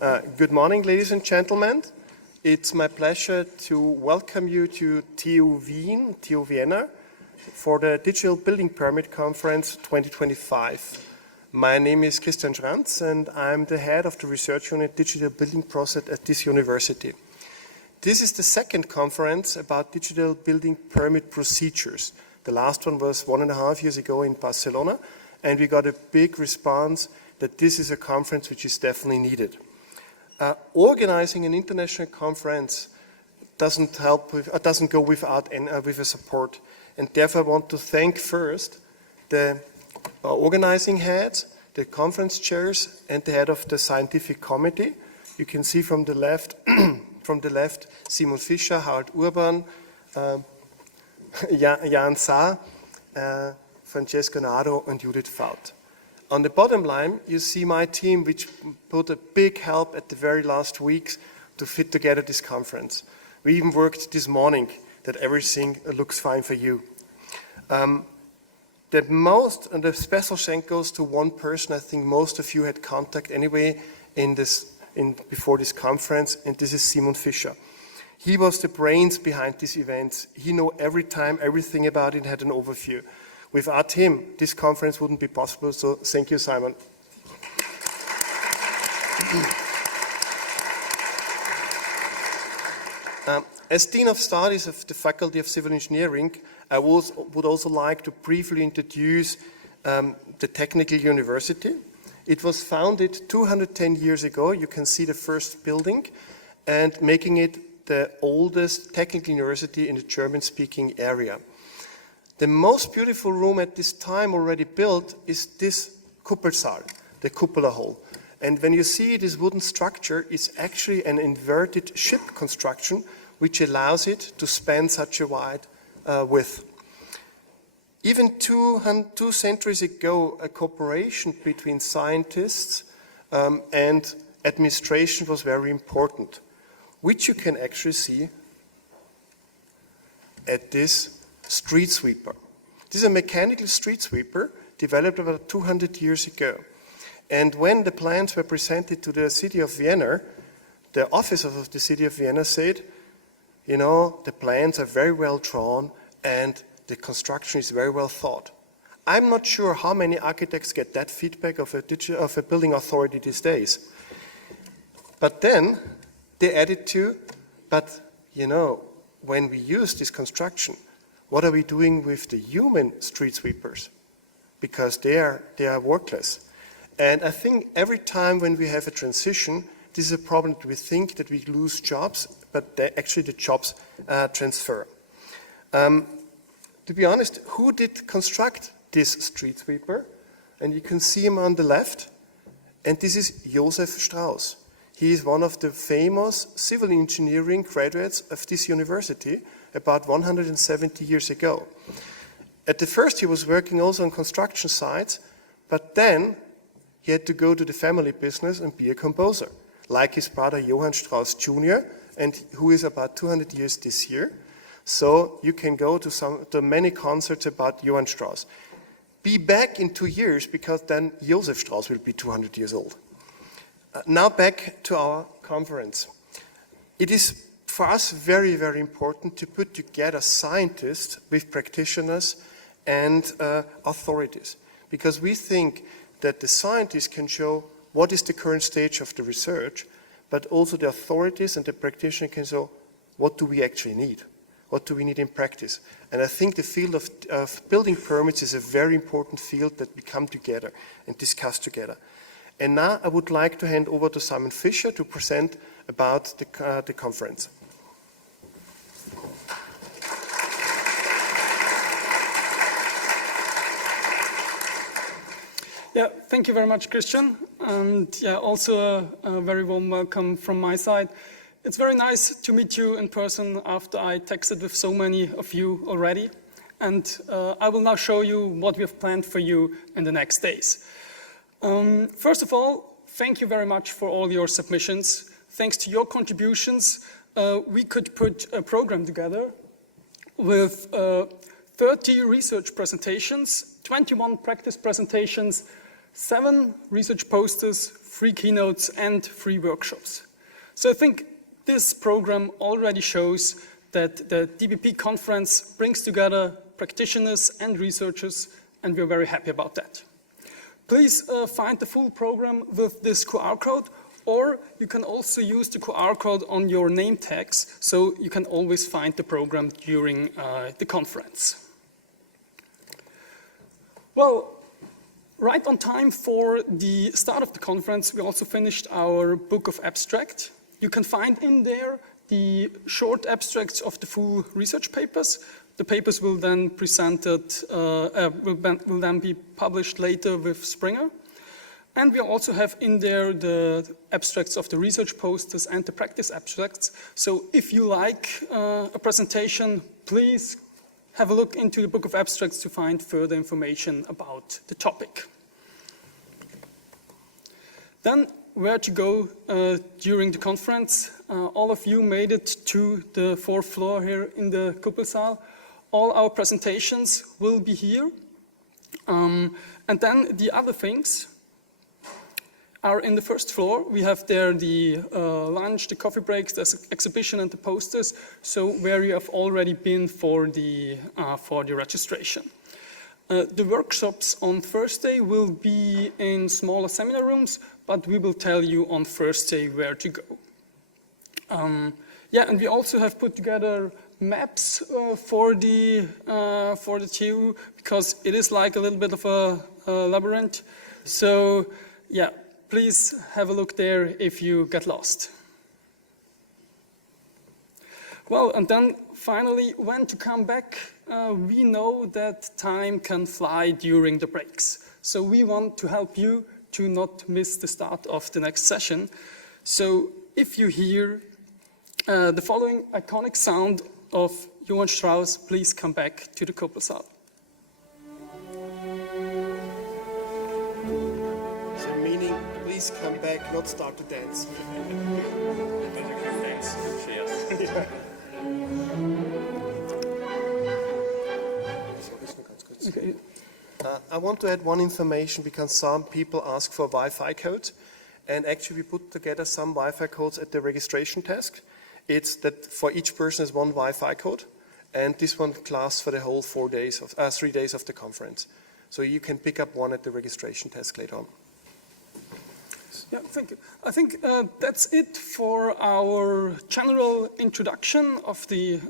Good morning, ladies and gentlemen. It's my pleasure to welcome you to TU Vienna for the Digital Building Permit Conference 2025. My name is Christian Schranz and I'm the head of the research unit Digital Building Process at this university. This is the second conference about digital building permit procedures. The last one was 1.5 years ago in Barcelona, and we got a big response that this is a conference which is definitely needed. Organizing an international conference doesn't go without with a support, and therefore I want to thank first the organizing heads, the conference chairs, and the head of the scientific committee. You can see from the left, Simon Fischer, Harald Urban, Jan Saar, Francesca Noardo, and Judith Fauth. On the bottom line, you see my team, which put a big help at the very last weeks to fit together this conference. We even worked this morning that everything looks fine for you. The special thanks goes to one person. I think most of you had contact anyway before this conference, and this is Simon Fischer. He was the brains behind these events. He knew everything about it, had an overview. Without him, this conference wouldn't be possible, so thank you, Simon. As Dean of Studies of the Faculty of Civil Engineering, I would also like to briefly introduce the Technical University. It was founded 210 years ago. You can see the first building, and making it the oldest technical university in the German-speaking area. The most beautiful room at this time already built is this Kuppelsaal, the cupola hall. And when you see this wooden structure, it's actually an inverted ship construction, which allows it to span such a wide width. Even two centuries ago, a cooperation between scientists and administration was very important, which you can actually see at this street sweeper. This is a mechanical street sweeper developed about 200 years ago. And when the plans were presented to the City of Vienna, the officers of the City of Vienna said, you know, the plans are very well drawn and the construction is very well thought. I'm not sure how many architects get that feedback of a building authority these days. But then they added but you know, when we use this construction, what are we doing with the human street sweepers? Because they are workless. And I think every time when we have a transition, this is a problem that we think that we lose jobs, but actually the jobs transfer. To be honest, who did construct this street sweeper? And you can see him on the left. And this is Josef Strauss. He is one of the famous civil engineering graduates of this university, about 170 years ago. At the first, he was working also on construction sites, but then he had to go to the family business and be a composer, like his brother Johann Strauss Jr., and who is about 200 years this year. So you can go to many concerts about Johann Strauss. Be back in 2 years, because then Josef Strauss will be 200 years old. Now back to our conference. It is for us very, very important to put together scientists with practitioners and authorities, because we think that the scientists can show what is the current stage of the research, but also the authorities and the practitioner can show what do we actually need, what do we need in practice. And I think the field of building permits is a very important field that we come together and discuss together. And now I would like to hand over to Simon Fischer to present about the conference. Yeah, thank you very much, Christian. And yeah, also a very warm welcome from my side. It's very nice to meet you in person after I texted with so many of you already. And I will now show you what we have planned for you in the next days. First of all, thank you very much for all your submissions. Thanks to your contributions, we could put a program together with 30 research presentations, 21 practice presentations, 7 research posters, free keynotes, and free workshops. So I think this program already shows that the DBP conference brings together practitioners and researchers, and we're very happy about that. Please find the full program with this QR code, or you can also use the QR code on your name tags, so you can always find the program during the conference. Well, right on time for the start of the conference, we also finished our book of abstract. You can find in there the short abstracts of the full research papers. The papers will then will then be published later with Springer. And we also have in there the abstracts of the research posters and the practice abstracts. So if you like a presentation, please have a look into the book of abstracts to find further information about the topic. Then, where to go during the conference. All of you made it to the fourth floor here in the Kuppelsaal. All our presentations will be here. And then the other things are in the first floor. We have there the lunch, the coffee breaks, the exhibition and the posters, so where you have already been for the registration. The workshops on Thursday will be in smaller seminar rooms, but we will tell you on Thursday where to go. Yeah, and we also have put together maps for the TU, because it is like a little bit of a labyrinth. So yeah, please have a look there if you get lost. Well, and then finally, when to come back, we know that time can fly during the breaks. So we want to help you to not miss the start of the next session. So if you hear the following iconic sound of Johann Strauss, please come back to the Kuppelsaal. So meaning, please come back, not start to dance. Dance. Cheers. Yeah. Okay. I want to add one information, because some people ask for Wi-Fi code, and actually we put together some Wi-Fi codes at the registration desk. It's that for each person is one Wi-Fi code, and this one lasts for the whole 3 days of the conference. So you can pick up one at the registration desk later on. Yeah, thank you. I think that's it for our general introduction of the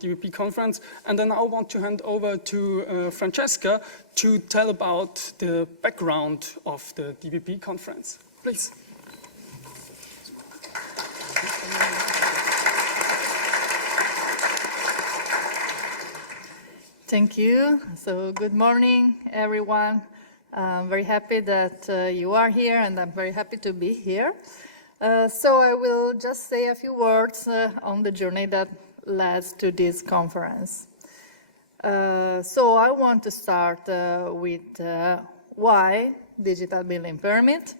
DBP conference. And then I want to hand over to Francesca to tell about the background of the DBP conference. Please. Thank you. So good morning, everyone. I'm very happy that you are here, and I'm very happy to be here. So I will just say a few words on the journey that led to this conference. So I want to start with why digital building permit.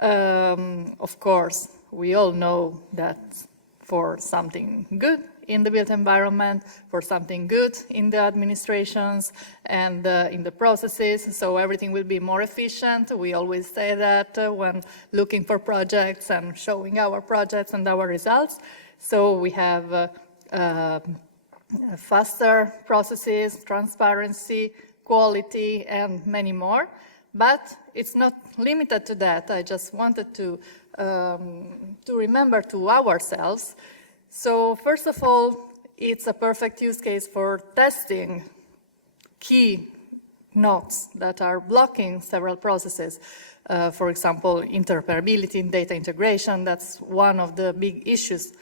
Of course, we all know that for something good in the built environment, for something good in the administrations and in the processes, so everything will be more efficient. We always say that when looking for projects and showing our projects and our results. So we have faster processes, transparency, quality, and many more. But it's not limited to that. I just wanted to remember to ourselves. So first of all, it's a perfect use case for testing key nodes that are blocking several processes. For example, interoperability and data integration, that's one of the big issues.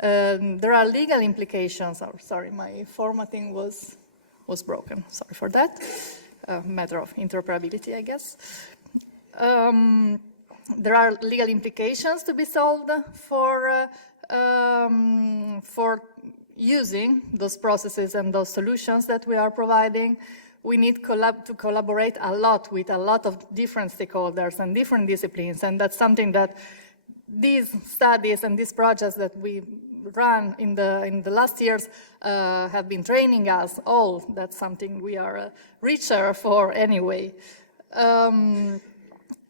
There are legal implications. Oh, sorry, my formatting was broken. Sorry for that. Matter of interoperability, I guess. There are legal implications to be solved for using those processes and those solutions that we are providing. We need to collaborate a lot with a lot of different stakeholders and different disciplines, and that's something that these studies and these projects that we run in the last years have been training us all. That's something we are richer for anyway.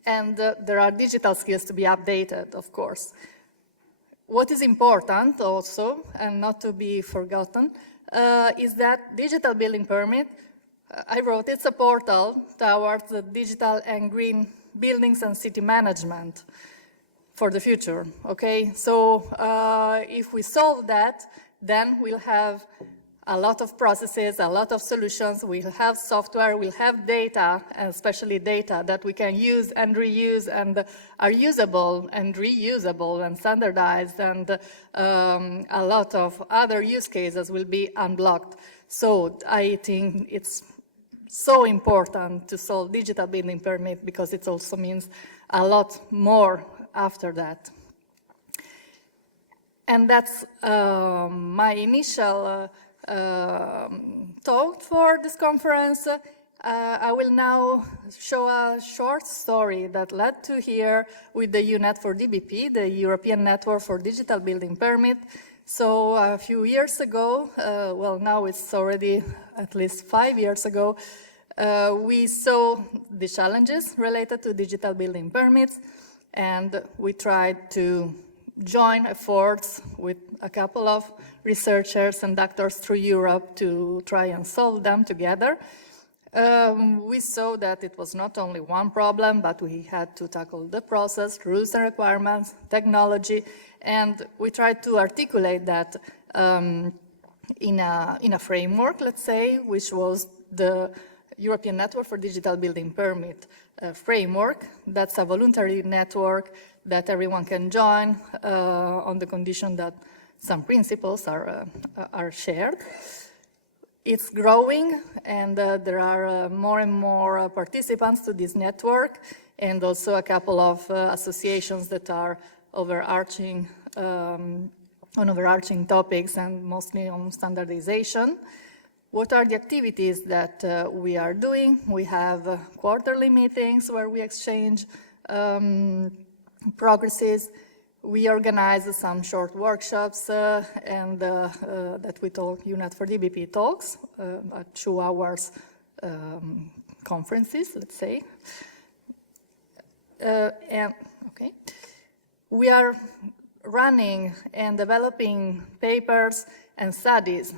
And there are digital skills to be updated, of course. What is important also, and not to be forgotten, is that digital building permit, I wrote, it's a portal towards the digital and green buildings and city management for the future, okay? So if we solve that, then we'll have a lot of processes, a lot of solutions, we'll have software, we'll have data, and especially data that we can use and reuse and are usable and reusable and standardized, and a lot of other use cases will be unblocked. So I think it's so important to solve digital building permit because it also means a lot more after that. And that's my initial talk for this conference. I will now show a short story that led to here with the UNET for DBP, the European Network for Digital Building Permit. So a few years ago, well, now it's already at least 5 years ago, we saw the challenges related to digital building permits, and we tried to join efforts with a couple of researchers and actors through Europe to try and solve them together. We saw that it was not only one problem, but we had to tackle the process, rules and requirements, technology, and we tried to articulate that in a framework, let's say, which was the European Network for Digital Building Permit framework. That's a voluntary network that everyone can join on the condition that some principles are shared. It's growing, and there are more and more participants to this network, and also a couple of associations that are overarching on overarching topics and mostly on standardization. What are the activities that we are doing? We have quarterly meetings where we exchange progresses. We organize some short workshops and that we call UNET for DBP talks, 2 hours conferences, let's say. Okay. We are running and developing papers and studies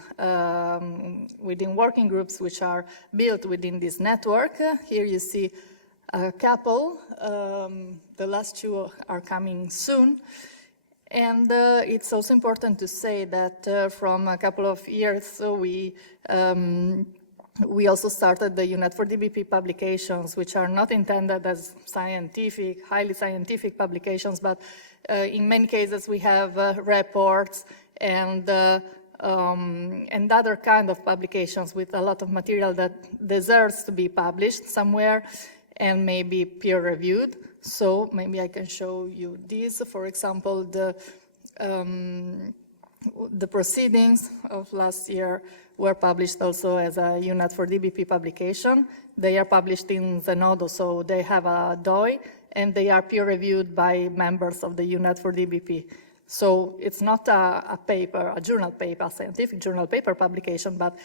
within working groups which are built within this network. Here you see a couple. The last 2 are coming soon. And it's also important to say that from a couple of years we also started the UNET for DBP publications, which are not intended as scientific, highly scientific publications, but in many cases we have reports and other kind of publications with a lot of material that deserves to be published somewhere and maybe peer-reviewed. So maybe I can show you these. For example, the proceedings of last year were published also as a UNET for DBP publication. They are published in Zenodo, so they have a DOI, and they are peer-reviewed by members of the UNET for DBP. So it's not a paper, a journal paper, a scientific journal paper publication, but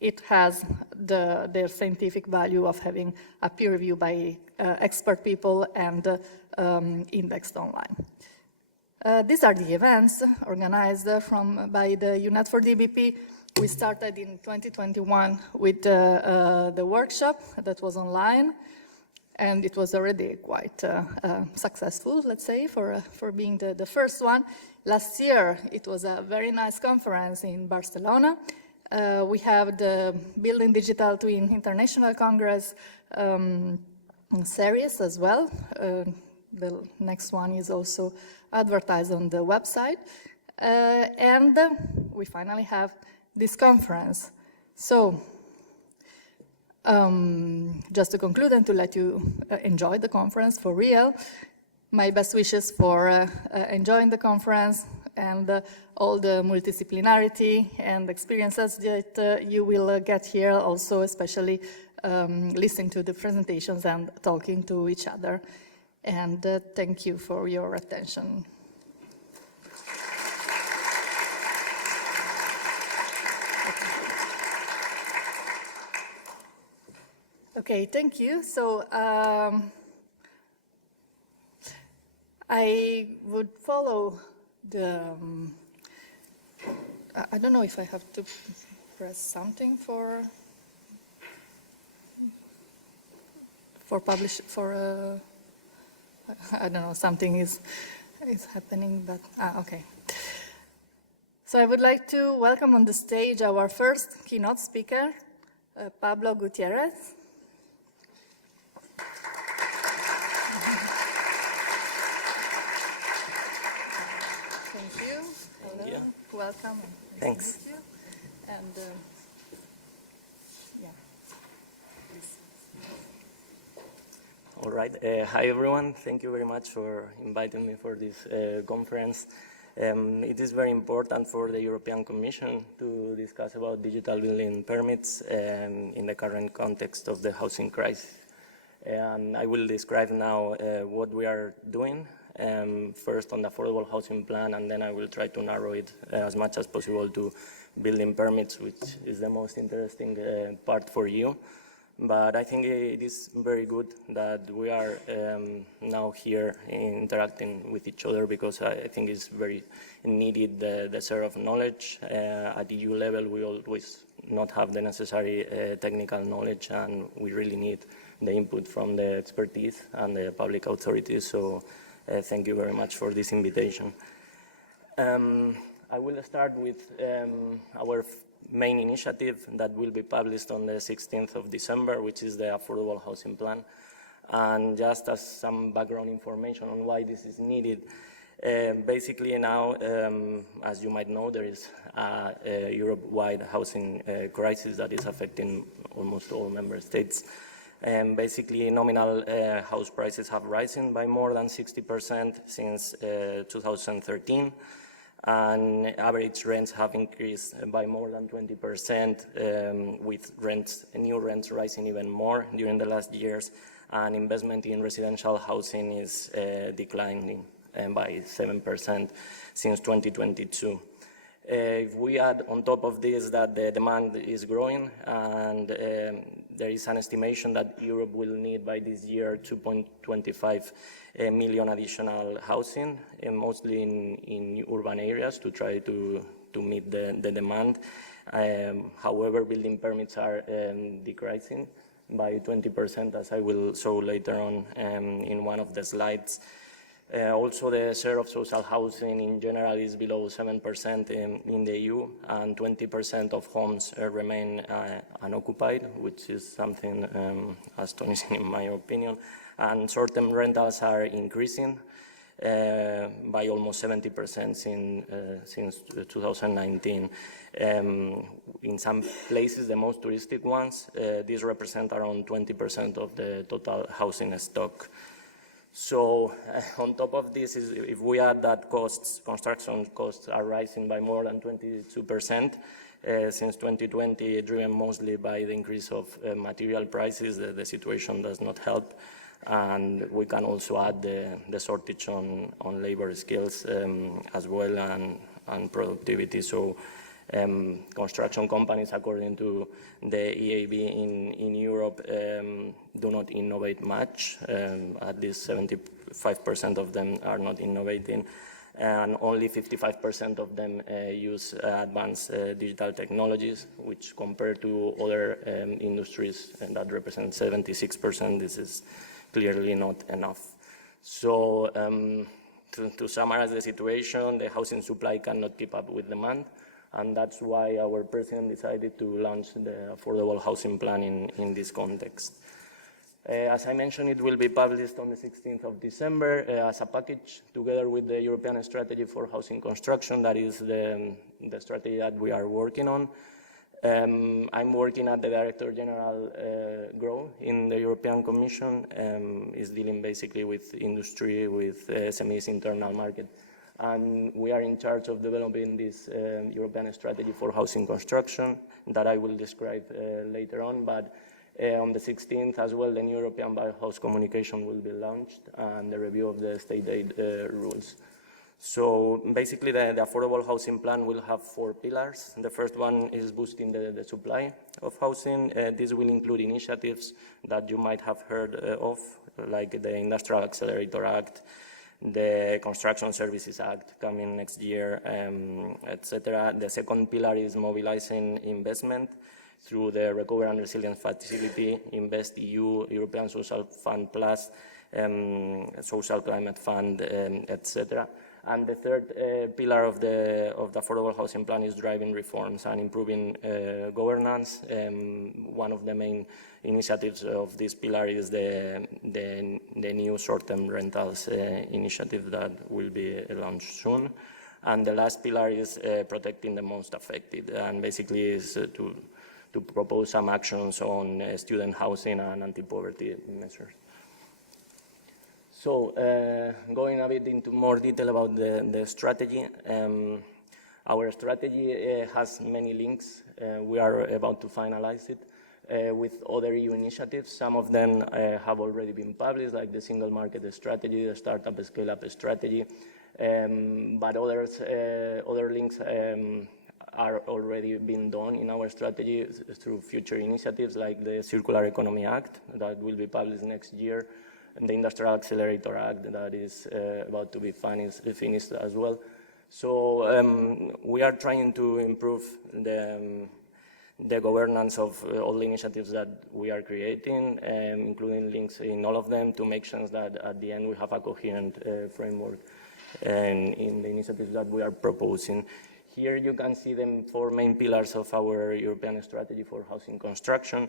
it has the scientific value of having a peer review by expert people and indexed online. These are the events organized by the UNET for DBP. We started in 2021 with the workshop that was online, and it was already quite successful, let's say, for being the first one. Last year, it was a very nice conference in Barcelona. We have the Building Digital Twin International Congress series as well. The next one is also advertised on the website. And we finally have this conference. So, just to conclude and to let you enjoy the conference for real, my best wishes for enjoying the conference and all the multidisciplinarity and experiences that you will get here, also especially listening to the presentations and talking to each other. And thank you for your attention. Okay, thank you. So I would follow the, I don't know if I have to press something for publish, I don't know, something is happening, but, okay. So I would like to welcome on the stage our first keynote speaker, Pablo Gutierrez. Thank you. Hello. Thank you. Welcome. Thanks. Nice to meet you. And yeah. All right. Hi, everyone. Thank you very much for inviting me for this conference. It is very important for the European Commission to discuss about digital building permits in the current context of the housing crisis. And I will describe now what we are doing, first on the affordable housing plan, and then I will try to narrow it as much as possible to building permits, which is the most interesting part for you. But I think it is very good that we are now here interacting with each other, because I think it's very needed, the share of knowledge. At EU level, we always not have the necessary technical knowledge, and we really need the input from the expertise and the public authorities. So thank you very much for this invitation. I will start with our main initiative that will be published on the 16th of December, which is the Affordable Housing Plan. And just as some background information on why this is needed, basically now, as you might know, there is a Europe-wide housing crisis that is affecting almost all member states. Basically, nominal house prices have risen by more than 60% since 2013. And average rents have increased by more than 20%, with new rents rising even more during the last years, and investment in residential housing is declining by 7% since 2022. If we add on top of this that the demand is growing, and there is an estimation that Europe will need by this year 2.25 million additional housing, mostly in urban areas, to try to meet the demand. However, building permits are decreasing by 20%, as I will show later on in one of the slides. Also, the share of social housing in general is below 7% in the EU, and 20% of homes remain unoccupied, which is something astonishing in my opinion. And short-term rentals are increasing by almost 70% since 2019. In some places, the most touristic ones, these represent around 20% of the total housing stock. So on top of this, if we add that construction costs are rising by more than 22% since 2020, driven mostly by the increase of material prices, the situation does not help. And we can also add the shortage on labor skills as well, and productivity. So construction companies, according to the EAB in Europe, do not innovate much. At least 75% of them are not innovating, and only 55% of them use advanced digital technologies, which compared to other industries, and that represents 76%, this is clearly not enough. So to summarize the situation, the housing supply cannot keep up with demand. And that's why our president decided to launch the Affordable Housing Plan in this context. As I mentioned, it will be published on the 16th of December as a package, together with the European Strategy for Housing Construction. That is the strategy that we are working on. I'm working at the Director General GROW in the European Commission. Is dealing basically with industry, with SMEs, internal market. And we are in charge of developing this European strategy for housing construction that I will describe later on. But on the 16th as well, the new European Bauhaus communication will be launched, and the review of the state aid rules. So basically, the affordable housing plan will have 4 pillars. The first one is boosting the supply of housing. This will include initiatives that you might have heard of, like the Industrial Accelerator Act, the Construction Services Act coming next year, etc. The second pillar is mobilizing investment through the Recovery and Resilience Facility, InvestEU, European Social Fund Plus, Social Climate Fund, etc. And the third pillar of the affordable housing plan is driving reforms and improving governance. One of the main initiatives of this pillar is the new short-term rentals initiative that will be launched soon. And the last pillar is protecting the most affected, and basically is to propose some actions on student housing and anti-poverty measures. So, going a bit into more detail about the strategy, our strategy has many links. We are about to finalize it with other EU initiatives. Some of them have already been published, like the Single Market Strategy, the Startup Scale-Up Strategy, but other links are already being done in our strategy through future initiatives, like the Circular Economy Act that will be published next year, and the Industrial Accelerator Act that is about to be finished as well. So we are trying to improve the governance of all the initiatives that we are creating, including links in all of them, to make sure that at the end we have a coherent framework in the initiatives that we are proposing. Here you can see the 4 main pillars of our European strategy for housing construction.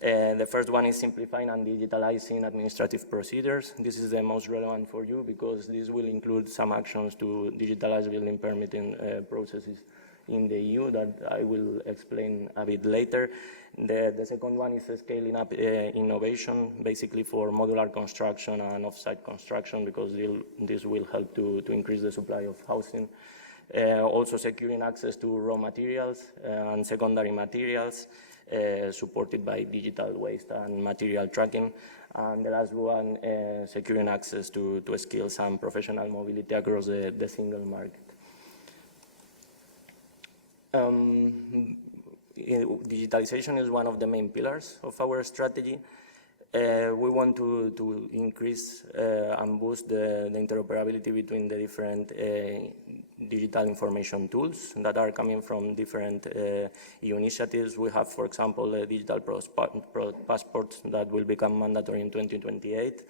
The first one is simplifying and digitalizing administrative procedures. This is the most relevant for you because this will include some actions to digitalize building permitting processes in the EU that I will explain a bit later. The second one is scaling up innovation, basically for modular construction and off-site construction, because this will help to increase the supply of housing. Also securing access to raw materials and secondary materials, supported by digital waste and material tracking. And the last one, securing access to skills and professional mobility across the single market. Digitalization is one of the main pillars of our strategy. We want to increase and boost the interoperability between the different digital information tools that are coming from different EU initiatives. We have, for example, digital passports that will become mandatory in 2028.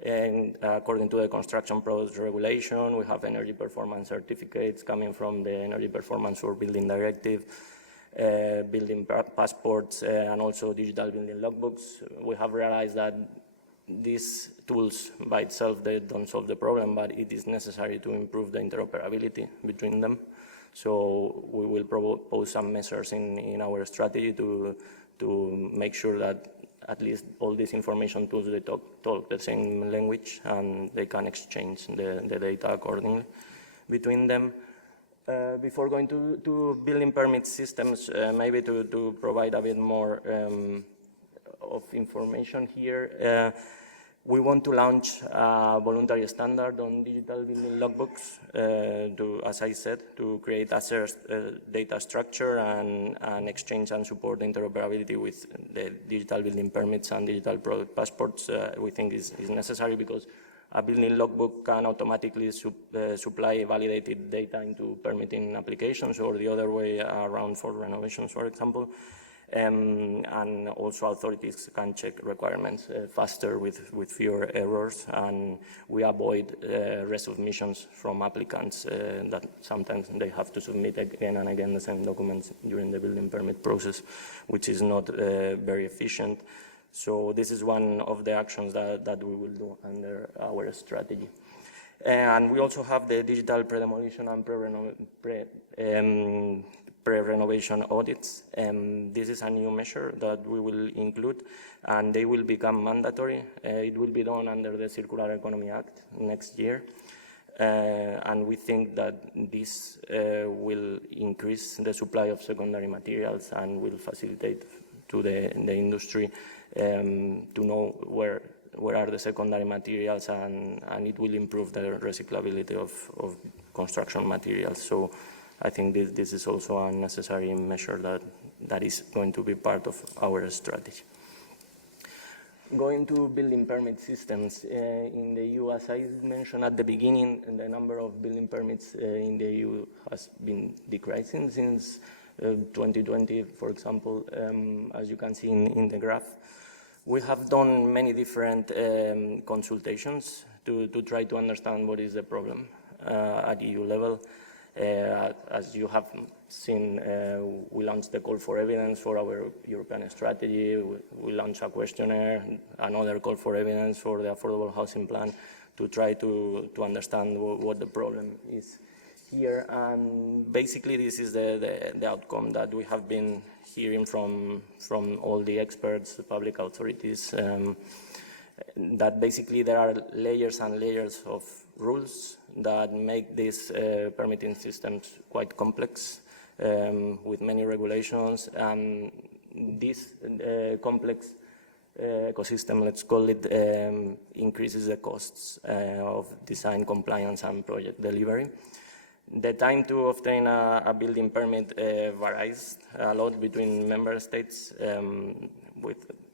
And according to the construction products regulation, we have energy performance certificates coming from the Energy Performance for Building Directive, building passports, and also digital building logbooks. We have realized that these tools by itself, they don't solve the problem, but it is necessary to improve the interoperability between them. So we will propose some measures in our strategy to make sure that at least all these information tools, they talk the same language and they can exchange the data accordingly between them. Before going to building permit systems, maybe to provide a bit more of information here, we want to launch a voluntary standard on digital building logbooks, as I said, to create a shared data structure and exchange and support interoperability with the digital building permits and digital product passports. We think is necessary because a building logbook can automatically supply validated data into permitting applications, or the other way around for renovations, for example. And also authorities can check requirements faster with fewer errors, and we avoid resubmissions from applicants that sometimes they have to submit again and again the same documents during the building permit process, which is not very efficient. So this is one of the actions that we will do under our strategy. And we also have the digital pre-demolition and pre-renovation audits. This is a new measure that we will include, and they will become mandatory. It will be done under the Circular Economy Act next year. And we think that this will increase the supply of secondary materials and will facilitate to the industry to know where are the secondary materials, and it will improve the recyclability of construction materials. So I think this is also a necessary measure that is going to be part of our strategy. Going to building permit systems in the EU, as I mentioned at the beginning, the number of building permits in the EU has been decreasing since 2020, for example, as you can see in the graph. We have done many different consultations to try to understand what is the problem at EU level. As you have seen, we launched the call for evidence for our European strategy. We launched a questionnaire, another call for evidence for the affordable housing plan to try to understand what the problem is here. And basically, this is the outcome that we have been hearing from all the experts, the public authorities, that basically there are layers and layers of rules that make these permitting systems quite complex, with many regulations, and this complex ecosystem, let's call it, increases the costs of design compliance and project delivery. The time to obtain a building permit varies a lot between member states.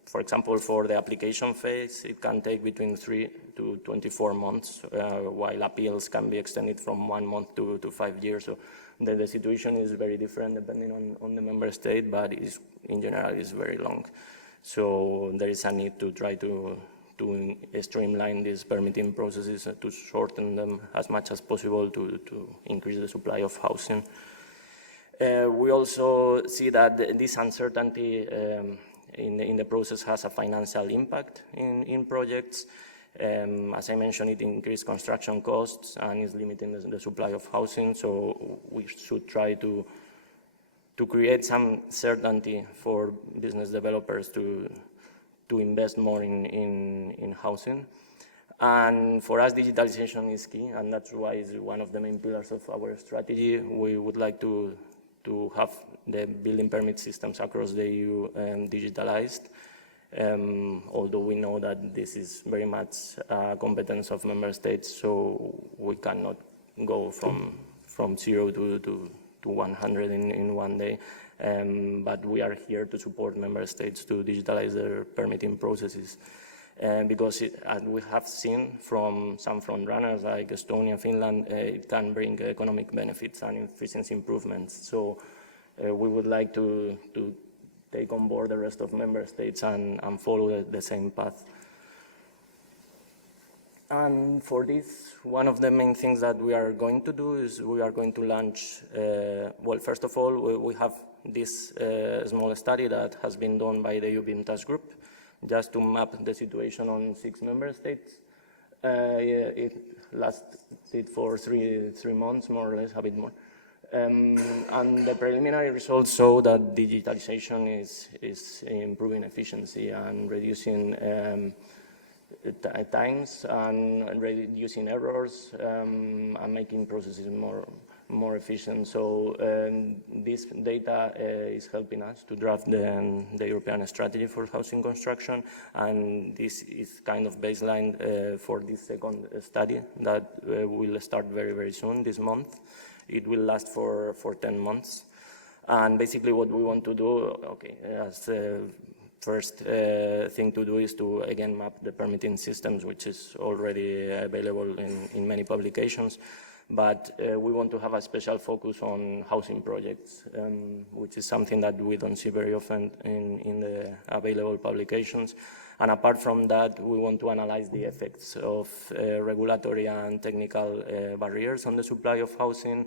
For example, for the application phase, it can take between 3 to 24 months, while appeals can be extended from 1 month to 5 years. So the situation is very different depending on the member state, but in general is very long. So there is a need to try to streamline these permitting processes, to shorten them as much as possible to increase the supply of housing. We also see that this uncertainty in the process has a financial impact in projects. As I mentioned, it increased construction costs and is limiting the supply of housing, so we should try to create some certainty for business developers to invest more in housing. And for us, digitalization is key, and that's why it's one of the main pillars of our strategy. We would like to have the building permit systems across the EU digitalized, although we know that this is very much a competence of member states, so we cannot go from 0 to 100 in one day. But we are here to support member states to digitalize their permitting processes. Because as we have seen from some front runners like Estonia, Finland, it can bring economic benefits and efficiency improvements. So we would like to take on board the rest of member states and follow the same path. And for this, one of the main things that we are going to do is we are going to launch, well, first of all, we have this small study that has been done by the UBIM task group, just to map the situation on 6 member states. It lasted for three months, more or less, a bit more. And the preliminary results show that digitalization is improving efficiency and reducing times and reducing errors and making processes more efficient. So this data is helping us to draft the European strategy for housing construction, and this is kind of baseline for this second study that will start very, very soon, this month. It will last for 10 months. And basically what we want to do, as first thing to do is to again map the permitting systems, which is already available in many publications. But we want to have a special focus on housing projects, which is something that we don't see very often in the available publications. And apart from that, we want to analyze the effects of regulatory and technical barriers on the supply of housing.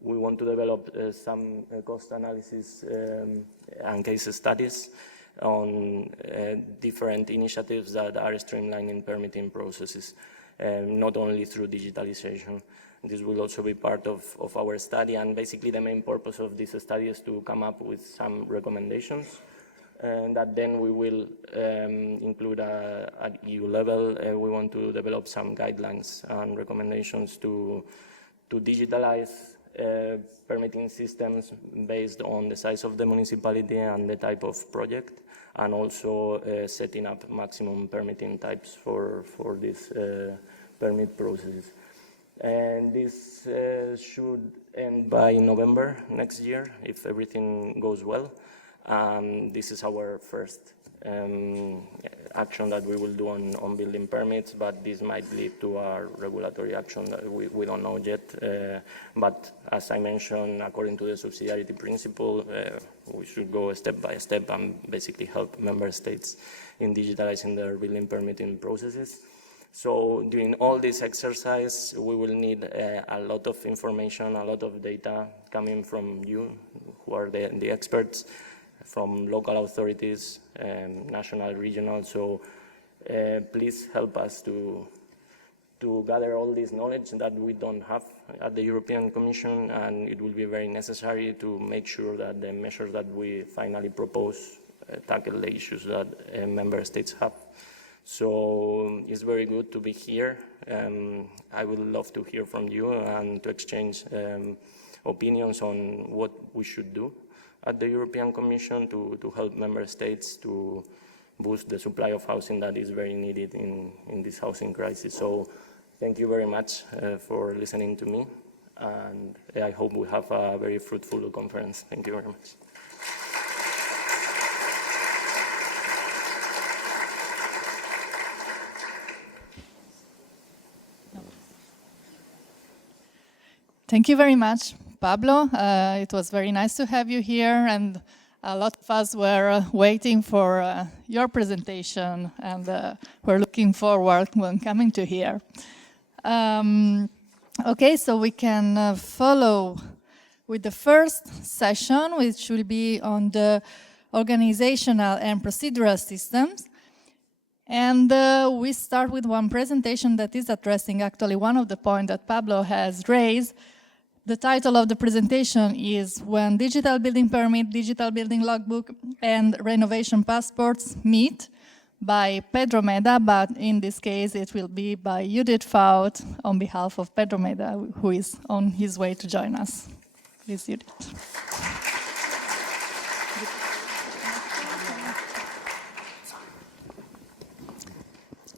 We want to develop some cost analysis and case studies on different initiatives that are streamlining permitting processes, not only through digitalization. This will also be part of our study, and basically the main purpose of this study is to come up with some recommendations and that then we will include at EU level. We want to develop some guidelines and recommendations to digitalize permitting systems based on the size of the municipality and the type of project, and also setting up maximum permitting types for these permit processes. And this should end by November next year, if everything goes well. This is our first action that we will do on building permits, but this might lead to a regulatory action that we don't know yet. But as I mentioned, according to the subsidiarity principle, we should go step by step and basically help member states in digitalizing their building permitting processes. So during all this exercise, we will need a lot of information, a lot of data coming from you, who are the experts, from local authorities, national, regional. So please help us to gather all this knowledge that we don't have at the European Commission, and it will be very necessary to make sure that the measures that we finally propose tackle the issues that member states have. So it's very good to be here. I would love to hear from you and to exchange opinions on what we should do at the European Commission to help member states to boost the supply of housing that is very needed in this housing crisis. So thank you very much for listening to me, and I hope we have a very fruitful conference. Thank you very much. Thank you very much, Pablo. It was very nice to have you here, and a lot of us were waiting for your presentation, and we're looking forward when coming to here. Okay, so we can follow with the first session, which will be on the organizational and procedural systems. And we start with one presentation that is addressing actually one of the points that Pablo has raised. The title of the presentation is When Digital Building Permit, Digital Building Logbook, and Renovation Passports Meet, by Pedro Meda, but in this case it will be by Judith Fauth on behalf of Pedro Meda, who is on his way to join us. Please, Judith.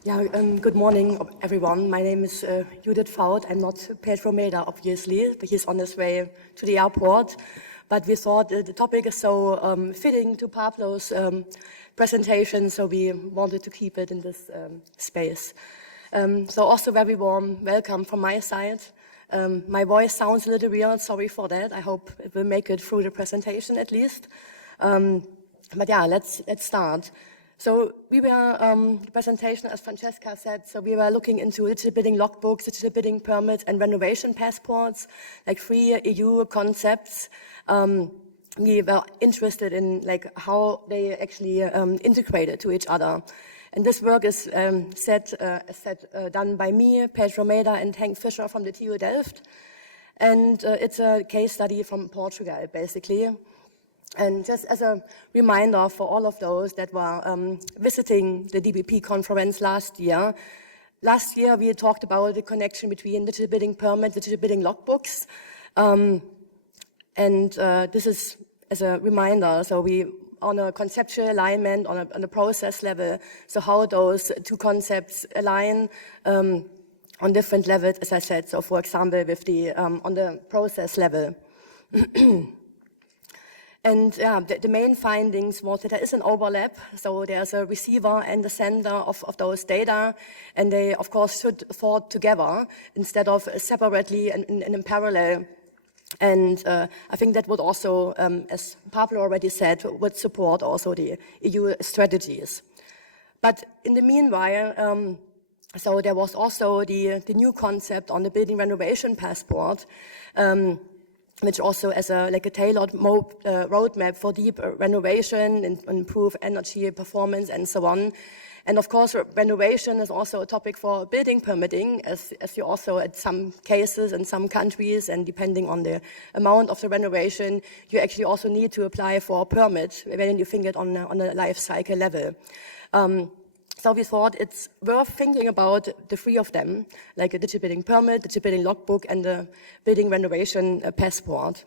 Yeah, good morning, everyone. My name is Judith Fauth. I'm not Pedro Meda, obviously, but he's on his way to the airport. But we thought the topic is so fitting to Pablo's presentation, so we wanted to keep it in this space. So also very warm welcome from my side. My voice sounds a little weird, sorry for that. I hope it will make it through the presentation at least. But yeah, let's start. So we were, the presentation, as Francesca said, so we were looking into digital building logbooks, digital building permits, and renovation passports, like 3 EU concepts. We were interested in like how they actually integrated to each other. And this work is done by me, Pedro Meda, and Henk Fischer from the TU Delft. And it's a case study from Portugal, basically. And just as a reminder for all of those that were visiting the DBP conference last year we talked about the connection between digital building permits, digital building logbooks. This is as a reminder, so we on a conceptual alignment, on a process level, so how those two concepts align on different levels, as I said, so for example, with the on the process level. And the main findings was that there is an overlap, so there's a receiver and a sender of those data, and they, of course, should thought together instead of separately and in parallel. And I think that would also, as Pablo already said, would support also the EU strategies. But in the meanwhile, so there was also the new concept on the building renovation passport, which also as a tailored roadmap for deep renovation and improve energy performance and so on. And of course, renovation is also a topic for building permitting, as you also, at some cases in some countries, and depending on the amount of the renovation, you actually also need to apply for a permit when you think it on a life cycle level. So we thought it's worth thinking about the 3 of them, like a digital building permit, digital building logbook, and the building renovation passport.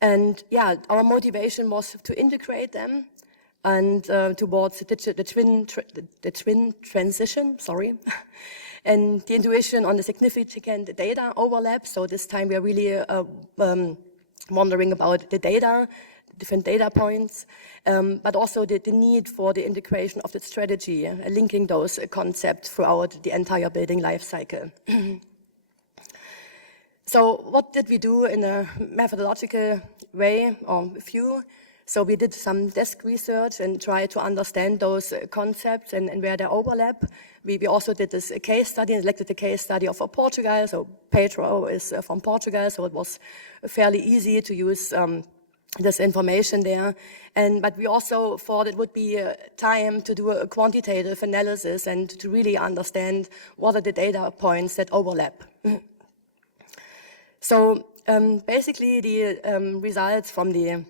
And yeah, our motivation was to integrate them and towards the twin transition, and the intuition on the significant data overlap. So this time we are really wondering about the data different data points, but also the need for the integration of the strategy, linking those concepts throughout the entire building life cycle. So what did we do in a methodological way, or a few? So we did some desk research and tried to understand those concepts and where they overlap. We also did this case study and selected the case study of Portugal. So Pedro is from Portugal, so it was fairly easy to use this information there. But we also thought it would be time to do a quantitative analysis and to really understand what are the data points that overlap. So basically the results from the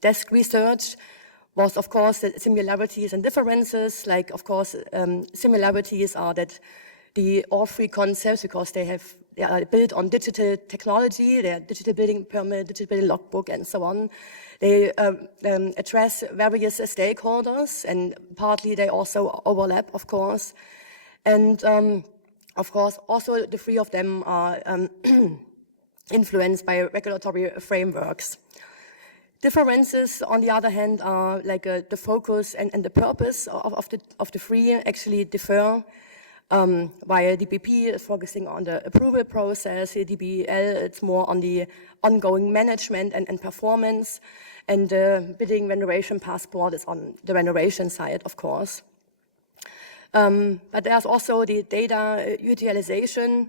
desk research was, of course, the similarities and differences. Like, of course, similarities are that all three concepts, because they are built on digital technology, they are digital building permit, digital building logbook, and so on. They address various stakeholders, and partly they also overlap, of course. And of course, also the three of them are influenced by regulatory frameworks. Differences, on the other hand, are like the focus and the purpose of the three actually differ. While DBP is focusing on the approval process, DBL it's more on the ongoing management and performance, and the building renovation passport is on the renovation side, of course. But there's also the data utilization.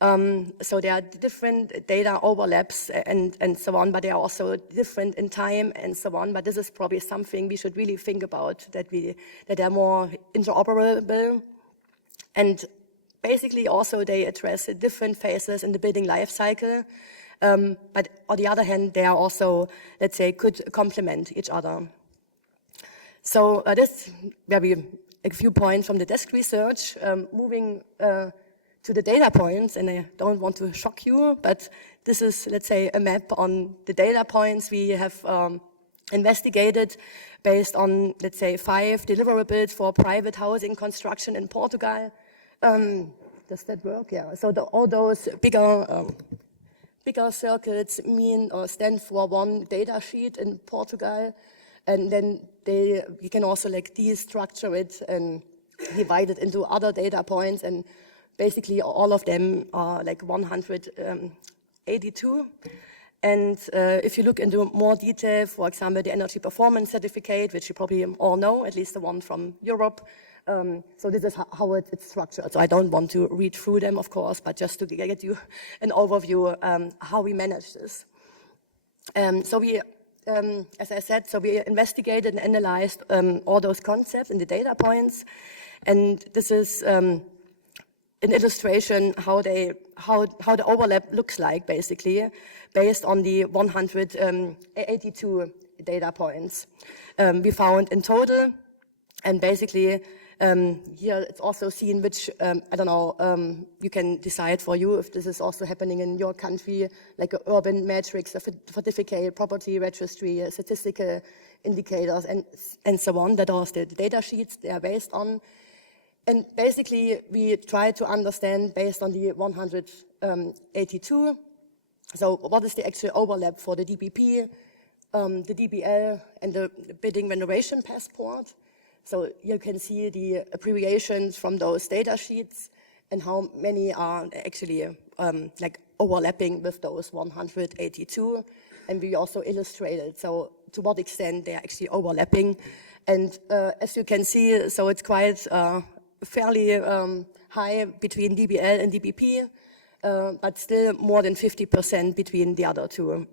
So there are different data overlaps and so on, but they are also different in time and so on. But this is probably something we should really think about, that they're more interoperable. And basically also they address different phases in the building life cycle. But on the other hand, they are also, let's say, could complement each other. So this maybe a few points from the desk research, moving to the data points, and I don't want to shock you, but this is, let's say, a map on the data points we have investigated based on, let's say, 5 deliverables for private housing construction in Portugal. Does that work? Yeah. So all those bigger circles mean or stand for one data sheet in Portugal, and then you can also like destructure it and divide it into other data points, and basically all of them are like 182. And if you look into more detail, for example, the energy performance certificate, which you probably all know, at least the one from Europe. So this is how it's structured. So I don't want to read through them, of course, but just to get you an overview how we manage this. So we, as I said, so we investigated and analyzed all those concepts in the data points, and this is an illustration how the overlap looks like, basically, based on the 182 data points we found in total. And basically, here it's also seen which, I don't know, you can decide for you if this is also happening in your country, like an urban matrix, a certificate, property registry, statistical indicators, and so on. That are the data sheets they are based on. And basically, we try to understand, based on the 182, so what is the actual overlap for the DBP, the DBL, and the building renovation passport. So you can see the abbreviations from those data sheets and how many are actually like overlapping with those 182. And we also illustrated, so to what extent they are actually overlapping. And as you can see, so it's quite fairly high between DBL and DBP, but still more than 50% between the other two.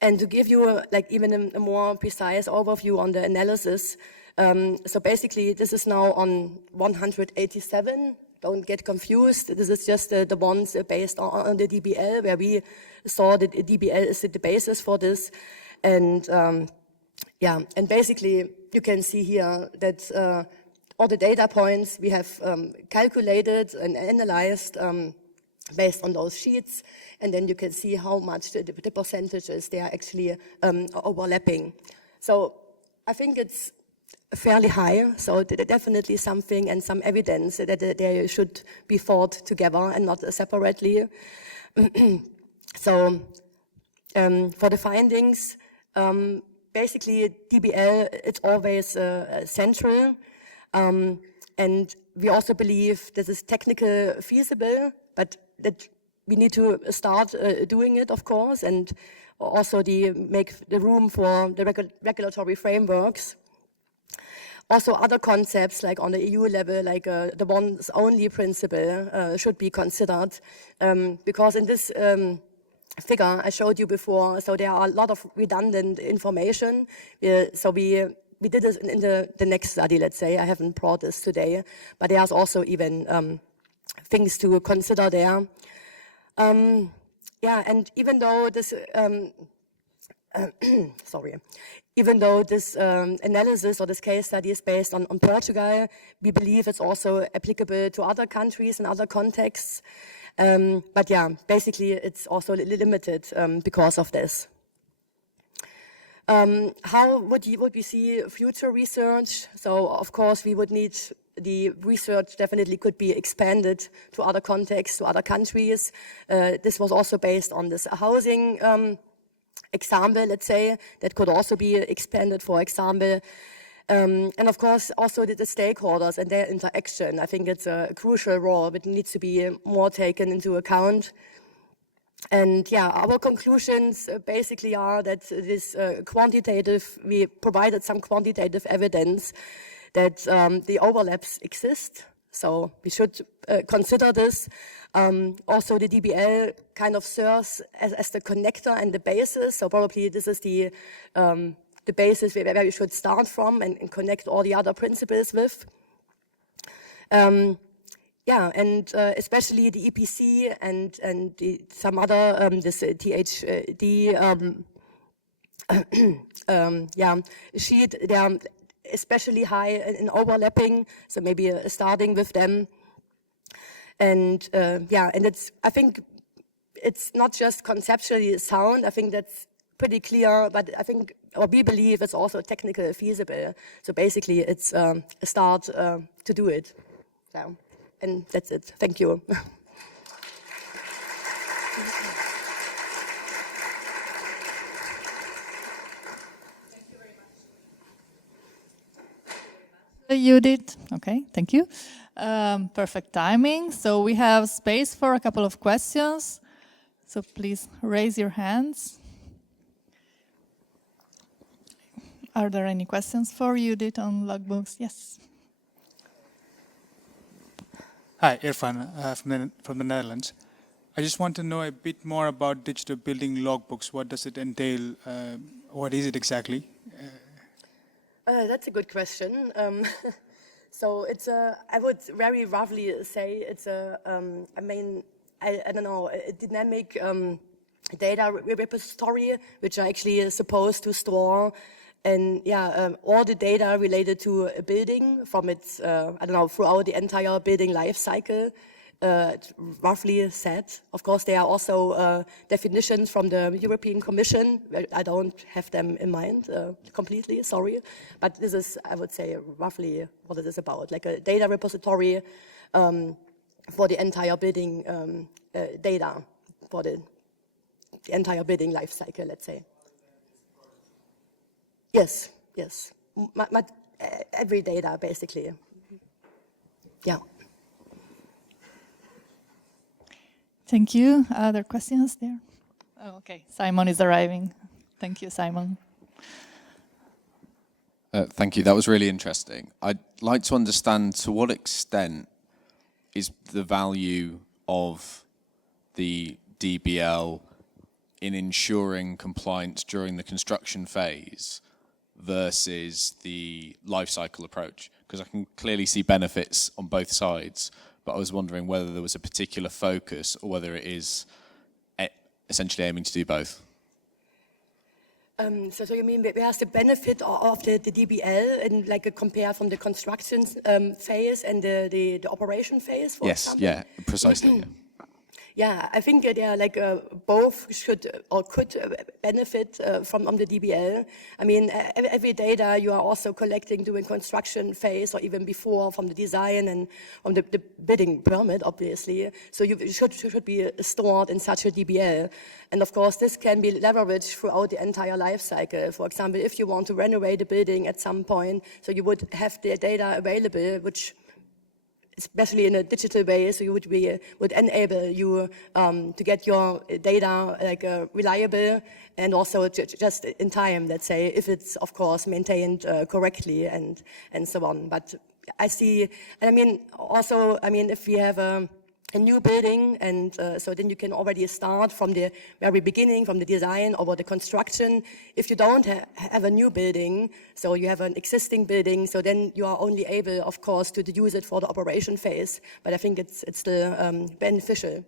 And to give you like even a more precise overview on the analysis, so basically this is now on 187. Don't get confused. This is just the ones based on the DBL, where we saw that DBL is the basis for this. And yeah, and basically you can see here that all the data points we have calculated and analyzed based on those sheets, and then you can see how much the percentages they are actually overlapping. So I think it's fairly high, so definitely something and some evidence that they should be thought together and not separately. So For the findings, basically DBL, it's always central. And we also believe this is technically feasible, but that we need to start doing it, of course, and also make the room for the regulatory frameworks. Also other concepts, like on the EU level, like the once only principle should be considered, because in this figure I showed you before, so there are a lot of redundant information. So we did this in the next study, let's say. I haven't brought this today, but there's also even things to consider there. Yeah, and even though this, even though this analysis or this case study is based on Portugal, we believe it's also applicable to other countries and other contexts. But yeah, basically it's also limited because of this. How would we see future research? So of course we would need the research definitely could be expanded to other contexts, to other countries. This was also based on this housing example, let's say, that could also be expanded, for example. And of course, also the stakeholders and their interaction. I think it's a crucial role, but needs to be more taken into account. And yeah, our conclusions basically are that this we provided some quantitative evidence that the overlaps exist. So we should consider this. Also, the DBL kind of serves as the connector and the basis. So probably this is the basis where we should start from and connect all the other principles with. Yeah, and especially the EPC and some other, this THD sheet, they are especially high in overlapping, so maybe starting with them. And yeah, and I think it's not just conceptually sound, I think that's pretty clear, but I think, or we believe it's also technically feasible. So basically it's a start to do it. So. And that's it. Thank you. Judith. Okay, thank you. Perfect timing. So we have space for a couple of questions. So please raise your hands. Are there any questions for Judith on logbooks? Yes. Hi, Irfan from the Netherlands. I just want to know a bit more about digital building logbooks. What does it entail? What is it exactly? That's a good question. So it's I would very roughly say it's I don't know, a dynamic data repository, which are actually supposed to store and all the data related to a building from its, I don't know, throughout the entire building life cycle, roughly set. Of course, there are also definitions from the European Commission. I don't have them in mind completely, sorry. But this is, I would say, roughly what it is about, like a data repository for the entire building data, for the entire building life cycle, let's say. Yes, yes. Every data, basically. Yeah. Thank you. Other questions there? Oh, okay. Simon is arriving. Thank you, Simon. Thank you. That was really interesting. I'd like to understand to what extent is the value of the DBL in ensuring compliance during the construction phase versus the life cycle approach, because I can clearly see benefits on both sides, but I was wondering whether there was a particular focus or whether it is essentially aiming to do both. So you mean where's the benefit of the DBL and like compare from the construction phase and the operation phase, for example? Yes, yeah, precisely. Yeah, I think they are like both should or could benefit from the DBL. I mean, every data you are also collecting during construction phase or even before from the design and from the building permit, obviously. So you should be stored in such a DBL. And of course, this can be leveraged throughout the entire life cycle. For example, if you want to renovate a building at some point, so you would have the data available, which especially in a digital way, so you would enable you to get your data like reliable and also just in time, let's say, if it's of course maintained correctly and so on. But I see, and I mean also, I mean if we have a new building, and so then you can already start from the very beginning, from the design over the construction. If you don't have a new building, so you have an existing building, so then you are only able, of course, to use it for the operation phase. But I think it's still beneficial.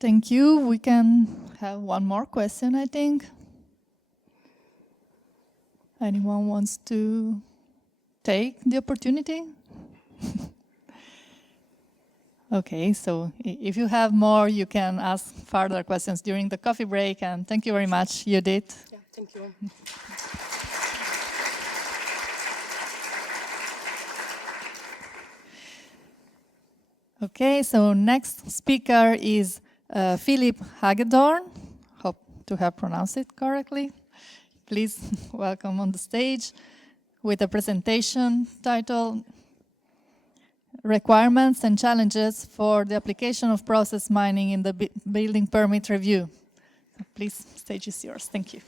Thank you. We can have one more question, I think. Anyone wants to take the opportunity? Okay, so if you have more, you can ask further questions during the coffee break. And thank you very much, Judith. Yeah, thank you. Okay, so next speaker is Philipp Hagedorn. Hope to have pronounced it correctly. Please welcome on the stage with a presentation titled Requirements and Challenges for the Application of Process Mining in the Building Permit Review. So please, stage is yours. Thank you.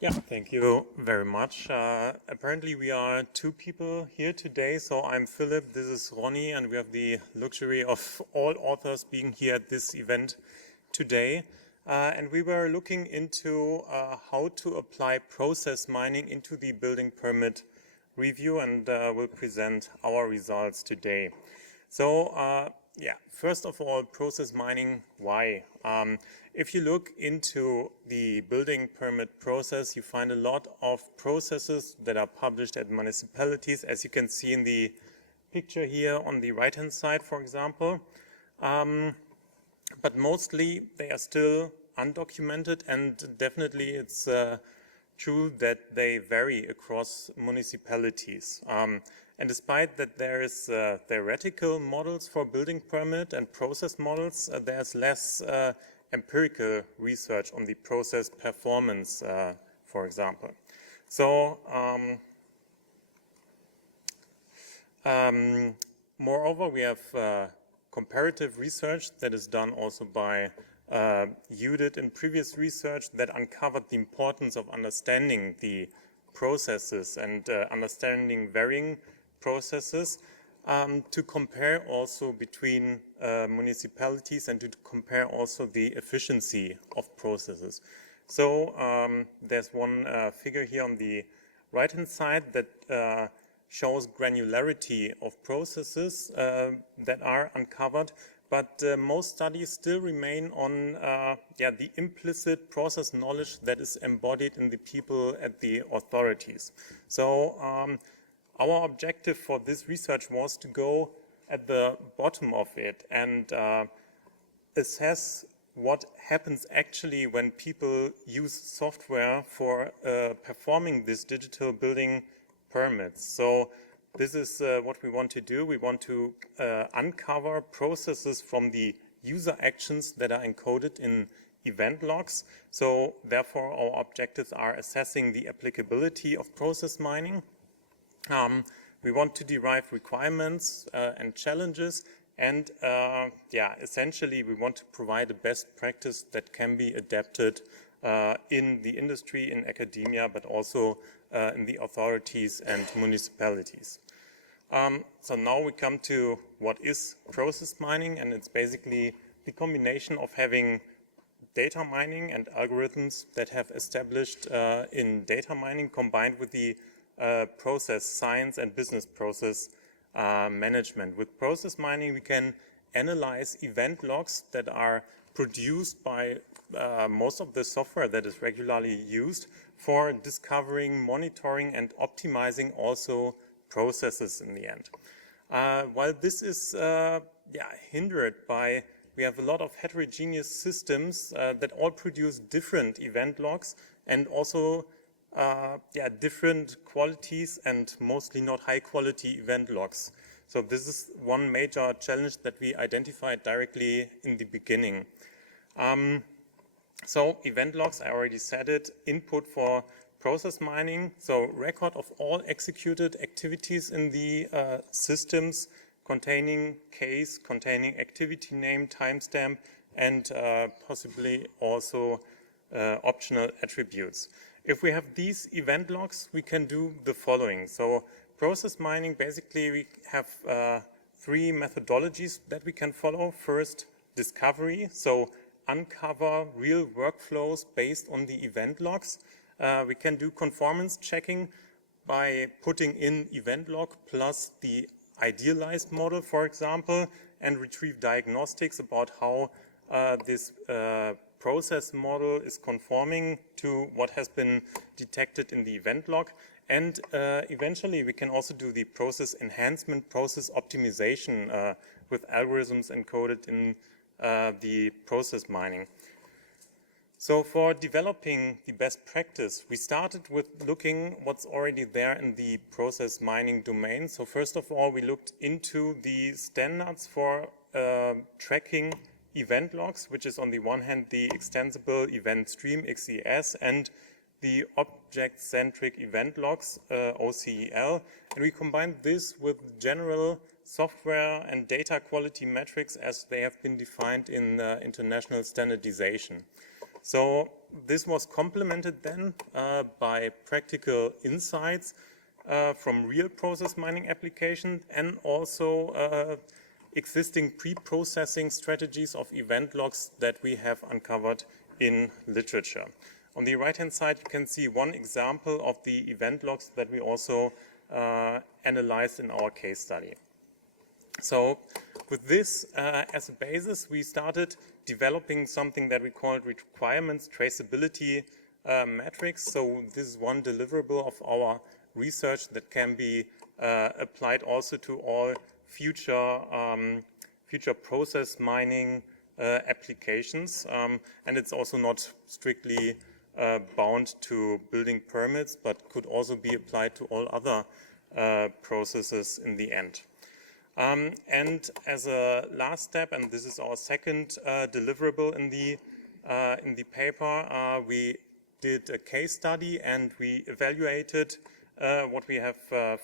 Yeah, thank you very much. Apparently we are two people here today. So I'm Philipp, this is Ronny, and we have the luxury of all authors being here at this event today. And we were looking into how to apply process mining into the building permit review, and we'll present our results today. So yeah, first of all, process mining, why? If you look into the building permit process, you find a lot of processes that are published at municipalities, as you can see in the picture here on the right-hand side, for example. But mostly they are still undocumented, and definitely it's true that they vary across municipalities. And despite that there is theoretical models for building permit and process models, there's less empirical research on the process performance, for example. So, moreover, we have comparative research that is done also by Judith in previous research that uncovered the importance of understanding the processes and understanding varying processes to compare also between municipalities and to compare also the efficiency of processes. So there's one figure here on the right-hand side that shows granularity of processes that are uncovered, but most studies still remain on the implicit process knowledge that is embodied in the people at the authorities. So our objective for this research was to go at the bottom of it and assess what happens actually when people use software for performing this digital building permits. So this is what we want to do. We want to uncover processes from the user actions that are encoded in event logs. So therefore our objectives are assessing the applicability of process mining. We want to derive requirements and challenges, and essentially we want to provide a best practice that can be adapted in the industry, in academia, but also in the authorities and municipalities. So now we come to what is process mining, and it's basically the combination of having data mining and algorithms that have established in data mining combined with the process science and business process management. With process mining, we can analyze event logs that are produced by most of the software that is regularly used for discovering, monitoring, and optimizing also processes in the end. While this is hindered by, we have a lot of heterogeneous systems that all produce different event logs and also different qualities and mostly not high quality event logs. So this is one major challenge that we identified directly in the beginning. So event logs, I already said it, input for process mining, so record of all executed activities in the systems containing case, containing activity name, timestamp, and possibly also optional attributes. If we have these event logs, we can do the following. So process mining, basically we have three methodologies that we can follow. First, discovery, so uncover real workflows based on the event logs. We can do conformance checking by putting in event log plus the idealized model, for example, and retrieve diagnostics about how this process model is conforming to what has been detected in the event log. And eventually we can also do the process enhancement, process optimization with algorithms encoded in the process mining. So for developing the best practice, we started with looking what's already there in the process mining domain. So first of all, we looked into the standards for tracking event logs, which is on the one hand the extensible event stream, XES, and the object-centric event logs, OCEL. And we combined this with general software and data quality metrics as they have been defined in international standardization. So this was complemented then by practical insights from real process mining applications and also existing pre-processing strategies of event logs that we have uncovered in literature. On the right-hand side, you can see one example of the event logs that we also analyzed in our case study. So with this as a basis, we started developing something that we called requirements traceability metrics. So this is one deliverable of our research that can be applied also to all future process mining applications. And it's also not strictly bound to building permits, but could also be applied to all other processes in the end. And as a last step, and this is our second deliverable in the paper, we did a case study and we evaluated what we have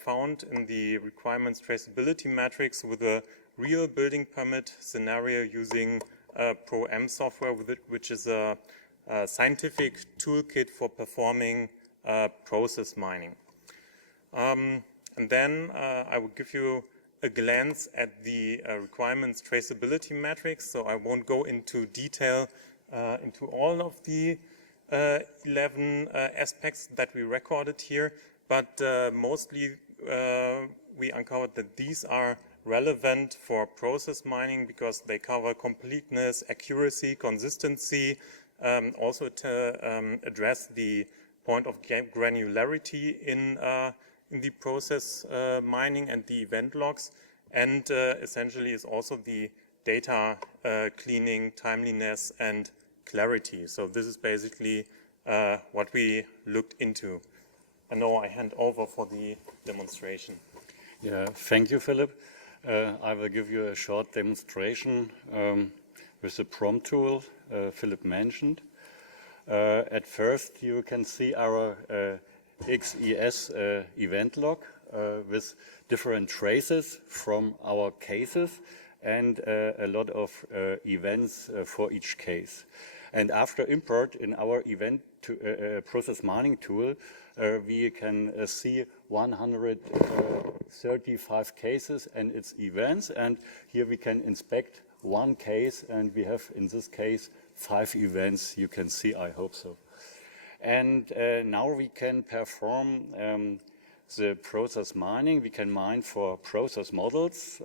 found in the requirements traceability matrix with a real building permit scenario using Pro-M software, which is a scientific toolkit for performing process mining. And then I will give you a glance at the requirements traceability matrix. So I won't go into detail into all of the 11 aspects that we recorded here, but mostly we uncovered that these are relevant for process mining because they cover completeness, accuracy, consistency, also to address the point of granularity in the process mining and the event logs, and essentially is also the data cleaning, timeliness, and clarity. So this is basically what we looked into. And now I hand over for the demonstration. Yeah, thank you, Philipp. I will give you a short demonstration with the prompt tool Philipp mentioned. At first, you can see our XES event log with different traces from our cases and a lot of events for each case. And after import in our event process mining tool, we can see 135 cases and its events. And here we can inspect one case, and we have in this case 5 events. You can see, I hope so. And now we can perform the process mining. We can mine for process models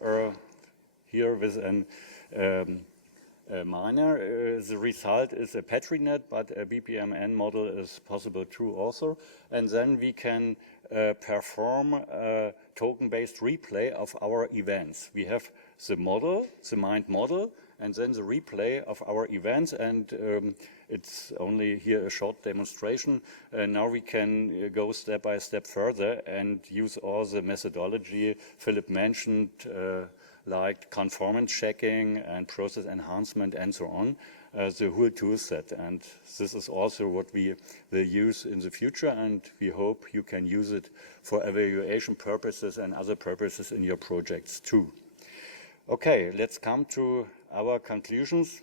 here with a minor. The result is a PetriNet, but a BPMN model is possible too also. And then we can perform a token-based replay of our events. We have the model, the mind model, and then the replay of our events, and it's only here a short demonstration. Now we can go step by step further and use all the methodology Philipp mentioned, like conformance checking and process enhancement and so on, the whole tool set. And this is also what we will use in the future, and we hope you can use it for evaluation purposes and other purposes in your projects too. Okay, let's come to our conclusions.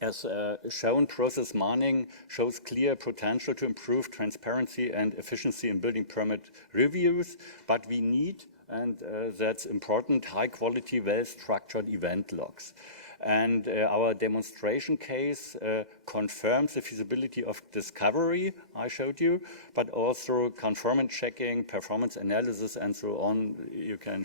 As shown, process mining shows clear potential to improve transparency and efficiency in building permit reviews, but we need, and that's important, high quality, well-structured event logs. And our demonstration case confirms the feasibility of discovery I showed you, but also conformance checking, performance analysis, and so on. You can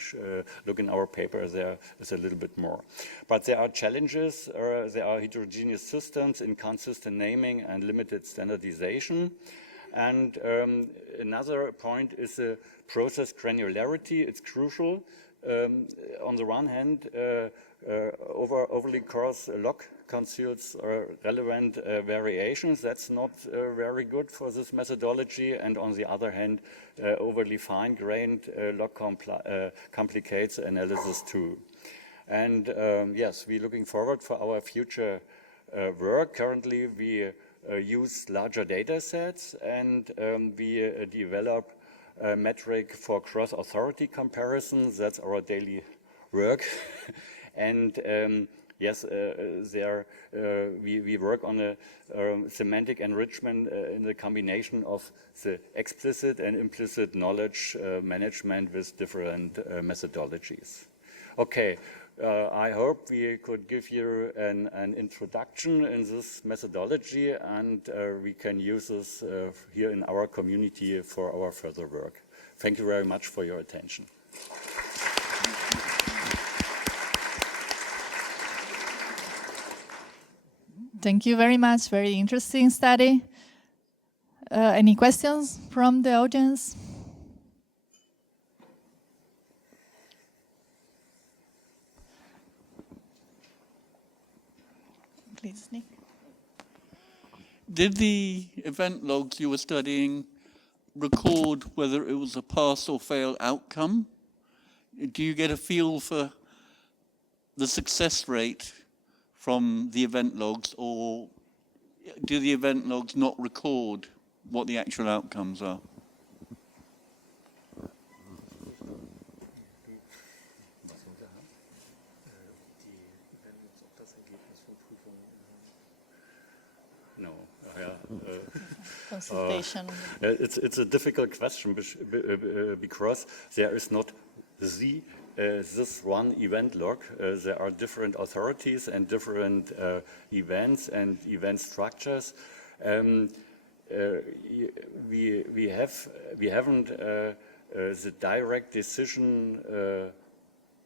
look in our paper, there is a little bit more. But there are challenges. There are heterogeneous systems, inconsistent naming, and limited standardization. And another point is the process granularity. It's crucial. On the one hand, overly coarse log conceals relevant variations. That's not very good for this methodology. And on the other hand, overly fine-grained log complicates analysis too. And yes, we're looking forward for our future work. Currently, we use larger data sets, and we develop a metric for cross-authority comparisons. That's our daily work. And yes, we work on a semantic enrichment in the combination of the explicit and implicit knowledge management with different methodologies. Okay, I hope we could give you an introduction in this methodology, and we can use this here in our community for our further work. Thank you very much for your attention. Thank you very much. Very interesting study. Any questions from the audience? Please, Nick. Did the event logs you were studying record whether it was a pass or fail outcome? Do you get a feel for the success rate from the event logs, or do the event logs not record what the actual outcomes are? No. Consultation. It's a difficult question because there is not this one event log. There are different authorities and different events and event structures. We haven't the direct decision.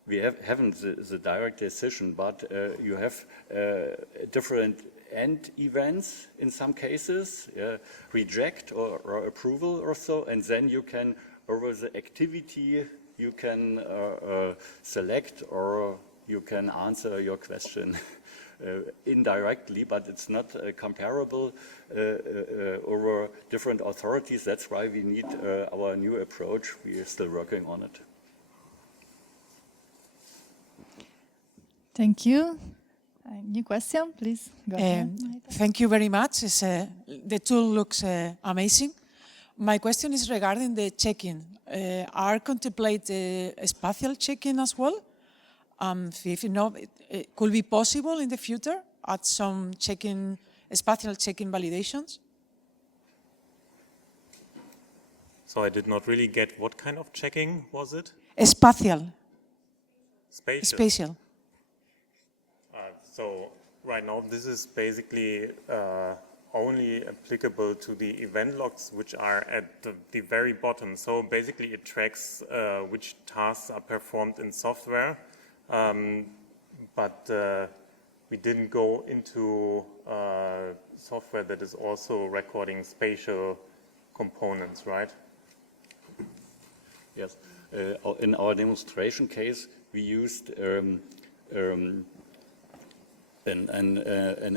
We haven't the direct decision, but you have different end events in some cases, reject or approval or so, and then you can, over the activity, you can select or you can answer your question indirectly, but it's not comparable over different authorities. That's why we need our new approach. We are still working on it. Thank you. New question, please. Go ahead. Thank you very much. The tool looks amazing. My question is regarding the checking. Are contemplated spatial checking as well? If you know, it could be possible in the future at some checking, spatial checking validations? So I did not really get what kind of checking was it? Spatial. Spatial. So right now this is basically only applicable to the event logs, which are at the very bottom. So basically it tracks which tasks are performed in software, but we didn't go into software that is also recording spatial components, right? Yes. In our demonstration case, we used an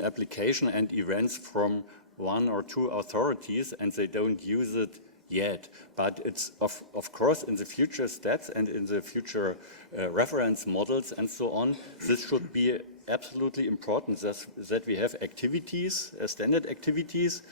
application and events from 1 or 2 authorities, and they don't use it yet. But it's, of course, in the future steps and in the future reference models and so on, this should be absolutely important that we have activities, standard activities,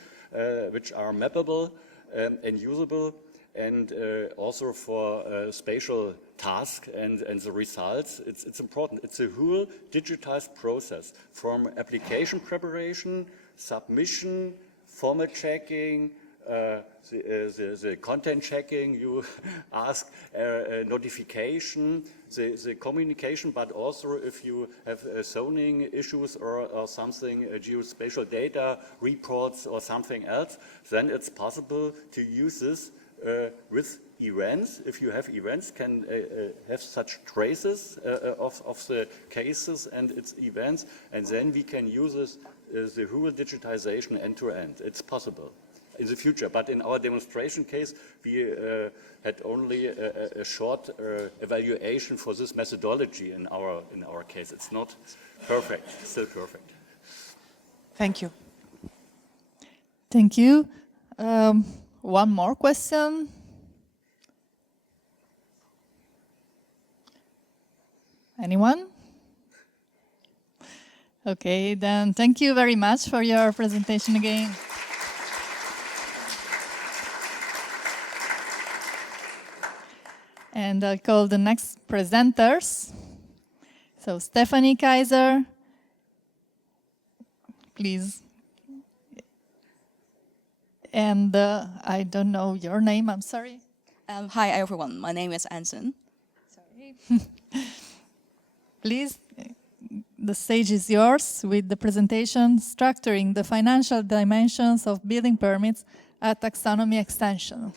which are mappable and usable, and also for spatial tasks and the results. It's important. It's a whole digitized process from application preparation, submission, format checking, the content checking, you ask, notification, the communication, but also if you have zoning issues or something, geospatial data reports or something else, then it's possible to use this with events. If you have events, can have such traces of the cases and its events, and then we can use this, the whole digitization end to end. It's possible in the future, but in our demonstration case, we had only a short evaluation for this methodology in our case. It's not perfect, still perfect. Thank you. Thank you. One more question. Anyone? Okay, then thank you very much for your presentation again. And I'll call the next presenters. So Stefanie-Kaiser, please. And I don't know your name, I'm sorry. Hi everyone, my name is Anson. Sorry. Please, the stage is yours with the presentation Structuring the Financial Dimensions of Building Permits at Taxonomy Extension.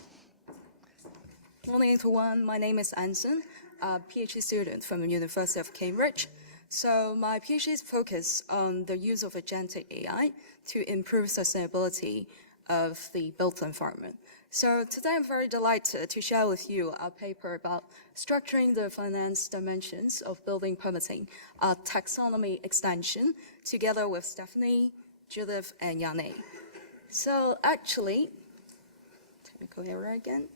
Good morning everyone, my name is Anson, a PhD student from the University of Cambridge. So my PhD is focused on the use of agentic AI to improve sustainability of the built environment. So today I'm very delighted to share with you a paper about structuring the finance dimensions of building permitting, a taxonomy extension, together with Stephanie, Judith, and Yanni. So actually, technical error again.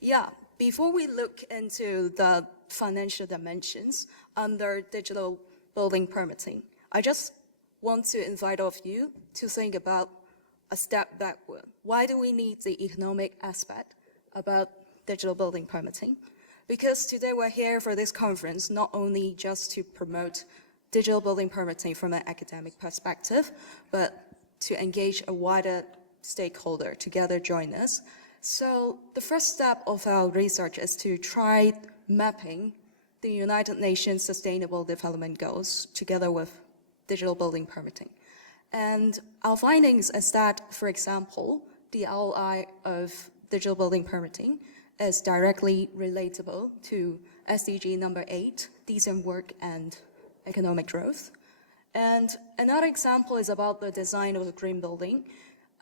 Yeah, before we look into the financial dimensions under digital building permitting, I just want to invite all of you to think about a step backward. Why do we need the economic aspect about digital building permitting? Because today we're here for this conference not only just to promote digital building permitting from an academic perspective, but to engage a wider stakeholder together join us. So the first step of our research is to try mapping the United Nations Sustainable Development Goals together with digital building permitting. And our findings is that, for example, the ROI of digital building permitting is directly relatable to SDG number 8, decent work and economic growth. And another example is about the design of the green building.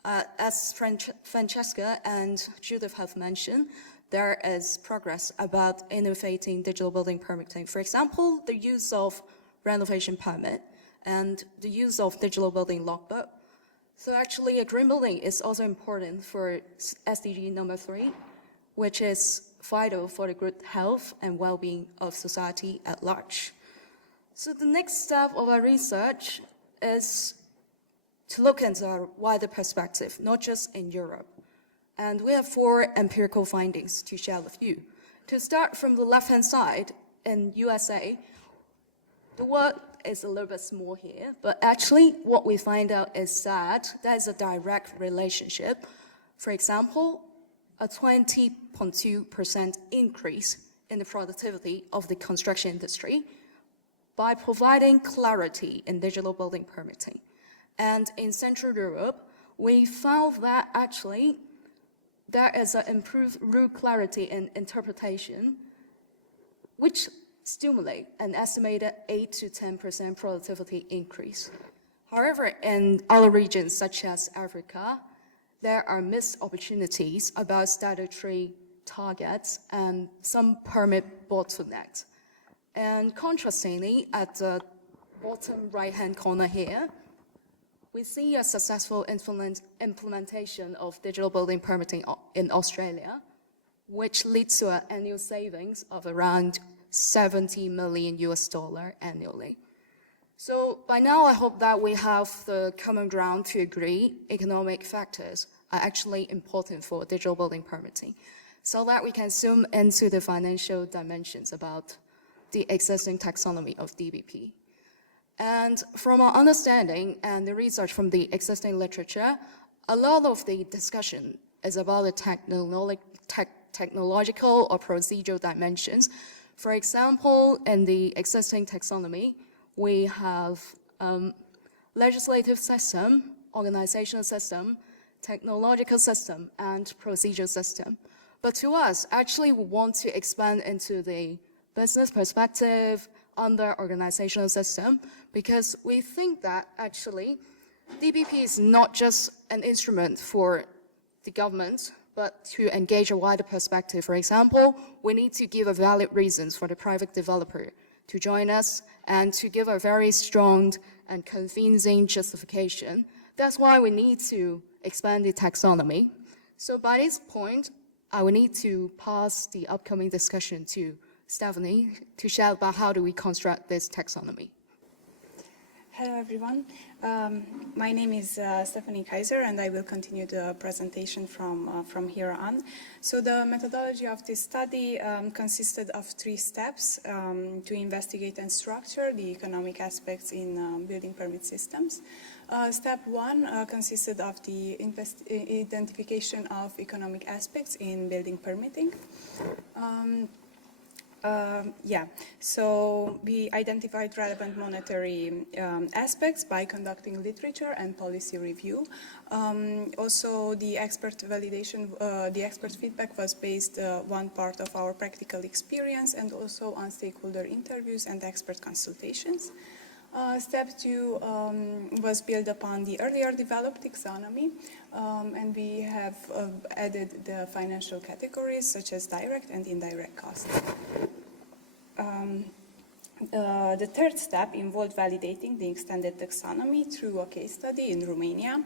As Francesca and Judith have mentioned, there is progress about innovating digital building permitting. For example, the use of renovation permit and the use of digital building logbook. So actually a green building is also important for SDG number 3, which is vital for the good health and well-being of society at large. So the next step of our research is to look into a wider perspective, not just in Europe. And we have 4 empirical findings to share with you. To start from the left-hand side, in USA, the world is a little bit small here, but actually what we find out is that there is a direct relationship. For example, a 20.2% increase in the productivity of the construction industry by providing clarity in digital building permitting. And in Central Europe, we found that actually there is an improved rule clarity in interpretation, which stimulate an estimated 8 to 10% productivity increase. However, in other regions such as Africa, there are missed opportunities about statutory targets and some permit bottlenecks. And contrastingly, at the bottom right-hand corner here, we see a successful implementation of digital building permitting in Australia, which leads to an annual savings of around $70 million annually. So by now, I hope that we have the common ground to agree economic factors are actually important for digital building permitting, so that we can zoom into the financial dimensions about the existing taxonomy of DBP. And from our understanding and the research from the existing literature, a lot of the discussion is about the technological or procedural dimensions. For example, in the existing taxonomy, we have legislative system, organizational system, technological system, and procedural system. But to us, actually, we want to expand into the business perspective under organizational system, because we think that actually DBP is not just an instrument for the government, but to engage a wider perspective. For example, we need to give a valid reasons for the private developer to join us and to give a very strong and convincing justification. That's why we need to expand the taxonomy. So by this point, I will need to pass the upcoming discussion to Stephanie to share about how do we construct this taxonomy. Hello everyone, my name is Stefanie-Brigitte and I will continue the presentation from here on. So the methodology of this study consisted of 3 steps to investigate and structure the economic aspects in building permit systems. Step 1 consisted of the identification of economic aspects in building permitting. So we identified relevant monetary aspects by conducting literature and policy review. Also, the expert validation, the expert feedback was based one part of our practical experience and also on stakeholder interviews and expert consultations. Step 2 was built upon the earlier developed taxonomy, and we have added the financial categories such as direct and indirect costs. The third step involved validating the extended taxonomy through a case study in Romania,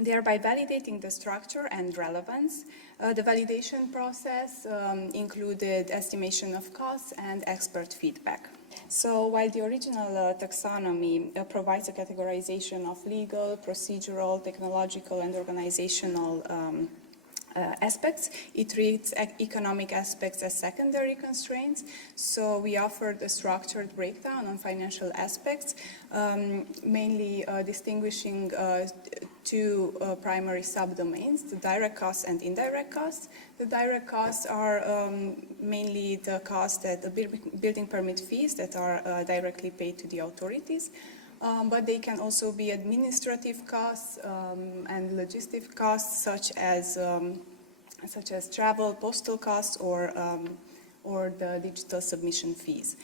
thereby validating the structure and relevance. The validation process included estimation of costs and expert feedback. So while the original taxonomy provides a categorization of legal, procedural, technological, and organizational aspects, it treats economic aspects as secondary constraints. So we offered a structured breakdown on financial aspects, mainly distinguishing 2 primary subdomains, the direct costs and indirect costs. The direct costs are mainly the costs that the building permit fees that are directly paid to the authorities. But they can also be administrative costs and logistic costs, such as travel, postal costs, or the digital submission fees.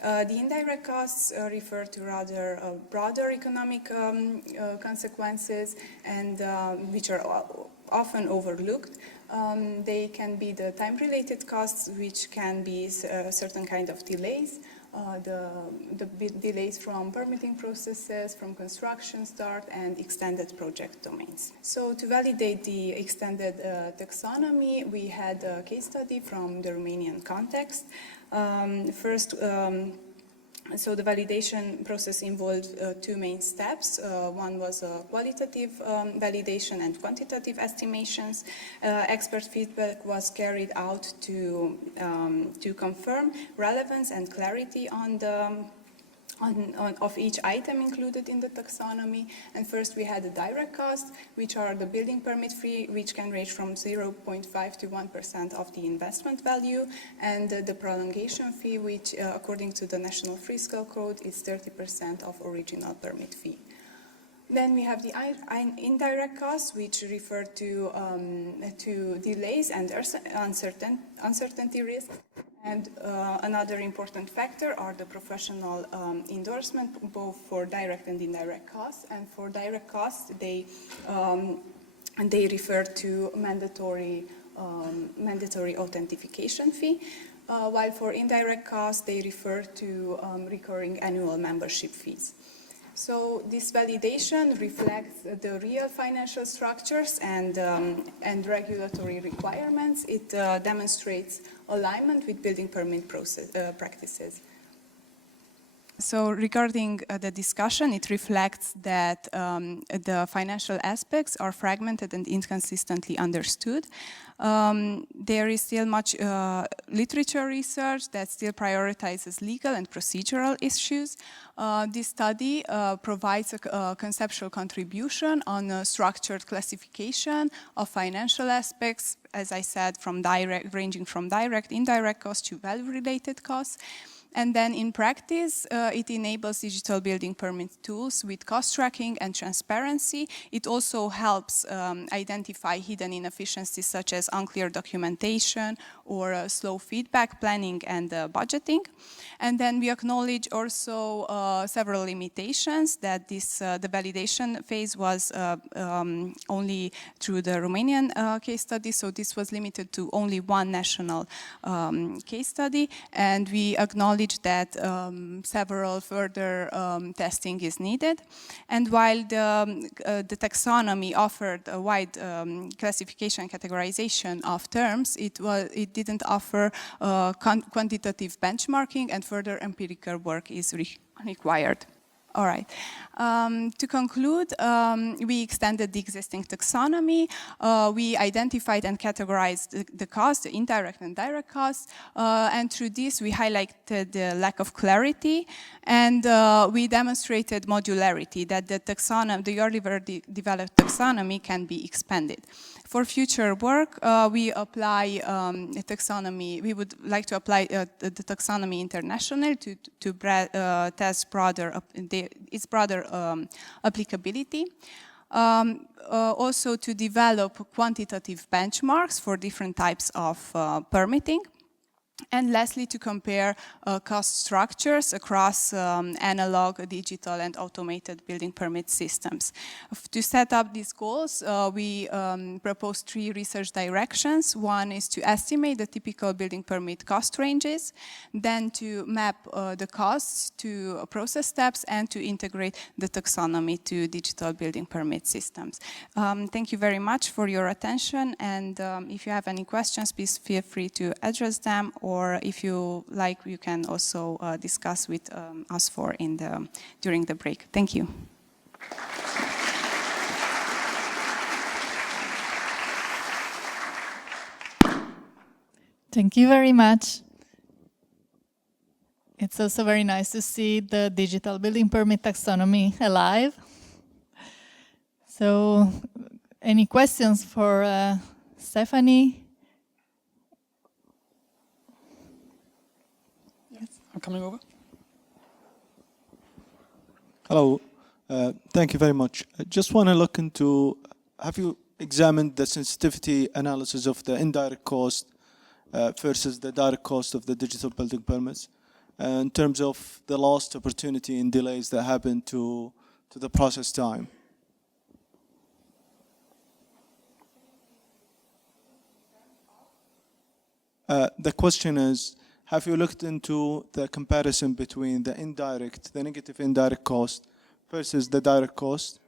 The indirect costs refer to rather broader economic consequences, and which are often overlooked. They can be the time-related costs, which can be a certain kind of delays. The delays from permitting processes, from construction start, and extended project domains. So to validate the extended taxonomy, we had a case study from the Romanian context. First, so the validation process involved 2 main steps. One was a qualitative validation and quantitative estimations. Expert feedback was carried out to confirm relevance and clarity of each item included in the taxonomy. And first we had the direct costs, which are the building permit fee, which can range from 0.5 to 1% of the investment value, and the prolongation fee, which according to the National Fiscal Code is 30% of original permit fee. Then we have the indirect costs, which refer to delays and uncertainty risks. And another important factor are the professional endorsement, both for direct and indirect costs. And for direct costs, they refer to mandatory authentication fee, while for indirect costs, they refer to recurring annual membership fees. So this validation reflects the real financial structures and regulatory requirements. It demonstrates alignment with building permit practices. So regarding the discussion, it reflects that the financial aspects are fragmented and inconsistently understood. There is still much literature research that still prioritizes legal and procedural issues. This study provides a conceptual contribution on a structured classification of financial aspects, as I said, ranging from direct, indirect costs to value-related costs. And then in practice, it enables digital building permit tools with cost tracking and transparency. It also helps identify hidden inefficiencies such as unclear documentation or slow feedback, planning and budgeting. And then we acknowledge also several limitations that the validation phase was only through the Romanian case study. So this was limited to only one national case study. And we acknowledge that several further testing is needed. And while the taxonomy offered a wide classification and categorization of terms, it didn't offer quantitative benchmarking, and further empirical work is required. All right. To conclude, we extended the existing taxonomy. We identified and categorized the costs, the indirect and direct costs. And through this, we highlighted the lack of clarity. And we demonstrated modularity, that the earlier developed taxonomy can be expanded. For future work, we apply taxonomy. We would like to apply the taxonomy international to test its broader applicability. Also to develop quantitative benchmarks for different types of permitting. And lastly, to compare cost structures across analog, digital, and automated building permit systems. To set up these goals, we propose 3 research directions. One is to estimate the typical building permit cost ranges, then to map the costs to process steps, and to integrate the taxonomy to digital building permit systems. Thank you very much for your attention, and if you have any questions, please feel free to address them, or if you like, you can also discuss with us during the break. Thank you. Thank you very much. It's also very nice to see the digital building permit taxonomy alive. So, any questions for Stefanie? I'm coming over. Hello, thank you very much. I just want to look into, have you examined the sensitivity analysis of the indirect cost versus the direct cost of the digital building permits in terms of the lost opportunity and delays that happen to the process time? The question is, have you looked into the comparison between the negative indirect cost versus the direct cost?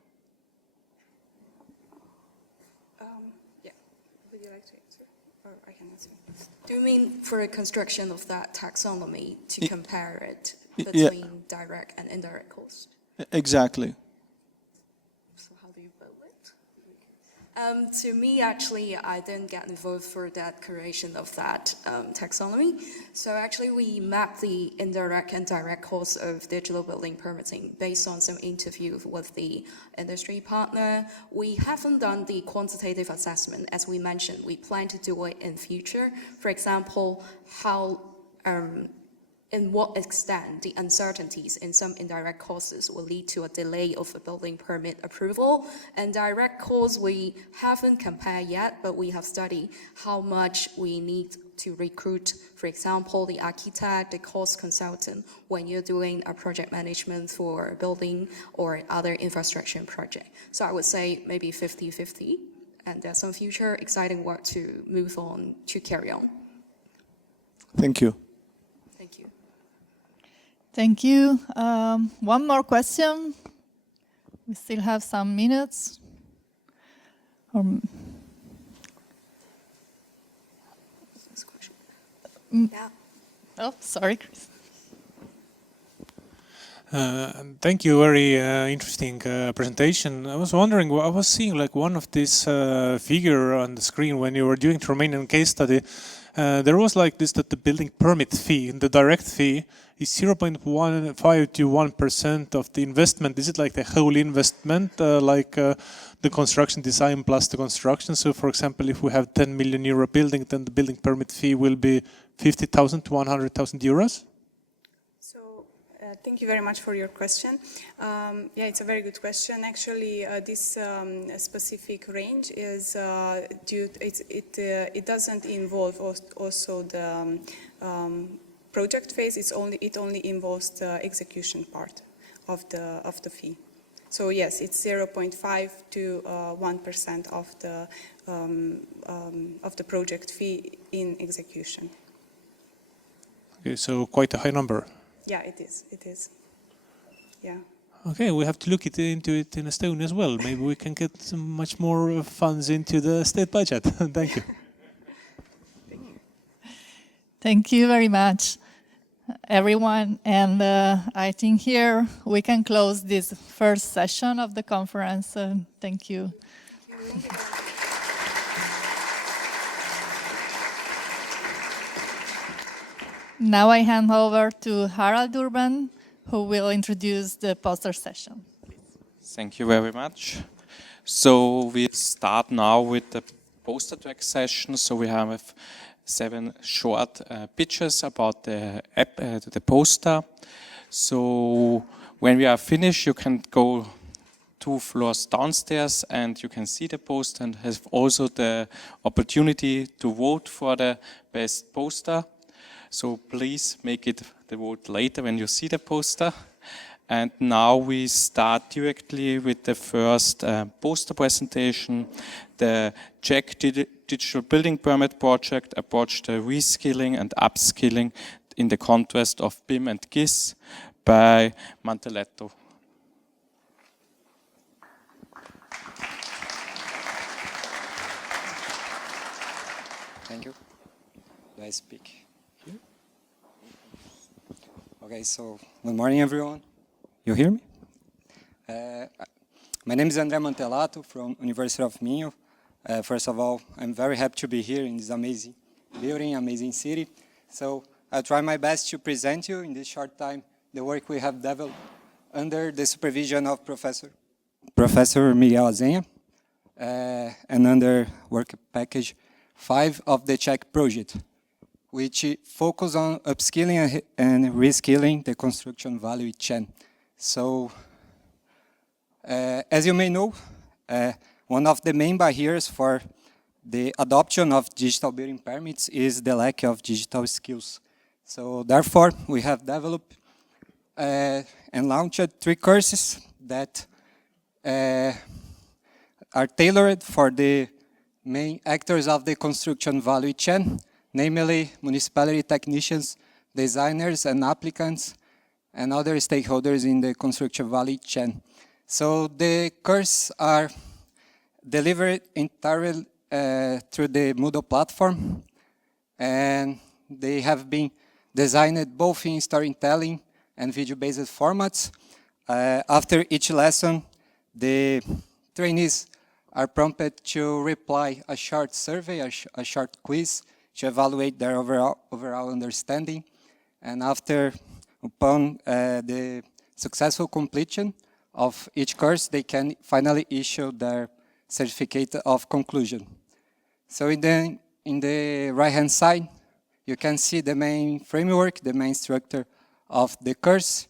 Yeah, would you like to answer? Or I can answer. Do you mean for a construction of that taxonomy to compare it between direct and indirect cost? Exactly. So how do you build it? To me, actually, I didn't get involved for that creation of that taxonomy. So actually, we mapped the indirect and direct costs of digital building permitting based on some interviews with the industry partner. We haven't done the quantitative assessment. As we mentioned, we plan to do it in future. For example, how in what extent the uncertainties in some indirect costs will lead to a delay of a building permit approval. And direct costs we haven't compared yet, but we have studied how much we need to recruit, for example, the architect, the cost consultant, when you're doing a project management for a building or other infrastructure project. So I would say maybe 50-50, and there's some future exciting work to move on, to carry on. Thank you. Thank you. Thank you. One more question. We still have some minutes. Yeah. Oh, sorry, Chris. Thank you. Very interesting presentation. I was wondering, I was seeing like one of this figure on the screen when you were doing the Romanian case study. There was like this, that the building permit fee, the direct fee, is 0.15 to 1% of the investment. Is it like the whole investment, the construction design plus the construction? So for example, if we have 10 million euro building, then the building permit fee will be 50,000 to 100,000 euros? Thank you very much for your question. Yeah, it's a very good question. Actually, this specific range is it doesn't involve also the project phase. It only involves the execution part of the fee. So yes, it's 0.5 to 1% of the project fee in execution. Okay, so quite a high number. Yeah, it is. It is. Yeah. Okay, we have to look into it in Estonia as well. Maybe we can get some much more funds into the state budget. Thank you. Thank you very much, everyone. And I think here we can close this first session of the conference. Thank you. Thank you. Now I hand over to Harald Urban, who will introduce the poster session. Thank you very much. So we start now with the poster track session. So we have 7 short pitches about the app, the poster. So when we are finished, you can go 2 floors downstairs and you can see the poster and have also the opportunity to vote for the best poster. So please make it the vote later when you see the poster. And now we start directly with the first poster presentation. The CHEK Digital Building Permit Project approached the reskilling and upskilling in the contrast of BIM and GIS by Mantelatto. Thank you. Do I speak? Okay, so good morning, everyone. You hear me? My name is André Mantelatto from University of Minho. First of all, I'm very happy to be here in this amazing building, amazing city. So I'll try my best to present you in this short time the work we have developed under the supervision of Professor Miguel Azenha and under work package 5 of the CHEK project, which focus on upskilling and reskilling the construction value chain. So, as you may know, one of the main barriers for the adoption of digital building permits is the lack of digital skills. So, therefore, we have developed and launched 3 courses that are tailored for the main actors of the construction value chain, namely municipality technicians, designers and applicants, and other stakeholders in the construction value chain. So the courses are delivered entirely through the Moodle platform, and they have been designed both in storytelling and video-based formats. After each lesson, the trainees are prompted to reply a short survey, a short quiz, to evaluate their overall understanding. And upon the successful completion of each course, they can finally issue their certificate of conclusion. So in the right-hand side, you can see the main framework, the main structure of the course.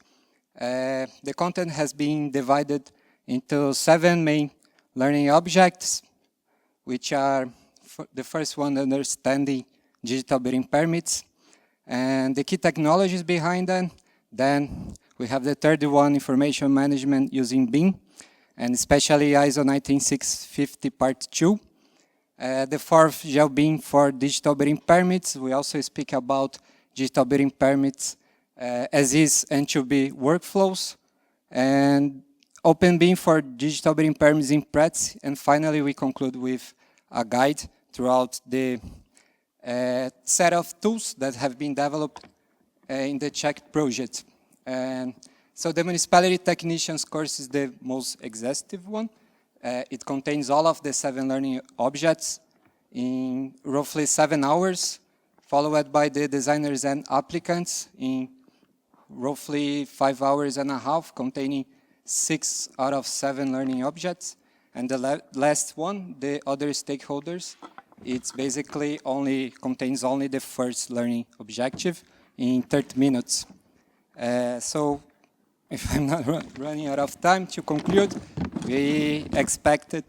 The content has been divided into 7 main learning objects, which are the first one, understanding digital building permits, and the key technologies behind them. Then we have the third one, information management using BIM, and especially ISO 19650 Part 2. The fourth, GeoBIM for digital building permits. We also speak about digital building permits as is and to be workflows, and OpenBIM for digital building permits in practice. And finally, we conclude with a guide throughout the set of tools that have been developed in the CHEK project. And so the municipality technicians course is the most exhaustive one. It contains all of the 7 learning objects in roughly 7 hours, followed by the designers and applicants in roughly 5 hours and a half, containing 6 out of 7 learning objects. And the last one, the other stakeholders, it's basically contains only the first learning objective in 30 minutes. So if I'm not running out of time, to conclude, we expected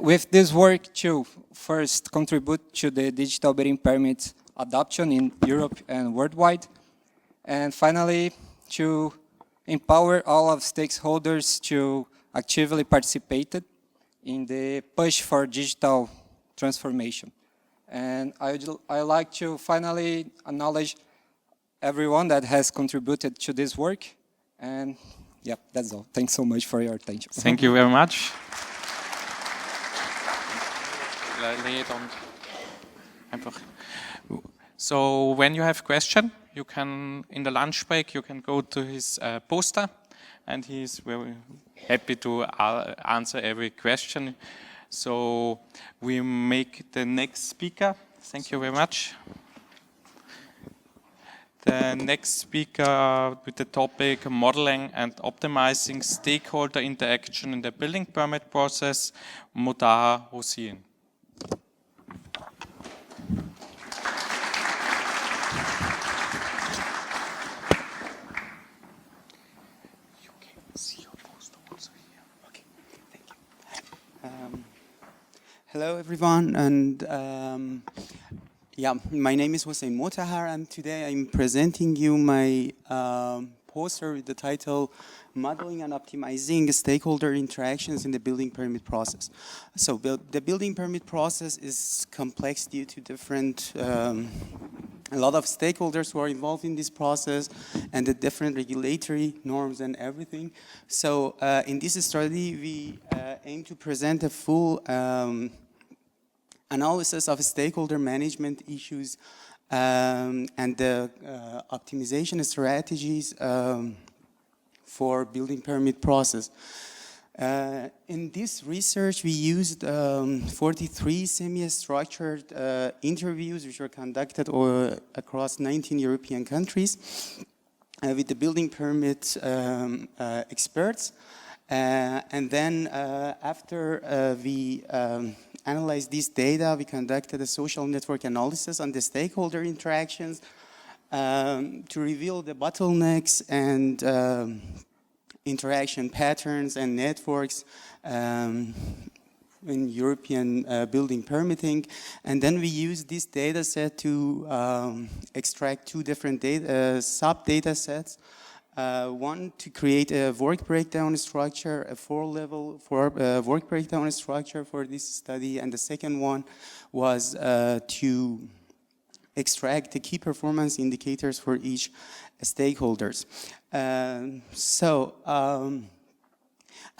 with this work to first contribute to the digital building permit adoption in Europe and worldwide, and finally to empower all of stakeholders to actively participate in the push for digital transformation. And I'd like to finally acknowledge everyone that has contributed to this work. And yeah, that's all. Thanks so much for your attention. Thank you very much. So when you have question, you can, in the lunch break, you can go to his poster, and he's very happy to answer every question. So we make the next speaker. Thank you very much. The next speaker with the topic modeling and optimizing stakeholder interaction in the building permit process, Motahar Hossein. Hello everyone, and my name is Hossein Motahar, and today I'm presenting you my poster with the title Modeling and Optimizing Stakeholder Interactions in the Building Permit Process. So the building permit process is complex due to different a lot of stakeholders who are involved in this process and the different regulatory norms and everything. So in this study, we aim to present a full analysis of stakeholder management issues and the optimization strategies for building permit process. In this research, we used 43 semi-structured interviews which were conducted across 19 European countries with the building permit experts. And then after we analyzed this data, we conducted a social network analysis on the stakeholder interactions to reveal the bottlenecks and interaction patterns and networks in European building permitting. And then we use this data set to extract 2 different sub-data sets. One to create a work breakdown structure, a 4-level work breakdown structure for this study, and the second one was to extract the key performance indicators for each stakeholders.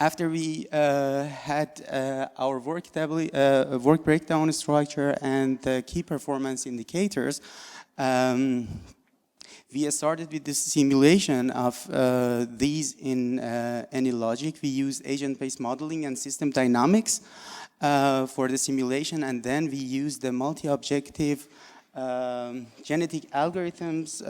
After we had our work breakdown structure and the key performance indicators, we started with the simulation of these in AnyLogic. We used agent-based modeling and system dynamics for the simulation, and then we used the multi-objective genetic algorithms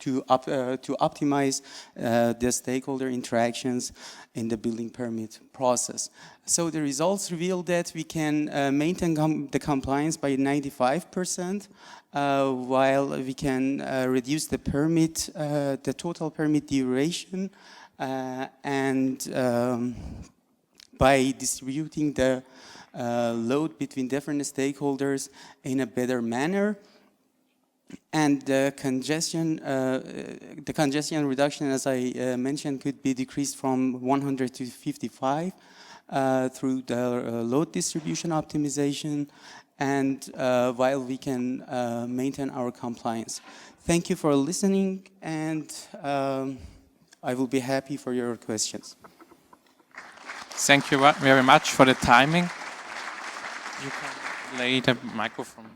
to optimize the stakeholder interactions in the building permit process. So the results reveal that we can maintain the compliance by 95%, while we can reduce the permit, the total permit duration, and by distributing the load between different stakeholders in a better manner. And the congestion reduction, as I mentioned, could be decreased from 100 to 55 through the load distribution optimization, and while we can maintain our compliance. Thank you for listening, and I will be happy for your questions. Thank you very much for the timing. You can lay the microphone.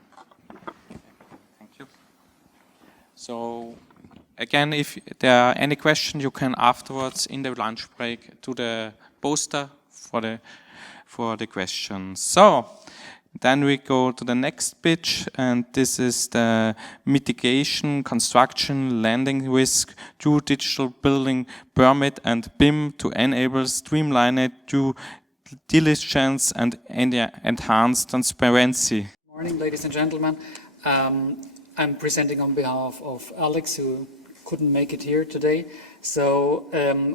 So again, if there are any questions, you can afterwards in the lunch break to the poster for the questions. So then we go to the next pitch, and this is the mitigation, construction, landing risk due digital building permit and BIM to enable streamlined due diligence and enhance transparency. Good morning, ladies and gentlemen. I'm presenting on behalf of Alex, who couldn't make it here today. So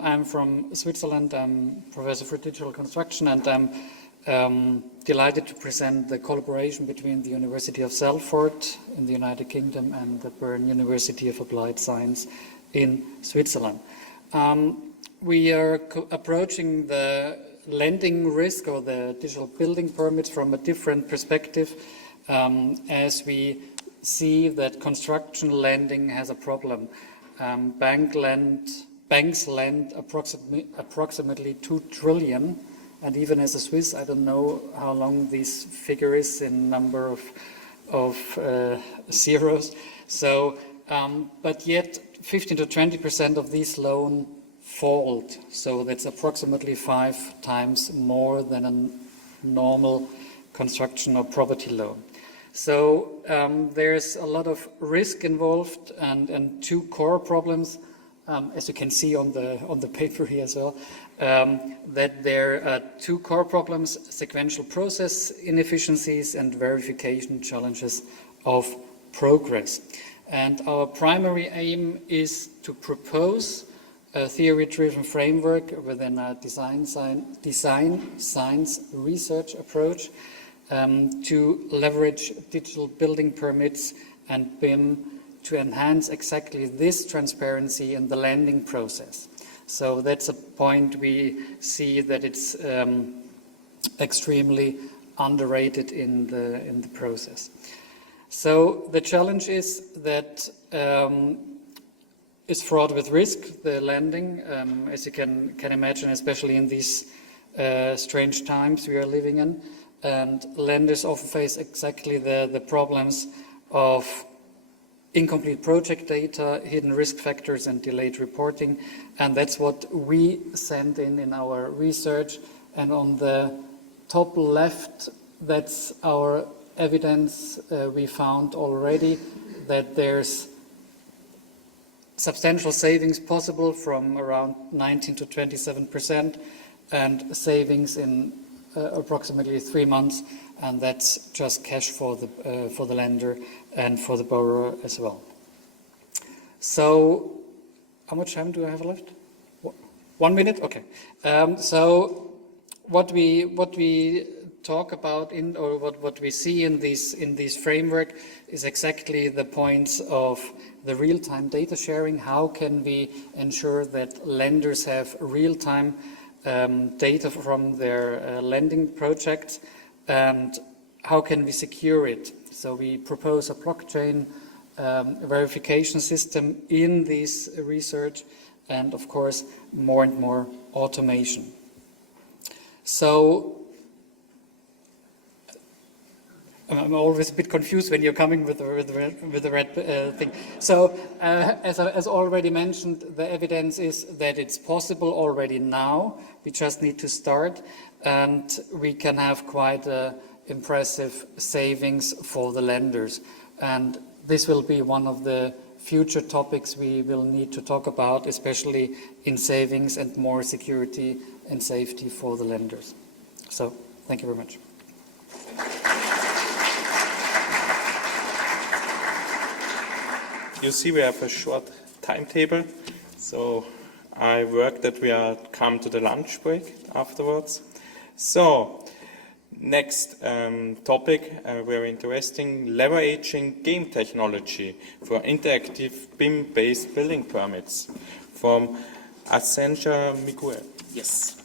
I'm from Switzerland. I'm professor for digital construction, and I'm delighted to present the collaboration between the University of Salford in the United Kingdom and the Bern University of Applied Science in Switzerland. We are approaching the lending risk or the digital building permits from a different perspective, as we see that construction lending has a problem. Banks lend approximately 2 trillion, and even as a Swiss, I don't know how long this figure is in number of zeros. So, but yet 15 to 20% of these loans fold. So that's approximately 5 times more than a normal construction or property loan. So there's a lot of risk involved, and 2 core problems, as you can see on the paper here as well, that there are 2 core problems: sequential process inefficiencies and verification challenges of progress. And our primary aim is to propose a theory-driven framework within a design science research approach to leverage digital building permits and BIM to enhance exactly this transparency in the lending process. So that's a point we see that it's extremely underrated in the process. So the challenge is that it's fraught with risk, the lending, as you can imagine, especially in these strange times we are living in. And lenders often face exactly the problems of incomplete project data, hidden risk factors, and delayed reporting. And that's what we sent in our research. And on the top left, that's our evidence. We found already that there's substantial savings possible from around 19 to 27%, and savings in approximately 3 months, and that's just cash for the lender and for the borrower as well. So, how much time do I have left? 1 minute? Okay. So, what we talk about or what we see in this framework is exactly the points of the real-time data sharing. How can we ensure that lenders have real-time data from their lending projects, and how can we secure it? So we propose a blockchain verification system in this research, and of course more and more automation. So I'm always a bit confused when you're coming with the red thing. So, as already mentioned, the evidence is that it's possible already now. We just need to start, and we can have quite impressive savings for the lenders. And this will be one of the future topics we will need to talk about, especially in savings and more security and safety for the lenders. So, thank you very much. You see we have a short timetable, so I work that we are come to the lunch break afterwards. So, next topic, very interesting, leveraging game technology for interactive BIM-based building permits from Ascensia Miguel. Yes.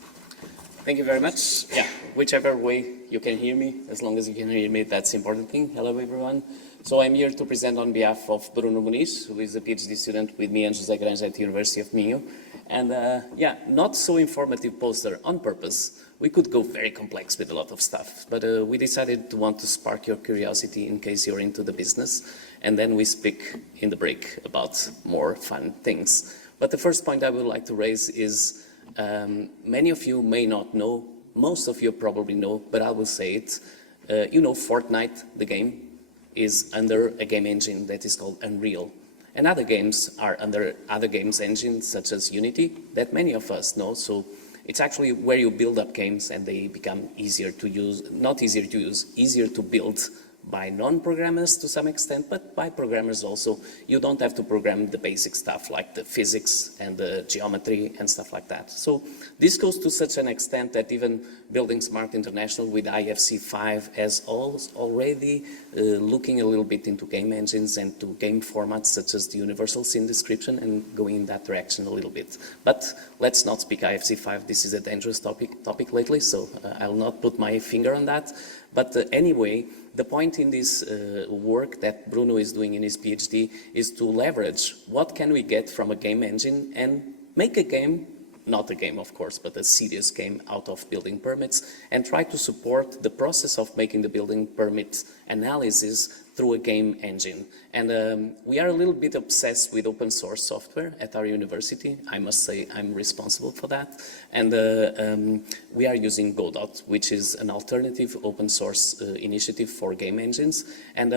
Thank you very much. Yeah, whichever way you can hear me, as long as you can hear me, that's the important thing. Hello, everyone. So I'm here to present on behalf of Bruno Muniz, who is a PhD student with me and José Granja at the University of Minho. And yeah, not so informative poster on purpose. We could go very complex with a lot of stuff, but we decided to want to spark your curiosity in case you're into the business, and then we speak in the break about more fun things. But the first point I would like to raise is many of you may not know, most of you probably know, but I will say it. You know Fortnite, the game, is under a game engine that is called Unreal. And other games are under other games engines such as Unity that many of us know. So it's actually where you build up games and they become easier to use, not easier to use, easier to build by non-programmers to some extent, but by programmers also. You don't have to program the basic stuff like the physics and the geometry and stuff like that. So this goes to such an extent that even Building Smart International with IFC 5 has already looking a little bit into game engines and to game formats such as the universal scene description and going in that direction a little bit. But let's not speak IFC 5. This is a dangerous topic lately, so I'll not put my finger on that. But anyway, the point in this work that Bruno is doing in his PhD is to leverage what can we get from a game engine and make a game, not a game of course, but a serious game out of building permits, and try to support the process of making the building permit analysis through a game engine. And we are a little bit obsessed with open source software at our university. I must say I'm responsible for that. And we are using Godot, which is an alternative open source initiative for game engines. And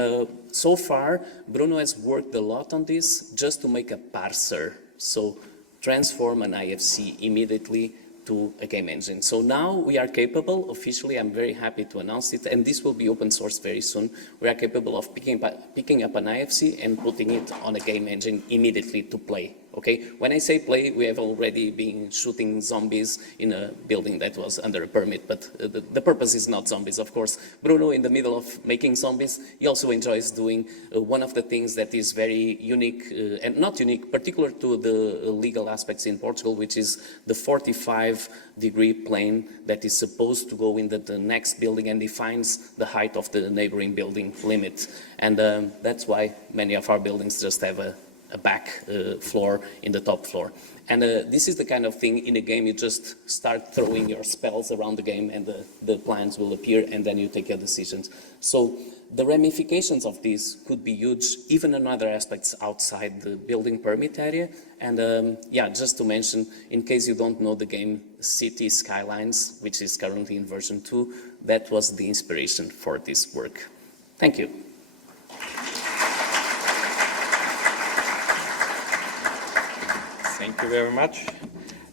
so far, Bruno has worked a lot on this just to make a parser. So transform an IFC immediately to a game engine. So now we are capable, officially, I'm very happy to announce it, and this will be open source very soon. We are capable of picking up an IFC and putting it on a game engine immediately to play. Okay, when I say play, we have already been shooting zombies in a building that was under a permit, but the purpose is not zombies, of course. Bruno, in the middle of making zombies, he also enjoys doing one of the things that is very unique, and not unique, particular to the legal aspects in Portugal, which is the 45-degree plane that is supposed to go in the next building and defines the height of the neighboring building limit. And that's why many of our buildings just have a back floor in the top floor. And this is the kind of thing in a game you just start throwing your spells around the game and the plans will appear and then you take your decisions. So the ramifications of this could be huge, even in other aspects outside the building permit area. And yeah, just to mention, in case you don't know the game City Skylines, which is currently in version 2, that was the inspiration for this work. Thank you. Thank you very much.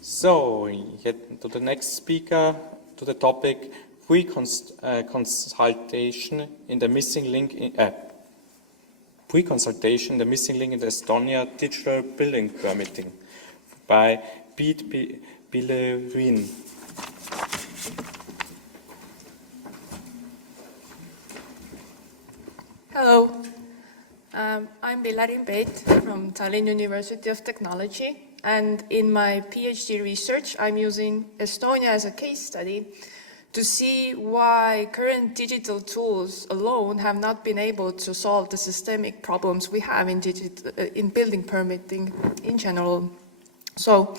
So, get to the next speaker, to the topic, pre-consultation in the missing link in pre-consultation, the missing link in the Estonia digital building permitting by Pete Bellerin. Hello, I'm Bellerin Pete from Tallinn University of Technology, and in my PhD research I'm using Estonia as a case study to see why current digital tools alone have not been able to solve the systemic problems we have in building permitting in general. So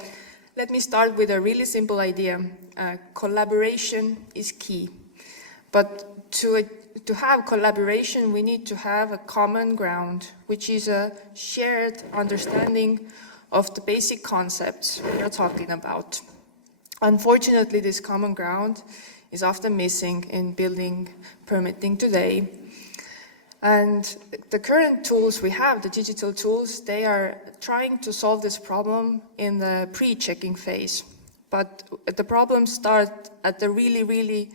let me start with a really simple idea. Collaboration is key, but to have collaboration, we need to have a common ground, which is a shared understanding of the basic concepts we are talking about. Unfortunately, this common ground is often missing in building permitting today. And the current tools we have, the digital tools, they are trying to solve this problem in the pre-checking phase. But the problems start at the really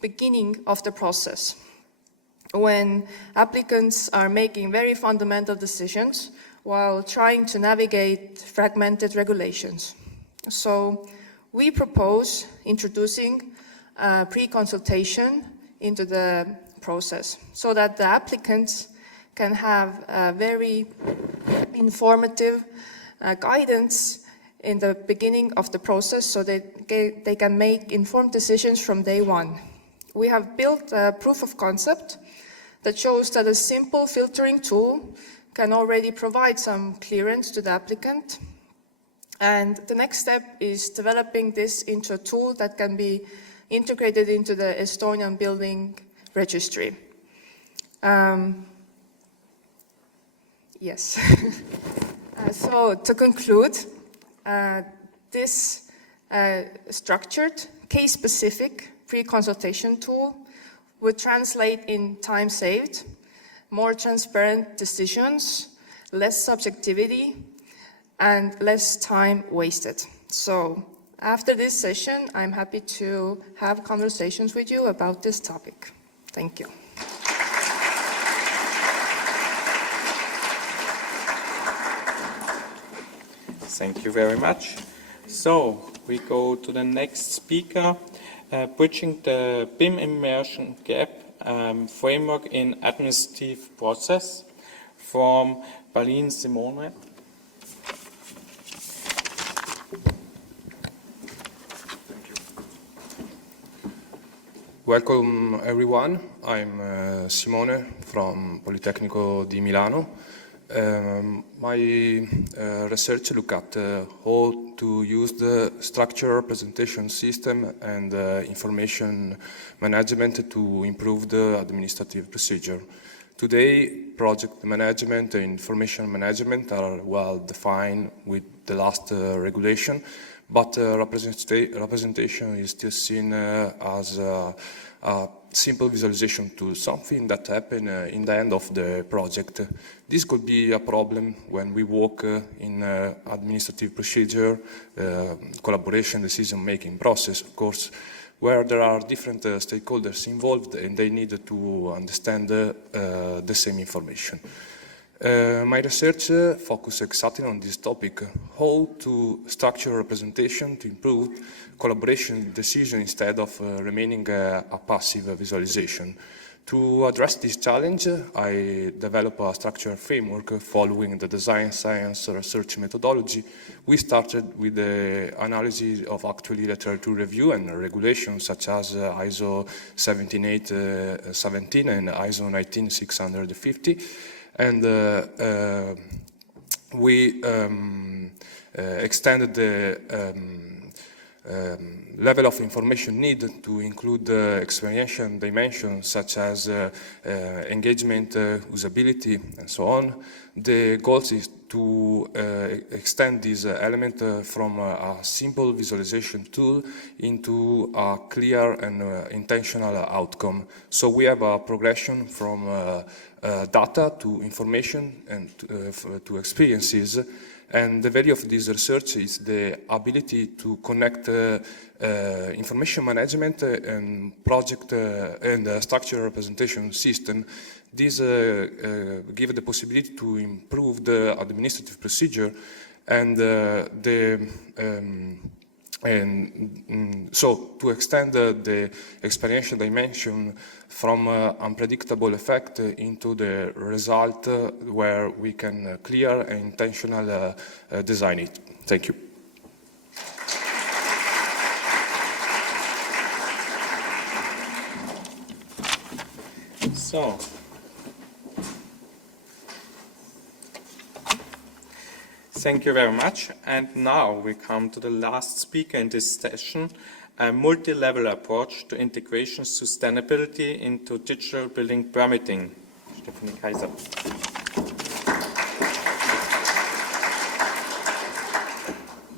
beginning of the process, when applicants are making very fundamental decisions while trying to navigate fragmented regulations. So we propose introducing pre-consultation into the process so that the applicants can have very informative guidance in the beginning of the process so that they can make informed decisions from day one. We have built a proof of concept that shows that a simple filtering tool can already provide some clearance to the applicant. And the next step is developing this into a tool that can be integrated into the Estonian building registry. Yes. So to conclude, this structured, case-specific pre-consultation tool would translate in time saved, more transparent decisions, less subjectivity, and less time wasted. So after this session, I'm happy to have conversations with you about this topic. Thank you. Thank you very much. So we go to the next speaker, bridging the BIM immersion gap framework in administrative process, from Berlin, Simone. Welcome everyone, I'm Simone from Politecnico di Milano. My research look at how to use the structure representation system and information management to improve the administrative procedure. Today, project management and information management are well defined with the last regulation, but representation is still seen as a simple visualization tool, something that happens in the end of the project. This could be a problem when we work in administrative procedure, collaboration, decision-making process, of course, where there are different stakeholders involved and they need to understand the same information. My research focuses exactly on this topic, how to structure representation to improve collaboration decision instead of remaining a passive visualization. To address this challenge, I developed a structured framework following the design science research methodology. We started with the analysis of actually literature review and regulations such as ISO 17817 and ISO 19650. And we extended the level of information needed to include experiential dimensions such as engagement, usability, and so on. The goal is to extend this element from a simple visualization tool into a clear and intentional outcome. So we have a progression from data to information and to experiences. And the value of this research is the ability to connect information management and project and structure representation system. This gives the possibility to improve the administrative procedure and so to extend the experiential dimension from unpredictable effect into the result where we can clear and intentional design it. Thank you. So, thank you very much. And now we come to the last speaker in this session, a multi-level approach to integration sustainability into digital building permitting. Stefanie-Brigitte.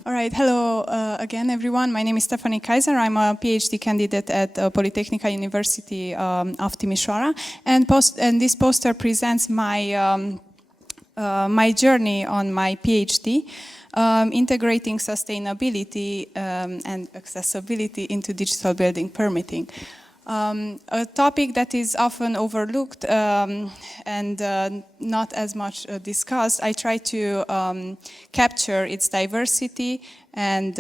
All right, hello again, everyone. My name is Stefanie-Brigitte. I'm a PhD candidate at Polytechnica University of Timisoara, and this poster presents my my journey on my PhD, integrating sustainability and accessibility into digital building permitting. A topic that is often overlooked and not as much discussed. I try to capture its diversity and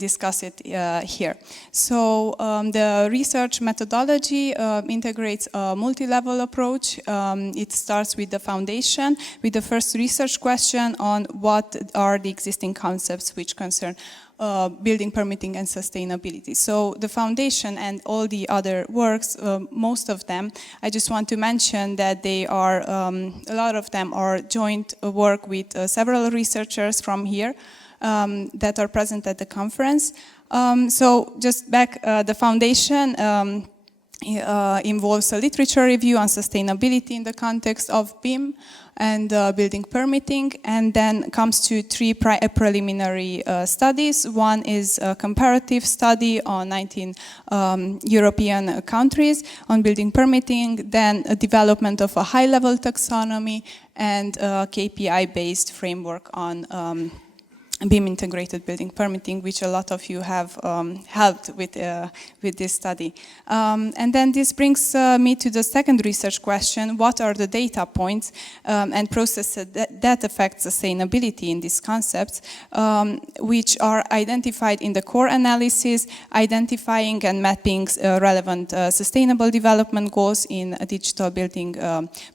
discuss it here. So the research methodology integrates a multi-level approach. It starts with the foundation, with the first research question on what are the existing concepts which concern building permitting and sustainability. So the foundation and all the other works, most of them, I just want to mention that they are, a lot of them are joint work with several researchers from here that are present at the conference. So just back, the foundation involves a literature review on sustainability in the context of BIM and building permitting, and then comes to three preliminary studies. One is a comparative study on 19 European countries on building permitting, then a development of a high-level taxonomy, and a KPI-based framework on BIM integrated building permitting, which a lot of you have helped with this study. And then this brings me to the second research question: what are the data points and processes that affect sustainability in these concepts, which are identified in the core analysis, identifying and mapping relevant sustainable development goals in digital building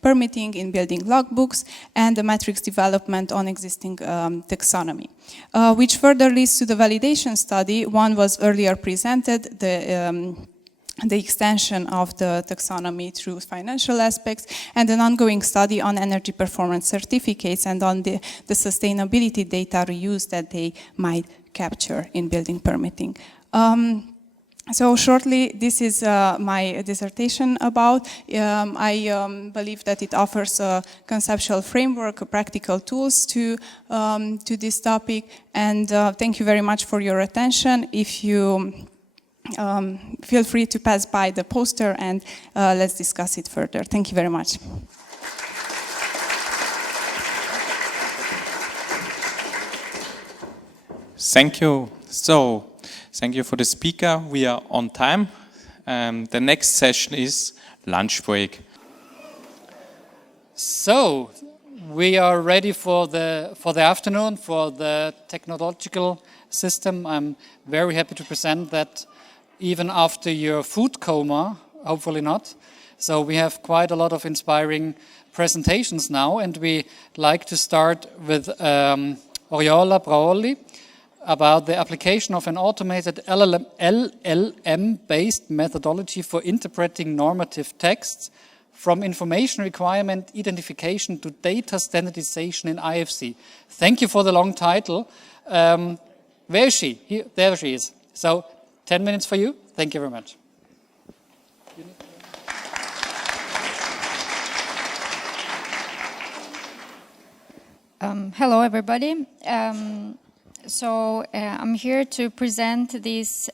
permitting, in building logbooks, and the metrics development on existing taxonomy. Which further leads to the validation study. One was earlier presented, the extension of the taxonomy through financial aspects, and an ongoing study on energy performance certificates and on the sustainability data reuse that they might capture in building permitting. So shortly, this is my dissertation about. I believe that it offers a conceptual framework, practical tools to this topic. And thank you very much for your attention. If you feel free to pass by the poster and let's discuss it further. Thank you very much. Thank you. So, thank you for the speaker. We are on time. The next session is lunch break. So, we are ready for the afternoon, for the technological system. I'm very happy to present that even after your food coma, hopefully not. So we have quite a lot of inspiring presentations now, and we like to start with Orjola Braholli about the application of an automated LLM-based methodology for interpreting normative texts from information requirement identification to data standardization in IFC. Thank you for the long title. Where is she? Here, there she is. So, 10 minutes for you. Thank you very much. Hello, everybody. I'm here to present this.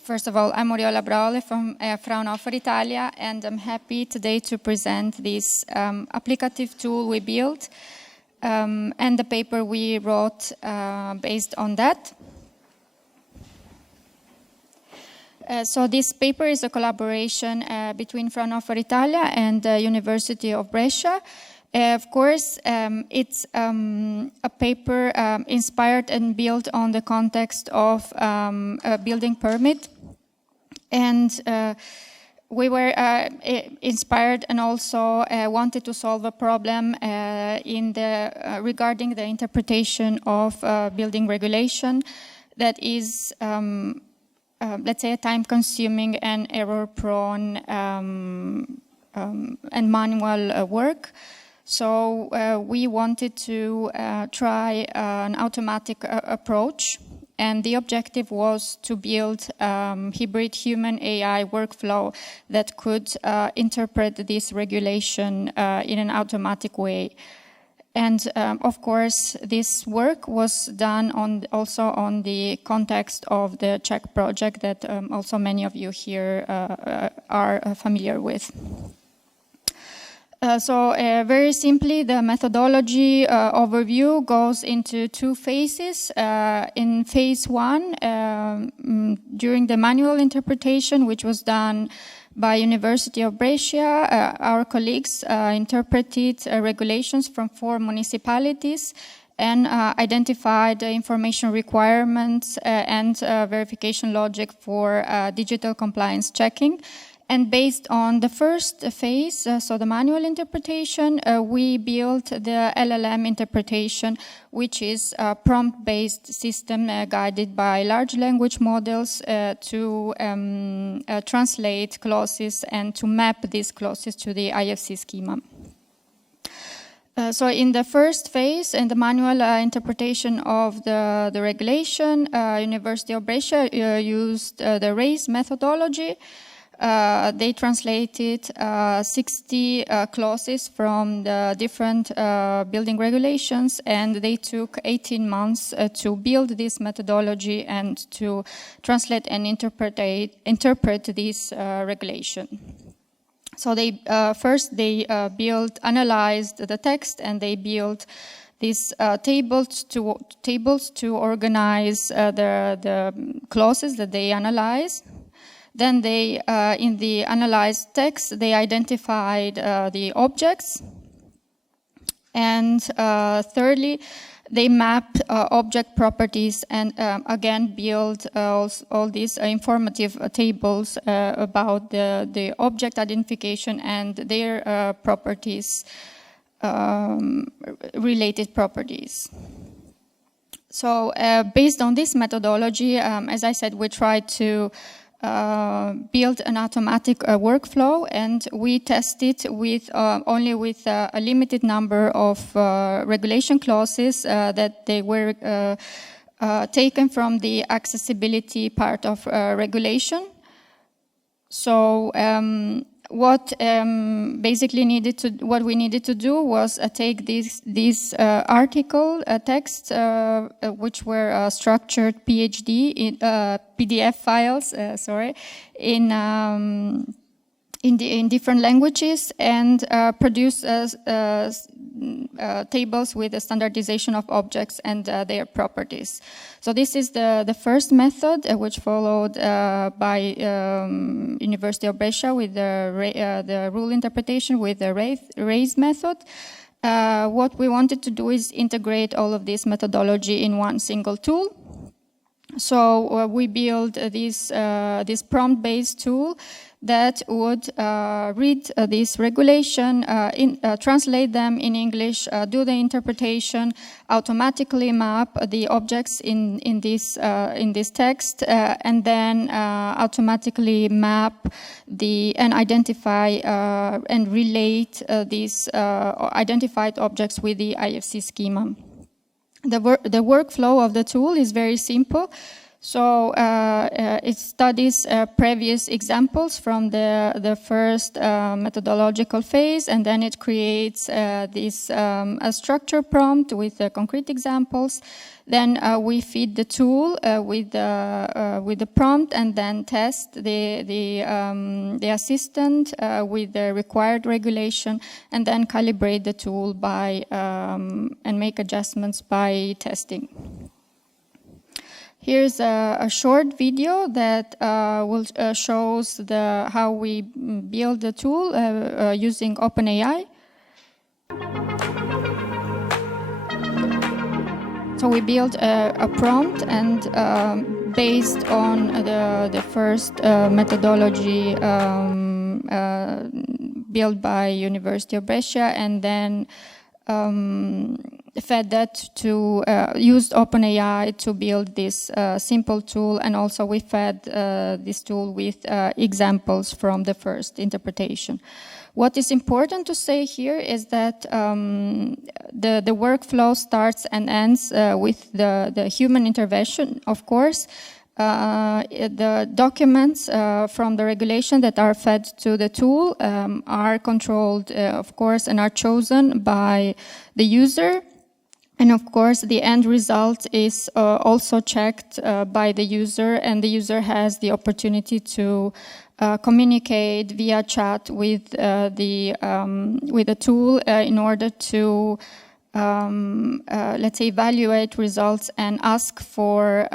First of all, I'm Orjola Braholli from Fraunhofer Italia, and I'm happy today to present this applicative tool we built and the paper we wrote based on that. So this paper is a collaboration between Fraunhofer Italia and the University of Brescia. Of course, it's a paper inspired and built on the context of a building permit. And we were inspired and also wanted to solve a problem regarding the interpretation of building regulation that is, let's say, time-consuming and error-prone and manual work. So we wanted to try an automatic approach, and the objective was to build hybrid human-AI workflow that could interpret this regulation in an automatic way. And of course, this work was done also on the context of the CHEK project that also many of you here are familiar with. Very simply, the methodology overview goes into two phases. In phase one, during the manual interpretation, which was done by University of Brescia, our colleagues interpreted regulations from 4 municipalities and identified the information requirements and verification logic for digital compliance checking. And based on the first phase, so the manual interpretation, we built the LLM interpretation, which is a prompt-based system guided by large language models to translate clauses and to map these clauses to the IFC schema. So in the first phase, in the manual interpretation of the regulation, University of Brescia used the RAISE methodology. They translated 60 clauses from the different building regulations, and they took 18 months to build this methodology and to translate and interpret this regulation. So they first analyzed the text, and they built these tables to organize the clauses that they analyzed. Then they, in the analyzed text, they identified the objects. And thirdly, they mapped object properties and again built all these informative tables about the object identification and their properties, related properties. So based on this methodology, as I said, we tried to build an automatic workflow, and we tested with only with a limited number of regulation clauses that they were taken from the accessibility part of regulation. So what we needed to do was take these article texts, which were structured PhD in PDF files, in different languages, and produce tables with the standardization of objects and their properties. So this is the first method, which followed by University of Brescia with the rule interpretation with the RAISE method. What we wanted to do is integrate all of this methodology in one single tool. So we built this prompt-based tool that would read this regulation, translate them in English, do the interpretation, automatically map the objects in this text, and then automatically map and identify and relate these identified objects with the IFC schema. The workflow of the tool is very simple. So it studies previous examples from the first methodological phase, and then it creates this a structure prompt with concrete examples. Then we feed the tool with the prompt, and then test the assistant with the required regulation, and then calibrate the tool by and make adjustments by testing. Here's a short video that shows how we build the tool using OpenAI. So we built a prompt, and based on the first methodology built by University of Brescia, and then fed that to used OpenAI to build this simple tool, and also we fed this tool with examples from the first interpretation. What is important to say here is that the workflow starts and ends with the human intervention, of course, the documents from the regulation that are fed to the tool are controlled, of course, and are chosen by the user. And of course, the end result is also checked by the user, and the user has the opportunity to communicate via chat with the tool in order to let's say, evaluate results and ask for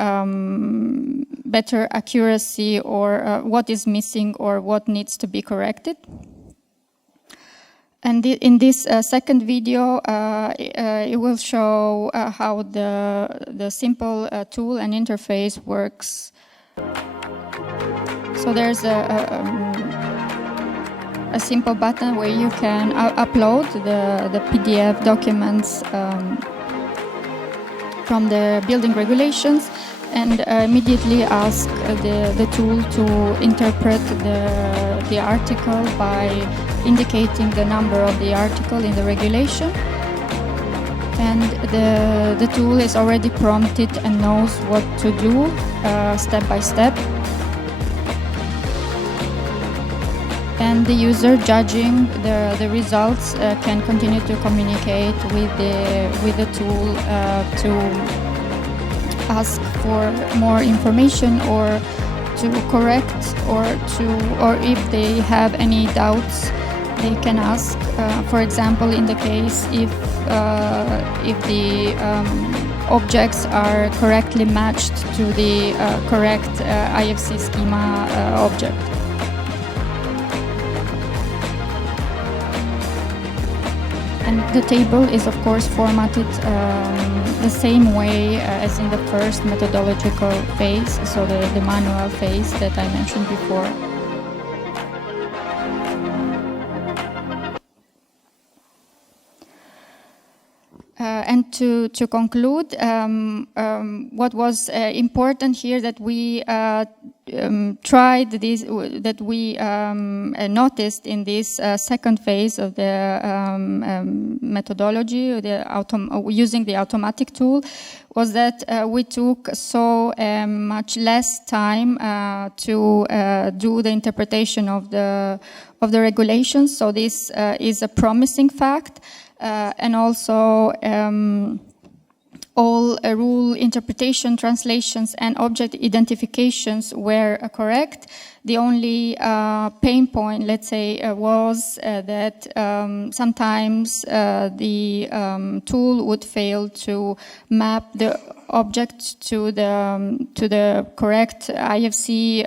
better accuracy or what is missing or what needs to be corrected. And in this second video, it will show how the simple tool and interface works. So there's a simple button where you can upload the PDF documents from the building regulations and immediately ask the tool to interpret the article by indicating the number of the article in the regulation. And the tool is already prompted and knows what to do step by step. And the user judging the results can continue to communicate with the tool to ask for more information or to correct or if they have any doubts, they can ask. For example, in the case if the objects are correctly matched to the correct IFC schema object. And the table is, of course, formatted the same way as in the first methodological phase, so the manual phase that I mentioned before. And to conclude, what was important here that we tried this, that we noticed in this second phase of the methodology, using the automatic tool, was that we took so much less time to do the interpretation of the regulations. So this is a promising fact. And also all rule interpretation, translations, and object identifications were correct. The only pain point, let's say, was that sometimes the tool would fail to map the object to the correct IFC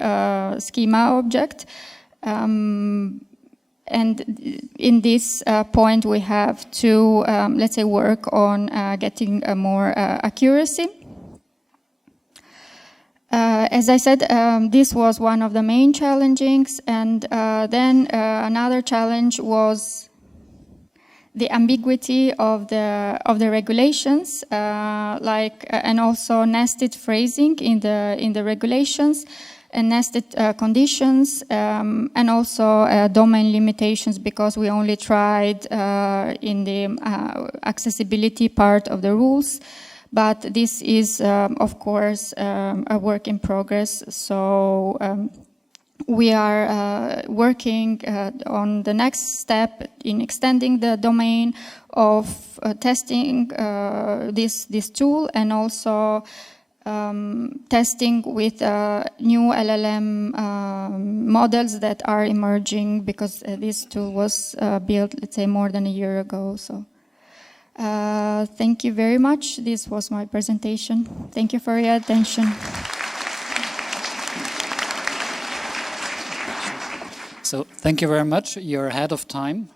schema object. And in this point, we have to, let's say, work on getting more accuracy. As I said, this was one of the main challenges, and then another challenge was the ambiguity of the regulations, and also nested phrasing in the regulations. And nested conditions, and also domain limitations, because we only tried in the accessibility part of the rules. But this is, of course, a work in progress. So we are working on the next step in extending the domain of testing this tool, and also testing with new LLM models that are emerging, because this tool was built, let's say, more than a year ago. So thank you very much. This was my presentation. Thank you for your attention. So thank you very much. You're ahead of time.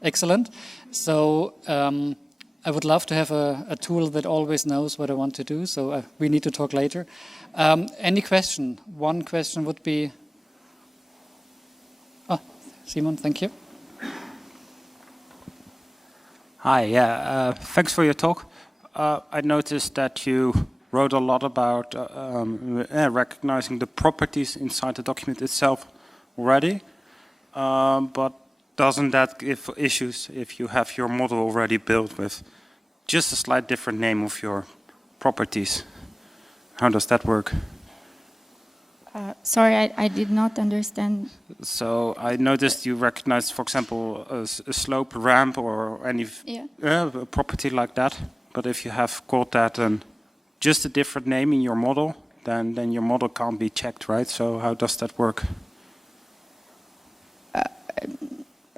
Excellent. So I would love to have a tool that always knows what I want to do, so we need to talk later. Any question? One question would be... Oh, Simon, thank you. Hi, thanks for your talk. I noticed that you wrote a lot about recognizing the properties inside the document itself already, but doesn't that give issues if you have your model already built with just a slight different name of your properties? How does that work? Sorry, I did not understand. So I noticed you recognized, for example, a slope, ramp, or any property like that. But if you have called that just a different name in your model, then your model can't be checked, right? So how does that work?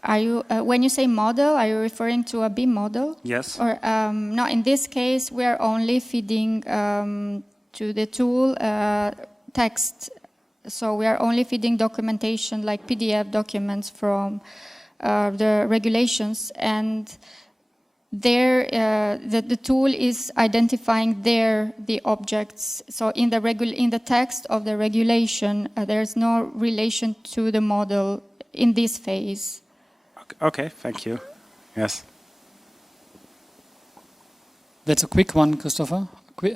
Are you when you say model, are you referring to a BIM model? Yes. Or no? In this case, we are only feeding to the tool text. So we are only feeding documentation like PDF documents from the regulations, and there the tool is identifying the objects. So in the text of the regulation, there's no relation to the model in this phase. Okay, thank you. Yes. That's a quick one, Christopher.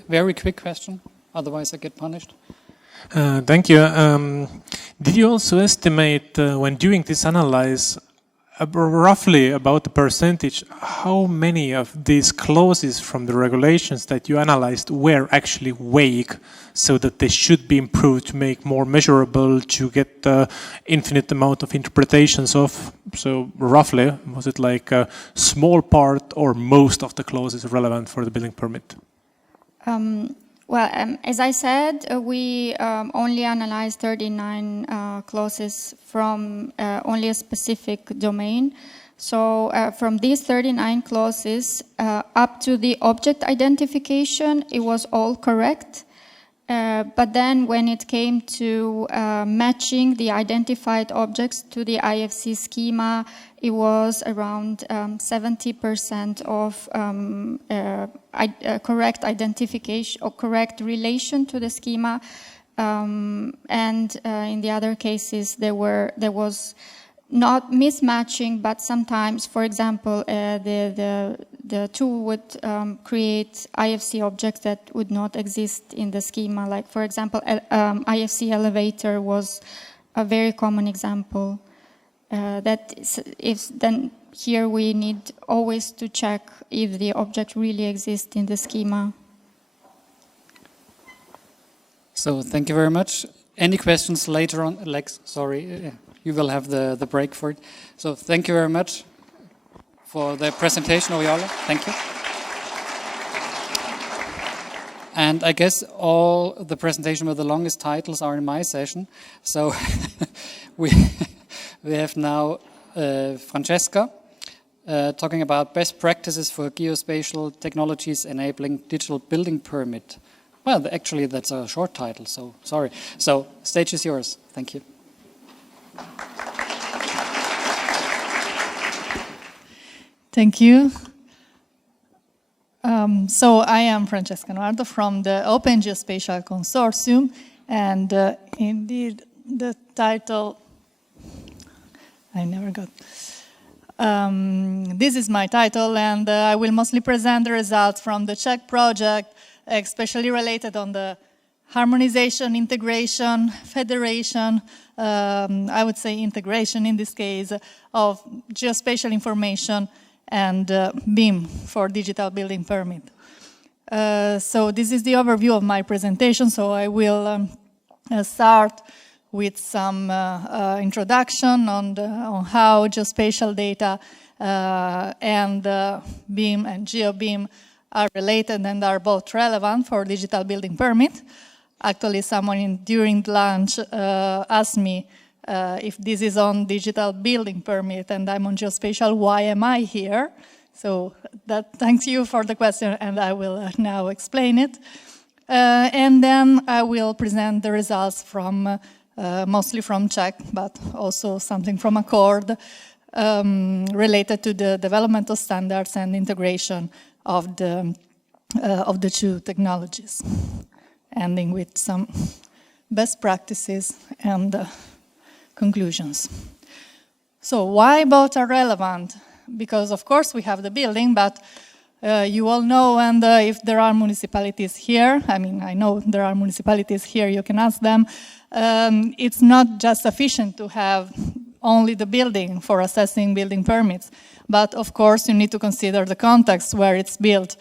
Very quick question. Otherwise, I get punished. Thank you. Did you also estimate when doing this analysis roughly about the percentage, how many of these clauses from the regulations that you analyzed were actually vague, so that they should be improved to make more measurable, to get the infinite amount of interpretations of? So roughly, was it like a small part or most of the clauses relevant for the building permit? Well, as I said, we only analyzed 39 clauses from only a specific domain. So from these 39 clauses, up to the object identification, it was all correct. But then when it came to matching the identified objects to the IFC schema, it was around 70% of correct identification or correct relation to the schema. And in the other cases, there was not mismatching, but sometimes, for example, the tool would create IFC objects that would not exist in the schema. Like, for example, IFC elevator was a very common example. Then here we need always to check if the object really exists in the schema. So thank you very much. Any questions later on? Lex, sorry. You will have the break for it. So thank you very much for the presentation, Orjola. Thank you. And I guess all the presentation with the longest titles are in my session. So we have now Francesca talking about best practices for geospatial technologies enabling digital building permit. Well, actually, that's a short title, so sorry. So stage is yours. Thank you. Thank you. So I am Francesca Noardo from the Open Geospatial Consortium, and indeed the title I never got. This is my title, and I will mostly present the results from the CHEK project, especially related on the harmonization, integration, federation, I would say integration in this case, of geospatial information and BIM for digital building permit. So this is the overview of my presentation, so I will start with some introduction on how geospatial data and BIM and GeoBIM are related and are both relevant for digital building permit. Actually, someone during lunch asked me if this is on digital building permit and I'm on geospatial, why am I here? So thanks you for the question, and I will now explain it. And then I will present the results from mostly from CHEK, but also something from Accord related to the development of standards and integration of the two technologies, ending with some best practices and conclusions. So why both are relevant? Because of course we have the building, but you all know, and if there are municipalities here, I mean, I know there are municipalities here, you can ask them, it's not just sufficient to have only the building for assessing building permits, but of course you need to consider the context where it's built,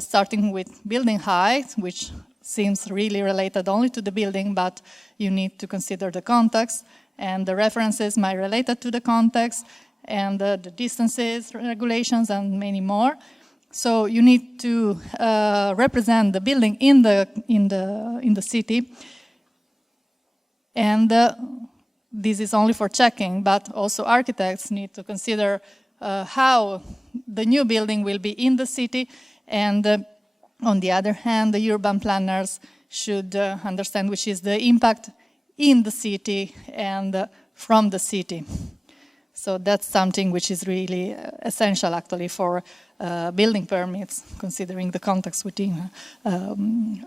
starting with building height, which seems really related only to the building, but you need to consider the context, and the references might relate to the context, and the distances, regulations, and many more. So you need to represent the building in the city, and this is only for checking, but also architects need to consider how the new building will be in the city, and on the other hand, the urban planners should understand which is the impact in the city and from the city. So that's something which is really essential actually for building permits, considering the context within,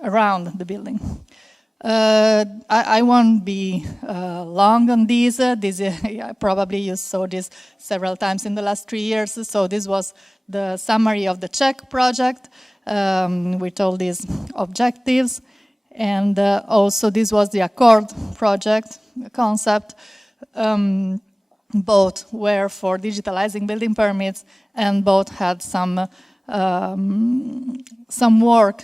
around the building. I won't be long on this. Probably you saw this several times in the last 3 years. So this was the summary of the CHEK project with all these objectives. And also this was the Accord project concept. Both were for digitalizing building permits, and both had some work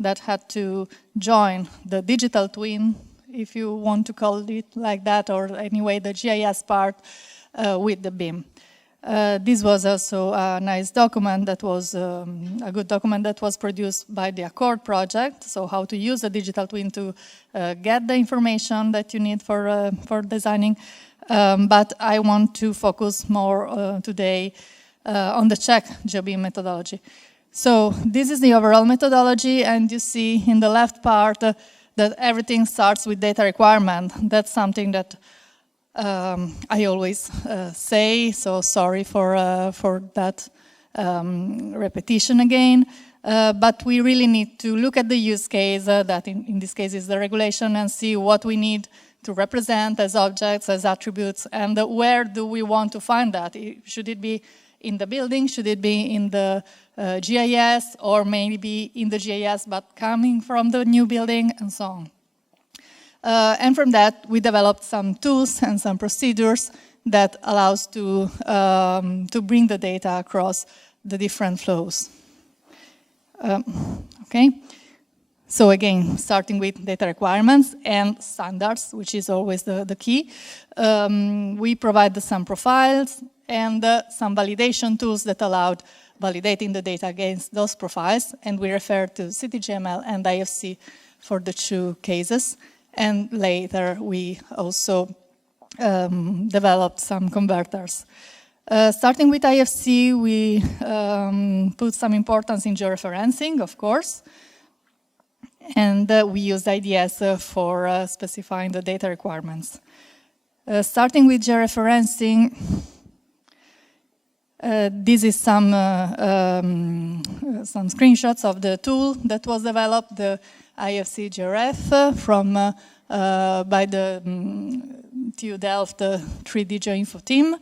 that had to join the digital twin, if you want to call it like that, or anyway the GIS part with the BIM. This was also a nice document that was a good document that was produced by the Accord project. So how to use the digital twin to get the information that you need for designing. But I want to focus more today on the CHEK GeoBIM methodology. So this is the overall methodology, and you see in the left part that everything starts with data requirement. That's something that I always say, so sorry for that repetition again. But we really need to look at the use case, that in this case is the regulation, and see what we need to represent as objects, as attributes, and where do we want to find that? Should it be in the building? Should it be in the GIS, or maybe in the GIS but coming from the new building, and so on. And from that, we developed some tools and some procedures that allows to bring the data across the different flows. Okay. So again, starting with data requirements and standards, which is always the key. We provide some profiles and some validation tools that allowed validating the data against those profiles, and we refer to CityGML and IFC for the 2 cases. And later we also developed some converters. Starting with IFC, we put some importance in georeferencing, of course. And we used IDS for specifying the data requirements. Starting with georeferencing, this is some screenshots of the tool that was developed, the IFC GeoRef by the TU Delft 3D GeoInfo team.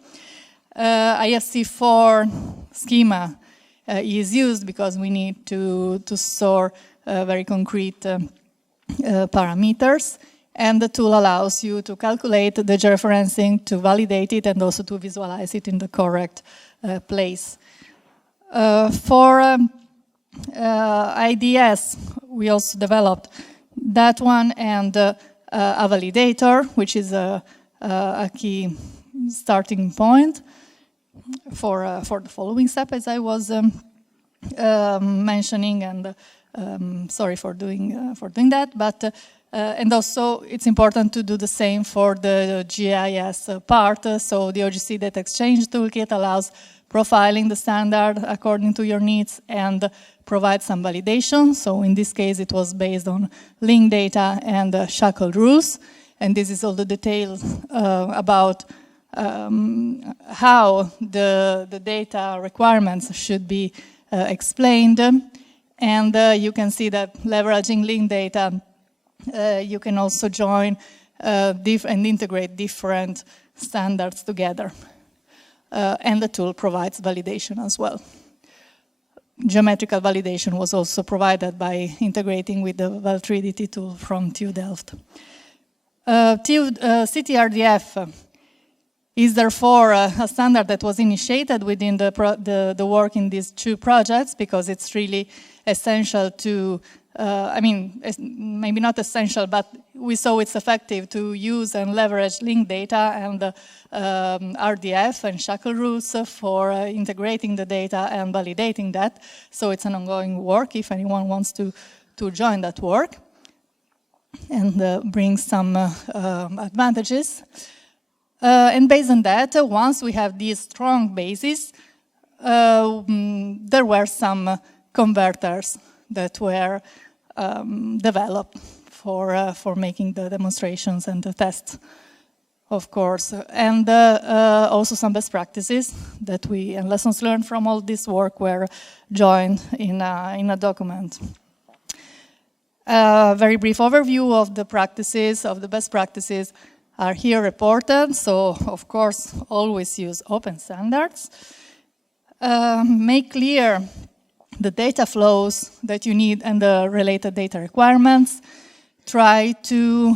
IFC4 schema is used because we need to store very concrete parameters, and the tool allows you to calculate the georeferencing, to validate it, and also to visualize it in the correct place. For IDS, we also developed that one, and a validator, which is a key starting point for the following step, as I was mentioning, and sorry for doing that, but and also it's important to do the same for the GIS part. So the OGC Data Exchange Toolkit allows profiling the standard according to your needs and provide some validation. So in this case, it was based on link data and shackled rules. And this is all the details about how the data requirements should be explained. And you can see that leveraging link data, you can also join and integrate different standards together. And the tool provides validation as well. Geometrical validation was also provided by integrating with the Val3DT tool from TU Delft. CityRDF is therefore a standard that was initiated within the work in these two projects, because it's really essential to, maybe not essential, but we saw it's effective to use and leverage linked data and RDF and shackle rules for integrating the data and validating that. So it's an ongoing work if anyone wants to join that work and bring some advantages. And based on that, once we have these strong bases, there were some converters that were developed for making the demonstrations and the tests, of course, and also some best practices that and lessons learned from all this work were joined in a document. A very brief overview of the practices, of the best practices, are here reported. So, of course, always use open standards. Make clear the data flows that you need and the related data requirements. Try to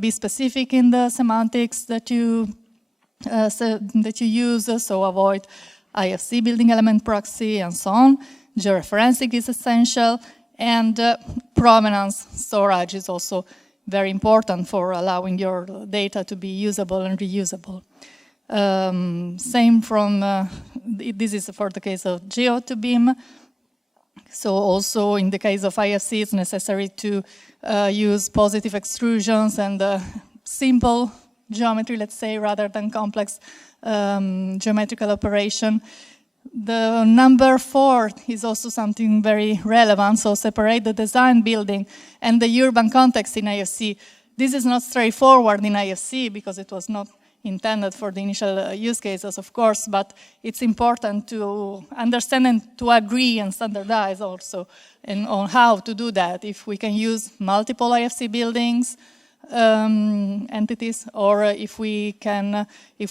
be specific in the semantics that you use, so avoid IFC, building element proxy, and so on. Georeferencing is essential, and provenance storage is also very important for allowing your data to be usable and reusable. Same from, this is for the case of geo to BIM. So also in the case of IFC, it's necessary to use positive extrusions and simple geometry, let's say, rather than complex geometrical operation. The number 4 is also something very relevant, so separate the design building and the urban context in IFC. This is not straightforward in IFC because it was not intended for the initial use cases, of course, but it's important to understand and to agree and standardize also on how to do that. If we can use multiple IFC buildings, entities, or if we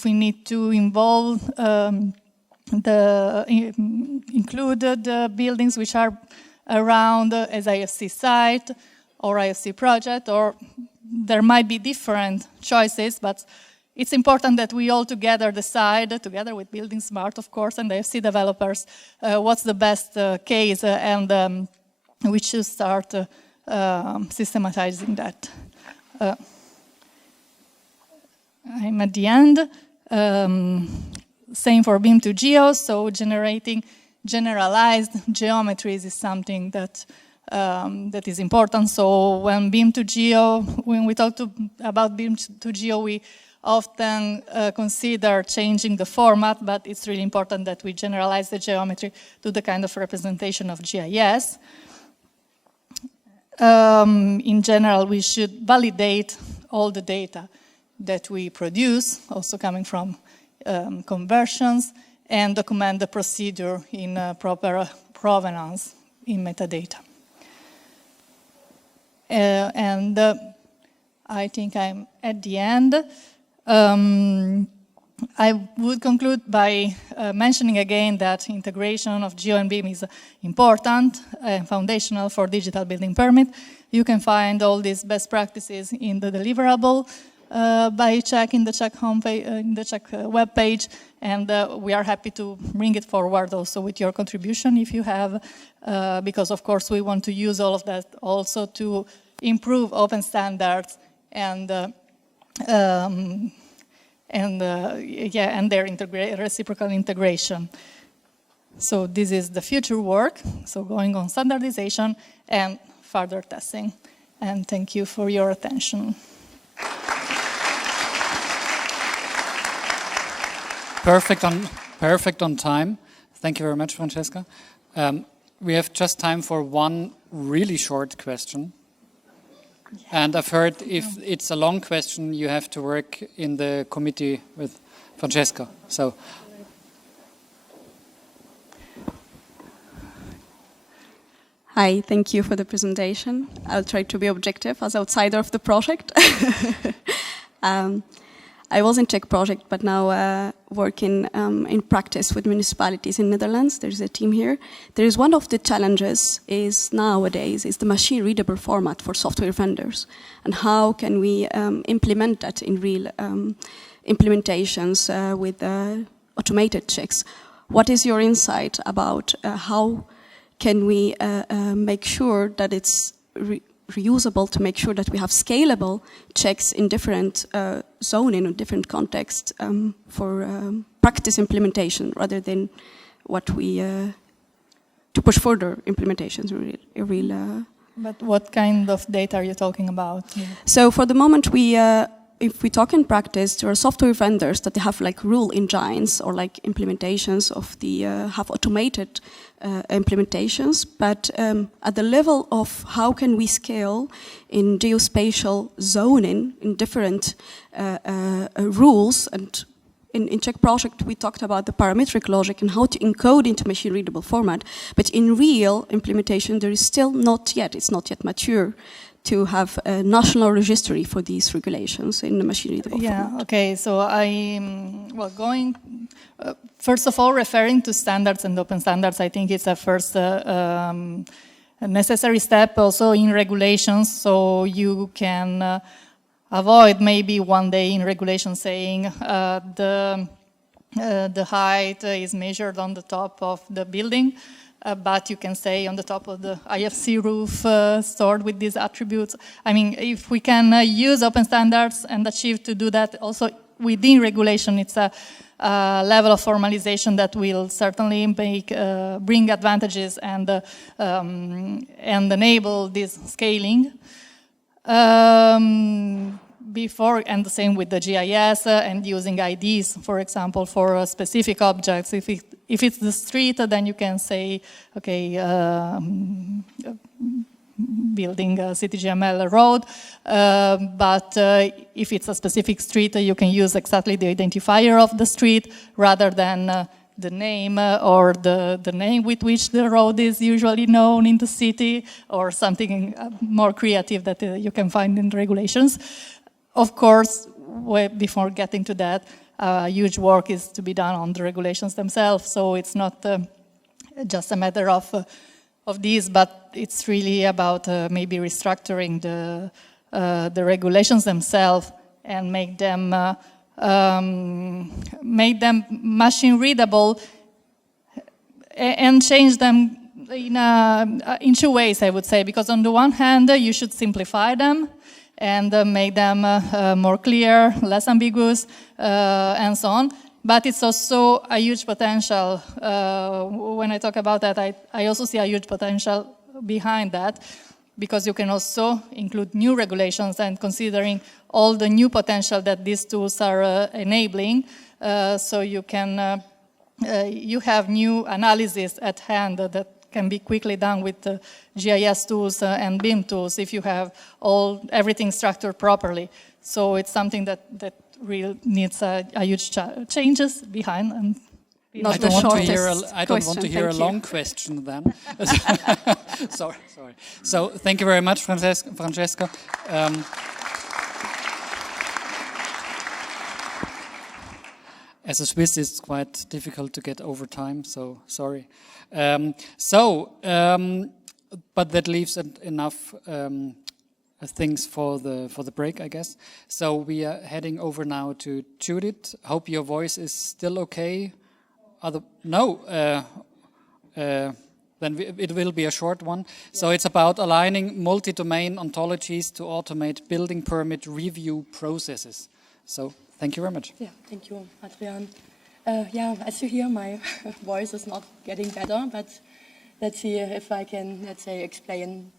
need to involve included buildings which are around as IFC site or IFC project, or there might be different choices, but it's important that we all together decide, together with Building Smart, of course, and the IFC developers, what's the best case, and we should start systematizing that. I'm at the end. Same for BIM to Geo, so generating generalized geometries is something that that is important. So when BIM to Geo, when we talk about BIM to Geo, we often consider changing the format, but it's really important that we generalize the geometry to the kind of representation of GIS. In general, we should validate all the data that we produce, also coming from conversions, and document the procedure in proper provenance in metadata. And I think I'm at the end. I would conclude by mentioning again that integration of Geo and BIM is important and foundational for digital building permit. You can find all these best practices in the deliverable by CHEK, in the CHEK homepage, in the CHEK webpage, and we are happy to bring it forward also with your contribution if you have, because of course we want to use all of that also to improve open standards and their reciprocal integration. So this is the future work, so going on standardization and further testing. And thank you for your attention. Perfect on time. Thank you very much, Francesca. We have just time for one really short question. And I've heard if it's a long question, you have to work in the committee with Francesca. So. Hi, thank you for the presentation. I'll try to be objective as outsider of the project. I was in CHEK project, but now working in practice with municipalities in Netherlands. There's a team here. There is one of the challenges is nowadays is the machine readable format for software vendors, and how can we implement that in real implementations with automated checks. What is your insight about how can we make sure that it's reusable, to make sure that we have scalable checks in different zoning or different contexts for practice implementation rather than what we to push further implementations? But what kind of data are you talking about? Yeah. So for the moment, if we talk in practice, there are software vendors that they have like rule engines or like implementations of the have automated implementations. But at the level of how can we scale in geospatial zoning in different rules, and in CHEK project we talked about the parametric logic and how to encode into machine readable format. But in real implementation, there is still it's not yet mature to have a national registry for these regulations in the machine readable format. Yeah, okay, so first of all, referring to standards and open standards, I think it's a first a necessary step also in regulations, so you can avoid maybe one day in regulation saying the height is measured on the top of the building, but you can say on the top of the IFC roof stored with these attributes. I mean, if we can use open standards and achieve to do that also within regulation, it's a level of formalization that will certainly bring advantages and enable this scaling. Before, and the same with the GIS and using IDs, for example, for specific objects. If it's the street, then you can say, okay, building a CityGML road, but if it's a specific street, you can use exactly the identifier of the street rather than the name or the name with which the road is usually known in the city, or something more creative that you can find in regulations. Of course, before getting to that, huge work is to be done on the regulations themselves. So it's not just a matter of these, but it's really about maybe restructuring the regulations themselves and make them machine readable and change them in two ways, I would say. Because on the one hand, you should simplify them and make them more clear, less ambiguous, and so on. But it's also a huge potential. When I talk about that, I also see a huge potential behind that, because you can also include new regulations and considering all the new potential that these tools are enabling. So you can, you have new analysis at hand that can be quickly done with GIS tools and BIM tools if you have everything structured properly. So it's something that really needs a huge changes behind. And I don't want to hear a long question then. sorry. So thank you very much, Francesca. As a Swiss, it's quite difficult to get over time, so sorry. But that leaves enough things for the break, I guess. So we are heading over now to Judith. Hope your voice is still okay. Then it will be a short one. So it's about aligning multi-domain ontologies to automate building permit review processes. So thank you very much. Yeah, thank you, Adrian. As you hear, my voice is not getting better, but let's see if I can, explain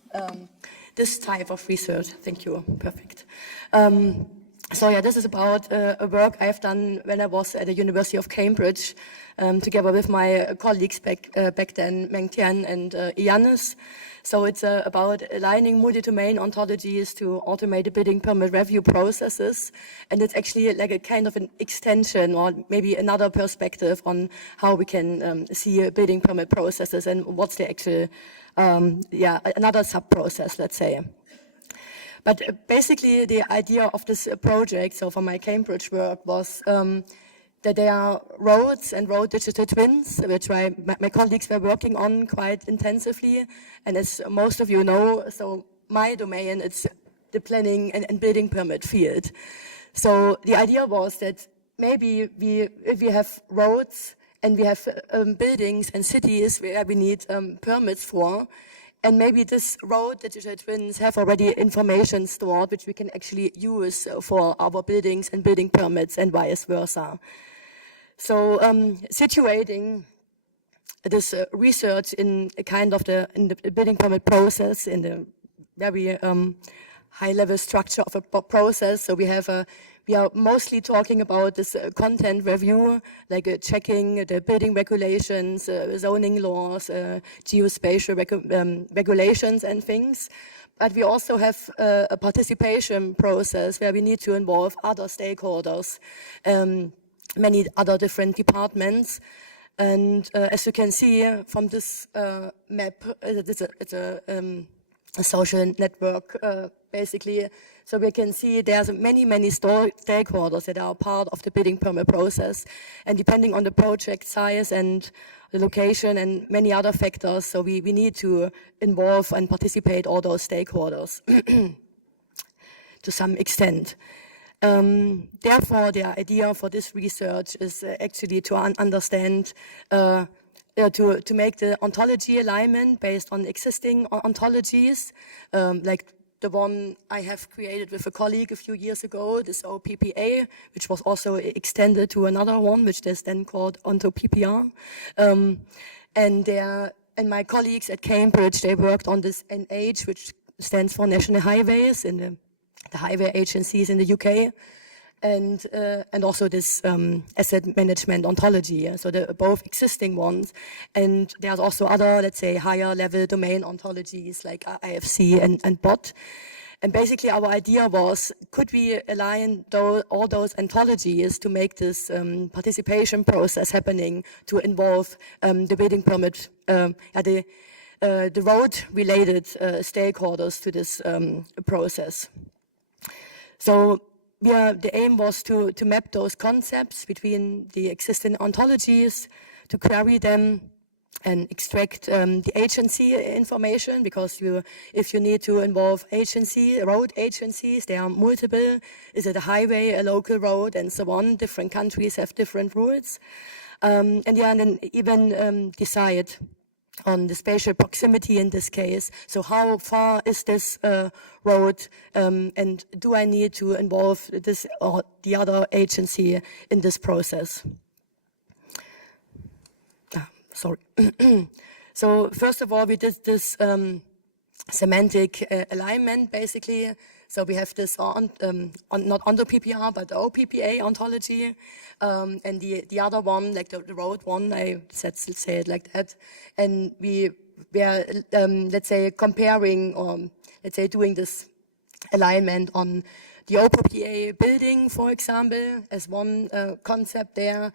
this type of research. Thank you, perfect. This is about a work I've done when I was at the University of Cambridge, together with my colleagues back then, Meng Tian and Yannis. So it's about aligning multi-domain ontologies to automate the building permit review processes. And it's actually like a kind of an extension or maybe another perspective on how we can see building permit processes and what's the actual, another sub-process, let's say. But basically the idea of this project, so for my Cambridge work, was that there are roads and road digital twins, which my colleagues were working on quite intensively. And as most of you know, so my domain, it's the planning and building permit field. So the idea was that maybe if we have roads and we have buildings and cities where we need permits for, and maybe this road digital twins have already information stored which we can actually use for our buildings and building permits and vice versa. So situating this research in a kind of in the building permit process, in the very high-level structure of a process. So we are mostly talking about this content review, like checking the building regulations, zoning laws, geospatial regulations and things. But we also have a participation process where we need to involve other stakeholders, many other different departments. And as you can see from this map, it's a social network, basically. So we can see there's many stakeholders that are part of the building permit process. And depending on the project size and the location and many other factors, so we need to involve and participate all those stakeholders to some extent. Therefore, the idea for this research is actually to understand, to make the ontology alignment based on existing ontologies, like the one I have created with a colleague a few years ago, this OPPA, which was also extended to another one, which is then called OntoPPR. And my colleagues at Cambridge, they worked on this NH, which stands for National Highways in the highway agencies in the UK, and also this asset management ontology. Yeah? So both existing ones, and there's also other, let's say, higher level domain ontologies like IFC and BOT. And basically our idea was, could we align all those ontologies to make this participation process happening, to involve the building permit, the road-related stakeholders to this process. So the aim was to map those concepts between the existing ontologies, to query them and extract the agency information, because if you need to involve road agencies, there are multiple. Is it a highway, a local road, and so on? Different countries have different rules. And then even decide on the spatial proximity in this case. So how far is this road, and do I need to involve this or the other agency in this process? Sorry. So first of all, we did this semantic alignment, basically. So we have this not OntoPPR, but the OPPA ontology, and the other one, like the road one, I say it like that. And we are, let's say, comparing, or let's say doing this alignment on the OPPA building, for example, as one concept there.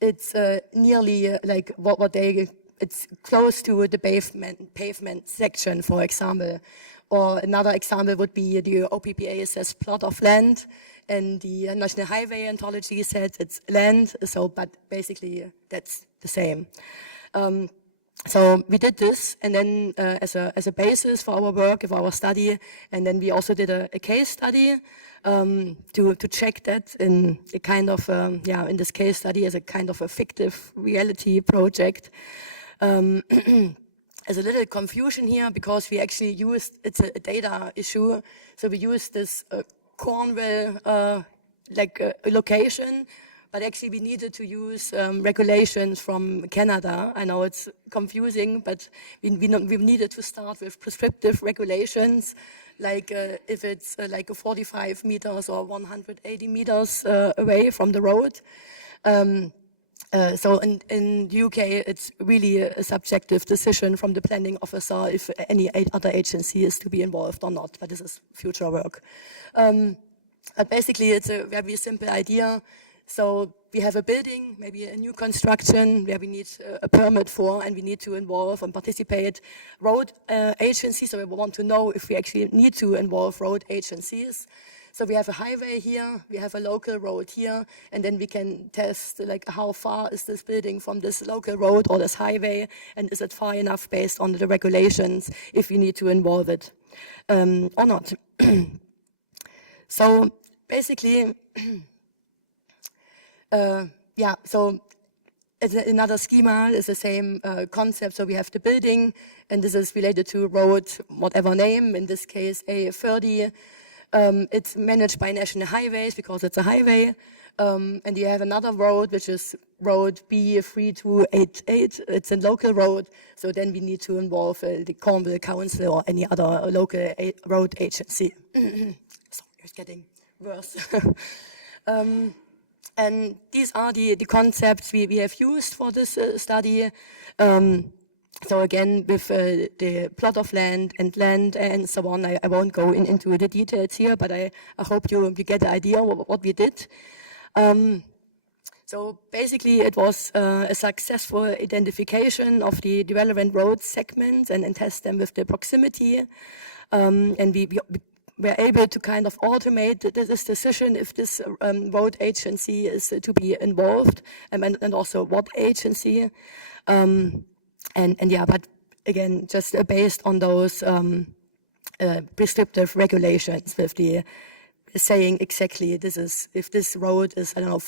It's nearly like it's close to the pavement section, for example. Or another example would be the OPPA says plot of land, and the National Highway ontology says it's land. So, but basically that's the same. So we did this, and then as a basis for our work, of our study, and then we also did a case study to check that in a kind of in this case study as a kind of a fictive reality project. There's a little confusion here because we actually used, it's a data issue, so we used this Cornwall location, but actually we needed to use regulations from Canada. I know it's confusing, but we needed to start with prescriptive regulations, like if it's like 45 meters or 180 meters away from the road. So in the UK, it's really a subjective decision from the planning officer if any other agency is to be involved or not, but this is future work. But basically, it's a very simple idea. So we have a building, maybe a new construction where we need a permit for, and we need to involve and participate road agencies. So we want to know if we actually need to involve road agencies. So we have a highway here, we have a local road here, and then we can test like how far is this building from this local road or this highway, and is it far enough based on the regulations if we need to involve it or not. So basically, Yeah, so it's another schema is the same concept. So we have the building, and this is related to road, whatever name, in this case A30. It's managed by National Highways because it's a highway. And you have another road, which is road B3288. It's a local road, so then we need to involve the Cornwall Council or any other local road agency. Sorry, it's getting worse. And these are the concepts we have used for this study. So again, with the plot of land and so on, I won't go into the details here, but I hope you get the idea of what we did. So basically, it was a successful identification of the relevant road segments and test them with the proximity. And we were able to kind of automate this decision if this road agency is to be involved, and also what agency. And yeah, but again, just based on those prescriptive regulations with the saying exactly this is, if this road is, I don't know,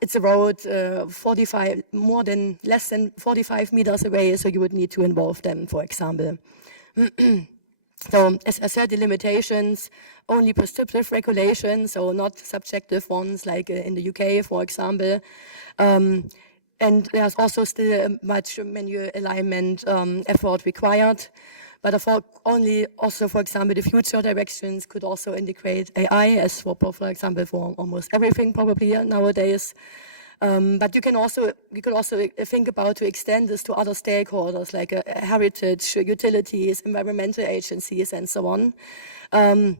it's a road less than 45 meters away, so you would need to involve them, for example. So as I said, the limitations, only prescriptive regulations, so not subjective ones like in the UK, for example. And there's also still much manual alignment effort required. But also, for example, the future directions could also integrate AI, as for example, for almost everything probably nowadays. But you could also think about to extend this to other stakeholders like heritage, utilities, environmental agencies, and so on. And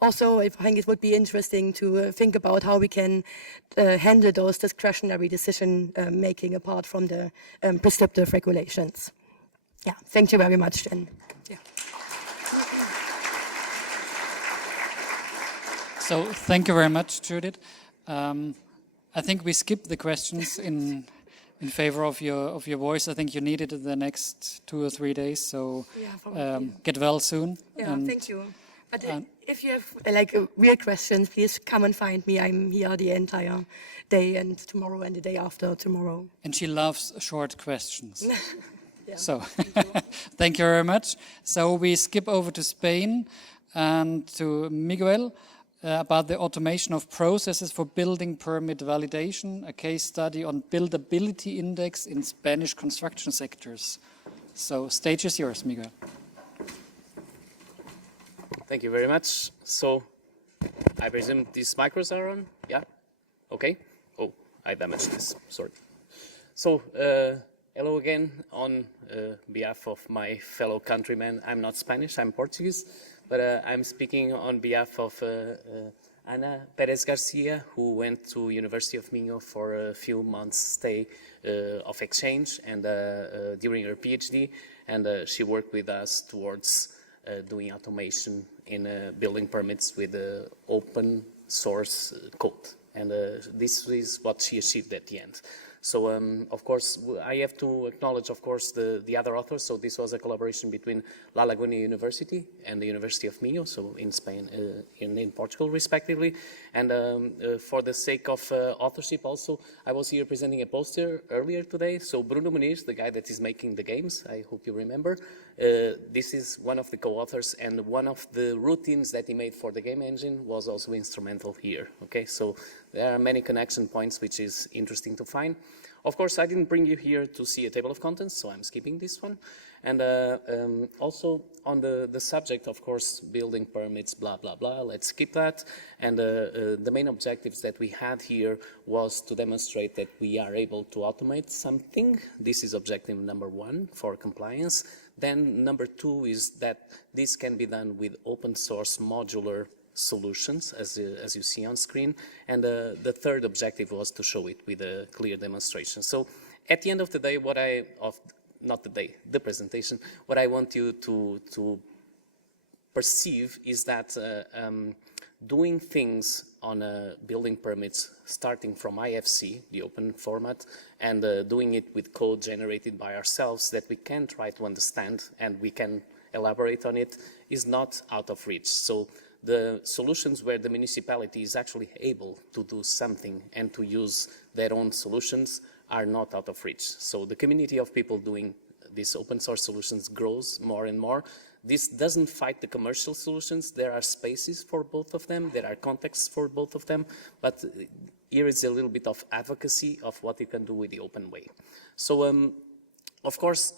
also I think it would be interesting to think about how we can handle those discretionary decision making apart from the prescriptive regulations. Yeah, thank you very much. And yeah. So thank you very much, Judith. I think we skipped the questions in favor of your voice. I think you need it in the next 2 or 3 days. So get well soon. Yeah, thank you. But if you have real questions, please come and find me. I'm here the entire day and tomorrow and the day after tomorrow. And she loves short questions. Yeah, so thank you very much. So we skip over to Spain and to Miguel about the automation of processes for building permit validation, a case study on buildability index in Spanish construction sectors. So stage is yours, Miguel. Thank you very much. So I presume these micros are on? Yeah? Okay. Oh, I damaged this. Sorry. So hello again on behalf of my fellow countrymen. I'm not Spanish, I'm Portuguese, but I'm speaking on behalf of Ana Perez Garcia, who went to University of Minho for a few months stay of exchange and during her PhD, and she worked with us towards doing automation in building permits with open source code. And this is what she achieved at the end. So, of course, I have to acknowledge, of course, the other authors. So this was a collaboration between La Laguna University and the University of Minho, so in Spain and in Portugal, respectively. And for the sake of authorship also, I was here presenting a poster earlier today. So Bruno Muniz, the guy that is making the games, I hope you remember, this is one of the co-authors, and one of the routines that he made for the game engine was also instrumental here. Okay, so there are many connection points, which is interesting to find. Of course, I didn't bring you here to see a table of contents, so I'm skipping this one. And also on the subject, of course, building permits, blah, blah, blah, let's skip that. And the main objectives that we had here was to demonstrate that we are able to automate something. This is objective number 1 for compliance. Then number 2 is that this can be done with open source modular solutions, as you see on screen. And the third objective was to show it with a clear demonstration. So at the end of the day, the presentation, what I want you to perceive is that doing things on building permits, starting from IFC, the open format, and doing it with code generated by ourselves that we can try to understand and we can elaborate on it, is not out of reach. So the solutions where the municipality is actually able to do something and to use their own solutions are not out of reach. So the community of people doing these open source solutions grows more and more. This doesn't fight the commercial solutions. There are spaces for both of them. There are contexts for both of them. But here is a little bit of advocacy of what you can do with the open way. So, of course,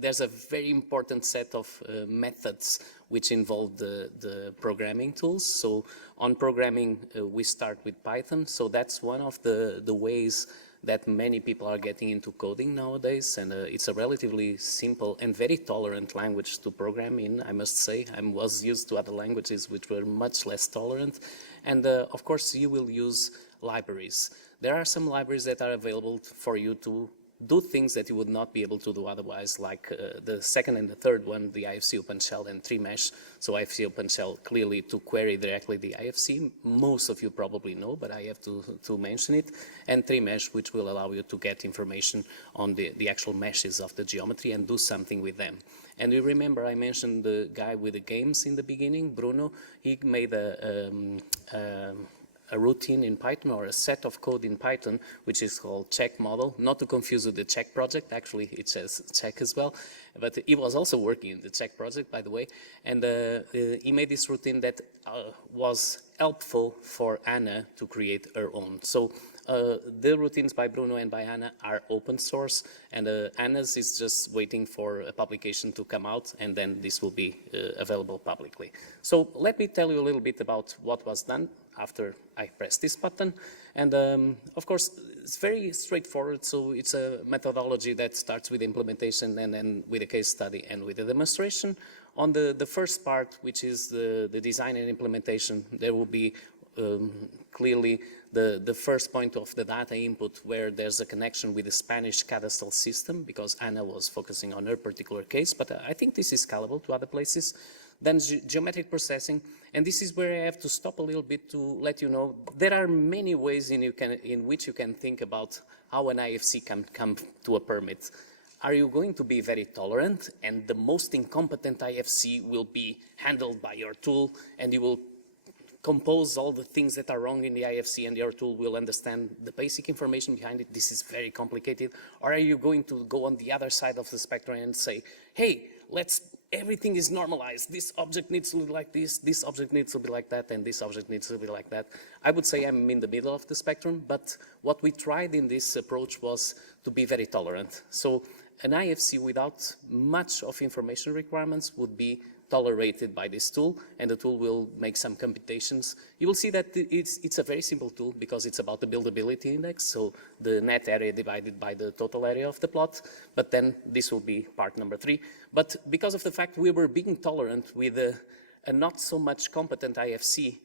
there's a very important set of methods which involve the programming tools. So on programming, we start with Python. So that's one of the ways that many people are getting into coding nowadays, and it's a relatively simple and very tolerant language to program in, I must say. I was used to other languages which were much less tolerant, and of course you will use libraries. There are some libraries that are available for you to do things that you would not be able to do otherwise, like the second and the third one, the IFC OpenShell and 3Mesh. So IFC OpenShell clearly to query directly the IFC. Most of you probably know, but I have to mention it. And 3Mesh, which will allow you to get information on the actual meshes of the geometry and do something with them. And you remember I mentioned the guy with the games in the beginning, Bruno. He made a routine in Python, or a set of code in Python, which is called CHEK model, not to confuse with the CHEK project. Actually, it says CHEK as well, but he was also working in the CHEK project, by the way, and he made this routine that was helpful for Anna to create her own. So the routines by Bruno and by Anna are open source, and Anna's is just waiting for a publication to come out, and then this will be available publicly. So let me tell you a little bit about what was done after I press this button. And of course, it's very straightforward. So it's a methodology that starts with implementation and then with a case study and with a demonstration. On the first part, which is the design and implementation, there will be clearly the first point of the data input where there's a connection with the Spanish cadastral system, because Anna was focusing on her particular case, but I think this is scalable to other places. Then geometric processing, and this is where I have to stop a little bit to let you know there are many ways in which you can think about how an IFC can come to a permit. Are you going to be very tolerant, and the most incompetent IFC will be handled by your tool, and you will compose all the things that are wrong in the IFC, and your tool will understand the basic information behind it? This is very complicated. Or are you going to go on the other side of the spectrum and say, hey, everything is normalized. This object needs to look like this object needs to be like that, and this object needs to be like that. I would say I'm in the middle of the spectrum, but what we tried in this approach was to be very tolerant. So an IFC without much of information requirements would be tolerated by this tool, and the tool will make some computations. You will see that it's a very simple tool because it's about the buildability index, so the net area divided by the total area of the plot, but then this will be part number 3. But because of the fact we were being tolerant with a not so much competent IFC,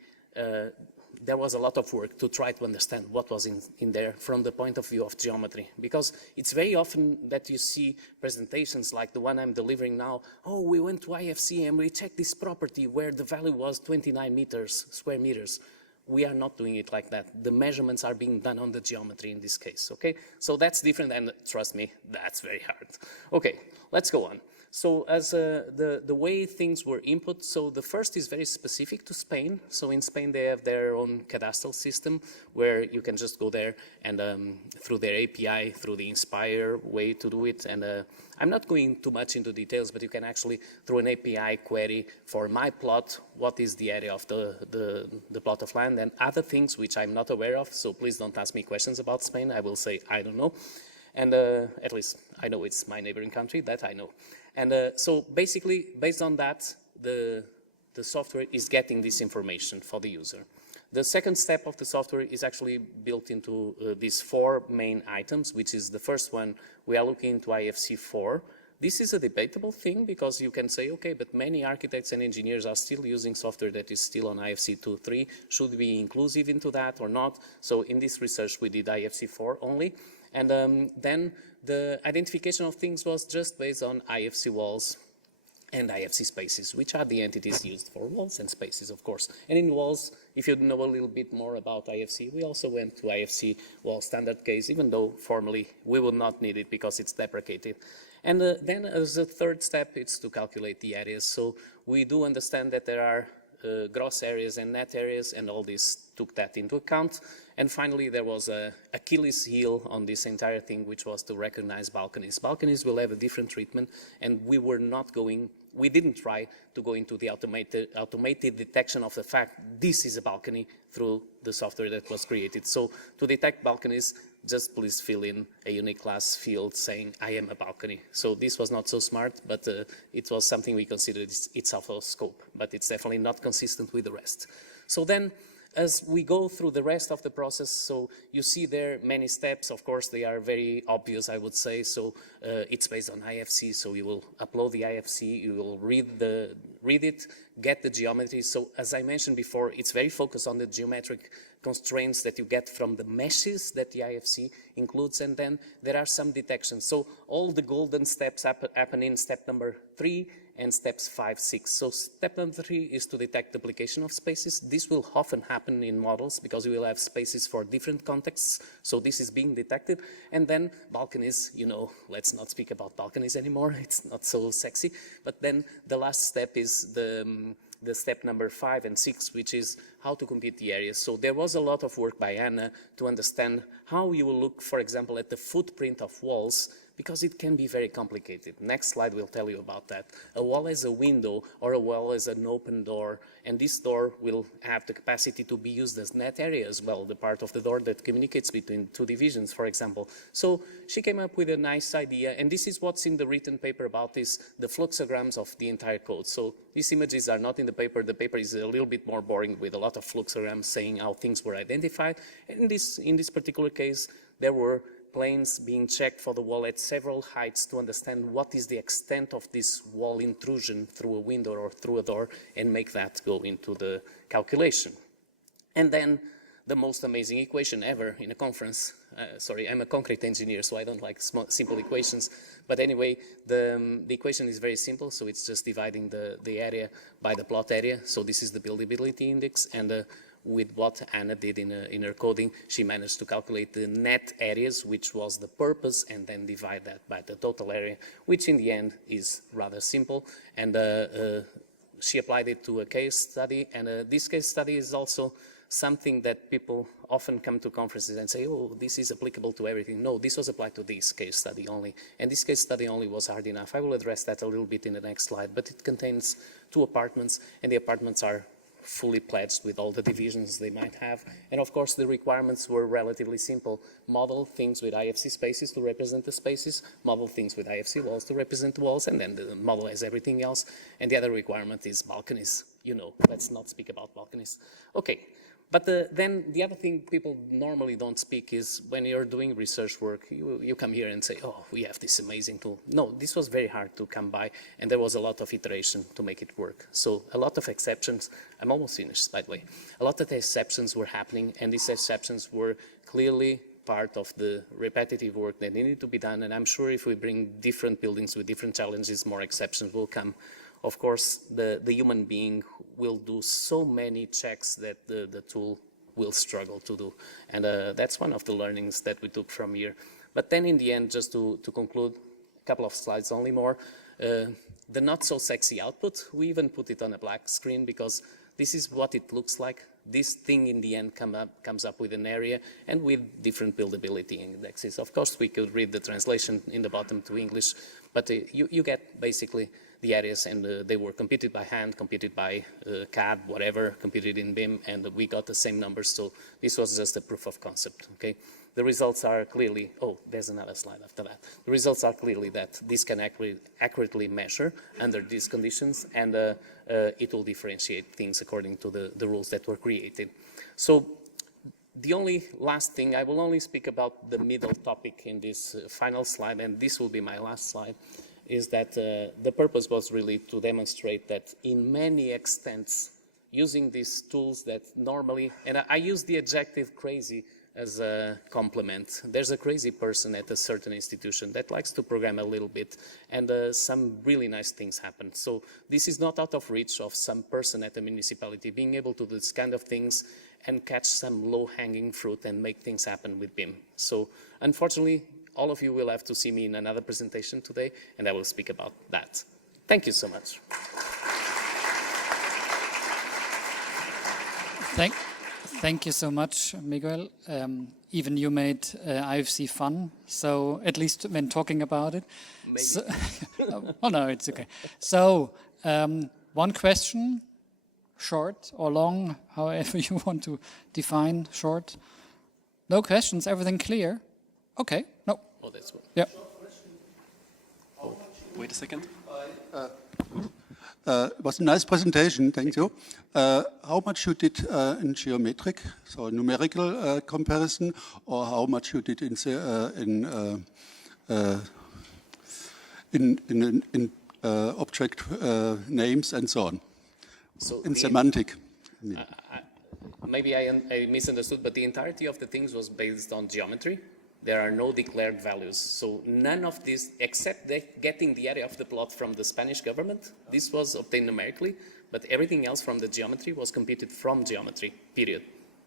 there was a lot of work to try to understand what was in there from the point of view of geometry. Because it's very often that you see presentations like the one I'm delivering now. Oh, we went to IFC and we checked this property where the value was 29 square meters. We are not doing it like that. The measurements are being done on the geometry in this case, okay? So that's different, and trust me, that's very hard. Okay, let's go on. So as the way things were input, so the first is very specific to Spain. So in Spain, they have their own cadastral system where you can just go there and through their API, through the Inspire way to do it. And I'm not going too much into details, but you can actually, through an API query for my plot, what is the area of the plot of land, and other things which I'm not aware of. So please don't ask me questions about Spain. I will say, I don't know. And at least I know it's my neighboring country, that I know. And so basically, based on that, the software is getting this information for the user. The second step of the software is actually built into these 4 main items, which is the first one, we are looking into IFC 4. This is a debatable thing because you can say, okay, but many architects and engineers are still using software that is still on IFC 2.3. Should we be inclusive into that or not? So in this research, we did IFC 4 only. And then the identification of things was just based on IFC walls and IFC spaces, which are the entities used for walls and spaces, of course. And in walls, if you know a little bit more about IFC, we also went to IFC wall standard case, even though formally we will not need it because it's deprecated. And then as a third step, it's to calculate the areas. So we do understand that there are gross areas and net areas, and all this took that into account. And finally, there was a Achilles heel on this entire thing, which was to recognize balconies. Balconies will have a different treatment, and we didn't try to go into the automated detection of the fact this is a balcony through the software that was created. So to detect balconies, just please fill in a unique class field saying, I am a balcony. So this was not so smart, but it was something we considered it's out of scope, but it's definitely not consistent with the rest. So then, as we go through the rest of the process, so you see there many steps. Of course, they are very obvious, I would say. So it's based on IFC, so you will upload the IFC, you will read it, get the geometry. So as I mentioned before, it's very focused on the geometric constraints that you get from the meshes that the IFC includes, and then there are some detections. So all the golden steps happen in step number 3 and steps 5, 6. So step number 3 is to detect duplication of spaces. This will often happen in models because we will have spaces for different contexts. So this is being detected. And then balconies, you know, let's not speak about balconies anymore. It's not so sexy. But then the last step is the step number 5 and 6, which is how to compute the areas. So there was a lot of work by Anna to understand how you will look, for example, at the footprint of walls, because it can be very complicated. Next slide will tell you about that. A wall as a window or a wall as an open door, and this door will have the capacity to be used as net area as well, the part of the door that communicates between two divisions, for example. So she came up with a nice idea, and this is what's in the written paper about this, the fluxograms of the entire code. So these images are not in the paper. The paper is a little bit more boring with a lot of fluxograms saying how things were identified. And in this particular case, there were planes being checked for the wall at several heights to understand what is the extent of this wall intrusion through a window or through a door, and make that go into the calculation. And then the most amazing equation ever in a conference. Sorry, I'm a concrete engineer, so I don't like simple equations. But anyway, the equation is very simple. So it's just dividing the area by the plot area. So this is the buildability index, and with what Anna did in her coding, she managed to calculate the net areas, which was the purpose, and then divide that by the total area, which in the end is rather simple. And she applied it to a case study, and this case study is also something that people often come to conferences and say, oh, this is applicable to everything. No, this was applied to this case study only, and this case study only was hard enough. I will address that a little bit in the next slide, but it contains 2 apartments, and the apartments are fully pledged with all the divisions they might have. And of course, the requirements were relatively simple. Model things with IFC spaces to represent the spaces, model things with IFC walls to represent the walls, and then the model has everything else. And the other requirement is balconies. You know, let's not speak about balconies. Okay. But then the other thing people normally don't speak is when you're doing research work, you come here and say, oh, we have this amazing tool. No, this was very hard to come by, and there was a lot of iteration to make it work. So a lot of exceptions. I'm almost finished, by the way. A lot of exceptions were happening, and these exceptions were clearly part of the repetitive work that needed to be done. And I'm sure if we bring different buildings with different challenges, more exceptions will come. Of course, the human being will do so many checks that the tool will struggle to do. And that's one of the learnings that we took from here. But then in the end, just to conclude, a couple of slides only more, the not so sexy output, we even put it on a black screen because this is what it looks like. This thing in the end comes up with an area and with different buildability indexes. Of course, we could read the translation in the bottom to English, but you get basically the areas, and they were computed by hand, computed by CAD, whatever, computed in BIM, and we got the same numbers. So this was just a proof of concept, okay? The results are clearly, oh, there's another slide after that. The results are clearly that this can accurately measure under these conditions, and it will differentiate things according to the rules that were created. So the only last thing, I will only speak about the middle topic in this final slide, and this will be my last slide, is that the purpose was really to demonstrate that in many extents, using these tools that normally, and I use the adjective crazy as a compliment. There's a crazy person at a certain institution that likes to program a little bit, and some really nice things happen. So this is not out of reach of some person at a municipality being able to do this kind of things and catch some low-hanging fruit and make things happen with BIM. So unfortunately, all of you will have to see me in another presentation today, and I will speak about that. Thank you so much. Thank you so much, Miguel. Even you made IFC fun, so at least when talking about it. Maybe. So, oh no, it's okay. So, one question, short or long, however you want to define short. No questions, everything clear? Okay, no. Oh, that's good. Yeah. Oh, wait a second. It was a nice presentation, thank you. How much you did in geometric, so numerical comparison, or how much you did in object names and so on, So in semantic? Maybe I misunderstood, but the entirety of the things was based on geometry. There are no declared values. So none of this, except getting the area of the plot from the Spanish government, this was obtained numerically, but everything else from the geometry was computed from geometry, period.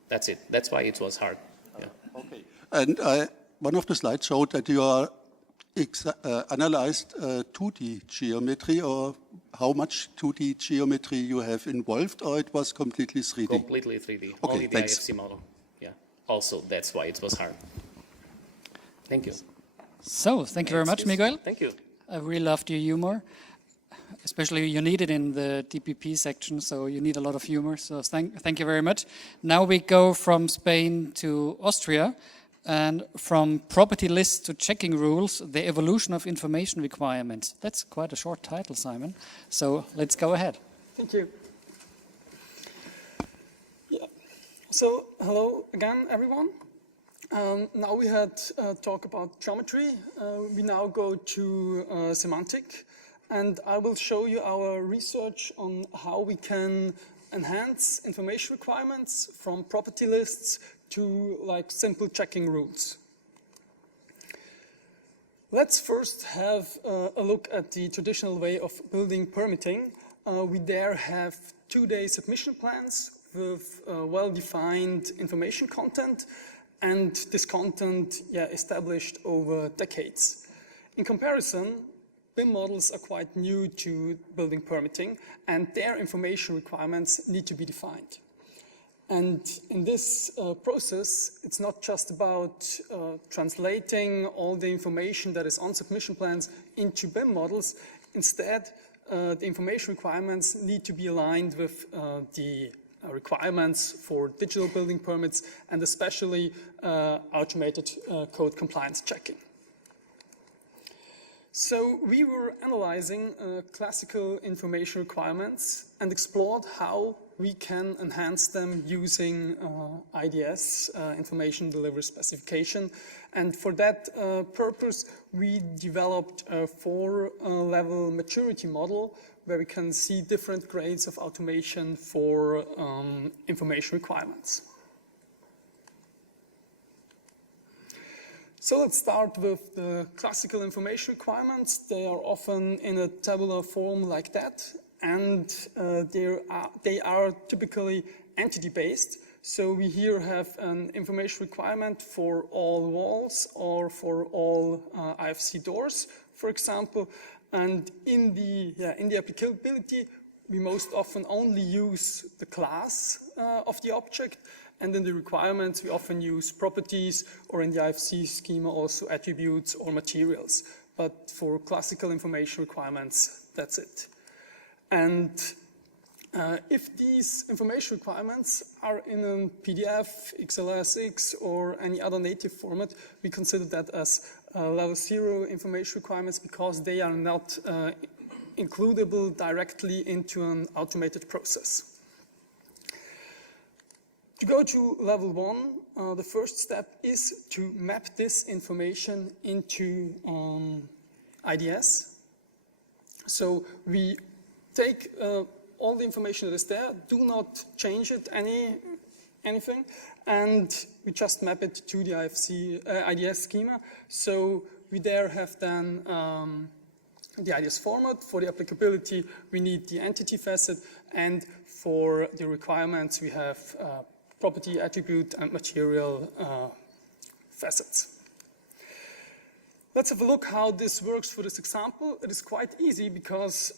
That's it. That's why it was hard. Yeah. Okay. And one of the slides showed that you are analyzed 2D geometry, or how much 2D geometry you have involved, or it was completely 3D? Completely 3D. Okay, Only the thanks. IFC model. Yeah. Also, that's why it was hard. Thank you. So, thank you very much, Miguel. Thank you. I really loved your humor. Especially you need it in the DPP section, so you need a lot of humor. So thank you very much. Now we go from Spain to Austria, and from property lists to checking rules, the evolution of information requirements. That's quite a short title, Simon. So let's go ahead. Thank you. Yeah. So hello again, everyone. Now we had talk about geometry. We now go to semantic. And I will show you our research on how we can enhance information requirements from property lists to like simple checking rules. Let's first have a look at the traditional way of building permitting. We there have 2-day submission plans with well-defined information content, and this content established over decades. In comparison, BIM models are quite new to building permitting, and their information requirements need to be defined. And in this process, it's not just about translating all the information that is on submission plans into BIM models. Instead, the information requirements need to be aligned with the requirements for digital building permits, and especially automated code compliance checking. So we were analyzing classical information requirements and explored how we can enhance them using IDS, Information Delivery Specification. And for that purpose, we developed a 4-level maturity model where we can see different grades of automation for information requirements. So let's start with the classical information requirements. They are often in a tabular form like that, and they are typically entity-based. So we here have an information requirement for all walls or for all IFC doors, for example. And in the applicability, we most often only use the class of the object. And in the requirements, we often use properties, or in the IFC schema also attributes or materials. But for classical information requirements, that's it. And if these information requirements are in a PDF, XLSX, or any other native format, we consider that as level 0 information requirements because they are not includable directly into an automated process. To go to level 1, the first step is to map this information into IDS. So we take all the information that is there, do not change it anything, and we just map it to the IDS schema. So we there have then the IDS format. For the applicability, we need the entity facet, and for the requirements, we have property, attribute, and material facets. Let's have a look how this works for this example. It is quite easy because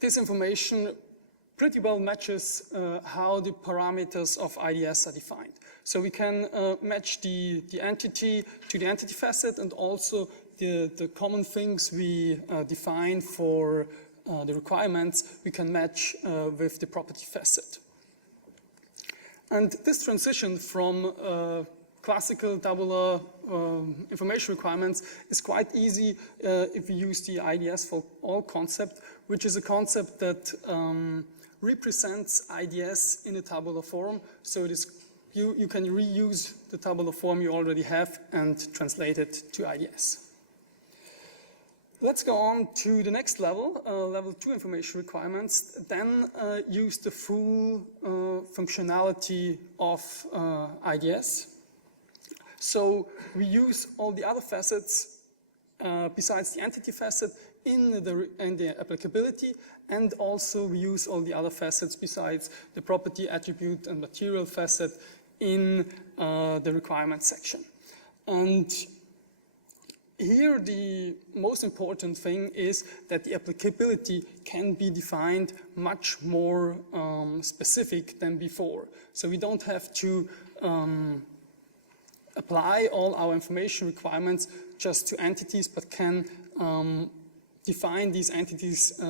this information pretty well matches how the parameters of IDS are defined. So we can match the entity to the entity facet, and also the common things we define for the requirements we can match with the property facet. And this transition from classical tabular information requirements is quite easy if we use the IDS for all concept, which is a concept that represents IDS in a tabular form. So it is, you can reuse the tabular form you already have and translate it to IDS. Let's go on to the next level, level 2 information requirements, then use the full functionality of IDS. So we use all the other facets besides the entity facet in the applicability, and also we use all the other facets besides the property, attribute, and material facet in the requirement section. And here the most important thing is that the applicability can be defined much more specific than before. So we don't have to apply all our information requirements just to entities, but can define these entities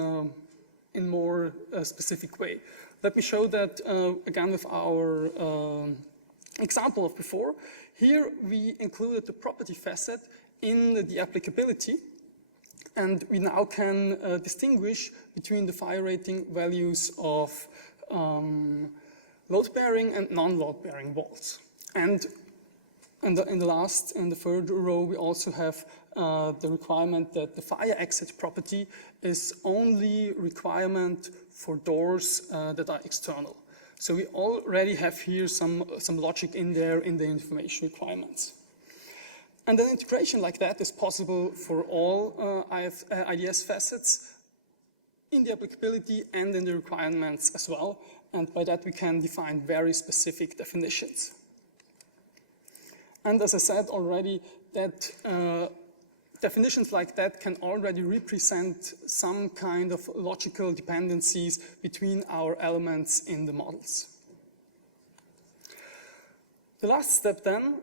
in more specific way. Let me show that again with our example of before. Here we included the property facet in the applicability, and we now can distinguish between the fire rating values of load-bearing and non-load-bearing walls. And in the third row, we also have the requirement that the fire exit property is only requirement for doors that are external. So we already have here some logic in there in the information requirements. And an integration like that is possible for all IDS facets in the applicability and in the requirements as well. And by that we can define very specific definitions. And as I said already, that definitions like that can already represent some kind of logical dependencies between our elements in the models. The last step then,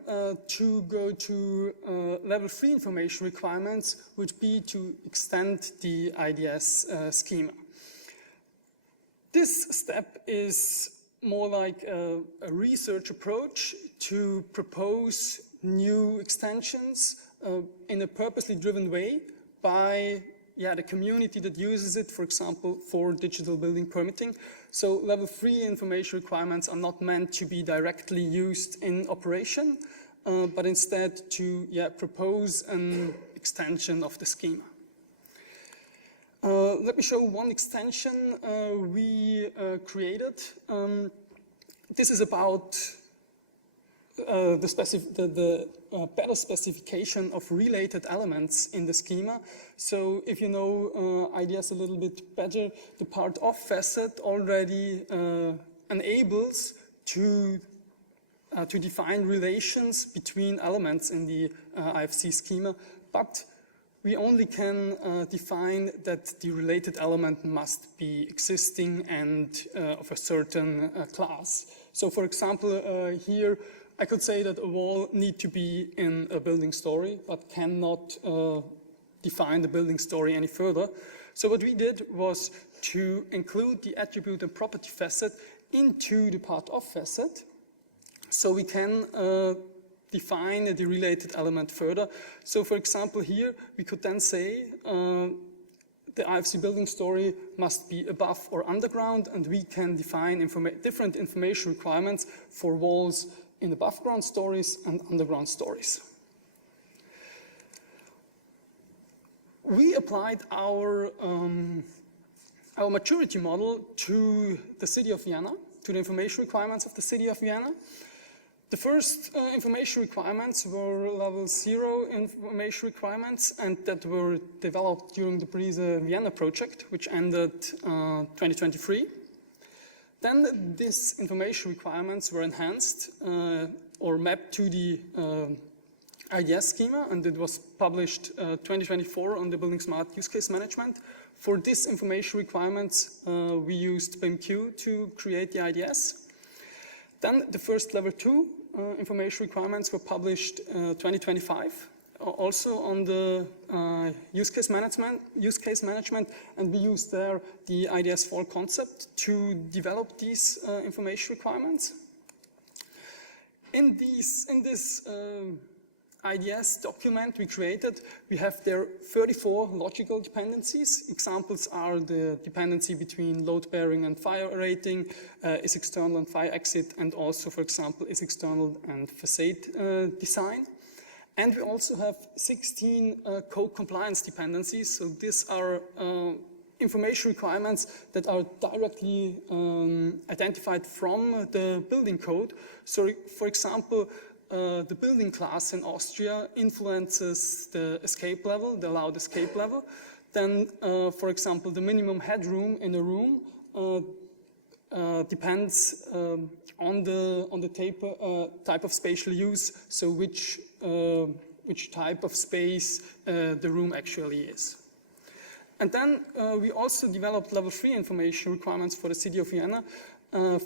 to go to level 3 information requirements, would be to extend the IDS schema. This step is more like a research approach to propose new extensions in a purposely driven way by the community that uses it, for example, for digital building permitting. So level 3 information requirements are not meant to be directly used in operation, but instead to propose an extension of the schema. Let me show one extension we created. This is about the better specification of related elements in the schema. So if you know IDS a little bit better, the part of facet already enables to define relations between elements in the IFC schema, but we only can define that the related element must be existing and of a certain class. So for example, here I could say that a wall needs to be in a building story, but cannot define the building story any further. So what we did was to include the attribute and property facet into the part of facet, so we can define the related element further. So for example here, we could then say the IFC building story must be above or underground, and we can define different information requirements for walls in above ground stories and underground stories. We applied our maturity model to the City of Vienna, to the information requirements of the City of Vienna. The first information requirements were level 0 information requirements, and that were developed during the Brise Vienna project, which ended 2023. Then these information requirements were enhanced or mapped to the IDS schema, and it was published 2024 on the Building Smart Use Case Management For this information requirements, we used BIMQ to create the IDS. Then the first level 2 information requirements were published 2025, also on the use case management, and we used there the IDS4 concept to develop these information requirements. In this IDS document we created, we have there 34 logical dependencies. Examples are the dependency between load bearing and fire rating, is external and fire exit, and also, for example, is external and facade design. And we also have 16 code compliance dependencies. So these are information requirements that are directly identified from the building code. So, for example, the building class in Austria influences the escape level, the allowed escape level. Then, for example, the minimum headroom in a room depends on the type of spatial use, so which type of space the room actually is. And then we also developed level 3 information requirements for the City of Vienna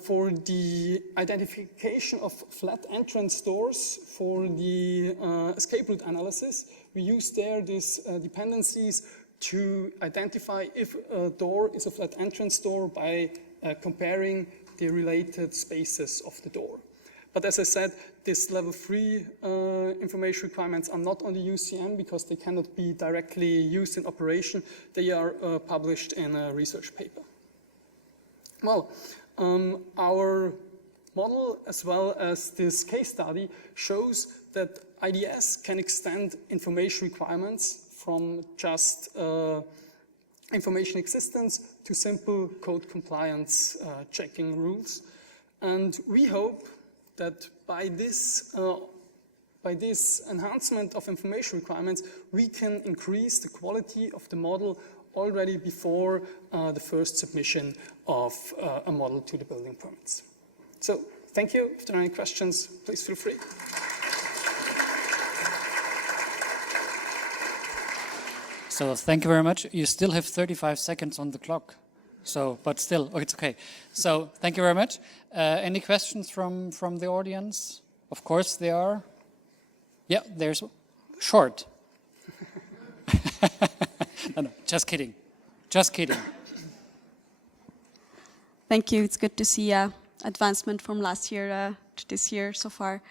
for the identification of flat entrance doors for the escape route analysis. We used there these dependencies to identify if a door is a flat entrance door by comparing the related spaces of the door. But as I said, these level 3 information requirements are not on the UCM because they cannot be directly used in operation. They are published in a research paper. Well, our model, as well as this case study, shows that IDS can extend information requirements from just information existence to simple code compliance checking rules. And we hope that by this enhancement of information requirements, we can increase the quality of the model already before the first submission of a model to the building permits. So thank you. If there are any questions, please feel free. So thank you very much. You still have 35 seconds on the clock. So, but still, oh, it's okay. So thank you very much. Any questions from the audience? Of course there are. Yeah, there's short. No, just kidding. Just kidding. Thank you. It's good to see advancement from last year to this year so far.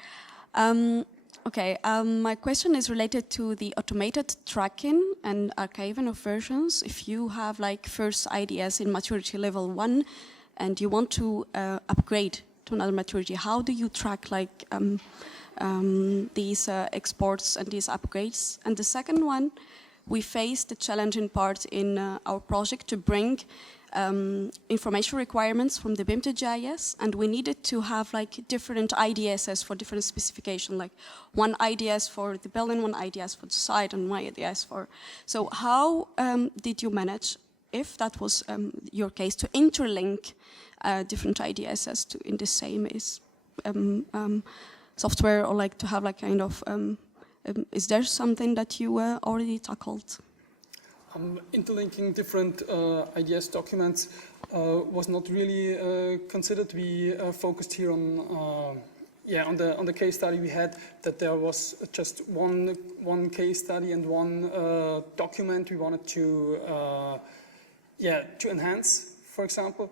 My question is related to the automated tracking and archiving of versions. If you have like first IDS in maturity level 1 and you want to upgrade to another maturity, how do you track like these exports and these upgrades? And the second one, we faced the challenging part in our project to bring information requirements from the BIM to GIS, and we needed to have like different IDSs for different specification, like one IDS for the building, one IDS for the site, and one IDS for. So how did you manage, if that was your case, to interlink different IDSs to in the same software, or like to have like kind of? Is there something that you already tackled? Interlinking different IDS documents was not really considered. We focused here on the case study we had, that there was just one case study and one document we wanted to enhance, for example.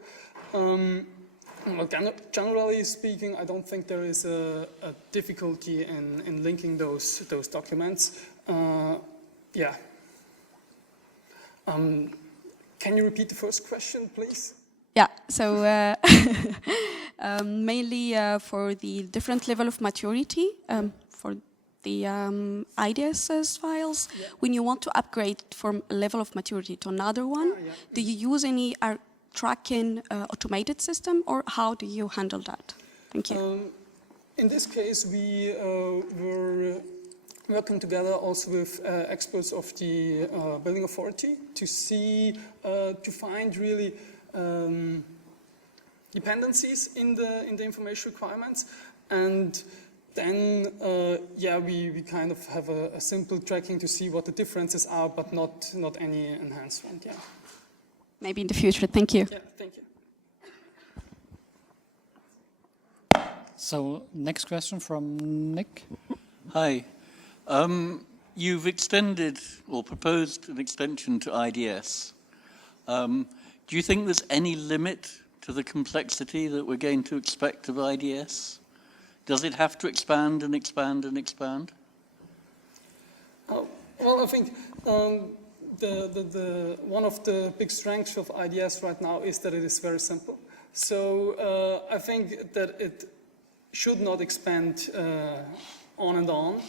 Generally speaking, I don't think there is a difficulty in linking those documents. Can you repeat the first question, please? Yeah, so mainly for the different level of maturity, for the IDSS files, when you want to upgrade from a level of maturity to another one, do you use any tracking automated system, or how do you handle that? Thank you. In this case, we were working together also with experts of the building authority to see, to find really dependencies in the information requirements, and then we kind of have a simple tracking to see what the differences are, but not any enhancement. Yeah. maybe in the future. Thank you. Yeah, thank you. So next question from Nick. Hi. You've extended or proposed an extension to IDS. Do you think there's any limit to the complexity that we're going to expect of IDS? Does it have to expand and expand and expand? Well, I think one of the big strengths of IDS right now is that it is very simple. So I think that it should not expand on and on.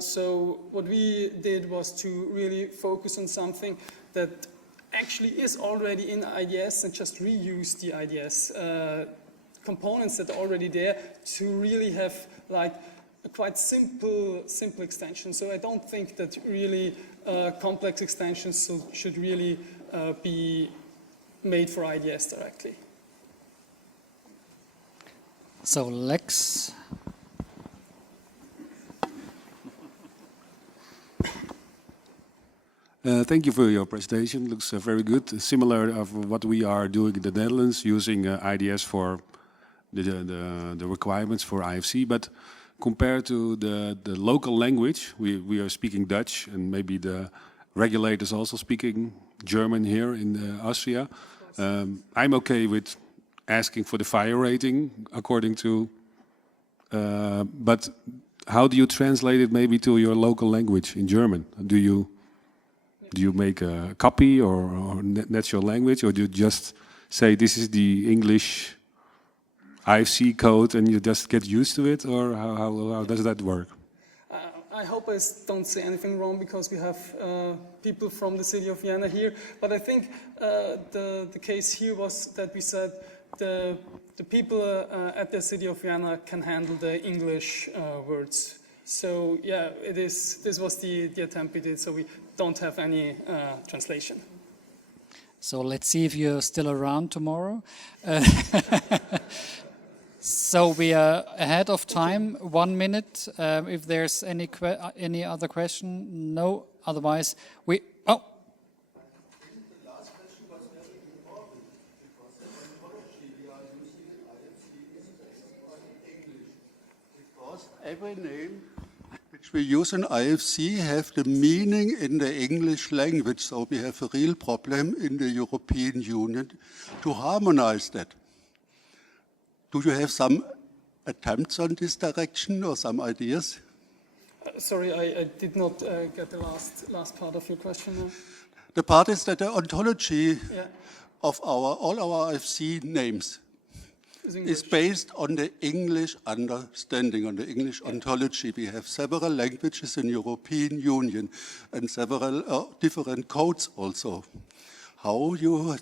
So what we did was to really focus on something that actually is already in IDS and just reuse the IDS components that are already there to really have like a quite simple extension. So I don't think that really complex extensions should really be made for IDS directly. So Lex. Thank you for your presentation. Looks very good. Similar of what we are doing in the Netherlands, using IDS for the requirements for IFC. But compared to the local language, we are speaking Dutch, and maybe the regulators also speaking German here in Austria. I'm okay with asking for the fire rating according to, but how do you translate it maybe to your local language in German? Do you make a copy or natural language, or do you just say this is the English IFC code and you just get used to it, or how does that work? I hope I don't say anything wrong because we have people from the City of Vienna here, but I think the case here was that we said the people at the City of Vienna can handle the English words. So yeah, this was the attempt we did, so we don't have any translation. So let's see if you're still around tomorrow. So we are ahead of time, 1 minute. If there's any other question, no. Otherwise, we. Oh. Every name which we use in IFC have the meaning in the English language, so we have a real problem in the European Union to harmonize that. Do you have some attempts on this direction or some ideas? Sorry, I did not get the last part of your question. The part is that the ontology of all our IFC names is based on the English understanding, on the English ontology. We have several languages in European Union and several different codes also. How you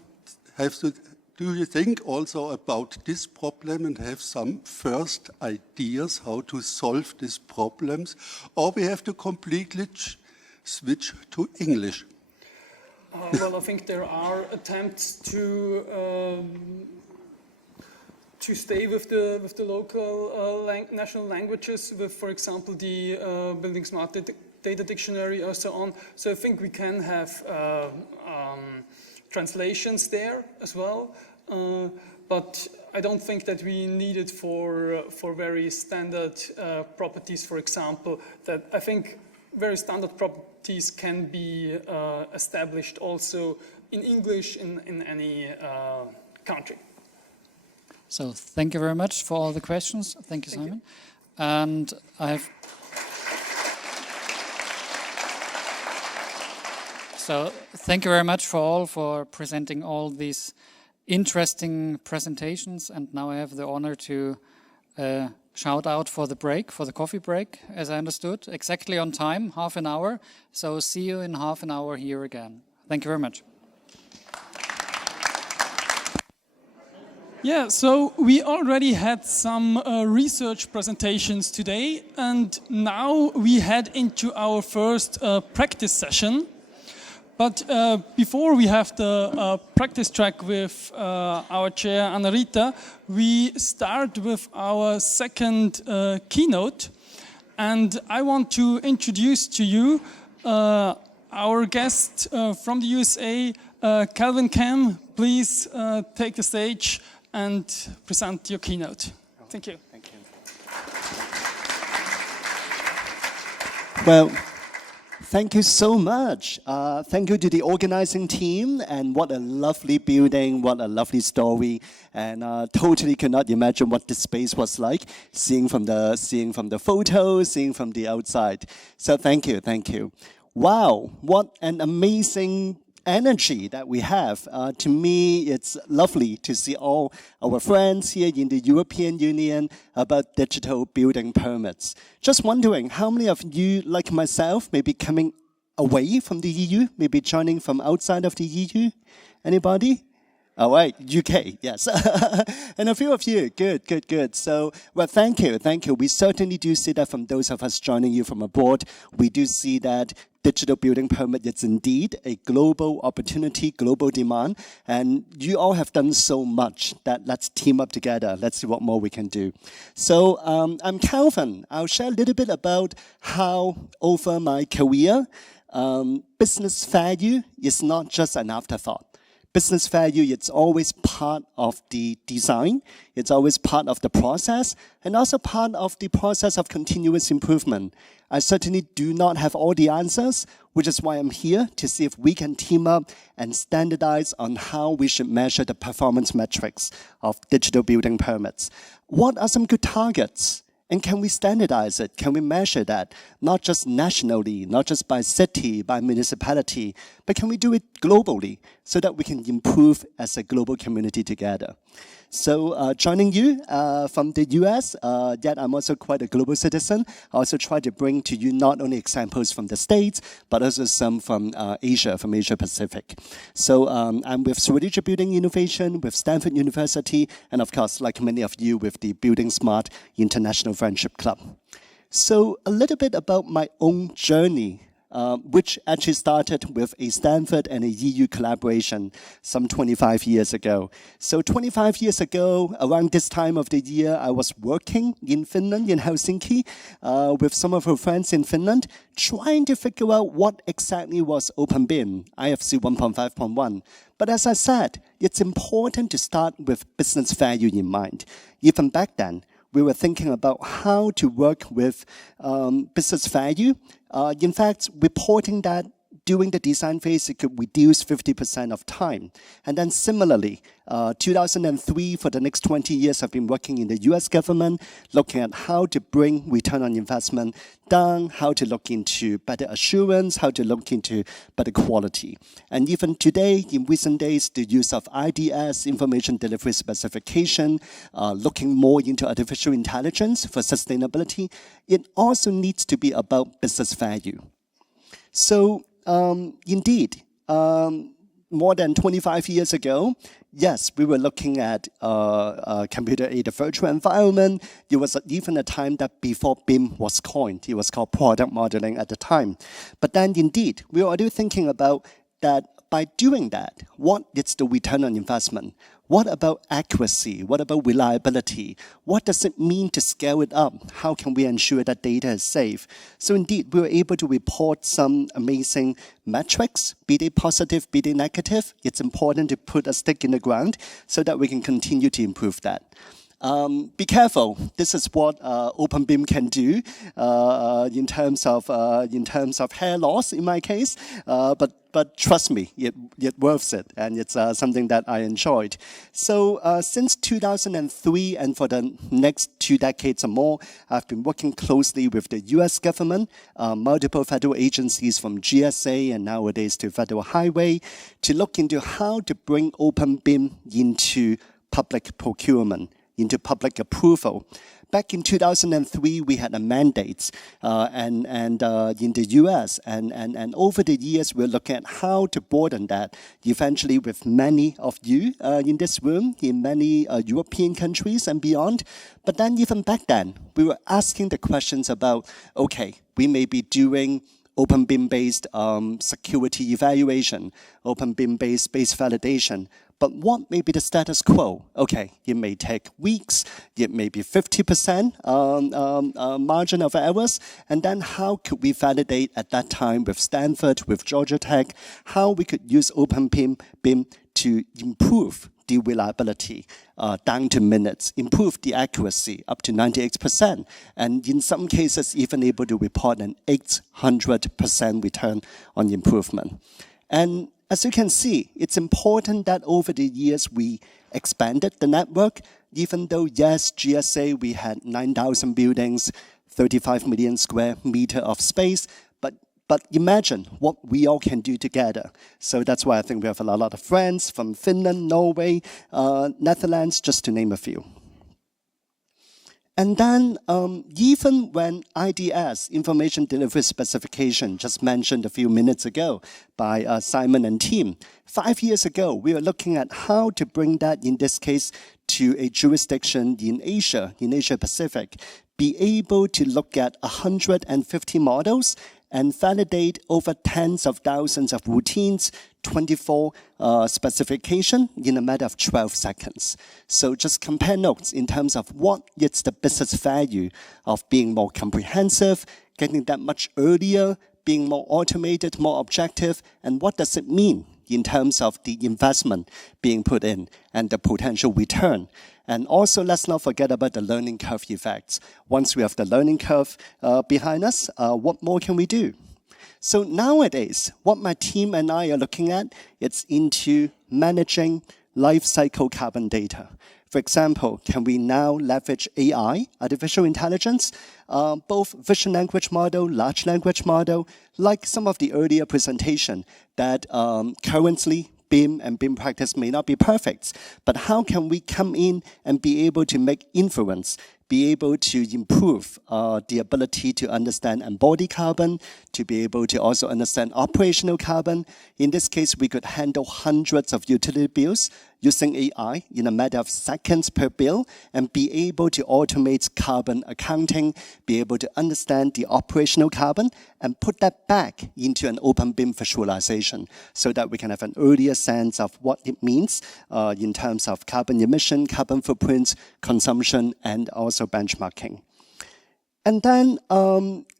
have to, do you think also about this problem and have some first ideas how to solve these problems, or we have to completely switch to English? Well, I think there are attempts to stay with the local national languages, with, for example, the Building Smart Data Dictionary or so on. So I think we can have translations there as well, but I don't think that we need it for very standard properties, for example. That I think very standard properties can be established also in English in any country. So thank you very much for all the questions. Thank you, Simon. And I have. So thank you very much for presenting all these interesting presentations. And now I have the honor to shout out for the break, for the coffee break, as I understood, exactly on time, half an hour. So see you in half an hour here again. Thank you very much. Yeah, so we already had some research presentations today, and now we head into our first practice session. But before we have the practice track with our chair, Anna-Rita, we start with our second keynote. And I want to introduce to you our guest from the USA, Calvin Cam, please take the stage and present your keynote. Thank you. Thank you. Well, thank you so much. Thank you to the organizing team, and what a lovely building, what a lovely story, and totally cannot imagine what this space was like, seeing from the photos, seeing from the outside. So thank you, thank you. Wow, what an amazing energy that we have. To me, it's lovely to see all our friends here in the European Union about digital building permits. Just wondering, how many of you, like myself, may be coming away from the EU, maybe joining from outside of the EU? Anybody? All right, UK, yes. And a few of you, good, good, good. So, well, thank you, thank you. We certainly do see that from those of us joining you from abroad. We do see that digital building permit is indeed a global opportunity, global demand, and you all have done so much that let's team up together. Let's see what more we can do. So I'm Calvin. I'll share a little bit about how over my career, business value is not just an afterthought. Business value, it's always part of the design, it's always part of the process, and also part of the process of continuous improvement. I certainly do not have all the answers, which is why I'm here, to see if we can team up and standardize on how we should measure the performance metrics of digital building permits. What are some good targets? And can we standardize it? Can we measure that? Not just nationally, not just by city, by municipality, but can we do it globally so that we can improve as a global community together? So joining you from the US, yet I'm also quite a global citizen. I also try to bring to you not only examples from the States, but also some from Asia Pacific. So I'm with Swedish Building Innovation, with Stanford University, and of course, like many of you, with the Building Smart International Friendship Club. So a little bit about my own journey, which actually started with a Stanford and a EU collaboration some 25 years ago. So 25 years ago, around this time of the year, I was working in Finland, in Helsinki, with some of our friends in Finland, trying to figure out what exactly was OpenBIM, IFC 1.5.1. But as I said, it's important to start with business value in mind. Even back then, we were thinking about how to work with business value. In fact, reporting that during the design phase, it could reduce 50% of time. And then similarly, 2003, for the next 20 years, I've been working in the US government, looking at how to bring return on investment down, how to look into better assurance, how to look into better quality. And even today, in recent days, the use of IDS, Information Delivery Specification, looking more into artificial intelligence for sustainability, it also needs to be about business value. So, indeed, more than 25 years ago, yes, we were looking at computer-aided virtual environment. It was even a time that before BIM was coined. It was called product modeling at the time. But then, indeed, we were already thinking about that by doing that, what is the return on investment? What about accuracy? What about reliability? What does it mean to scale it up? How can we ensure that data is safe? So indeed, we were able to report some amazing metrics, be they positive, be they negative. It's important to put a stake in the ground so that we can continue to improve that. Be careful. This is what OpenBIM can do in terms of hair loss in my case. But trust me, it worth it, and it's something that I enjoyed. So since 2003 and for the next 2 decades or more, I've been working closely with the US government, multiple federal agencies from GSA and nowadays to Federal Highway, to look into how to bring OpenBIM into public procurement, into public approval. Back in 2003, we had a mandate and in the US, and over the years, we're looking at how to broaden that, eventually with many of you in this room, in many European countries and beyond. But then even back then, we were asking the questions about, okay, we may be doing OpenBIM-based security evaluation, OpenBIM-based base validation. But what may be the status quo? Okay, it may take weeks, it may be 50% margin of errors, and then how could we validate at that time with Stanford, with Georgia Tech, how we could use OpenBIM to improve the reliability down to minutes, improve the accuracy up to 98%, and in some cases even able to report an 800% return on improvement. And as you can see, it's important that over the years we expanded the network, even though, yes, GSA, we had 9,000 buildings, 35 million square meter of space, but imagine what we all can do together. So that's why I think we have a lot of friends from Finland, Norway, Netherlands, just to name a few. And then even when IDS, Information Delivery Specification, just mentioned a few minutes ago by Simon and team, 5 years ago, we were looking at how to bring that, in this case, to a jurisdiction in Asia Pacific, be able to look at 150 models and validate over tens of thousands of routines, 24 specification in a matter of 12 seconds. So just compare notes in terms of what is the business value of being more comprehensive, getting that much earlier, being more automated, more objective, and what does it mean in terms of the investment being put in and the potential return. And also, let's not forget about the learning curve effects. Once we have the learning curve behind us, what more can we do? So nowadays, what my team and I are looking at, it's into managing life cycle carbon data. For example, can we now leverage AI, artificial intelligence, both vision language model, large language model, like some of the earlier presentation that currently BIM and BIM practice may not be perfect, but how can we come in and be able to make inference, be able to improve the ability to understand embodied carbon, to be able to also understand operational carbon. In this case, we could handle hundreds of utility bills using AI in a matter of seconds per bill and be able to automate carbon accounting, be able to understand the operational carbon and put that back into an open BIM visualization so that we can have an earlier sense of what it means in terms of carbon emission, carbon footprints, consumption, and also benchmarking. And then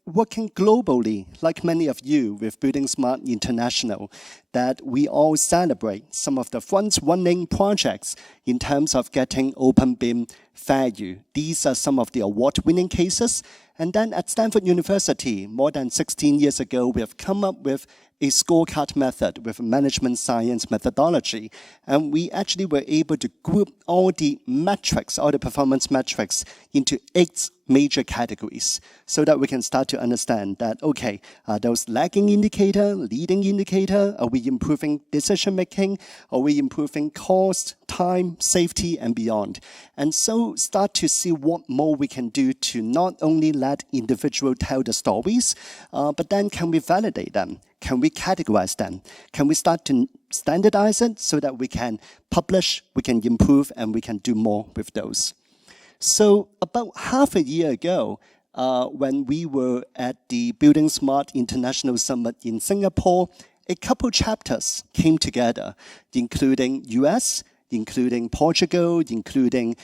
working globally, like many of you with Building Smart International, that we all celebrate some of the front-running projects in terms of getting open BIM value. These are some of the award-winning cases. And then at Stanford University, more than 16 years ago, we have come up with a scorecard method with a management science methodology. And we actually were able to group all the metrics, all the performance metrics into 8 major categories so that we can start to understand that, okay, are those lagging indicator, leading indicator? Are we improving decision making? Are we improving cost, time, safety, and beyond? And so start to see what more we can do to not only let individuals tell the stories, but then can we validate them? Can we categorize them? Can we start to standardize it so that we can publish, we can improve, and we can do more with those? So about half a year ago, when we were at the Building Smart International Summit in Singapore, a couple chapters came together, including US, including Portugal, including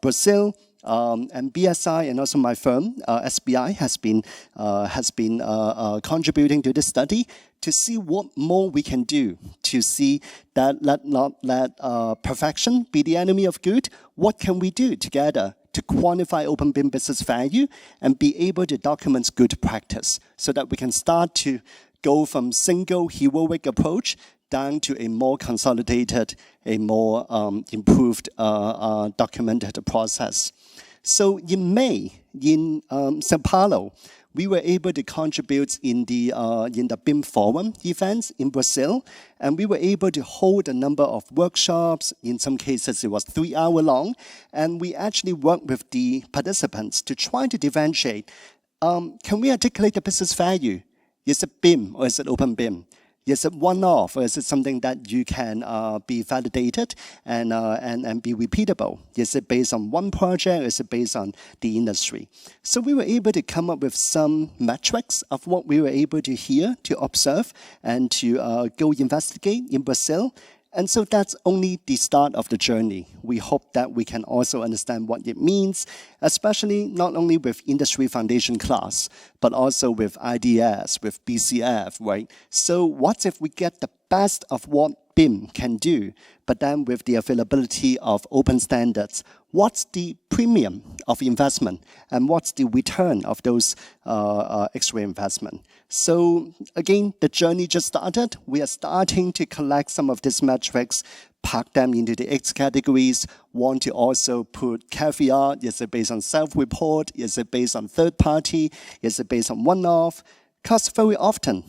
Brazil, and BSI and also my firm, SBI, has been contributing to this study to see what more we can do to see that not let perfection be the enemy of good. What can we do together to quantify open BIM business value and be able to document good practice so that we can start to go from single heroic approach down to a more consolidated, a more improved documented process. So in May, in Sao Paulo, we were able to contribute in the BIM Forum events in Brazil, and we were able to hold a number of workshops. In some cases, it was 3 hours long, and we actually worked with the participants to try to differentiate, can we articulate the business value? Is it BIM or is it open BIM? Is it one-off, or is it something that you can be validated and be repeatable? Is it based on one project, or is it based on the industry? So we were able to come up with some metrics of what we were able to hear, to observe, and to go investigate in Brazil. And so that's only the start of the journey. We hope that we can also understand what it means, especially not only with industry foundation class, but also with IDS, with BCF, right? So what if we get the best of what BIM can do, but then with the availability of open standards, what's the premium of investment and what's the return of those extra investment? So again, the journey just started. We are starting to collect some of these metrics, pack them into the X categories, want to also put caveat. Is it based on self-report? Is it based on third party? Is it based on one-off? Because very often,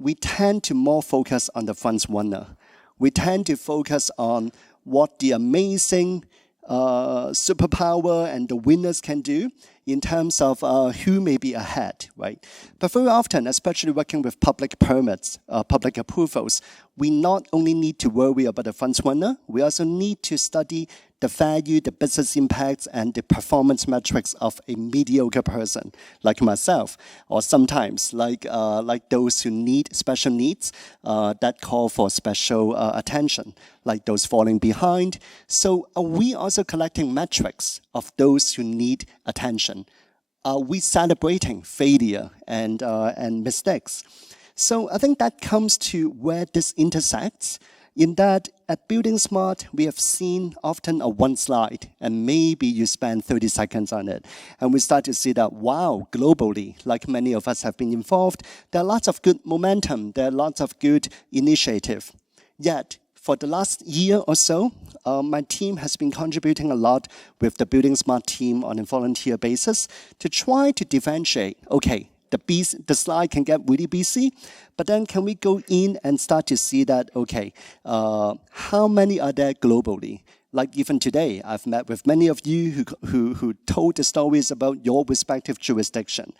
we tend to more focus on the front runner. We tend to focus on what the amazing superpower and the winners can do in terms of who may be ahead, right? But very often, especially working with public permits, public approvals, we not only need to worry about the front runner, we also need to study the value, the business impacts, and the performance metrics of a mediocre person like myself, or sometimes like those who need special needs that call for special attention, like those falling behind. So are we also collecting metrics of those who need attention? Are we celebrating failure and mistakes? So I think that comes to where this intersects, in that at Building Smart, we have seen often a one slide, and maybe you spend 30 seconds on it. And we start to see that, wow, globally, like many of us have been involved, there are lots of good momentum, there are lots of good initiative. Yet, for the last year or so, my team has been contributing a lot with the Building Smart team on a volunteer basis to try to differentiate, okay, the slide can get really busy, but then can we go in and start to see that, okay, how many are there globally? Like even today, I've met with many of you who told the stories about your respective jurisdiction.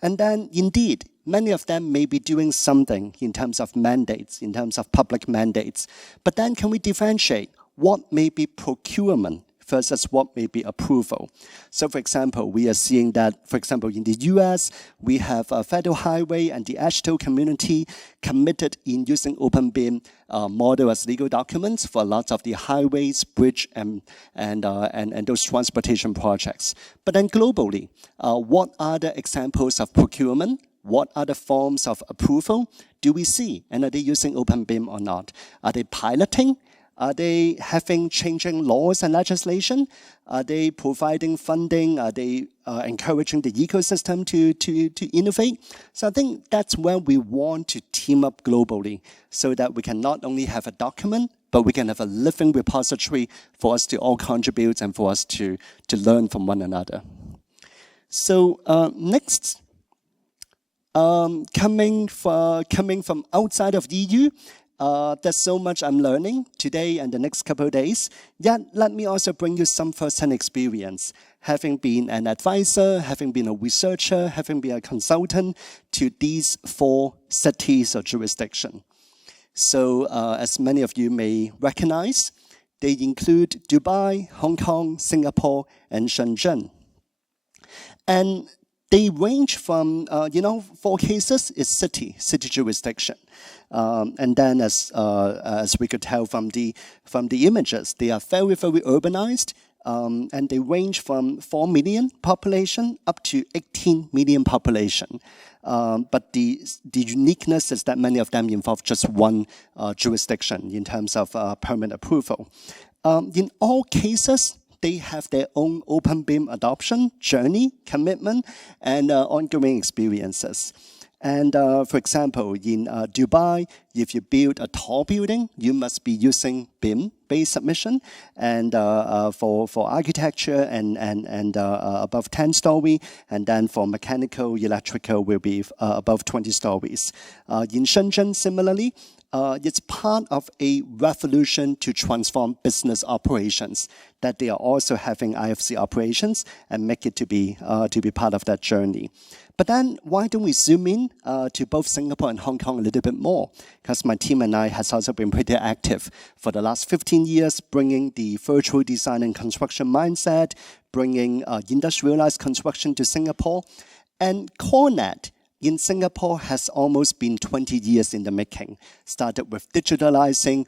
And then indeed, many of them may be doing something in terms of mandates, in terms of public mandates. But then can we differentiate what may be procurement versus what may be approval? So for example, we are seeing that, for example, in the US, we have a Federal Highway and the AASHTO community committed in using Open BIM model as legal documents for lots of the highways, bridge, and those transportation projects. But then globally, what are the examples of procurement? What are the forms of approval do we see? And are they using Open BIM or not? Are they piloting? Are they having changing laws and legislation? Are they providing funding? Are they encouraging the ecosystem to innovate? So I think that's where we want to team up globally so that we can not only have a document, but we can have a living repository for us to all contribute and for us to learn from one another. So next, coming from outside of the EU, there's so much I'm learning today and the next couple of days. Yet, let me also bring you some first-hand experience, having been an advisor, having been a researcher, having been a consultant to these 4 cities or jurisdiction. So, as many of you may recognize, they include Dubai, Hong Kong, Singapore, and Shenzhen. And they range from, 4 cases is city jurisdiction. And then as we could tell from the images, they are very, very urbanized, and they range from 4 million population up to 18 million population. But the uniqueness is that many of them involve just one jurisdiction in terms of permit approval. In all cases, they have their own Open BIM adoption journey, commitment, and ongoing experiences. And for example, in Dubai, if you build a tall building, you must be using BIM-based submission. And for architecture and above 10 story, and then for mechanical, electrical will be above 20 stories. In Shenzhen, similarly, it's part of a revolution to transform business operations, that they are also having IFC operations and make it to be part of that journey. But then why don't we zoom in to both Singapore and Hong Kong a little bit more? Because my team and I has also been pretty active for the last 15 years, bringing the virtual design and construction mindset, bringing industrialized construction to Singapore. And CoreNet in Singapore has almost been 20 years in the making. Started with digitalizing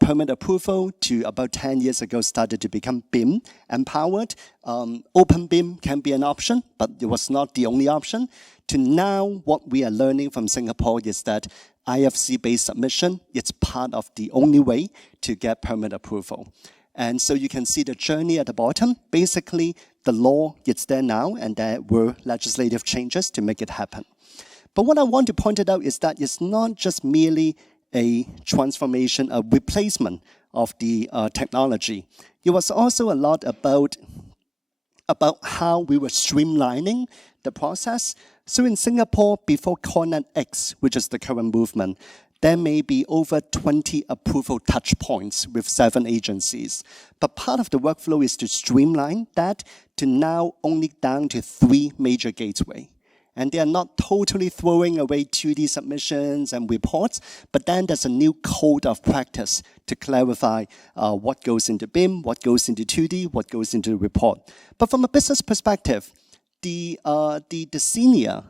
permit approval to about 10 years ago started to become BIM empowered. Open BIM can be an option, but it was not the only option. To now, what we are learning from Singapore is that IFC-based submission is part of the only way to get permit approval. And so you can see the journey at the bottom. Basically, the law is there now, and there were legislative changes to make it happen. But what I want to point out is that it's not just merely a transformation, a replacement of the technology. It was also a lot about how we were streamlining the process. So in Singapore, before Connect X, which is the current movement, there may be over 20 approval touch points with 7 agencies. But part of the workflow is to streamline that to now only down to 3 major gateways. And they are not totally throwing away 2D submissions and reports, but then there's a new code of practice to clarify what goes into BIM, what goes into 2D, what goes into the report. But from a business perspective, the senior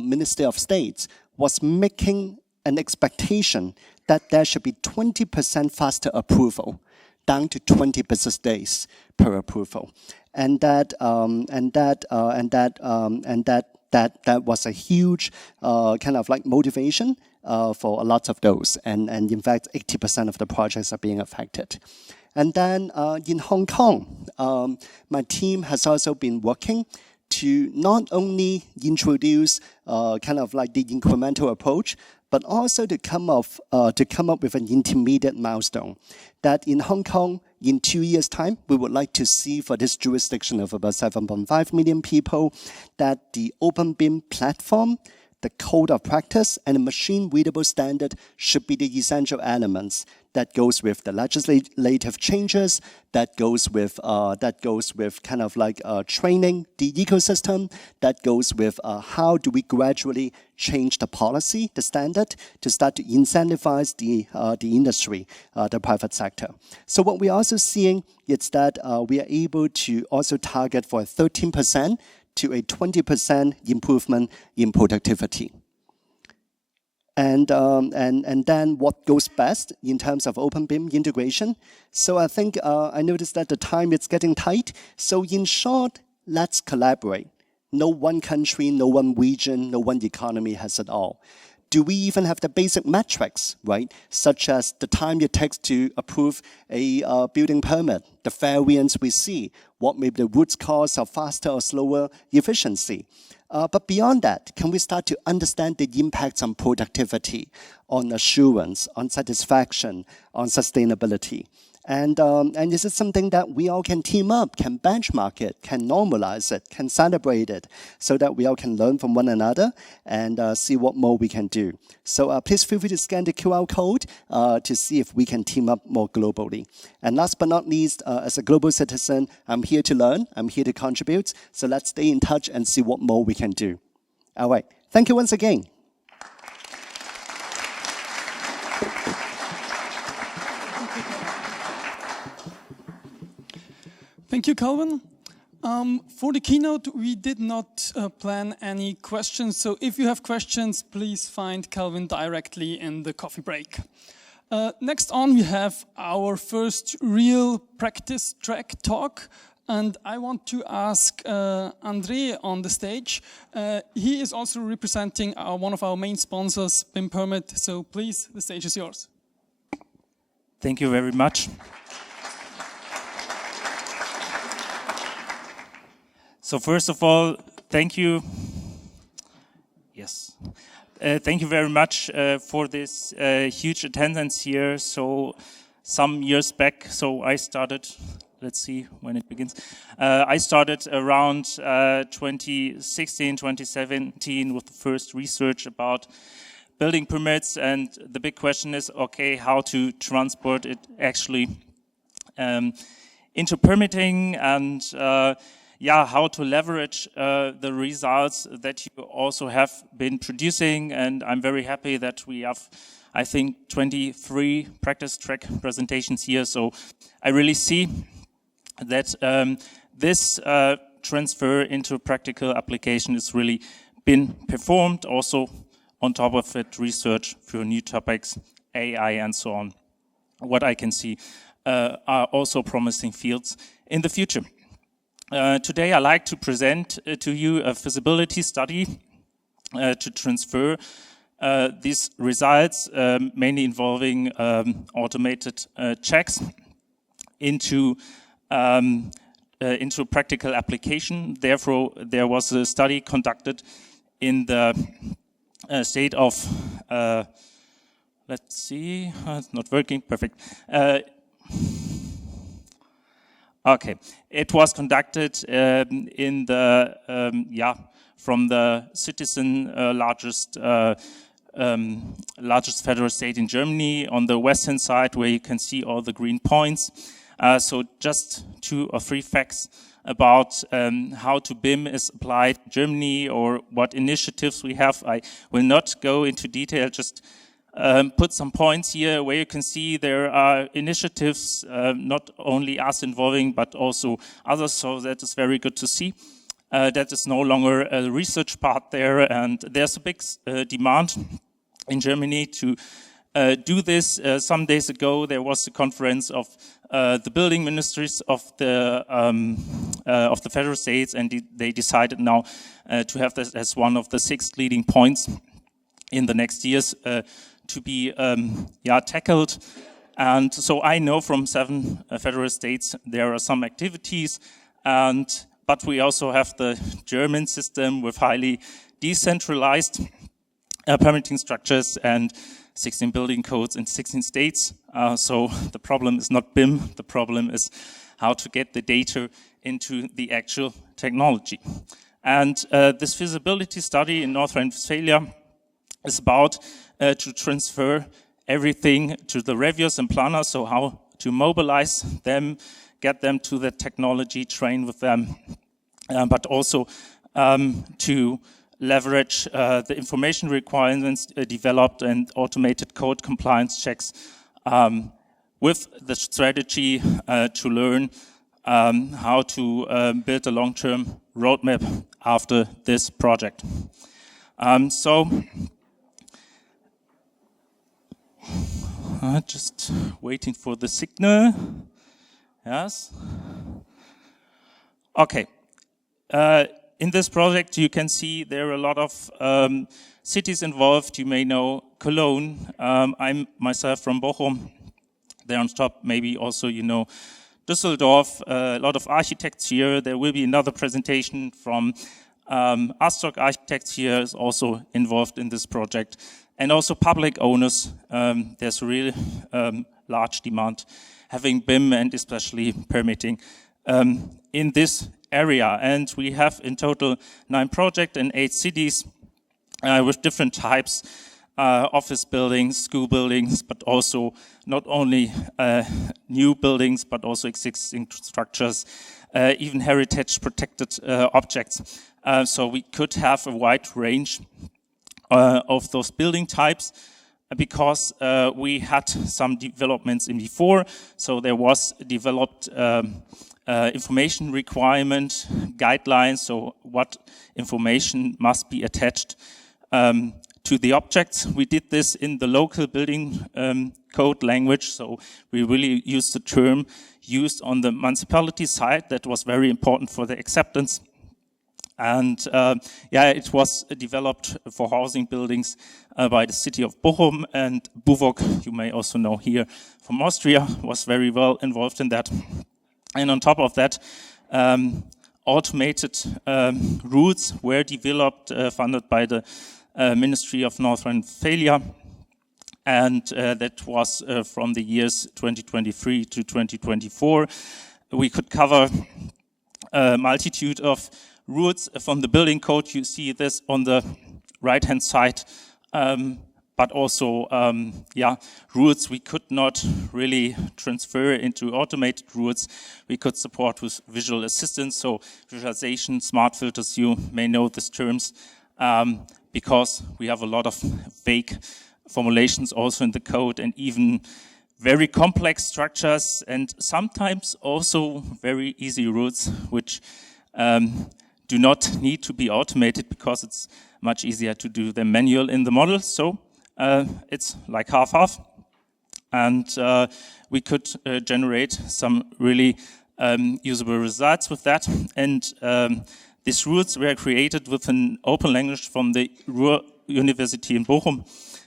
Minister of State was making an expectation that there should be 20% faster approval, down to 20 business days per approval, and that was a huge kind of like motivation for a lot of those, and in fact 80% of the projects are being affected. And then in Hong Kong, my team has also been working to not only introduce kind of like the incremental approach, but also to come up with an intermediate milestone that in Hong Kong, in 2 years' time, we would like to see for this jurisdiction of about 7.5 million people that the Open BIM platform, the code of practice, and a machine-readable standard should be the essential elements that goes with the legislative changes, that goes with kind of like training the ecosystem, that goes with how do we gradually change the policy, the standard, to start to incentivize the industry, the private sector. So what we're also seeing is that we are able to also target for 13% to a 20% improvement in productivity. And then what goes best in terms of Open BIM integration. So I think I noticed that the time is getting tight. So in short, let's collaborate. No one country, no one region, no one economy has it all. Do we even have the basic metrics, right? Such as the time it takes to approve a building permit, the variance we see, what may be the root cause of faster or slower efficiency. But beyond that, can we start to understand the impacts on productivity, on assurance, on satisfaction, on sustainability? And this is something that we all can team up, can benchmark it, can normalize it, can celebrate it, so that we all can learn from one another and see what more we can do. So please feel free to scan the QR code to see if we can team up more globally. And last but not least, as a global citizen, I'm here to learn, I'm here to contribute, so let's stay in touch and see what more we can do. All right, thank you once again. Thank you, Calvin. For the keynote, we did not plan any questions, so if you have questions, please find Calvin directly in the coffee break. Next on, we have our first real practice track talk, and I want to ask André on the stage. He is also representing one of our main sponsors, BIM Permit, so please, the stage is yours. Thank you very much. So first of all, thank you. Yes. Thank you very much for this huge attendance here. So some years back, so I started, let's see when it begins. I started around 2016, 2017 with the first research about building permits. And the big question is, okay, how to transport it actually into permitting and how to leverage the results that you also have been producing. And I'm very happy that we have, I think, 23 practice track presentations here. So I really see that this transfer into practical application is really been performed. Also, on top of it, research for new topics, AI and so on. What I can see are also promising fields in the future. Today I'd like to present to you a feasibility study to transfer these results, mainly involving automated checks, into practical application. Therefore, there was a study conducted in the state of, let's see, it's not working, perfect. Okay, it was conducted in the, from the citizen largest federal state in Germany on the western side, where you can see all the green points. So just 2 or 3 facts about how to BIM is applied in Germany or what initiatives we have. I will not go into detail, just put some points here where you can see there are initiatives, not only us involving, but also others, so that is very good to see. That is no longer a research part there, and there's a big demand in Germany to do this. Some days ago, there was a conference of the building ministries of the federal states, and they decided now to have this as one of the 6 leading points in the next years to be tackled. And so I know from 7 federal states there are some activities, but we also have the German system with highly decentralized permitting structures and 16 building codes in 16 states. So the problem is not BIM, the problem is how to get the data into the actual technology. And this feasibility study in North Rhine-Westphalia is about to transfer everything to the reviewers and planners, so how to mobilize them, get them to the technology, train with them, but also to leverage the information requirements developed and automated code compliance checks with the strategy to learn how to build a long-term roadmap after this project. Just waiting for the signal. Yes. Okay. In this project, you can see there are a lot of cities involved. You may know Cologne. I'm myself from Bochum. There on top, maybe also you know Düsseldorf. A lot of architects here. There will be another presentation from Astok Architects here is also involved in this project. And also public owners. There's a really large demand having BIM and especially permitting in this area. And we have in total 9 projects in 8 cities with different types, office buildings, school buildings, but also not only new buildings, but also existing structures, even heritage protected objects. So we could have a wide range of those building types, because we had some developments in before. So there was developed information requirement guidelines, so what information must be attached to the objects. We did this in the local building code language, so we really used the term used on the municipality side. That was very important for the acceptance. And it was developed for housing buildings by the city of Bochum, and BUWOG, you may also know here from Austria, was very well involved in that. And on top of that, automated routes were developed, funded by the Ministry of North Rhine-Westphalia, and that was from the years 2023 to 2024. We could cover a multitude of routes from the building code. You see this on the right-hand side, but also, routes we could not really transfer into automated routes. We could support with visual assistance, so visualization, smart filters, you may know these terms, because we have a lot of vague formulations also in the code, and even very complex structures, and sometimes also very easy routes, which do not need to be automated because it's much easier to do them manual in the model. So it's like half-half. And we could generate some really usable results with that. And these rules were created with an open language from the Ruhr University in Bochum.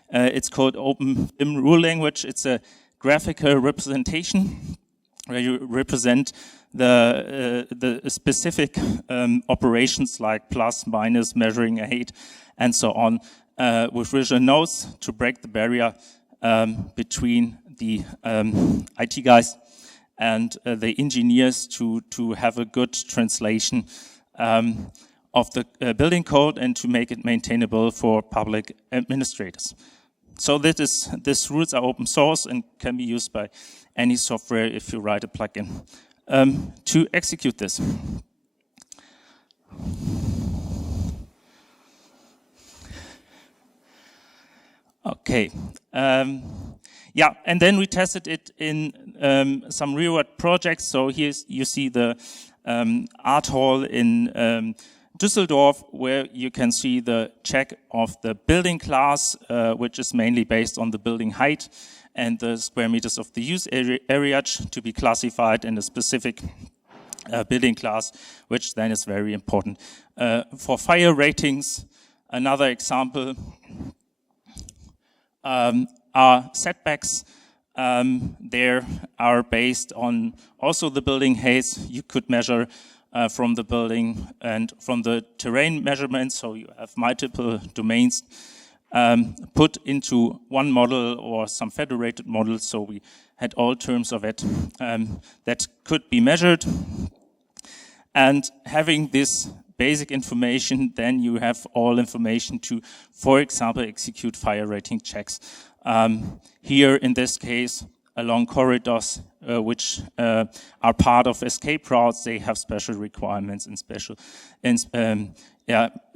It's called Open Rule Language. It's a graphical representation where you represent the specific operations like plus, minus, measuring a height, and so on, with visual notes to break the barrier between the IT guys and the engineers to have a good translation of the building code and to make it maintainable for public administrators. So these rules are open source and can be used by any software if you write a plugin to execute this. Okay. Yeah, and then we tested it in some real-world projects. So here you see the art hall in Düsseldorf, where you can see the check of the building class, which is mainly based on the building height and the square meters of the use area to be classified in a specific building class, which then is very important. For fire ratings, another example are setbacks. There are based on also the building height. You could measure from the building and from the terrain measurements, so you have multiple domains put into one model or some federated models, so we had all terms of it that could be measured. And having this basic information, then you have all information to, for example, execute fire rating checks. Here in this case, along corridors which are part of escape routes, they have special requirements and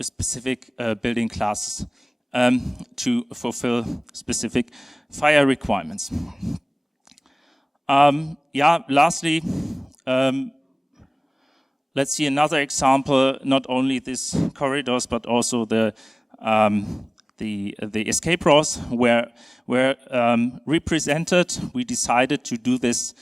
specific building classes to fulfill specific fire requirements. Lastly, let's see another example. Not only these corridors, but also the escape routes were represented. We decided to do this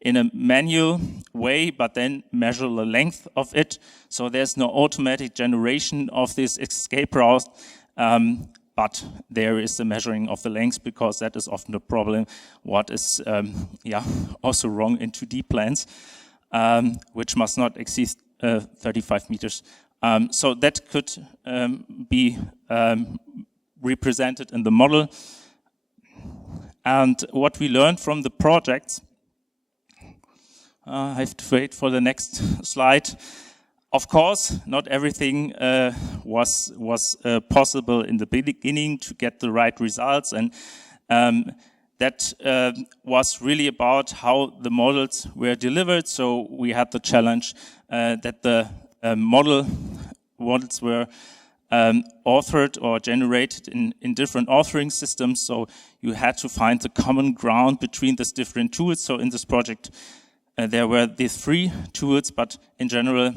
in a manual way, but then measure the length of it. So there's no automatic generation of this escape route, but there is the measuring of the length, because that is often a problem. What is also wrong in 2D plans, which must not exceed 35 meters. So that could be represented in the model. And what we learned from the projects, I have to wait for the next slide. Of course, not everything was possible in the beginning to get the right results, and that was really about how the models were delivered. So we had the challenge that the models were authored or generated in different authoring systems. So you had to find the common ground between these different tools. So in this project, there were these 3 tools, but in general,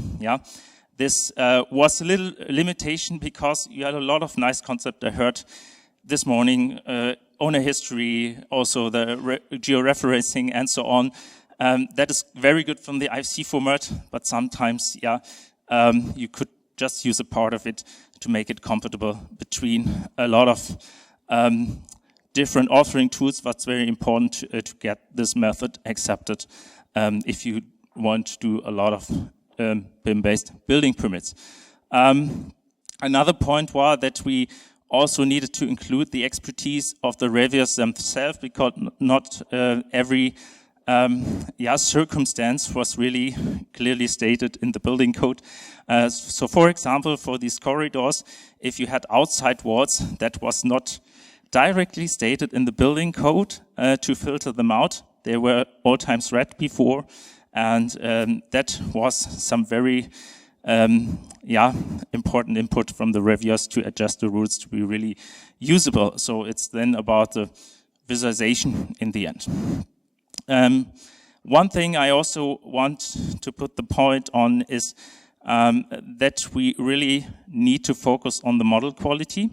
this was a little limitation, because you had a lot of nice concepts I heard this morning, owner history, also the georeferencing and so on. That is very good from the IFC format, but sometimes, you could just use a part of it to make it compatible between a lot of different authoring tools. That's very important to get this method accepted if you want to do a lot of BIM-based building permits. Another point was that we also needed to include the expertise of the reviewers themselves, because not every circumstance was really clearly stated in the building code. So for example, for these corridors, if you had outside walls, that was not directly stated in the building code to filter them out. They were all times read before, and that was some very important input from the reviewers to adjust the rules to be really usable. So it's then about the visualization in the end. One thing I also want to put the point on is that we really need to focus on the model quality.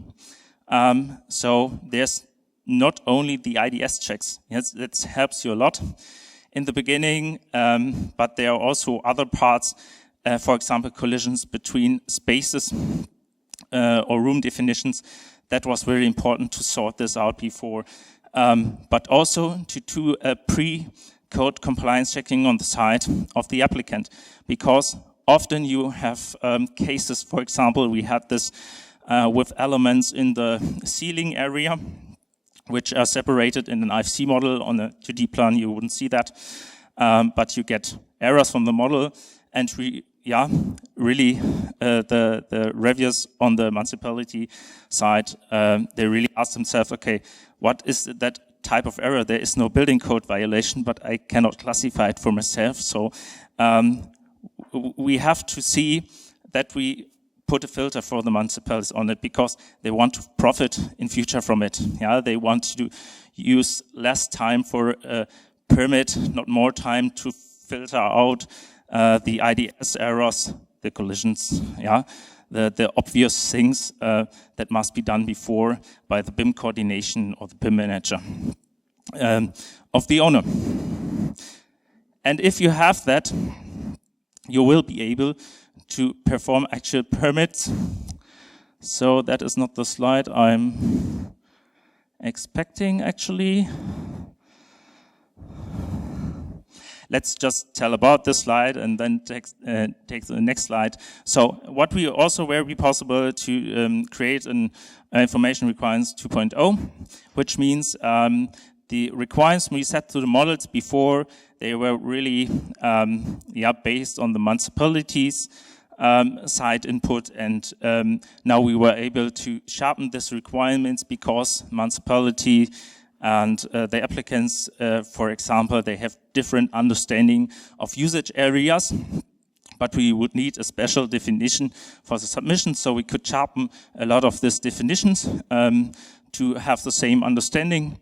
So there's not only the IDS checks, yes, that helps you a lot in the beginning, but there are also other parts, for example, collisions between spaces or room definitions. That was very important to sort this out before, but also to do a pre-code compliance checking on the side of the applicant, because often you have cases, for example, we had this with elements in the ceiling area, which are separated in an IFC model. On a 2D plan, you wouldn't see that, but you get errors from the model, and really the reviewers on the municipality side, they really ask themselves, okay, what is that type of error? There is no building code violation, but I cannot classify it for myself. So we have to see that we put a filter for the municipalities on it, because they want to profit in future from it. Yeah, they want to use less time for a permit, not more time to filter out the IDS errors, the collisions, the obvious things that must be done before by the BIM coordination or the BIM manager of the owner. And if you have that, you will be able to perform actual permits. So that is not the slide I'm expecting, actually. Let's just tell about this slide and then take the next slide. So what we also where be possible to create an information requirements 2.0, which means the requirements we set to the models before, they were really based on the municipalities side input, and now we were able to sharpen these requirements because municipality and the applicants, for example, they have different understanding of usage areas, but we would need a special definition for the submission, so we could sharpen a lot of these definitions to have the same understanding.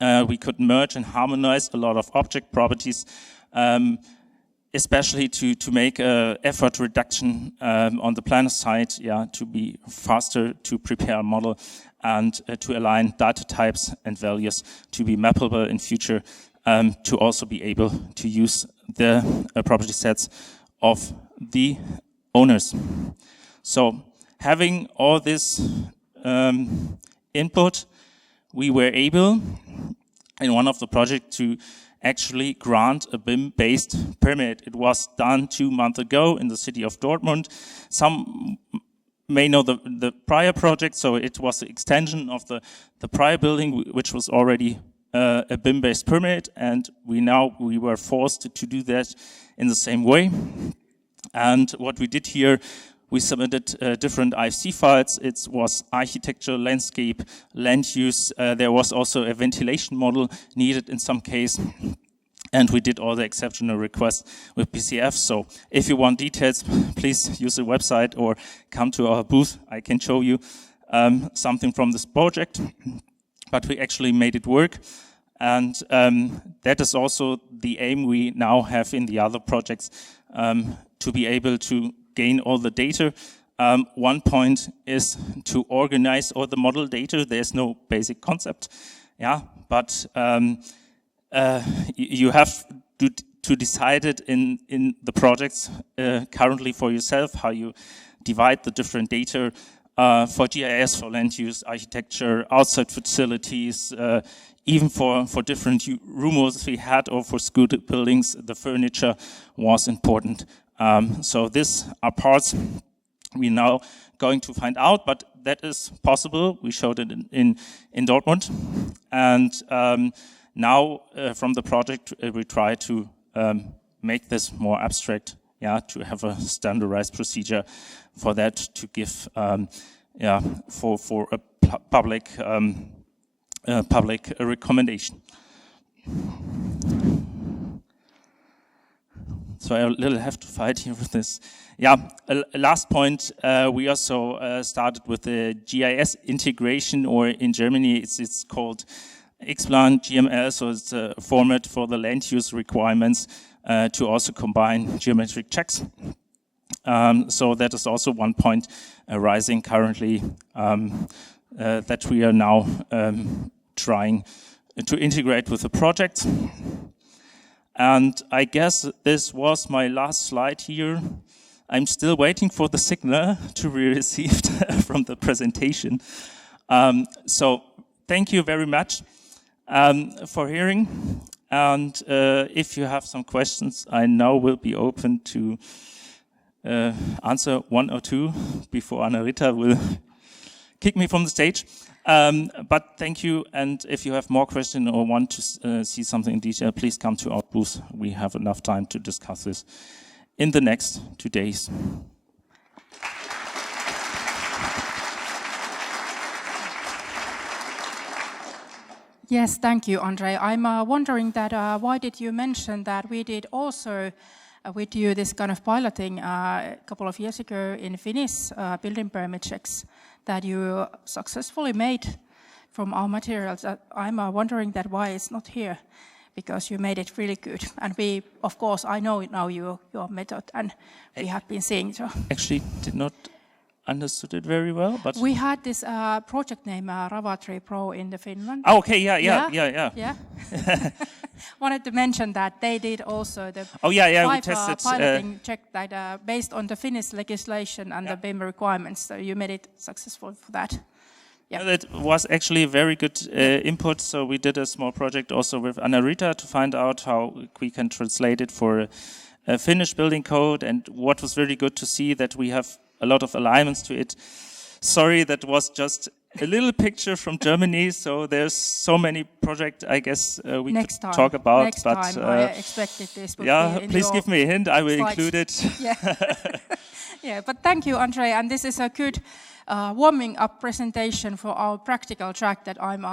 We could merge and harmonize a lot of object properties, especially to make effort reduction on the planner side, to be faster to prepare a model and to align data types and values to be mappable in future, to also be able to use the property sets of the owners. So having all this input, we were able in one of the projects to actually grant a BIM-based permit. It was done 2 months ago in the city of Dortmund. Some may know the prior project, so it was the extension of the prior building, which was already a BIM-based permit, and we were forced to do that in the same way. And what we did here, we submitted different IFC files. It was architecture, landscape, land use. There was also a ventilation model needed in some case. And we did all the exceptional requests with BCF. So if you want details, please use the website or come to our booth. I can show you something from this project. But we actually made it work. And that is also the aim we now have in the other projects, to be able to gain all the data. One point is to organize all the model data. There's no basic concept, but you have to decide it in the projects currently for yourself, how you divide the different data for GIS, for land use, architecture, outside facilities, even for different rumors we had, or for school buildings, the furniture was important. So these are parts we're now going to find out, but that is possible. We showed it in Dortmund. And now from the project, we try to make this more abstract, to have a standardized procedure for that, to give, for a public recommendation. So I a little have to fight here with this. Last point, we also started with the GIS integration, or in Germany it's called X-Plan GML, so it's a format for the land use requirements to also combine geometric checks. So that is also one point arising currently that we are now trying to integrate with the project. And I guess this was my last slide here. I'm still waiting for the signal to be received from the presentation. So thank you very much for hearing. And if you have some questions, I now will be open to answer one or two before Anna-Rita will kick me from the stage. But thank you, and if you have more questions or want to see something in detail, please come to our booth. We have enough time to discuss this in the next 2 days. Yes, thank you, André. I'm wondering that why did you mention that we did also with you this kind of piloting a couple of years ago in Finnish building permit checks that you successfully made from our materials. I'm wondering that why it's not here, because you made it really good. And we, of course, I know now your method, and we have been seeing so. Actually, did not understood it very well, but we had this project name Ravatri Pro in the Finland. Oh, okay, yeah. Wanted to mention that they did also the we tested piloting check that based on the Finnish legislation and the BIM requirements. So you made it successful for that. Yeah, that was actually a very good input. So we did a small project also with Anna-Rita to find out how we can translate it for a Finnish building code. And what was really good to see that we have a lot of alignments to it. Sorry, that was just a little picture from Germany. So there's so many projects, I guess, we Next could time. talk about. Next but time, I expected this would yeah, be in please your give me a hint. I will slides. include it. Yeah, but thank you, André. And this is a good warming up presentation for our practical track that I'm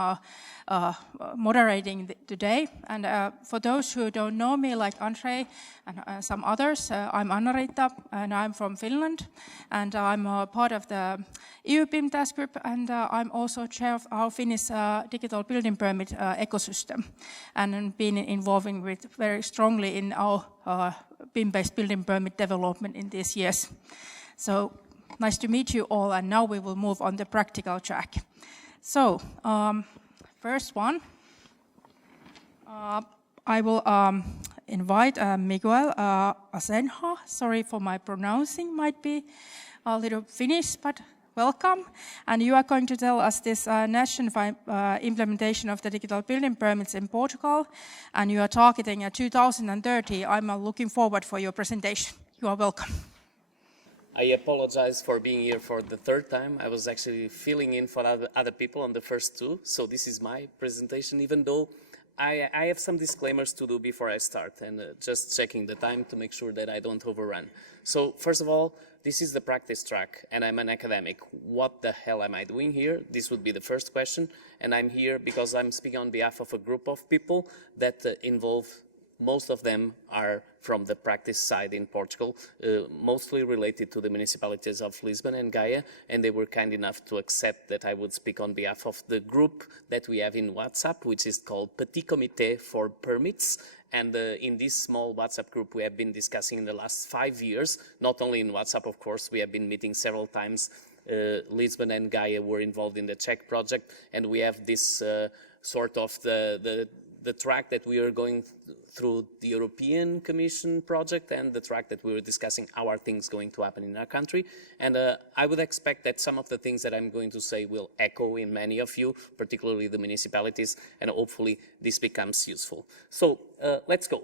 moderating today. And for those who don't know me, like André and some others, I'm Anna-Rita, and I'm from Finland. And I'm part of the EU BIM task group, and I'm also chair of our Finnish digital building permit ecosystem, and been involving with very strongly in our BIM-based building permit development in these years. So nice to meet you all, and now we will move on the practical track. So, first one, I will invite Miguel Asenjo. Sorry for my pronouncing, might be a little Finnish, but welcome. And you are going to tell us this national implementation of the digital building permits in Portugal, and you are targeting 2030. I'm looking forward for your presentation. You are welcome. I apologize for being here for the third time. I was actually filling in for other people on the first two, so this is my presentation, even though I have some disclaimers to do before I start, and just checking the time to make sure that I don't overrun. So first of all, this is the practice track, and I'm an academic. What the hell am I doing here? This would be the first question, and I'm here because I'm speaking on behalf of a group of people that involve. Most of them are from the practice side in Portugal, mostly related to the municipalities of Lisbon and Gaia, and they were kind enough to accept that I would speak on behalf of the group that we have in WhatsApp, which is called Petit Comité for Permits. And in this small WhatsApp group, we have been discussing in the last 5 years, not only in WhatsApp, of course, we have been meeting several times. Lisbon and Gaia were involved in the CHEK project, and we have this sort of the track that we are going through the European Commission project and the track that we were discussing how are things going to happen in our country. And I would expect that some of the things that I'm going to say will echo in many of you, particularly the municipalities, and hopefully this becomes useful. So let's go.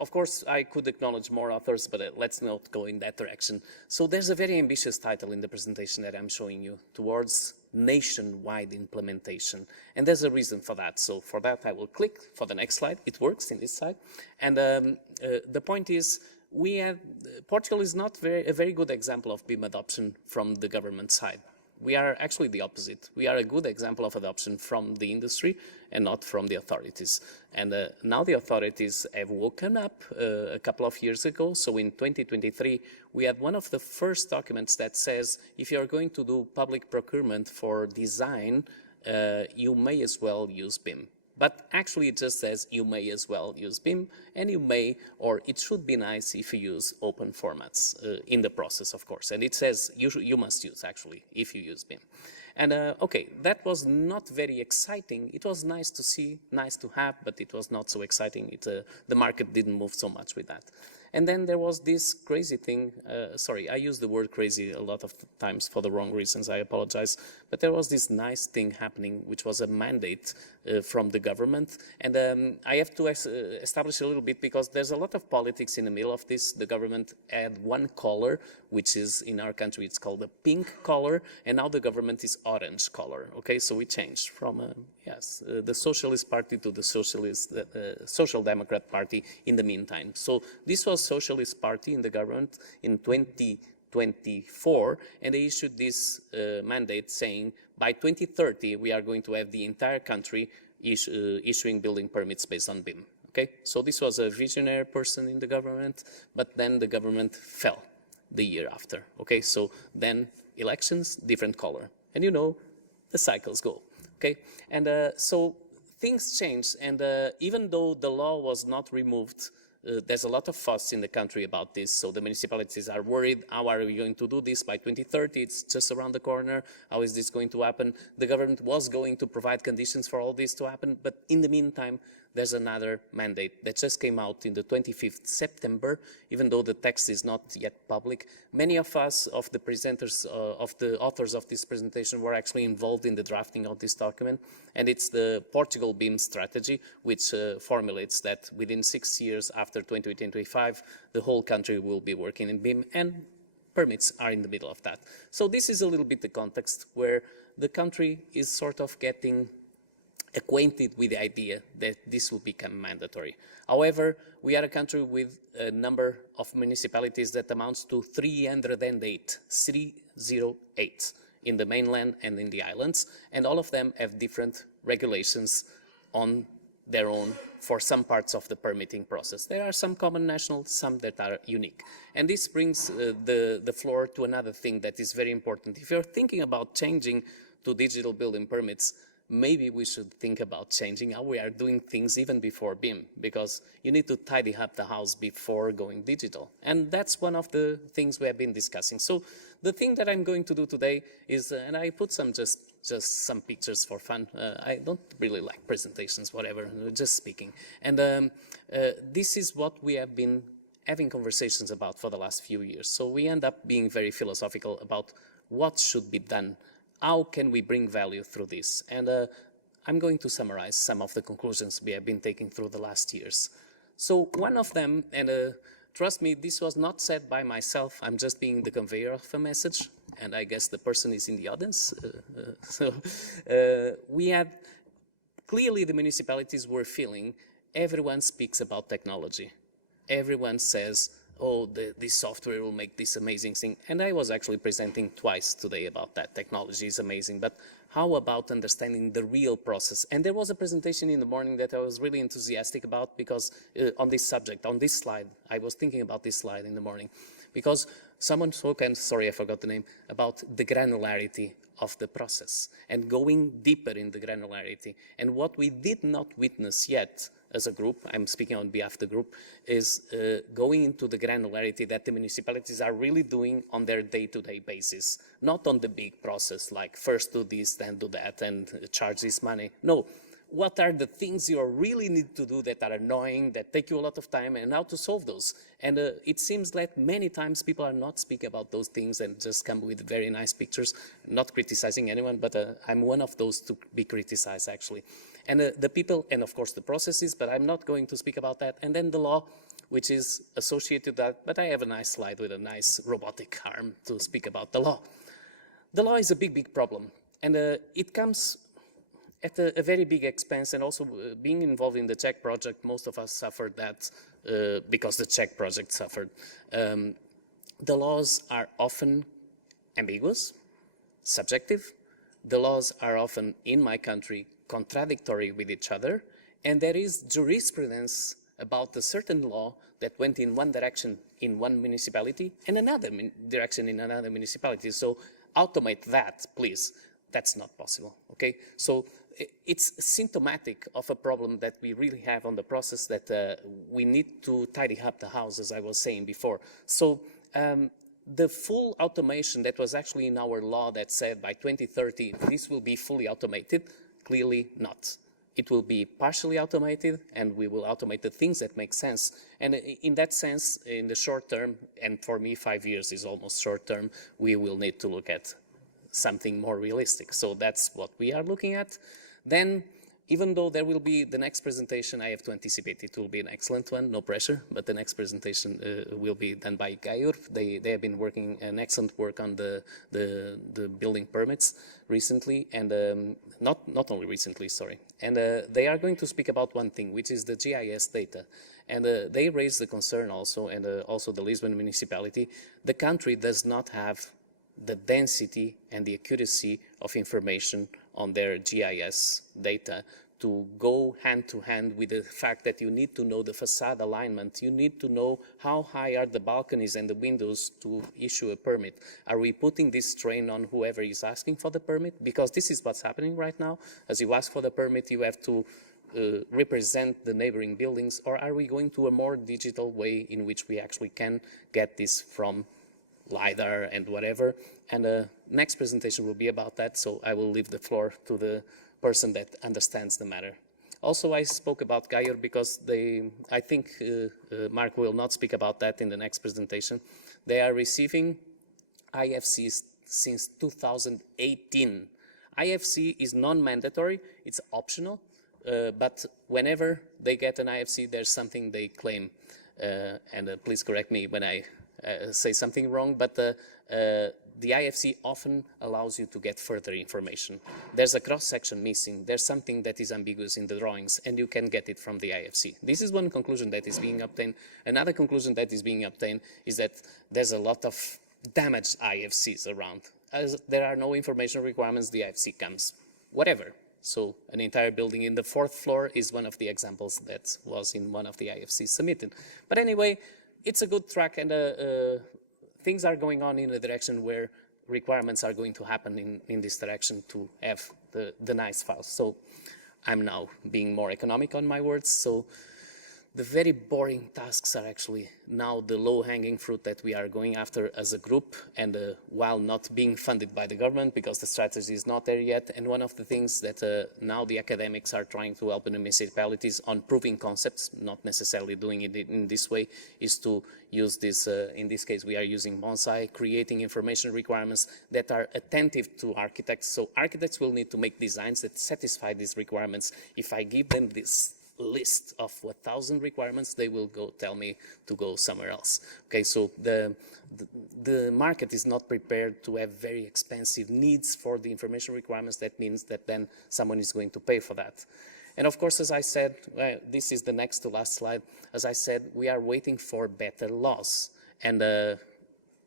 Of course, I could acknowledge more authors, but let's not go in that direction. So there's a very ambitious title in the presentation that I'm showing you, Towards Nationwide Implementation. And there's a reason for that. So for that, I will click for the next slide. It works in this slide. And the point is, Portugal is not a very good example of BIM adoption from the government side. We are actually the opposite. We are a good example of adoption from the industry and not from the authorities. And now the authorities have woken up a couple of years ago. So in 2023, we had one of the first documents that says, if you're going to do public procurement for design, you may as well use BIM. But actually it just says you may as well use BIM, and you may, or it should be nice if you use open formats in the process, of course. And it says you must use, actually, if you use BIM. And okay, that was not very exciting. It was nice to see, nice to have, but it was not so exciting. The market didn't move so much with that. And then there was this crazy thing, sorry, I use the word crazy a lot of times for the wrong reasons, I apologize, but there was this nice thing happening, which was a mandate from the government. And I have to establish a little bit, because there's a lot of politics in the middle of this. The government had one color, which is, in our country, it's called the pink color, and now the government is orange color, okay? So we changed from, the Socialist Party to the Social Democrat Party in the meantime. So this was Socialist Party in the government in 2024, and they issued this mandate saying by 2030 we are going to have the entire country issuing building permits based on BIM. Okay, so this was a visionary person in the government, but then the government fell the year after. Okay, so then elections, different color, and you know the cycles go. Okay, and so things changed, and even though the law was not removed, there's a lot of fuss in the country about this. So the municipalities are worried. How are we going to do this by 2030? It's just around the corner. How is this going to happen? The government was going to provide conditions for all this to happen, but in the meantime, there's another mandate that just came out in the 25th September, even though the text is not yet public. Many of us, of the presenters, of the authors of this presentation, were actually involved in the drafting of this document, and it's the Portugal BIM strategy, which formulates that within 6 years after 2025, the whole country will be working in BIM, and permits are in the middle of that. So this is a little bit the context where the country is sort of getting acquainted with the idea that this will become mandatory. However, we are a country with a number of municipalities that amounts to 308 in the mainland and in the islands, and all of them have different regulations on their own for some parts of the permitting process. There are some common national, some that are unique. And this brings the floor to another thing that is very important. If you're thinking about changing to digital building permits, maybe we should think about changing how we are doing things even before BIM, because you need to tidy up the house before going digital. And that's one of the things we have been discussing. So the thing that I'm going to do today is, and I put some just some pictures for fun. I don't really like presentations, whatever, just speaking. And this is what we have been having conversations about for the last few years. So we end up being very philosophical about what should be done. How can we bring value through this? And I'm going to summarize some of the conclusions we have been taking through the last years. So one of them, and trust me, this was not said by myself, I'm just being the conveyor of a message, and I guess the person is in the audience. We had, clearly the municipalities were feeling, everyone speaks about technology. Everyone says, oh, this software will make this amazing thing. And I was actually presenting twice today about that. Technology is amazing, but how about understanding the real process? And there was a presentation in the morning that I was really enthusiastic about, because on this subject, on this slide, I was thinking about this slide in the morning, because someone spoke, and sorry, I forgot the name, about the granularity of the process and going deeper in the granularity. And what we did not witness yet as a group, I'm speaking on behalf of the group, is going into the granularity that the municipalities are really doing on their day-to-day basis, not on the big process like first do this, then do that, and charge this money. No, what are the things you really need to do that are annoying, that take you a lot of time, and how to solve those? And it seems that many times people are not speaking about those things and just come with very nice pictures, not criticizing anyone, but I'm one of those to be criticized, actually. And the people, and of course the processes, but I'm not going to speak about that. And then the law, which is associated with that, but I have a nice slide with a nice robotic arm to speak about the law. The law is a big, big problem. And it comes at a very big expense, and also being involved in the CHEK project, most of us suffered that because the CHEK project suffered. The laws are often ambiguous, subjective. The laws are often, in my country, contradictory with each other, and there is jurisprudence about a certain law that went in one direction in one municipality and another direction in another municipality. So automate that, please. That's not possible, okay? So it's symptomatic of a problem that we really have on the process, that we need to tidy up the house, as I was saying before. So the full automation that was actually in our law that said by 2030 this will be fully automated, clearly not. It will be partially automated, and we will automate the things that make sense. And in that sense, in the short term, and for me 5 years is almost short term, we will need to look at something more realistic. So that's what we are looking at. Then, even though there will be the next presentation, I have to anticipate it will be an excellent one, no pressure, but the next presentation will be done by Gayur. They have been working an excellent work on the building permits recently, and not only recently, sorry. And they are going to speak about one thing, which is the GIS data. And they raised the concern also, and also the Lisbon municipality. The country does not have the density and the accuracy of information on their GIS data to go hand to hand with the fact that you need to know the facade alignment. You need to know how high are the balconies and the windows to issue a permit. Are we putting this strain on whoever is asking for the permit? Because this is what's happening right now. As you ask for the permit, you have to represent the neighboring buildings, or are we going to a more digital way in which we actually can get this from LiDAR and whatever? And the next presentation will be about that, so I will leave the floor to the person that understands the matter. Also, I spoke about Gayur because I think Mark will not speak about that in the next presentation. They are receiving IFCs since 2018. IFC is non-mandatory, it's optional, but whenever they get an IFC, there's something they claim. And please correct me when I say something wrong, but the IFC often allows you to get further information. There's a cross-section missing, there's something that is ambiguous in the drawings, and you can get it from the IFC. This is one conclusion that is being obtained. Another conclusion that is being obtained is that there's a lot of damaged IFCs around. As there are no information requirements, the IFC comes, whatever. So an entire building in the 4th floor is one of the examples that was in one of the IFCs submitted. But anyway, it's a good track, and things are going on in a direction where requirements are going to happen in this direction to have the nice files. So I'm now being more economic on my words. So the very boring tasks are actually now the low-hanging fruit that we are going after as a group, and while not being funded by the government because the strategy is not there yet. And one of the things that now the academics are trying to help the municipalities on proving concepts, not necessarily doing it in this way, is to use this, in this case we are using Bonsai, creating information requirements that are attentive to architects. So architects will need to make designs that satisfy these requirements. If I give them this list of 1,000 requirements, they will go tell me to go somewhere else. Okay, so the market is not prepared to have very expensive needs for the information requirements. That means that then someone is going to pay for that. And of course, as I said, this is the next to last slide. As I said, we are waiting for better laws. And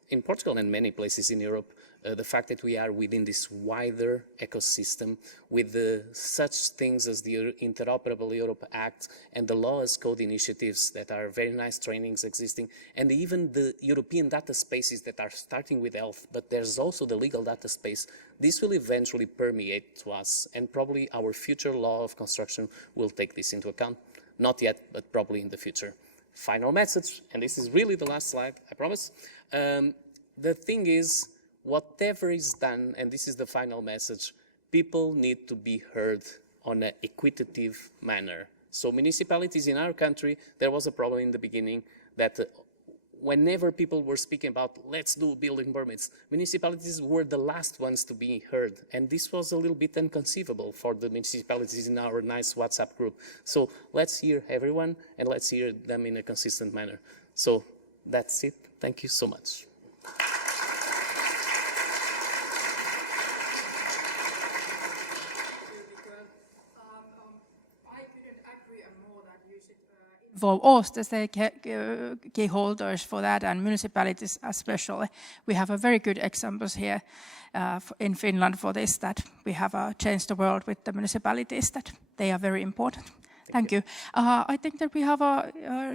in Portugal and many places in Europe, the fact that we are within this wider ecosystem with such things as the Interoperable Europe Act and the Law as Code initiatives that are very nice trainings existing, and even the European data spaces that are starting with health, but there's also the legal data space. This will eventually permeate to us, and probably our future law of construction will take this into account. Not yet, but probably in the future. Final message, and this is really the last slide, I promise. The thing is, whatever is done, and this is the final message, people need to be heard on an equitative manner. So municipalities in our country, there was a problem in the beginning that whenever people were speaking about let's do building permits, municipalities were the last ones to be heard. And this was a little bit inconceivable for the municipalities in our nice WhatsApp group. So let's hear everyone, and let's hear them in a consistent manner. So that's it. Thank you so much. For all the stakeholders for that, and municipalities especially. We have a very good examples here in Finland for this, that we have changed the world with the municipalities, that they are very important. Thank you. I think that we have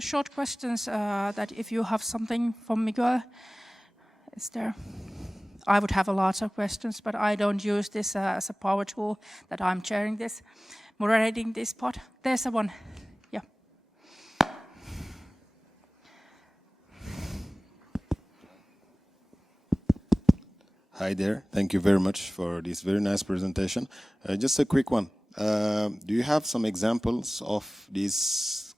short questions, that if you have something from Miguel, is there? I would have a lot of questions, but I don't use this as a power tool that I'm chairing this, moderating this part. There's a one. Yeah. Hi there. Thank you very much for this very nice presentation. Just a quick one. Do you have some examples of these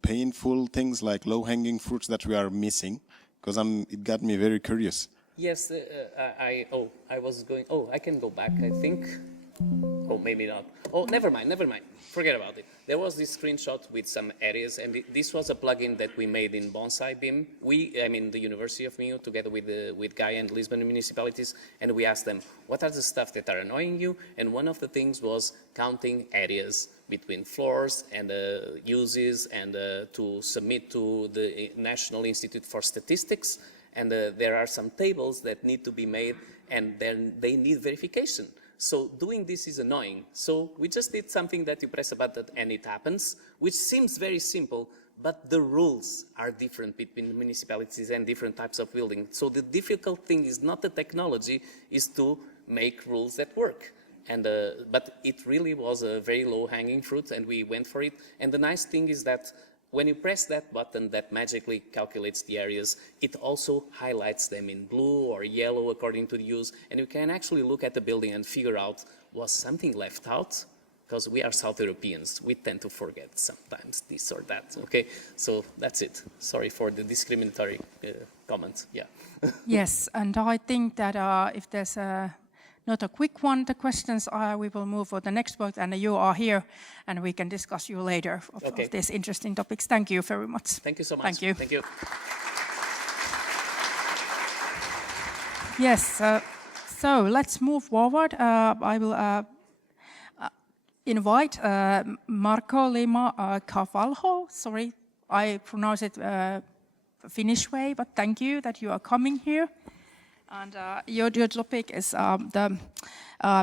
painful things like low-hanging fruits that we are missing? Because it got me very curious. Yes, I can go back, I think. Oh, maybe not. Oh, never mind. Forget about it. There was this screenshot with some areas, and this was a plugin that we made in Bonsai BIM. The University of Minho, together with Gaia and Lisbon municipalities, and we asked them, what are the stuff that are annoying you? And one of the things was counting areas between floors and uses, and to submit to the National Institute for Statistics. And there are some tables that need to be made, and then they need verification. So doing this is annoying. So we just did something that you press a button and it happens, which seems very simple, but the rules are different between municipalities and different types of buildings. So the difficult thing is not the technology, is to make rules that work. And but it really was a very low-hanging fruit, and we went for it. And the nice thing is that when you press that button that magically calculates the areas, it also highlights them in blue or yellow according to the use, and you can actually look at the building and figure out, was something left out? Because we are South Europeans, we tend to forget sometimes this or that, okay? So that's it. Sorry for the discriminatory comment, yeah. Yes, and I think that if there's not a quick one, the questions we will move for the next part, and you are here, and we can discuss you later of these interesting topics. Thank you very much. Thank you so much. Thank you. Thank you. Yes, so let's move forward. I will invite Marco Lima Carvalho. Sorry, I pronounce it Finnish way, but thank you that you are coming here. And your topic is the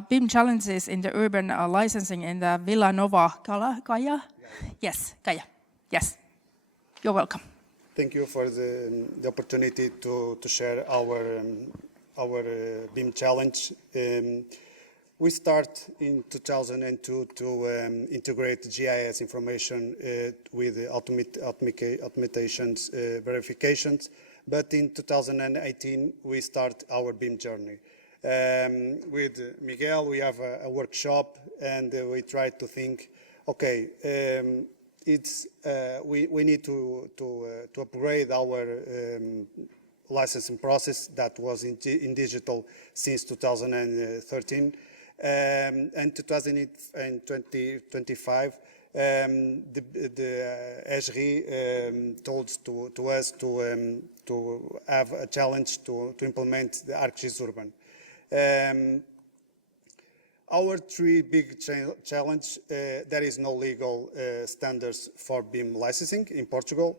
BIM challenges in the urban licensing in the Vila Nova de Gaia. Yes, Gaia. Yes, you're welcome. Thank you for the opportunity to share our BIM challenge. We start in 2002 to integrate GIS information with automations verifications. But in 2018, we start our BIM journey. With Miguel, we have a workshop, and we try to think, okay, we need to upgrade our licensing process that was in digital since 2013. And 2025, the ESRI told to us to have a challenge to implement the ArcGIS Urban. Our three big challenge, there is no legal standards for BIM licensing in Portugal.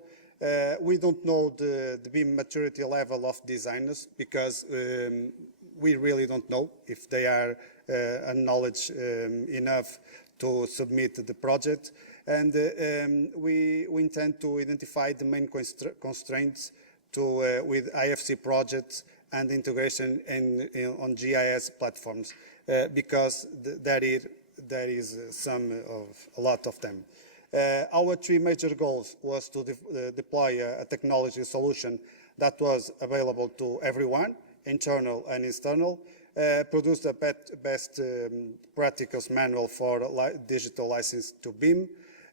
We don't know the BIM maturity level of designers, because we really don't know if they are knowledge enough to submit the project, and we intend to identify the main constraints with IFC projects and integration on GIS platforms, because there is a lot of them. Our three major goals was to deploy a technology solution that was available to everyone, internal and external, produce the best practices manual for digital license to BIM,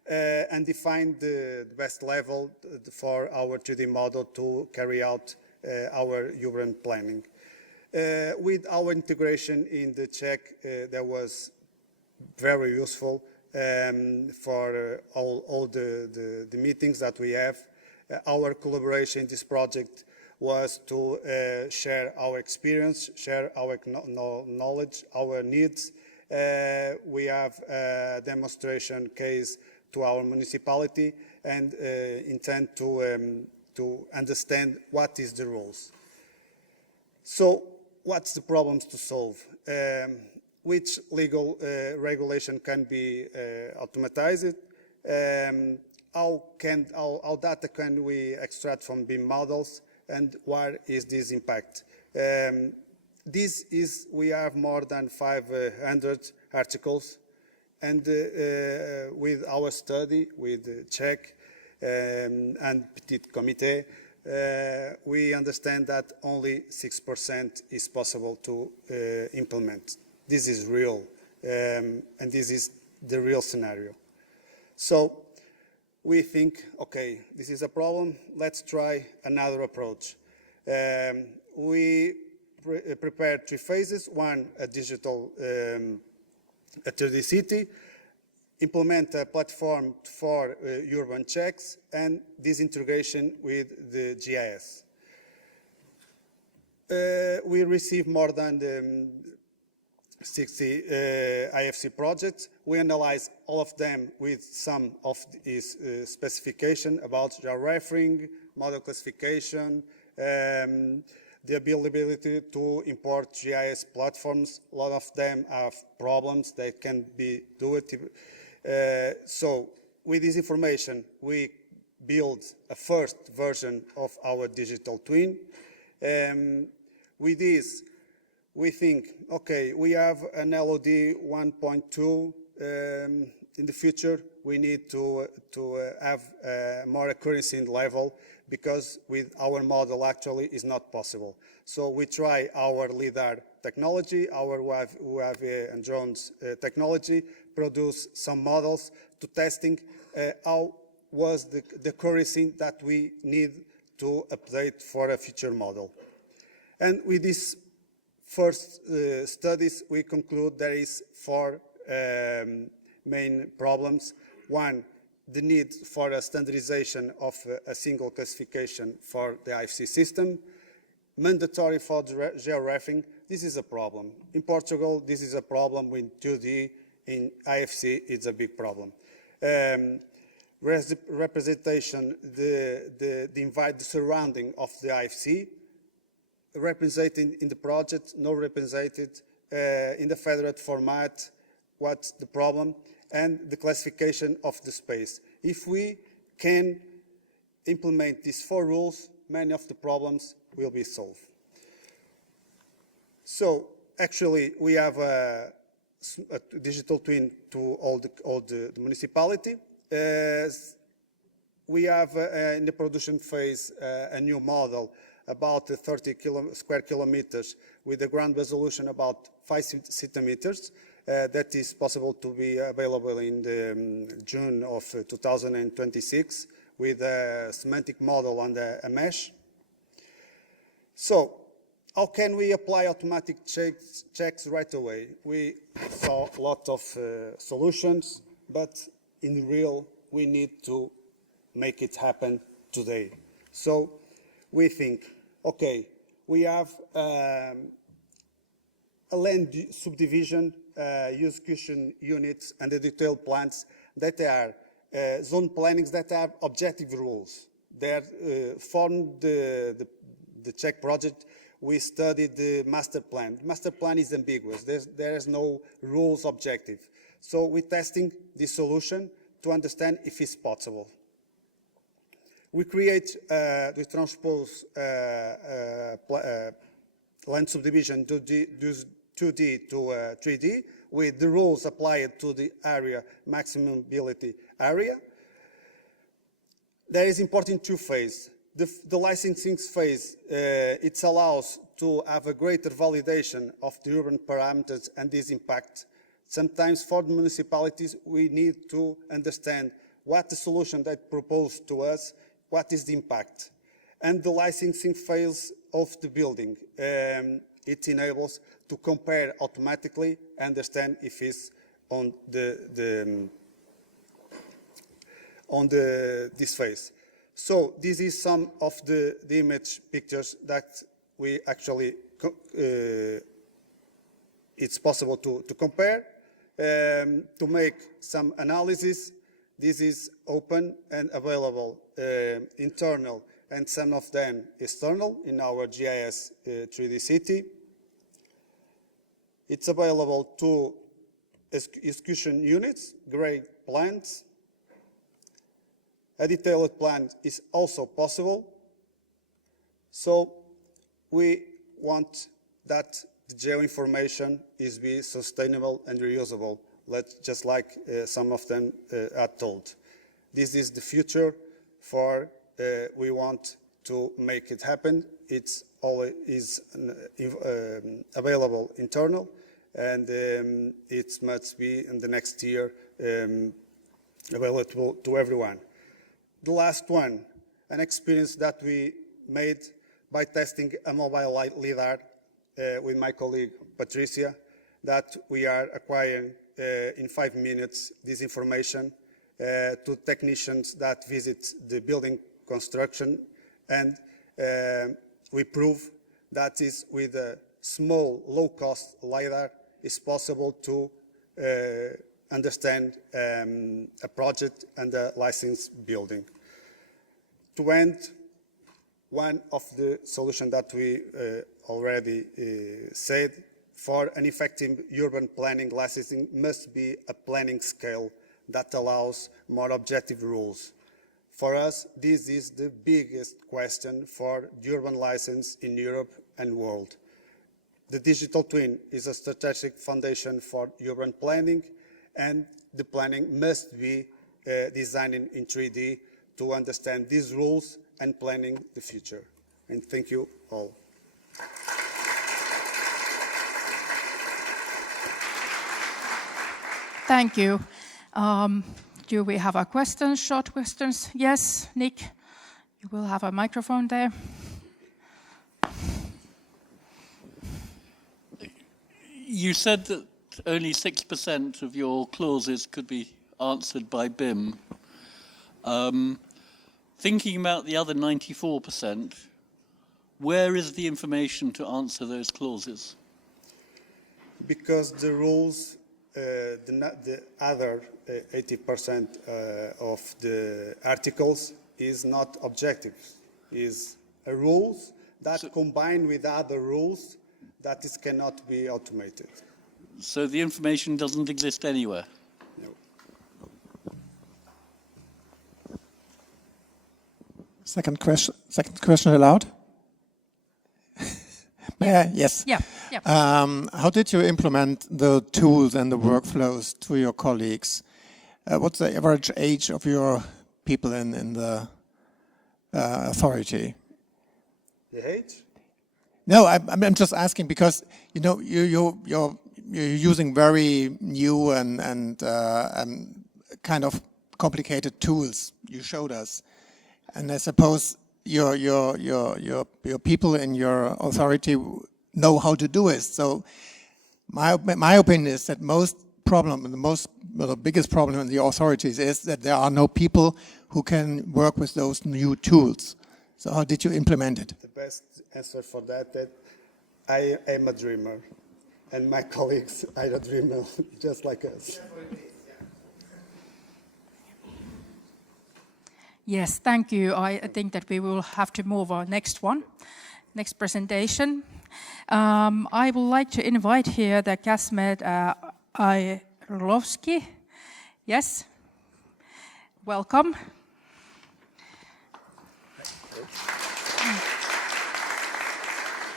and define the best level for our 3D model to carry out our urban planning. With our integration in the CHEK, that was very useful for all the meetings that we have. Our collaboration in this project was to share our experience, share our knowledge, our needs. We have a demonstration case to our municipality, and intend to understand what is the rules. So what's the problems to solve? Which legal regulation can be automatized? How data can we extract from BIM models? And what is this impact? we have more than 500 articles, and with our study, with CHEK and Petit Comité, we understand that only 6% is possible to implement. This is real, and this is the real scenario. So we think, okay, this is a problem, let's try another approach. We prepared 3 phases. One, a digital, a 3D city, implement a platform for urban checks, and this integration with the GIS. We received more than 60 IFC projects. We analyzed all of them with some of these specification about georeferring, model classification, the availability to import GIS platforms. A lot of them have problems. They can be do it. So with this information, we build a first version of our digital twin. With this, we think, okay, we have an LOD 1.2. In the future, we need to have more accuracy in level, because with our model actually is not possible. So we try our LiDAR technology, our UAV and drones technology, produce some models to testing how was the accuracy that we need to update for a future model. And with these first studies, we conclude there is 4 main problems. One, the need for a standardization of a single classification for the IFC system. Mandatory for georeferring, this is a problem. In Portugal, this is a problem with 2D. In IFC, it's a big problem. Representation, the surrounding of the IFC, represented in the project, no represented in the federated format, what's the problem, and the classification of the space. If we can implement these 4 rules, many of the problems will be solved. So actually, we have a digital twin to all the municipality. We have in the production phase a new model about 30 square kilometers with a ground resolution about 5 centimeters. That is possible to be available in the June of 2026 with a semantic model on a mesh. So how can we apply automatic checks right away? We saw a lot of solutions, but in real, we need to make it happen today. So we think, okay, we have a land subdivision, execution units, and the detailed plans that are zone plannings that have objective rules. They formed the CHEK project. We studied the master plan. The master plan is ambiguous. There is no rules objective. So we're testing this solution to understand if it's possible. We create, we transpose land subdivision to 2D to 3D with the rules applied to the area, maximum mobility area. There is important 2 phases. The licensing phase, it allows to have a greater validation of the urban parameters and this impact. Sometimes for the municipalities, we need to understand what the solution that proposed to us, what is the impact. And the licensing phase of the building, it enables to compare automatically, understand if it's on this phase. So this is some of the image pictures that we actually, it's possible to compare, to make some analysis. This is open and available, internal, and some of them external in our GIS 3D city. It's available to execution units, grade plans. A detailed plan is also possible. So we want that the geoinformation is be sustainable and reusable, just like some of them are told. This is the future for we want to make it happen. It's always available internal, and it must be in the next year available to everyone. The last one, an experience that we made by testing a mobile light LiDAR with my colleague Patricia, that we are acquiring in 5 minutes this information to technicians that visit the building construction, and we prove that is with a small, low-cost LiDAR is possible to understand a project and a licensed building. To end, one of the solutions that we already said, for an effective urban planning licensing must be a planning scale that allows more objective rules. For us, this is the biggest question for the urban license in Europe and world. The digital twin is a strategic foundation for urban planning, and the planning must be designed in 3D to understand these rules and planning the future. And thank you all. Thank you. Do we have a question, short questions? Yes, Nick, you will have a microphone there. You said that only 6% of your clauses could be answered by BIM. Thinking about the other 94%, where is the information to answer those clauses? Because the rules, the other 80% of the articles is not objective, is a rules that combine with other rules that it cannot be automated. So the information doesn't exist anywhere? No. Second question allowed? Yes. Yeah. How did you implement the tools and the workflows to your colleagues? What's the average age of your people in the authority? The age? No, I'm just asking because you know you're using very new and kind of complicated tools. You showed us, and I suppose your people in your authority know how to do it. So my opinion is that the biggest problem in the authorities is that there are no people who can work with those new tools. So how did you implement it? The best answer for that I am a dreamer, and my colleagues are a dreamer, just like us. Yes, thank you. I think that we will have to move on next presentation. I would like to invite here the Gazmend Ajrulovski. Yes, welcome.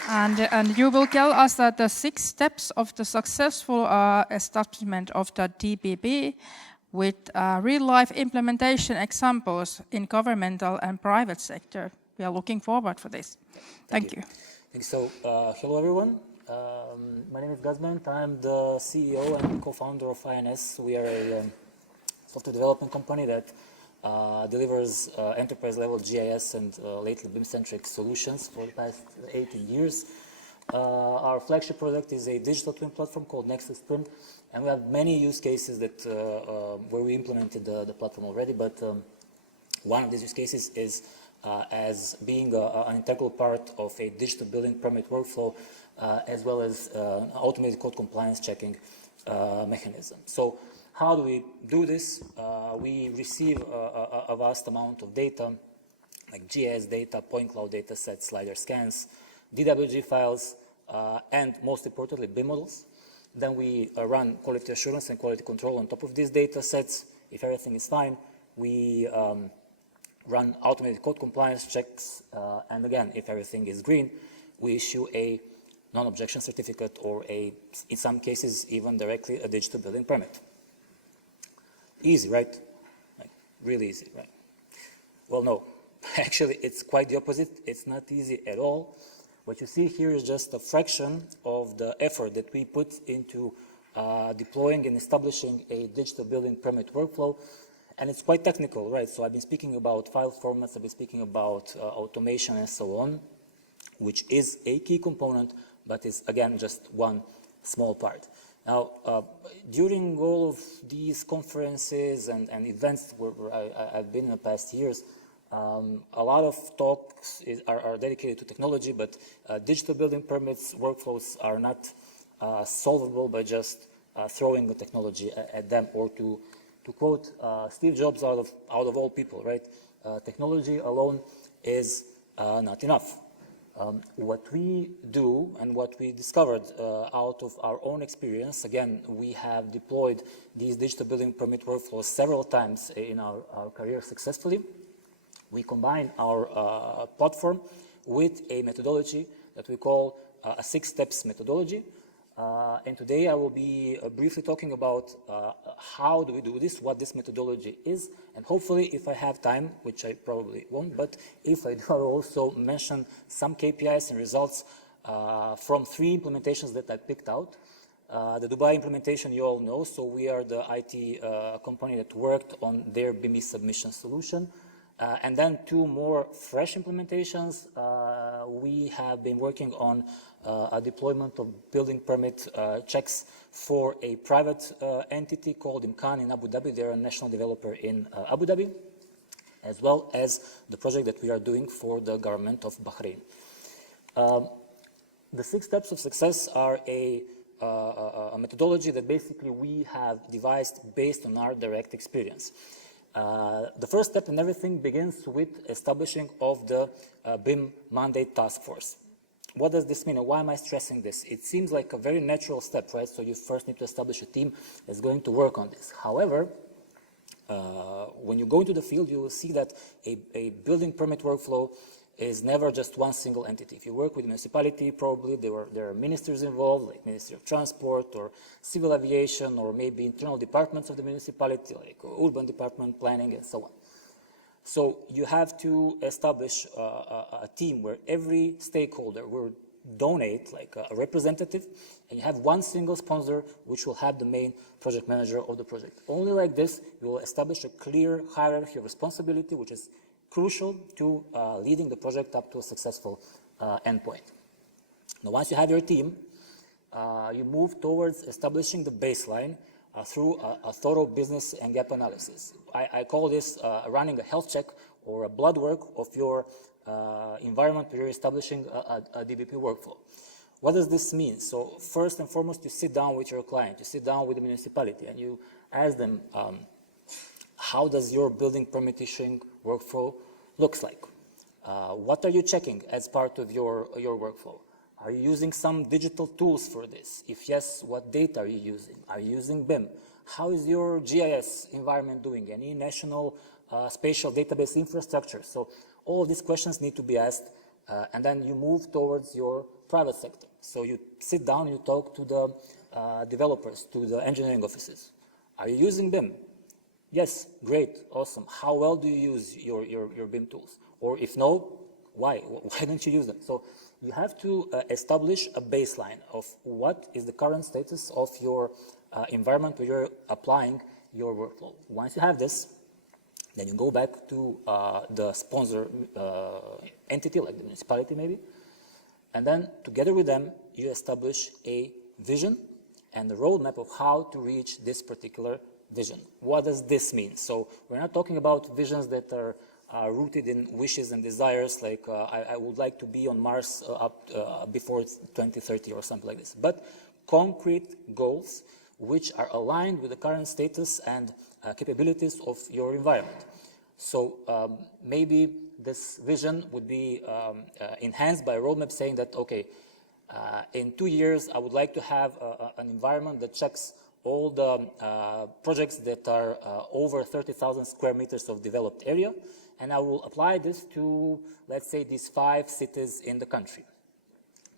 And you will tell us that the 6 steps of the successful establishment of the DBB with real-life implementation examples in governmental and private sector. We are looking forward for this. Thank you. So, hello everyone. My name is Gazmend. I'm the CEO and co-founder of INS. We are a software development company that delivers enterprise-level GIS and lately BIM-centric solutions for the past 18 years. Our flagship product is a digital twin platform called Nexus Twin, and we have many use cases that where we implemented the platform already. But one of these use cases is as being an integral part of a digital building permit workflow, as well as an automated code compliance checking mechanism. So how do we do this? We receive a vast amount of data, like GIS data, point cloud data sets, slider scans, DWG files, and most importantly, BIM models. Then we run quality assurance and quality control on top of these data sets. If everything is fine, we run automated code compliance checks, and again, if everything is green, we issue a non-objection certificate or in some cases, even directly a digital building permit. Easy, right? Like, really easy, right? Well, no. Actually, it's quite the opposite. It's not easy at all. What you see here is just a fraction of the effort that we put into deploying and establishing a digital building permit workflow. And it's quite technical, right? So I've been speaking about file formats, I've been speaking about automation and so on, which is a key component, but is, again, just one small part. Now, during all of these conferences and events where I've been in the past years, a lot of talks are dedicated to technology, but digital building permits workflows are not solvable by just throwing the technology at them, or to quote Steve Jobs out of all people, right? Technology alone is not enough. What we do and what we discovered out of our own experience, again, we have deployed these digital building permit workflows several times in our career successfully. We combine our platform with a methodology that we call a 6 steps methodology. And today I will be briefly talking about how do we do this, what this methodology is, and hopefully if I have time, which I probably won't, but if I do, I will also mention some KPIs and results from 3 implementations that I picked out. The Dubai implementation you all know, so we are the IT company that worked on their BIMI submission solution. And then 2 more fresh implementations. We have been working on a deployment of building permit checks for a private entity called Imkan in Abu Dhabi. They're a national developer in Abu Dhabi, as well as the project that we are doing for the government of Bahrain. The 6 steps of success are a methodology that basically we have devised based on our direct experience. The first step in everything begins with establishing of the BIM mandate task force. What does this mean, and why am I stressing this? It seems like a very natural step, right? So you first need to establish a team that's going to work on this. However, when you go into the field, you will see that a building permit workflow is never just one single entity. If you work with a municipality, probably there are ministers involved, like Ministry of Transport or Civil Aviation, or maybe internal departments of the municipality, like Urban Department, Planning, and so on. So you have to establish a team where every stakeholder will donate like a representative, and you have one single sponsor which will have the main project manager of the project. Only like this, you will establish a clear hierarchy of responsibility, which is crucial to leading the project up to a successful endpoint. Now, once you have your team, you move towards establishing the baseline through a thorough business and gap analysis. I call this running a health check or a blood work of your environment where you're establishing a DBP workflow. What does this mean? So first and foremost, you sit down with your client, you sit down with the municipality, and you ask them, how does your building permit issuing workflow looks like? What are you checking as part of your workflow? Are you using some digital tools for this? If yes, what data are you using? Are you using BIM? How is your GIS environment doing? Any national spatial database infrastructure? So all of these questions need to be asked, and then you move towards your private sector. So you sit down and you talk to the developers, to the engineering offices. Are you using BIM? Yes, great, awesome. How well do you use your BIM tools? Or if no, why? Why don't you use them? So you have to establish a baseline of what is the current status of your environment where you're applying your workflow. Once you have this, then you go back to the sponsor entity, like the municipality maybe, and then together with them, you establish a vision and a roadmap of how to reach this particular vision. What does this mean? So we're not talking about visions that are rooted in wishes and desires, like I would like to be on Mars before 2030 or something like this, but concrete goals which are aligned with the current status and capabilities of your environment. So maybe this vision would be enhanced by a roadmap saying that, okay, in 2 years I would like to have an environment that checks all the projects that are over 30,000 square meters of developed area, and I will apply this to, let's say, these 5 cities in the country.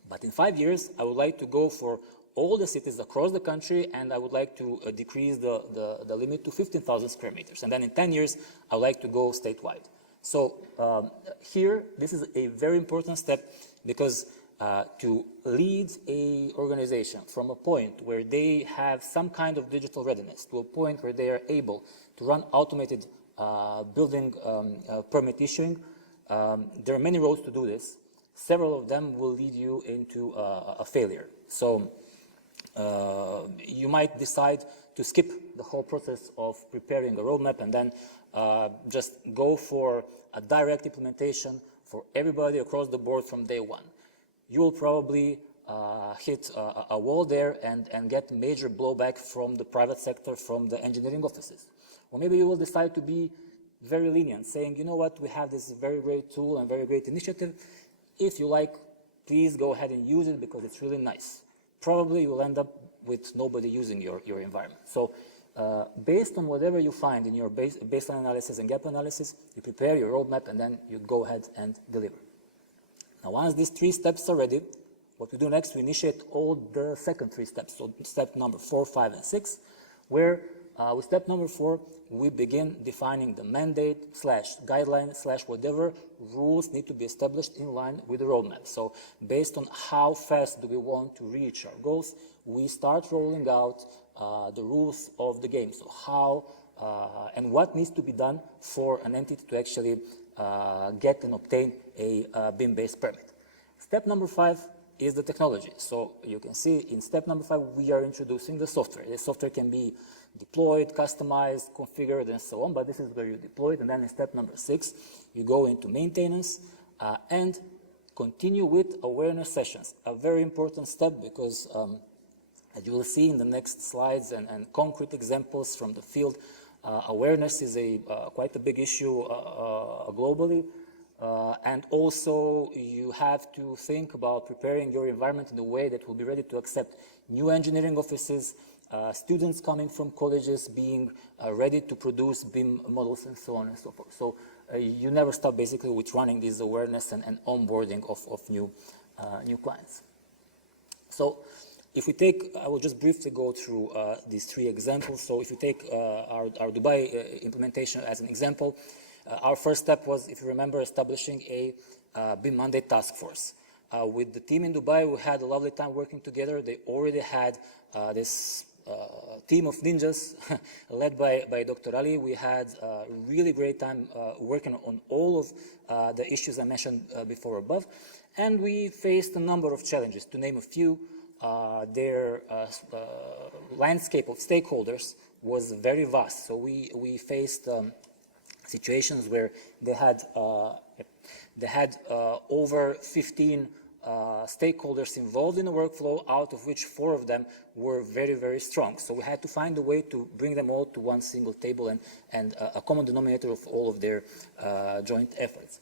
But in 5 years, I would like to go for all the cities across the country, and I would like to decrease the limit to 15,000 square meters. And then in 10 years, I would like to go statewide. So here, this is a very important step, because to lead a organization from a point where they have some kind of digital readiness to a point where they are able to run automated building permit issuing, there are many roads to do this. Several of them will lead you into a failure. So you might decide to skip the whole process of preparing a roadmap and then just go for a direct implementation for everybody across the board from day one. You will probably hit a wall there and get major blowback from the private sector, from the engineering offices. Or maybe you will decide to be very lenient, saying, you know what, we have this very great tool and very great initiative. If you like, please go ahead and use it because it's really nice. Probably you will end up with nobody using your environment. So based on whatever you find in your baseline analysis and gap analysis, you prepare your roadmap and then you go ahead and deliver. Now, once these 3 steps are ready, what we do next, we initiate all the second 3 steps. So step number 4, 5, and 6, where with step number 4, we begin defining the mandate / guideline / whatever rules need to be established in line with the roadmap. So based on how fast do we want to reach our goals, we start rolling out the rules of the game. So how and what needs to be done for an entity to actually get and obtain a BIM-based permit. Step number 5 is the technology. So you can see in step number 5, we are introducing the software. The software can be deployed, customized, configured, and so on, but this is where you deploy it. And then in step number 6, you go into maintenance and continue with awareness sessions. A very important step because as you will see in the next slides and concrete examples from the field, awareness is quite a big issue globally. And also you have to think about preparing your environment in a way that will be ready to accept new engineering offices, students coming from colleges being ready to produce BIM models and so on and so forth. So you never stop basically with running this awareness and onboarding of new clients. So if we take, I will just briefly go through these 3 examples. So if you take our Dubai implementation as an example, our first step was, if you remember, establishing a BIM mandate task force. With the team in Dubai, we had a lovely time working together. They already had this team of ninjas led by Dr. Ali. We had a really great time working on all of the issues I mentioned before above. And we faced a number of challenges. To name a few, their landscape of stakeholders was very vast. So we faced situations where they had over 15 stakeholders involved in the workflow, out of which 4 of them were very, very strong. So we had to find a way to bring them all to one single table and a common denominator of all of their joint efforts.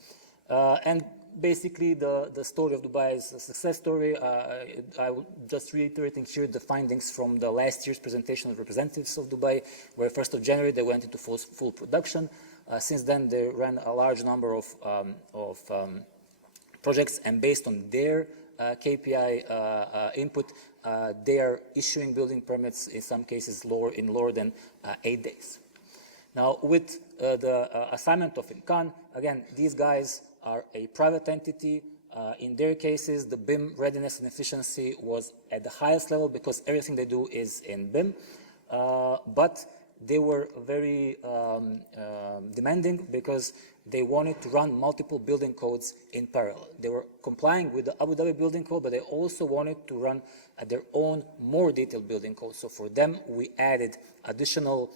And basically the story of Dubai is a success story. I will just reiterating here the findings from the last year's presentation of representatives of Dubai, where 1st of January they went into full production. Since then, they ran a large number of projects, and based on their KPI input, they are issuing building permits in some cases in lower than 8 days. Now, with the assignment of Imkan, again, these guys are a private entity. In their cases, the BIM readiness and efficiency was at the highest level because everything they do is in BIM, but they were very demanding because they wanted to run multiple building codes in parallel. They were complying with the Abu Dhabi building code, but they also wanted to run their own more detailed building code. So for them, we added additional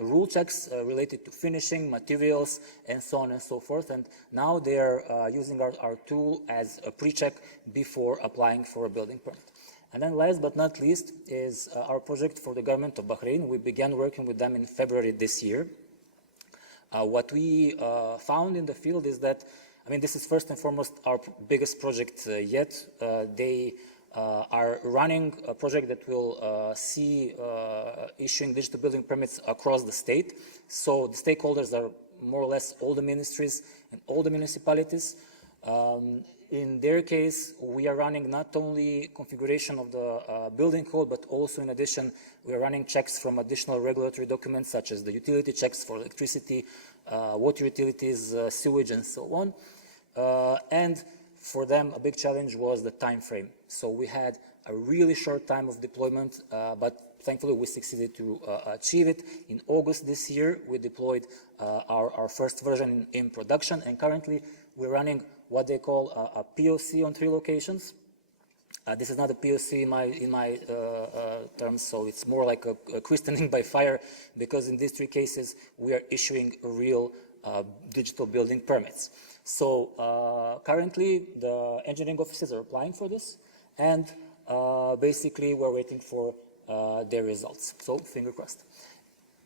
rule checks related to finishing, materials, and so on and so forth. And now they are using our tool as a pre-check before applying for a building permit. And then last but not least is our project for the government of Bahrain. We began working with them in February this year. What we found in the field is that, I mean, this is first and foremost our biggest project yet. They are running a project that will see issuing digital building permits across the state. So the stakeholders are more or less all the ministries and all the municipalities. In their case, we are running not only configuration of the building code, but also in addition, we are running checks from additional regulatory documents, such as the utility checks for electricity, water utilities, sewage, and so on. And for them, a big challenge was the time frame. So we had a really short time of deployment, but thankfully we succeeded to achieve it. In August this year, we deployed our first version in production, and currently we're running what they call a POC on 3 locations. This is not a POC in my terms, so it's more like a christening by fire, because in these 3 cases we are issuing real digital building permits. So currently the engineering offices are applying for this, and basically we're waiting for their results. So finger crossed.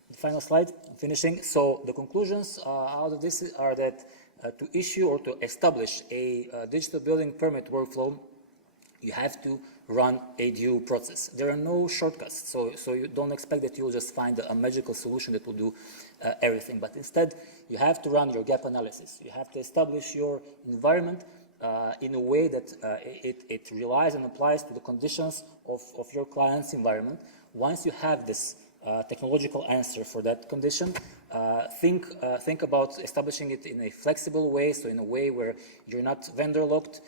The final slide, I'm finishing. So the conclusions out of this are that to issue or to establish a digital building permit workflow, you have to run a due process. There are no shortcuts, so you don't expect that you'll just find a magical solution that will do everything, but instead you have to run your gap analysis. You have to establish your environment in a way that it relies and applies to the conditions of your client's environment. Once you have this technological answer for that condition, think about establishing it in a flexible way, so in a way where you're not vendor locked.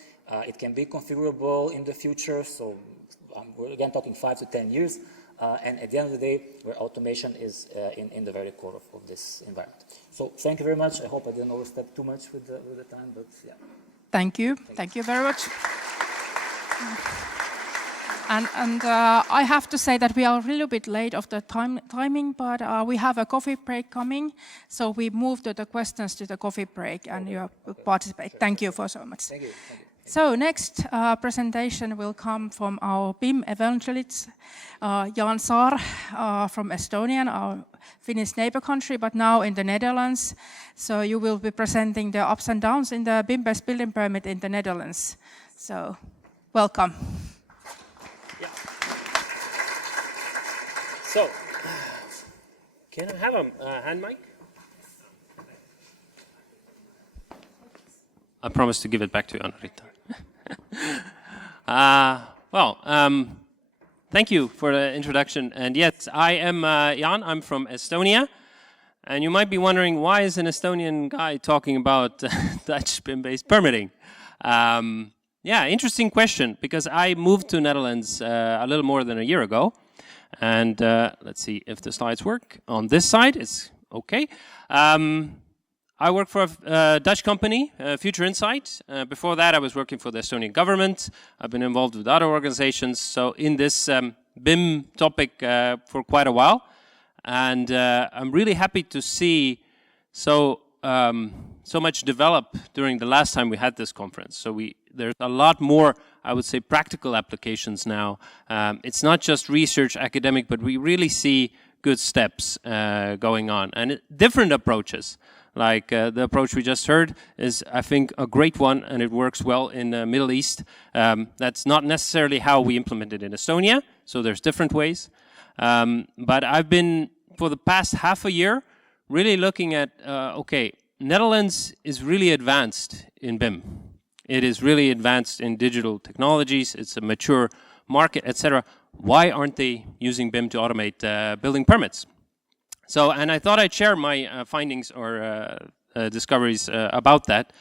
It can be configurable in the future, so we're again talking 5 to 10 years, and at the end of the day, where automation is in the very core of this environment. So thank you very much. I hope I didn't overstep too much with the time, but yeah. Thank you. Thank you very much. And I have to say that we are a little bit late of the timing, but we have a coffee break coming, so we move the questions to the coffee break, and you participate. Thank you for so much. Thank you. Thank you. So next presentation will come from our BIM evangelist, Jan Saar from Estonia, our Finnish neighbor country, but now in the Netherlands. So you will be presenting the ups and downs in the BIM-based building permit in the Netherlands. So welcome. Yeah. So, can I have a hand mic? I promise to give it back to Anrita. Thank you for the introduction. And yes, I am Jan. I'm from Estonia. And you might be wondering, why is an Estonian guy talking about Dutch BIM-based permitting? Yeah, interesting question, because I moved to Netherlands a little more than a year ago. And let's see if the slides work. On this side, it's okay. I work for a Dutch company, Future Insight. Before that, I was working for the Estonian government. I've been involved with other organizations, so in this BIM topic for quite a while. And I'm really happy to see so much develop during the last time we had this conference. So there's a lot more, I would say, practical applications now. It's not just research, academic, but we really see good steps going on, and different approaches. Like the approach we just heard is, I think, a great one, and it works well in the Middle East. That's not necessarily how we implement it in Estonia, so there's different ways. But I've been, for the past half a year, really looking at, okay, Netherlands is really advanced in BIM. It is really advanced in digital technologies. It's a mature market, etc. Why aren't they using BIM to automate building permits? So, and I thought I'd share my findings or discoveries about that.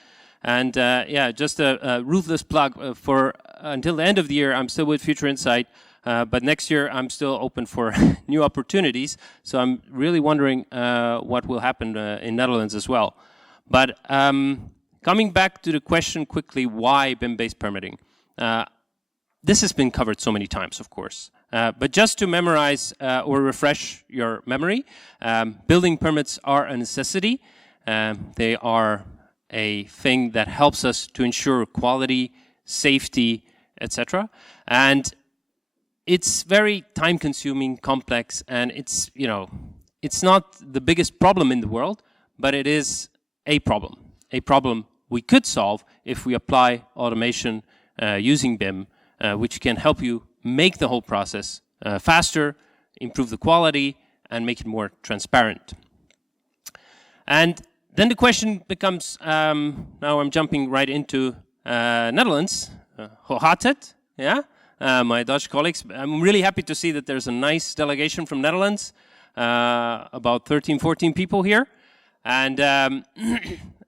And yeah, just a ruthless plug for until the end of the year, I'm still with Future Insight, but next year I'm still open for new opportunities. So I'm really wondering what will happen in Netherlands as well. But coming back to the question quickly, why BIM-based permitting? This has been covered so many times, of course. But just to memorize or refresh your memory, building permits are a necessity. They are a thing that helps us to ensure quality, safety, etc. And it's very time-consuming, complex, and it's, you know, it's not the biggest problem in the world, but it is a problem we could solve if we apply automation using BIM, which can help you make the whole process faster, improve the quality, and make it more transparent. And then the question becomes, now I'm jumping right into Netherlands, hoe gaat het? Yeah, my Dutch colleagues. I'm really happy to see that there's a nice delegation from Netherlands, about 13, 14 people here, and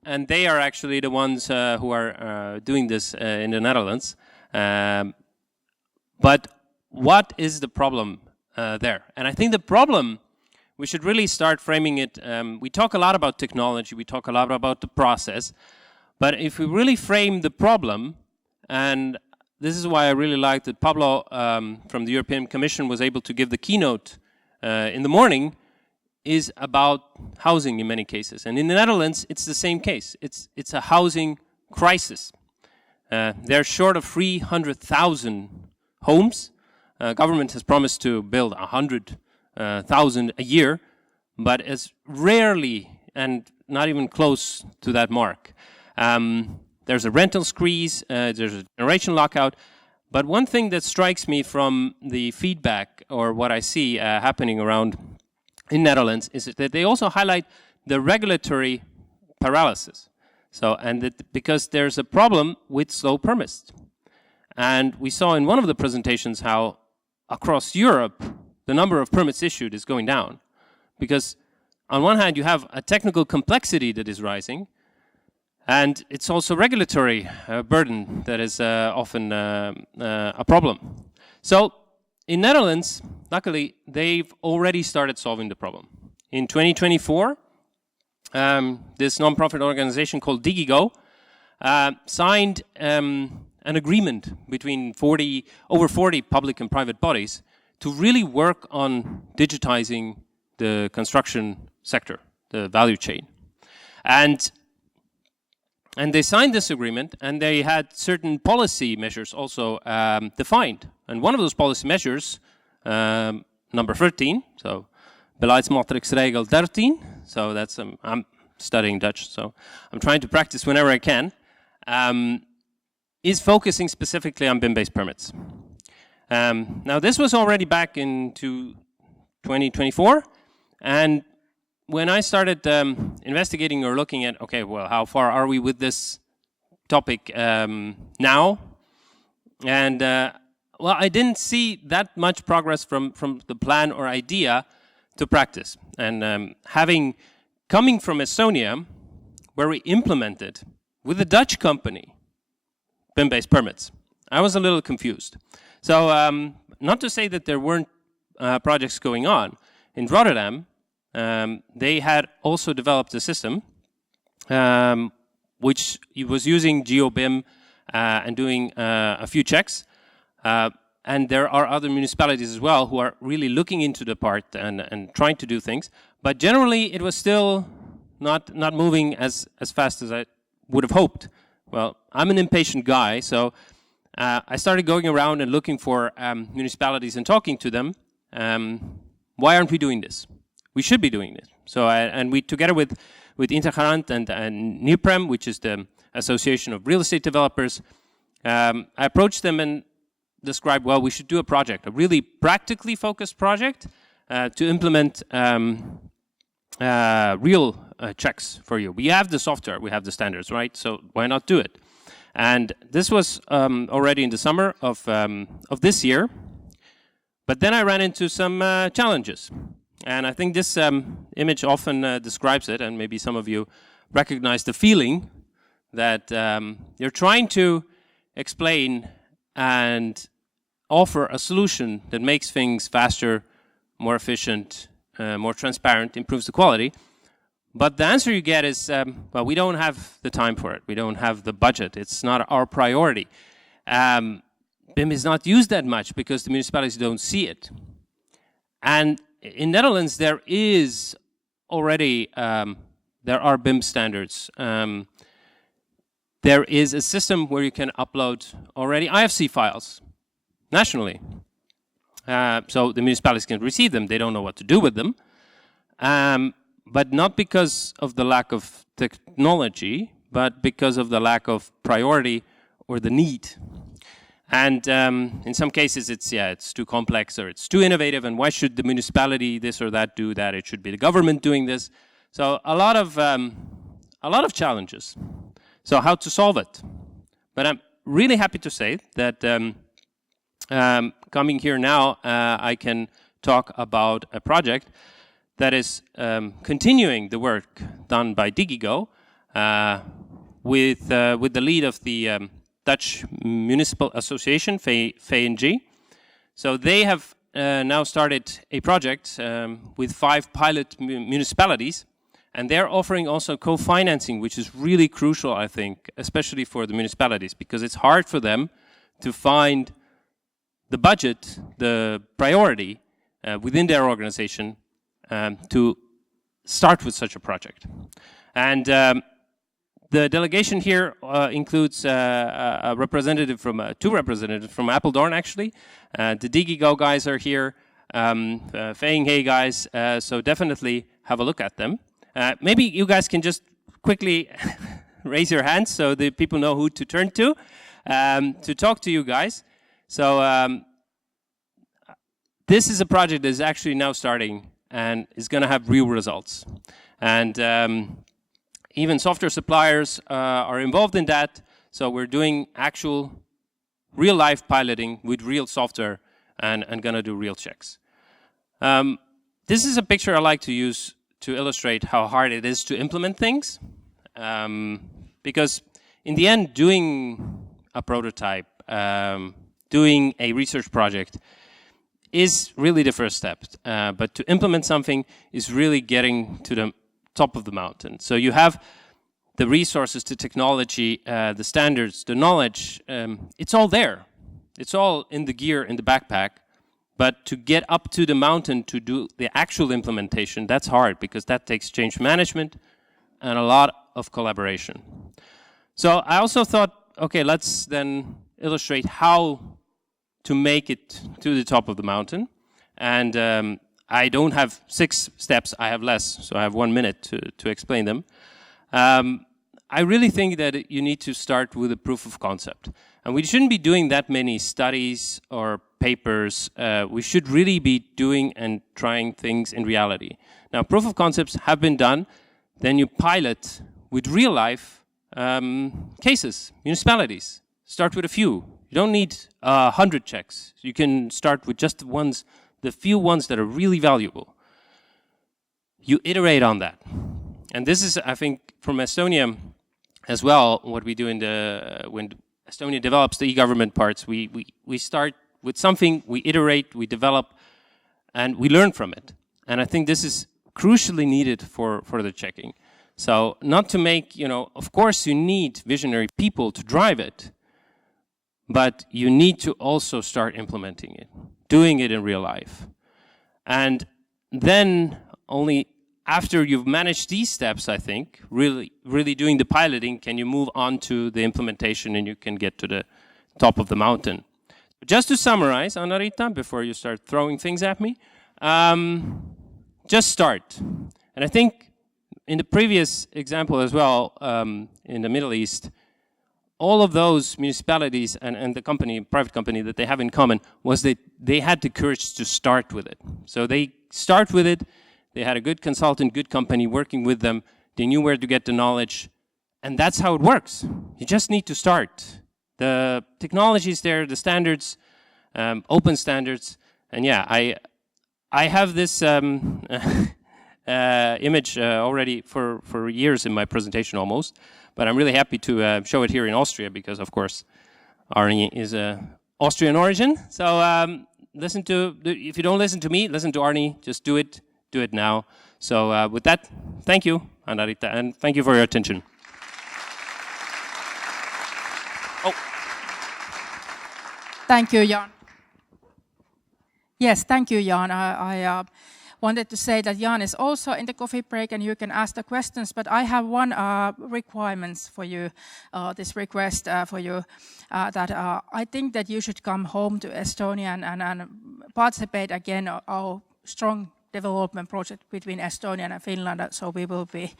and they are actually the ones who are doing this in the Netherlands. But what is the problem there? And I think the problem, we should really start framing it. We talk a lot about technology, we talk a lot about the process, but if we really frame the problem, and this is why I really liked that Pablo from the European Commission was able to give the keynote in the morning, is about housing in many cases. And in the Netherlands, it's the same case. It's a housing crisis. They're short of 300,000 homes. Government has promised to build 100,000 a year, but it's rarely and not even close to that mark. There's a rental squeeze, there's a generation lockout, but one thing that strikes me from the feedback or what I see happening around in Netherlands is that they also highlight the regulatory paralysis. So, and that because there's a problem with slow permits. And we saw in one of the presentations how across Europe, the number of permits issued is going down. Because on one hand, you have a technical complexity that is rising, and it's also regulatory burden that is often a problem. So in Netherlands, luckily, they've already started solving the problem. In 2024, this non-profit organization called DigiGo signed an agreement between over 40 public and private bodies to really work on digitizing the construction sector, the value chain. And they signed this agreement, and they had certain policy measures also defined. And one of those policy measures, number 13, so beleidsmaatregel 13, so that's, I'm studying Dutch, so I'm trying to practice whenever I can, is focusing specifically on BIM-based permits. Now this was already back into 2024, and when I started investigating or looking at, okay, well, how far are we with this topic now? And well, I didn't see that much progress from the plan or idea to practice. And coming from Estonia, where we implemented with a Dutch company BIM-based permits, I was a little confused. So not to say that there weren't projects going on. In Rotterdam, they had also developed a system which was using GeoBIM and doing a few checks. And there are other municipalities as well who are really looking into the part and trying to do things. But generally, it was still not moving as fast as I would have hoped. Well, I'm an impatient guy, so I started going around and looking for municipalities and talking to them. Why aren't we doing this? We should be doing this. So, and we, together with Intergarant and NIRPREM, which is the Association of Real Estate Developers, I approached them and described, well, we should do a project, a really practically focused project to implement real checks for you. We have the software, we have the standards, right? So why not do it? And this was already in the summer of this year. But then I ran into some challenges. And I think this image often describes it, and maybe some of you recognize the feeling that you're trying to explain and offer a solution that makes things faster, more efficient, more transparent, improves the quality. But the answer you get is, well, we don't have the time for it. We don't have the budget. It's not our priority. BIM is not used that much because the municipalities don't see it. And in Netherlands, there is already, there are BIM standards. There is a system where you can upload already IFC files nationally. So the municipalities can receive them. They don't know what to do with them. But not because of the lack of technology, but because of the lack of priority or the need. And in some cases, it's too complex or it's too innovative. And why should the municipality this or that do that? It should be the government doing this. So a lot of challenges. So how to solve it? But I'm really happy to say that coming here now, I can talk about a project that is continuing the work done by DigiGo with the lead of the Dutch Municipal Association, VNG. So they have now started a project with 5 pilot municipalities, and they're offering also co-financing, which is really crucial, I think, especially for the municipalities, because it's hard for them to find the budget, the priority within their organization to start with such a project. And the delegation here includes a representative from, 2 representatives from Apeldoorn, actually. The DigiGo guys are here, VNG guys, so definitely have a look at them. Maybe you guys can just quickly raise your hands so the people know who to turn to talk to you guys. So this is a project that is actually now starting and is going to have real results. And even software suppliers are involved in that. So we're doing actual real-life piloting with real software and going to do real checks. This is a picture I like to use to illustrate how hard it is to implement things. Because in the end, doing a prototype, doing a research project is really the first step. But to implement something is really getting to the top of the mountain. So you have the resources, the technology, the standards, the knowledge, it's all there. It's all in the gear, in the backpack. But to get up to the mountain to do the actual implementation, that's hard because that takes change management and a lot of collaboration. So I also thought, okay, let's then illustrate how to make it to the top of the mountain. And I don't have 6 steps, I have less, so I have 1 minute to explain them. I really think that you need to start with a proof of concept. And we shouldn't be doing that many studies or papers. We should really be doing and trying things in reality. Now, proof of concepts have been done. Then you pilot with real life cases, municipalities. Start with a few. You don't need 100 checks. You can start with just the few ones that are really valuable. You iterate on that. And this is, I think, from Estonia as well, what we do when Estonia develops the e-government parts, we start with something, we iterate, we develop, and we learn from it. And I think this is crucially needed for the checking. So not to make, of course you need visionary people to drive it, but you need to also start implementing it, doing it in real life. And then only after you've managed these steps, I think, really doing the piloting, can you move on to the implementation and you can get to the top of the mountain. Just to summarize, Anna-Rita, before you start throwing things at me, just start. And I think in the previous example as well, in the Middle East, all of those municipalities and the company, private company that they have in common was that they had the courage to start with it. So they start with it. They had a good consultant, good company working with them. They knew where to get the knowledge. And that's how it works. You just need to start. The technology is there, the standards, open standards. And yeah, I have this image already for years in my presentation almost. But I'm really happy to show it here in Austria because, of course, Arnie is Austrian origin. So if you don't listen to me, listen to Arnie. Just do it. Do it now. So with that, thank you, Anna-Rita, and thank you for your attention. Oh. Thank you, Jan. Yes, thank you, Jan. I wanted to say that Jan is also in the coffee break and you can ask the questions, but I have one requirements for you, this request for you, that I think that you should come home to Estonia and participate again our strong development project between Estonia and Finland, so we will be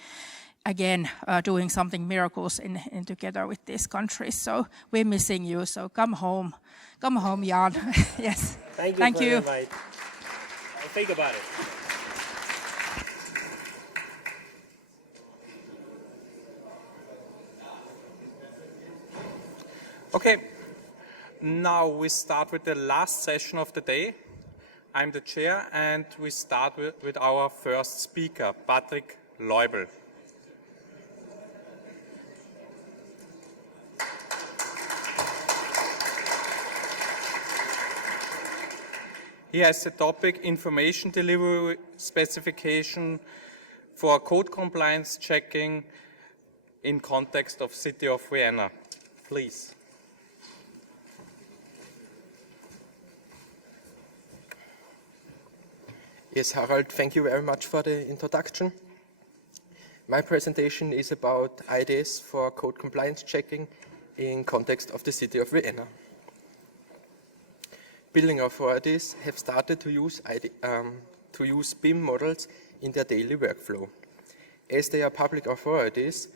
again doing something miracles in together with these countries. So we're missing you. So come home, Jan. Yes. Thank you. For the invite. I'll think about it. Okay, now we start with the last session of the day. I'm the chair, and we start with our first speaker, Patrick Leubel. He has the topic Information Delivery Specification for Code Compliance Checking in context of City of Vienna. Please. Yes, Harald, thank you very much for the introduction. My presentation is about IDS for code compliance checking in context of the City of Vienna. Building authorities have started to use BIM models in their daily workflow. As they are public authorities,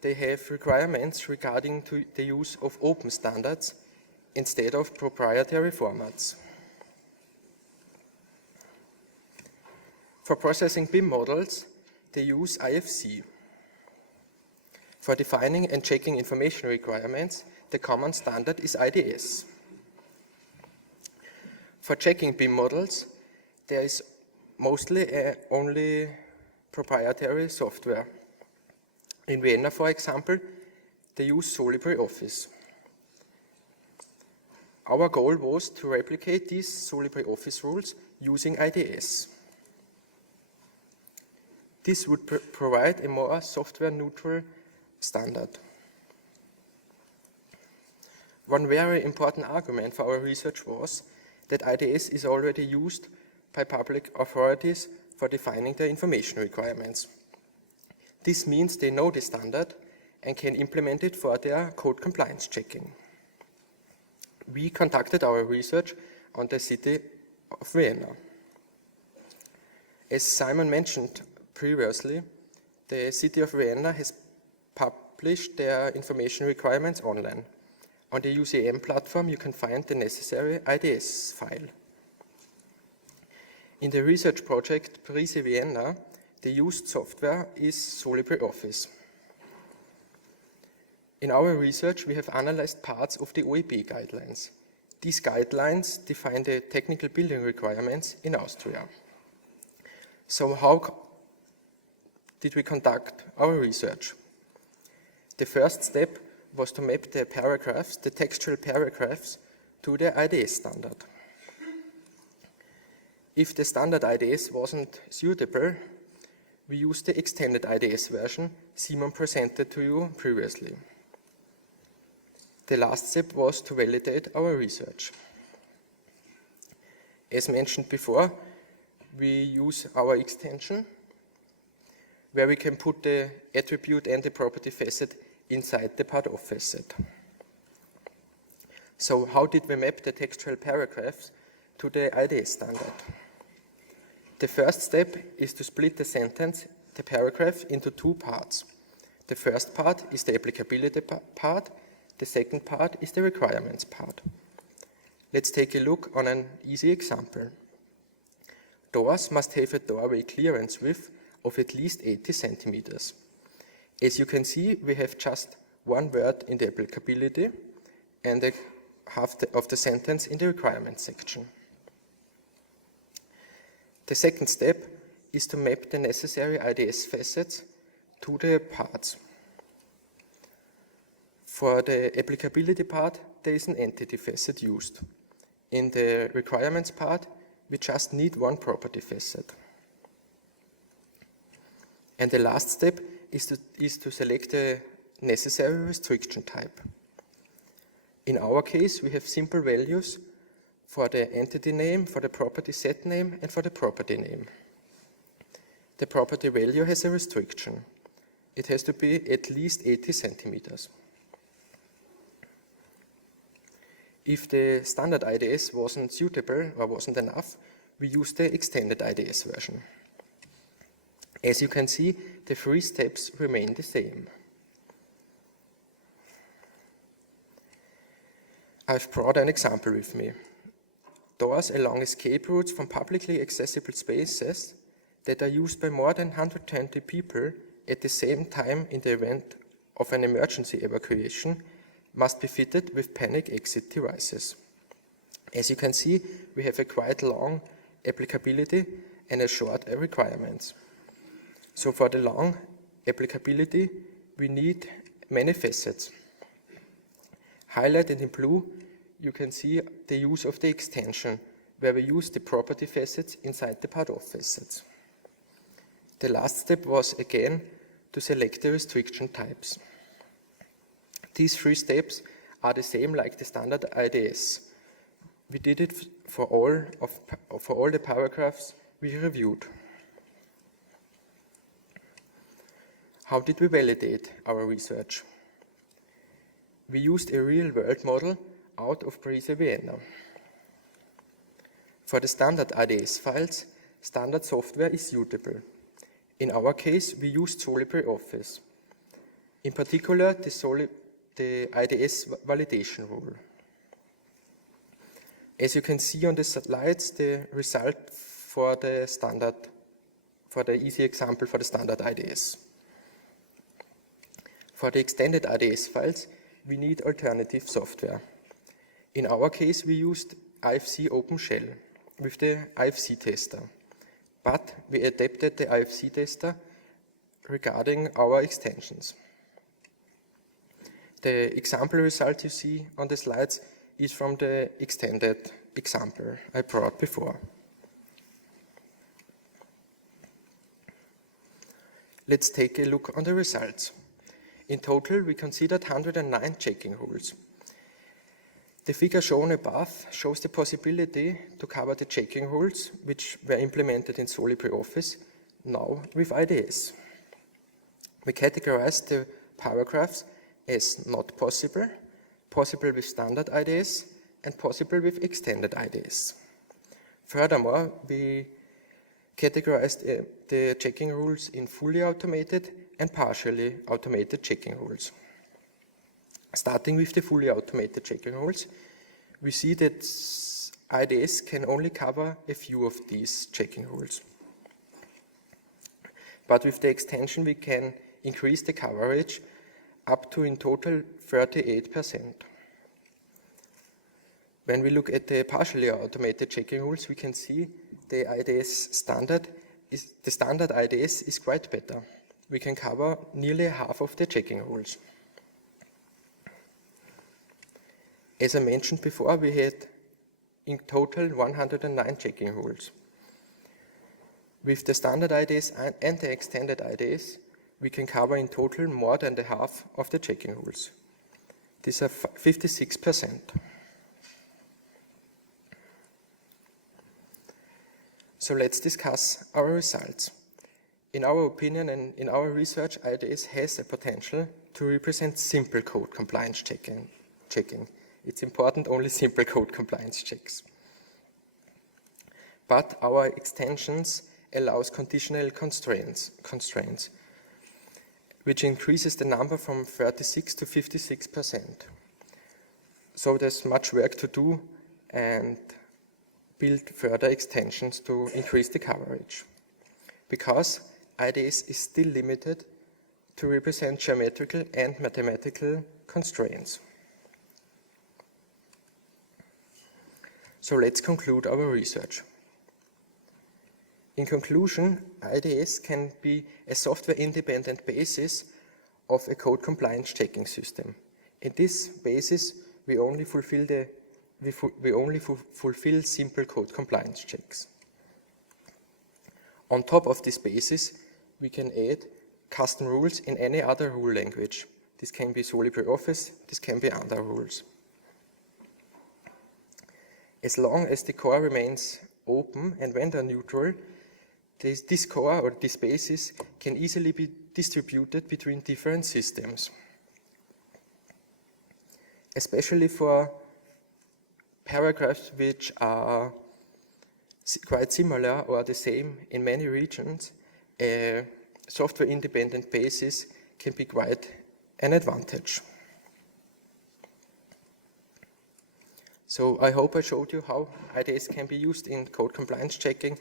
they have requirements regarding the use of open standards instead of proprietary formats. For processing BIM models, they use IFC. For defining and checking information requirements, the common standard is IDS. For checking BIM models, there is mostly only proprietary software. In Vienna, for example, they use LibreOffice. Our goal was to replicate these LibreOffice rules using IDS. This would provide a more software-neutral standard. One very important argument for our research was that IDS is already used by public authorities for defining their information requirements. This means they know the standard and can implement it for their code compliance checking. We conducted our research on the City of Vienna. As Simon mentioned previously, the City of Vienna has published their information requirements online. On the UCM platform, you can find the necessary IDS file. In the research project Prise Vienna, the used software is LibreOffice. In our research, we have analyzed parts of the OEB guidelines. These guidelines define the technical building requirements in Austria. So how did we conduct our research? The first step was to map the paragraphs, the textual paragraphs, to the IDS standard. If the standard IDS wasn't suitable, we used the extended IDS version Simon presented to you previously. The last step was to validate our research. As mentioned before, we use our extension, where we can put the attribute and the property facet inside the part of facet. So how did we map the textual paragraphs to the IDS standard? The first step is to split the sentence, the paragraph, into two parts. The first part is the applicability part, the second part is the requirements part. Let's take a look on an easy example. Doors must have a doorway clearance width of at least 80 centimeters. As you can see, we have just one word in the applicability and half of the sentence in the requirements section. The second step is to map the necessary IDS facets to the parts. For the applicability part, there is an entity facet used. In the requirements part, we just need one property facet. And the last step is to select the necessary restriction type. In our case, we have simple values for the entity name, for the property set name, and for the property name. The property value has a restriction. It has to be at least 80 centimeters. If the standard IDS wasn't suitable or wasn't enough, we used the extended IDS version. As you can see, the three steps remain the same. I've brought an example with me. Doors along escape routes from publicly accessible spaces that are used by more than 120 people at the same time in the event of an emergency evacuation must be fitted with panic exit devices. As you can see, we have a quite long applicability and a short requirements. So for the long applicability, we need many facets. Highlighted in blue, you can see the use of the extension, where we use the property facets inside the part of facets. The last step was again to select the restriction types. These 3 steps are the same like the standard IDS. We did it for all the paragraphs we reviewed. How did we validate our research? We used a real-world model out of Vienna. For the standard IDS files, standard software is suitable. In our case, we used LibreOffice. In particular, the IDS validation rule. As you can see on the slides, the result for the easy example for the standard IDS. For the extended IDS files, we need alternative software. In our case, we used IFC OpenShell with the IFC tester, but we adapted the IFC tester regarding our extensions. The example result you see on the slides is from the extended example I brought before. Let's take a look on the results. In total, we considered 109 checking rules. The figure shown above shows the possibility to cover the checking rules which were implemented in LibreOffice now with IDS. We categorized the paragraphs as not possible, possible with standard IDS, and possible with extended IDS. Furthermore, we categorized the checking rules in fully automated and partially automated checking rules. Starting with the fully automated checking rules, we see that IDS can only cover a few of these checking rules. But with the extension, we can increase the coverage up to in total 38%. When we look at the partially automated checking rules, we can see the standard IDS is quite better. We can cover nearly half of the checking rules. As I mentioned before, we had in total 109 checking rules. With the standard IDS and the extended IDS, we can cover in total more than the half of the checking rules. These are 56%. So let's discuss our results. In our opinion and in our research, IDS has the potential to represent simple code compliance checking. It's important, only simple code compliance checks. But our extensions allows conditional constraints, which increases the number from 36 to 56%. So there's much work to do and build further extensions to increase the coverage. Because IDS is still limited to represent geometrical and mathematical constraints. So let's conclude our research. In conclusion, IDS can be a software-independent basis of a code compliance checking system. In this basis, we only fulfill simple code compliance checks. On top of this basis, we can add custom rules in any other rule language. This can be LibreOffice, this can be other rules. As long as the core remains open and vendor neutral, this core or this basis can easily be distributed between different systems. Especially for paragraphs which are quite similar or the same in many regions, a software-independent basis can be quite an advantage. So I hope I showed you how IDS can be used in code compliance checking,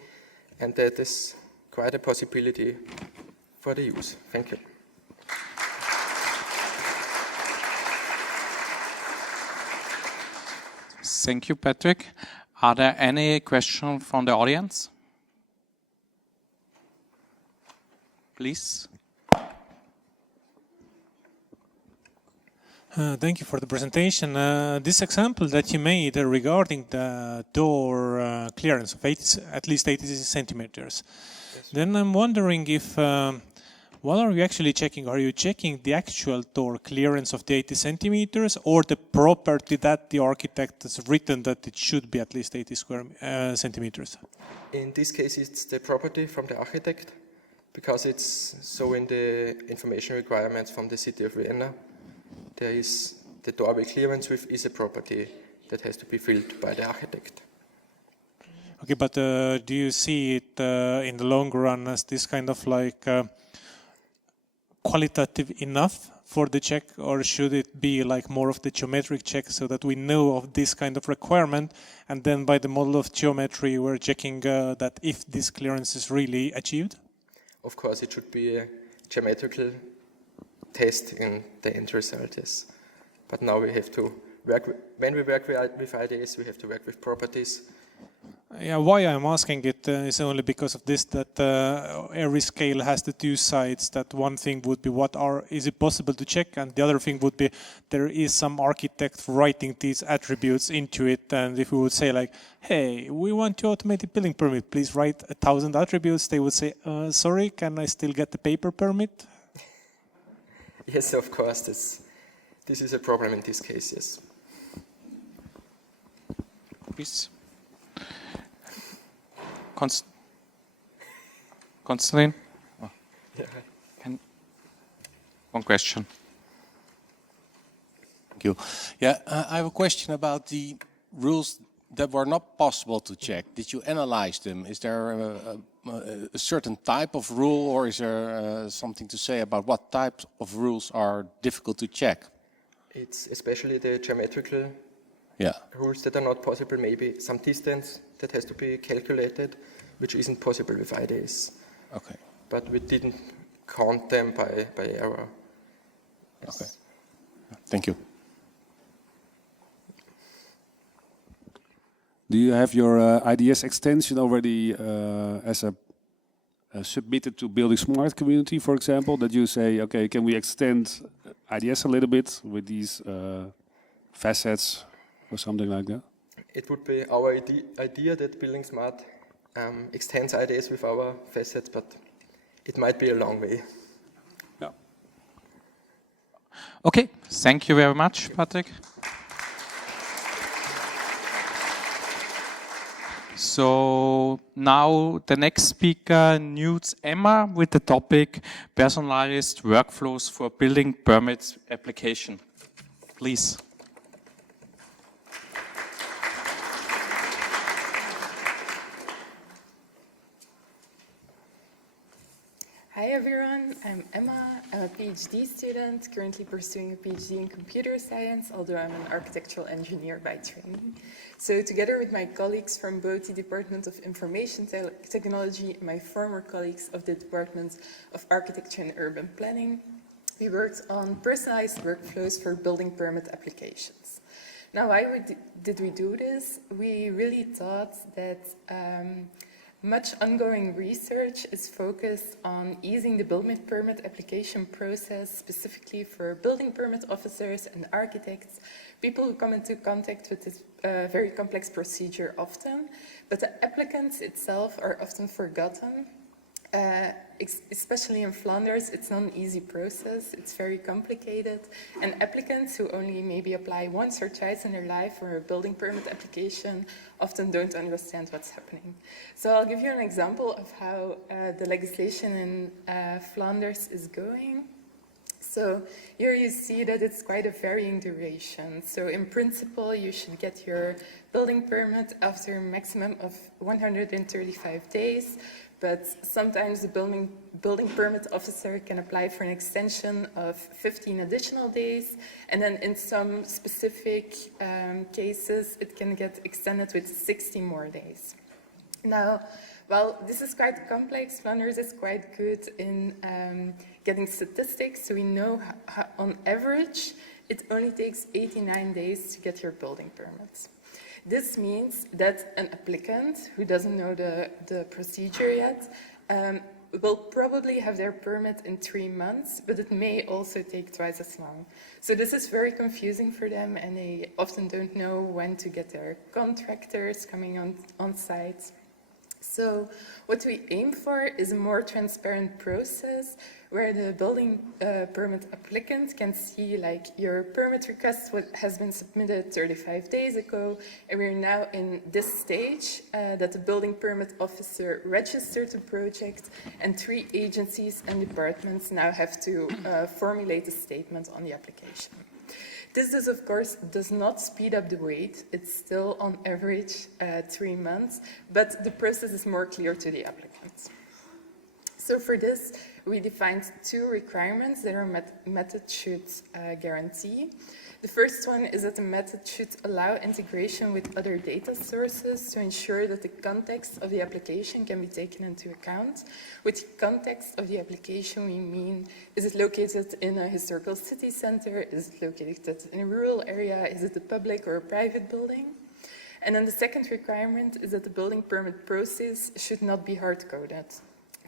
and that is quite a possibility for the use. Thank you. Thank you, Patrick. Are there any questions from the audience? Please. Thank you for the presentation. This example that you made regarding the door clearance of at least 80 centimeters. Yes. Then I'm wondering if, what are you actually checking? Are you checking the actual door clearance of the 80 centimeters or the property that the architect has written that it should be at least 80 centimeters? In this case, it's the property from the architect, because it's so in the information requirements from the City of Vienna. There is the doorway clearance width is a property that has to be filled by the architect. Okay, but do you see it in the long run as this kind of like qualitative enough for the check, or should it be like more of the geometric check so that we know of this kind of requirement, and then by the model of geometry we're checking that if this clearance is really achieved? Of course, it should be a geometrical test in the end result, yes. But now we have to work, when we work with IDS, we have to work with properties. Yeah, why I'm asking it is only because of this, that every scale has the two sides, that one thing would be is it possible to check, and the other thing would be there is some architect writing these attributes into it, and if we would say like, hey, we want to automate the building permit, please write 1,000 attributes, they would say, sorry, can I still get the paper permit? Yes, of course, this is a problem in this case, yes. Please. Konstantin? Oh. Yeah. One question. Thank you. Yeah, I have a question about the rules that were not possible to check. Did you analyze them? Is there a certain type of rule, or is there something to say about what types of rules are difficult to check? It's especially the geometrical rules that are not possible, maybe some distance that has to be calculated, which isn't possible with IDS. Okay. But we didn't count them by error. Yes. Okay. Thank you. Do you have your IDS extension already as a submitted to Building Smart community, for example, that you say, okay, can we extend IDS a little bit with these facets or something like that? It would be our idea that Building Smart extends IDS with our facets, but it might be a long way. Yeah. Okay, thank you very much, Patrick. So now the next speaker, Newt Emma, with the topic Personalized Workflows for Building Permit Application. Please. Hi everyone, I'm Emma. I'm a PhD student, currently pursuing a PhD in computer science, although I'm an architectural engineer by training. So together with my colleagues from both the Department of Information Technology and my former colleagues of the Department of Architecture and Urban Planning, we worked on personalized workflows for building permit applications. Now, why did we do this? We really thought that much ongoing research is focused on easing the building permit application process, specifically for building permit officers and architects, people who come into contact with this very complex procedure often, but the applicants itself are often forgotten. Especially in Flanders, it's not an easy process, it's very complicated, and applicants who only maybe apply once or twice in their life for a building permit application often don't understand what's happening. So I'll give you an example of how the legislation in Flanders is going. So here you see that it's quite a varying duration. So in principle, you should get your building permit after a maximum of 135 days. But sometimes the building permit officer can apply for an extension of 15 additional days. And then in some specific cases, it can get extended with 60 more days. Now, well, this is quite complex. Flanders is quite good in getting statistics. So we know on average, it only takes 89 days to get your building permit. This means that an applicant who doesn't know the procedure yet will probably have their permit in 3 months, but it may also take twice as long. So this is very confusing for them, and they often don't know when to get their contractors coming on site. So what we aim for is a more transparent process where the building permit applicant can see, like, your permit request has been submitted 35 days ago, and we're now in this stage that the building permit officer registered the project, and 3 agencies and departments now have to formulate a statement on the application. This, of course, does not speed up the wait. It's still on average 3 months, but the process is more clear to the applicants. So for this, we defined 2 requirements that our method should guarantee. The first one is that the method should allow integration with other data sources to ensure that the context of the application can be taken into account. With the context of the application, we mean, is it located in a historical city center? Is it located in a rural area? Is it a public or a private building? And then the second requirement is that the building permit process should not be hard-coded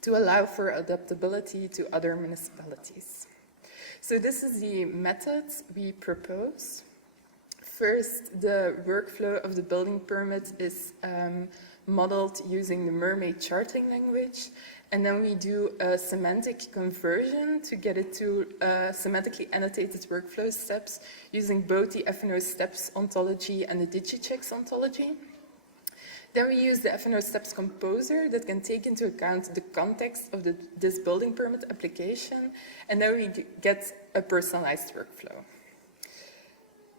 to allow for adaptability to other municipalities. So this is the method we propose. First, the workflow of the building permit is modeled using the Mermaid charting language, and then we do a semantic conversion to get it to semantically annotated workflow steps using both the FNO steps ontology and the DigiCheck ontology. Then we use the FNO steps composer that can take into account the context of this building permit application, and then we get a personalized workflow.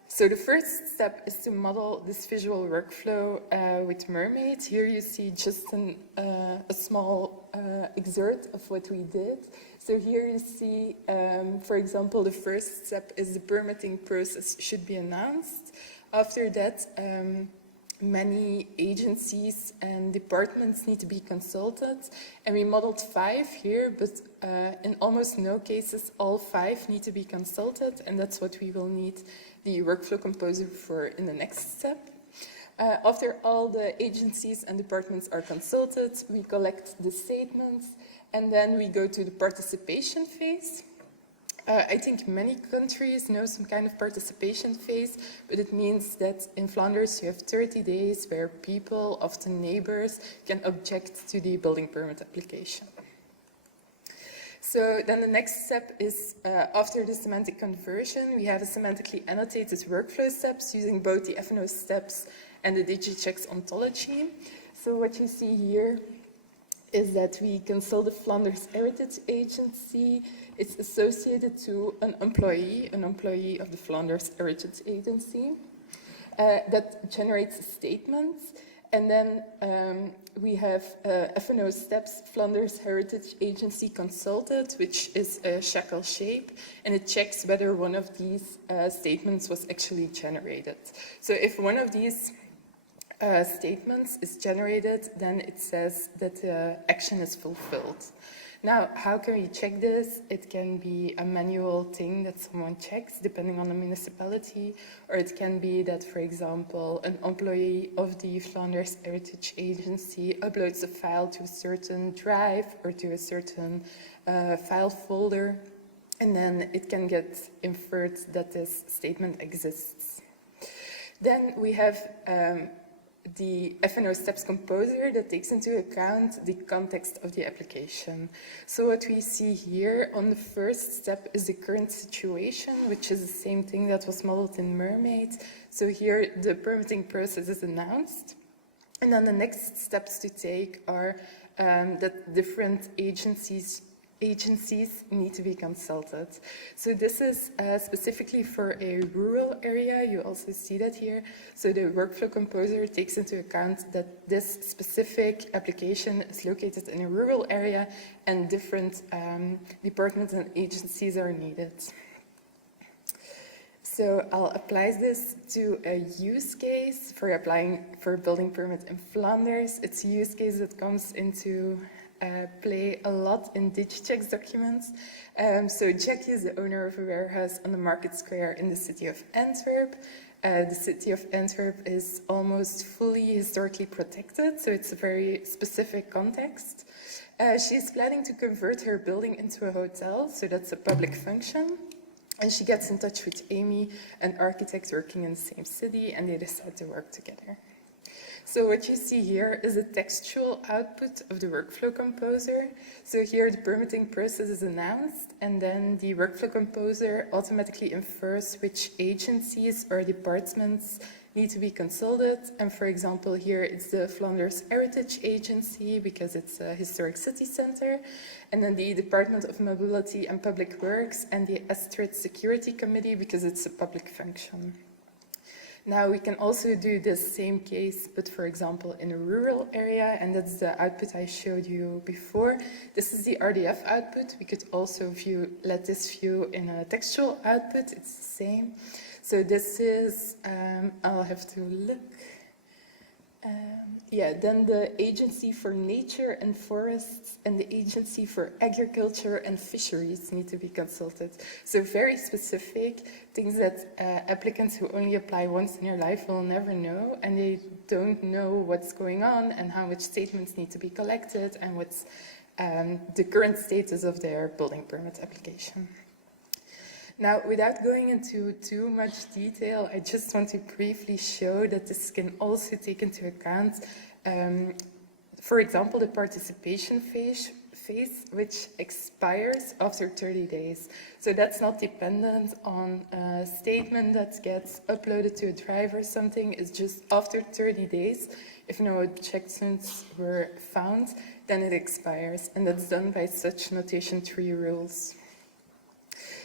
So the first step is to model this visual workflow with Mermaid. Here you see just a small excerpt of what we did. So here you see, for example, the first step is the permitting process should be announced. After that, many agencies and departments need to be consulted, and we modeled 5 here, but in almost no cases all 5 need to be consulted, and that's what we will need the workflow composer for in the next step. After all the agencies and departments are consulted, we collect the statements, and then we go to the participation phase. I think many countries know some kind of participation phase, but it means that in Flanders you have 30 days where people, often neighbors, can object to the building permit application. So then the next step is, after the semantic conversion, we have a semantically annotated workflow steps using both the FNO steps and the DigiCheck ontology. So what you see here is that we consult the Flanders Heritage Agency. It's associated to an employee of the Flanders Heritage Agency that generates statements. And then we have FNO steps, Flanders Heritage Agency consulted, which is a shackle shape, and it checks whether one of these statements was actually generated. So if one of these statements is generated, then it says that the action is fulfilled. Now, how can we check this? It can be a manual thing that someone checks, depending on the municipality, or it can be that, for example, an employee of the Flanders Heritage Agency uploads a file to a certain drive or to a certain file folder, and then it can get inferred that this statement exists. Then we have the FNO steps composer that takes into account the context of the application. So what we see here on the first step is the current situation, which is the same thing that was modeled in Mermaid. So here the permitting process is announced. And then the next steps to take are that different agencies need to be consulted. So this is specifically for a rural area. You also see that here. So the workflow composer takes into account that this specific application is located in a rural area and different departments and agencies are needed. So I'll apply this to a use case for applying for a building permit in Flanders. It's a use case that comes into play a lot in DigiCheck documents. So CHEK is the owner of a warehouse on the market square in the city of Antwerp. The city of Antwerp is almost fully historically protected, so it's a very specific context. She's planning to convert her building into a hotel, so that's a public function. And she gets in touch with Amy, an architect working in the same city, and they decide to work together. So what you see here is a textual output of the workflow composer. So here the permitting process is announced, and then the workflow composer automatically infers which agencies or departments need to be consulted. And for example, here it's the Flanders Heritage Agency because it's a historic city center, and then the Department of Mobility and Public Works and the Astrid Security Committee because it's a public function. Now we can also do this same case, but for example in a rural area, and that's the output I showed you before. This is the RDF output. We could also let this view in a textual output. It's the same. So this is, I'll have to look. Then the Agency for Nature and Forests and the Agency for Agriculture and Fisheries need to be consulted. So very specific things that applicants who only apply once in their life will never know, and they don't know what's going on and how much statements need to be collected and what's the current status of their building permit application. Now, without going into too much detail, I just want to briefly show that this can also take into account, for example, the participation phase, which expires after 30 days. So that's not dependent on a statement that gets uploaded to a drive or something. It's just after 30 days, if no objections were found, then it expires. And that's done by such notation 3 rules.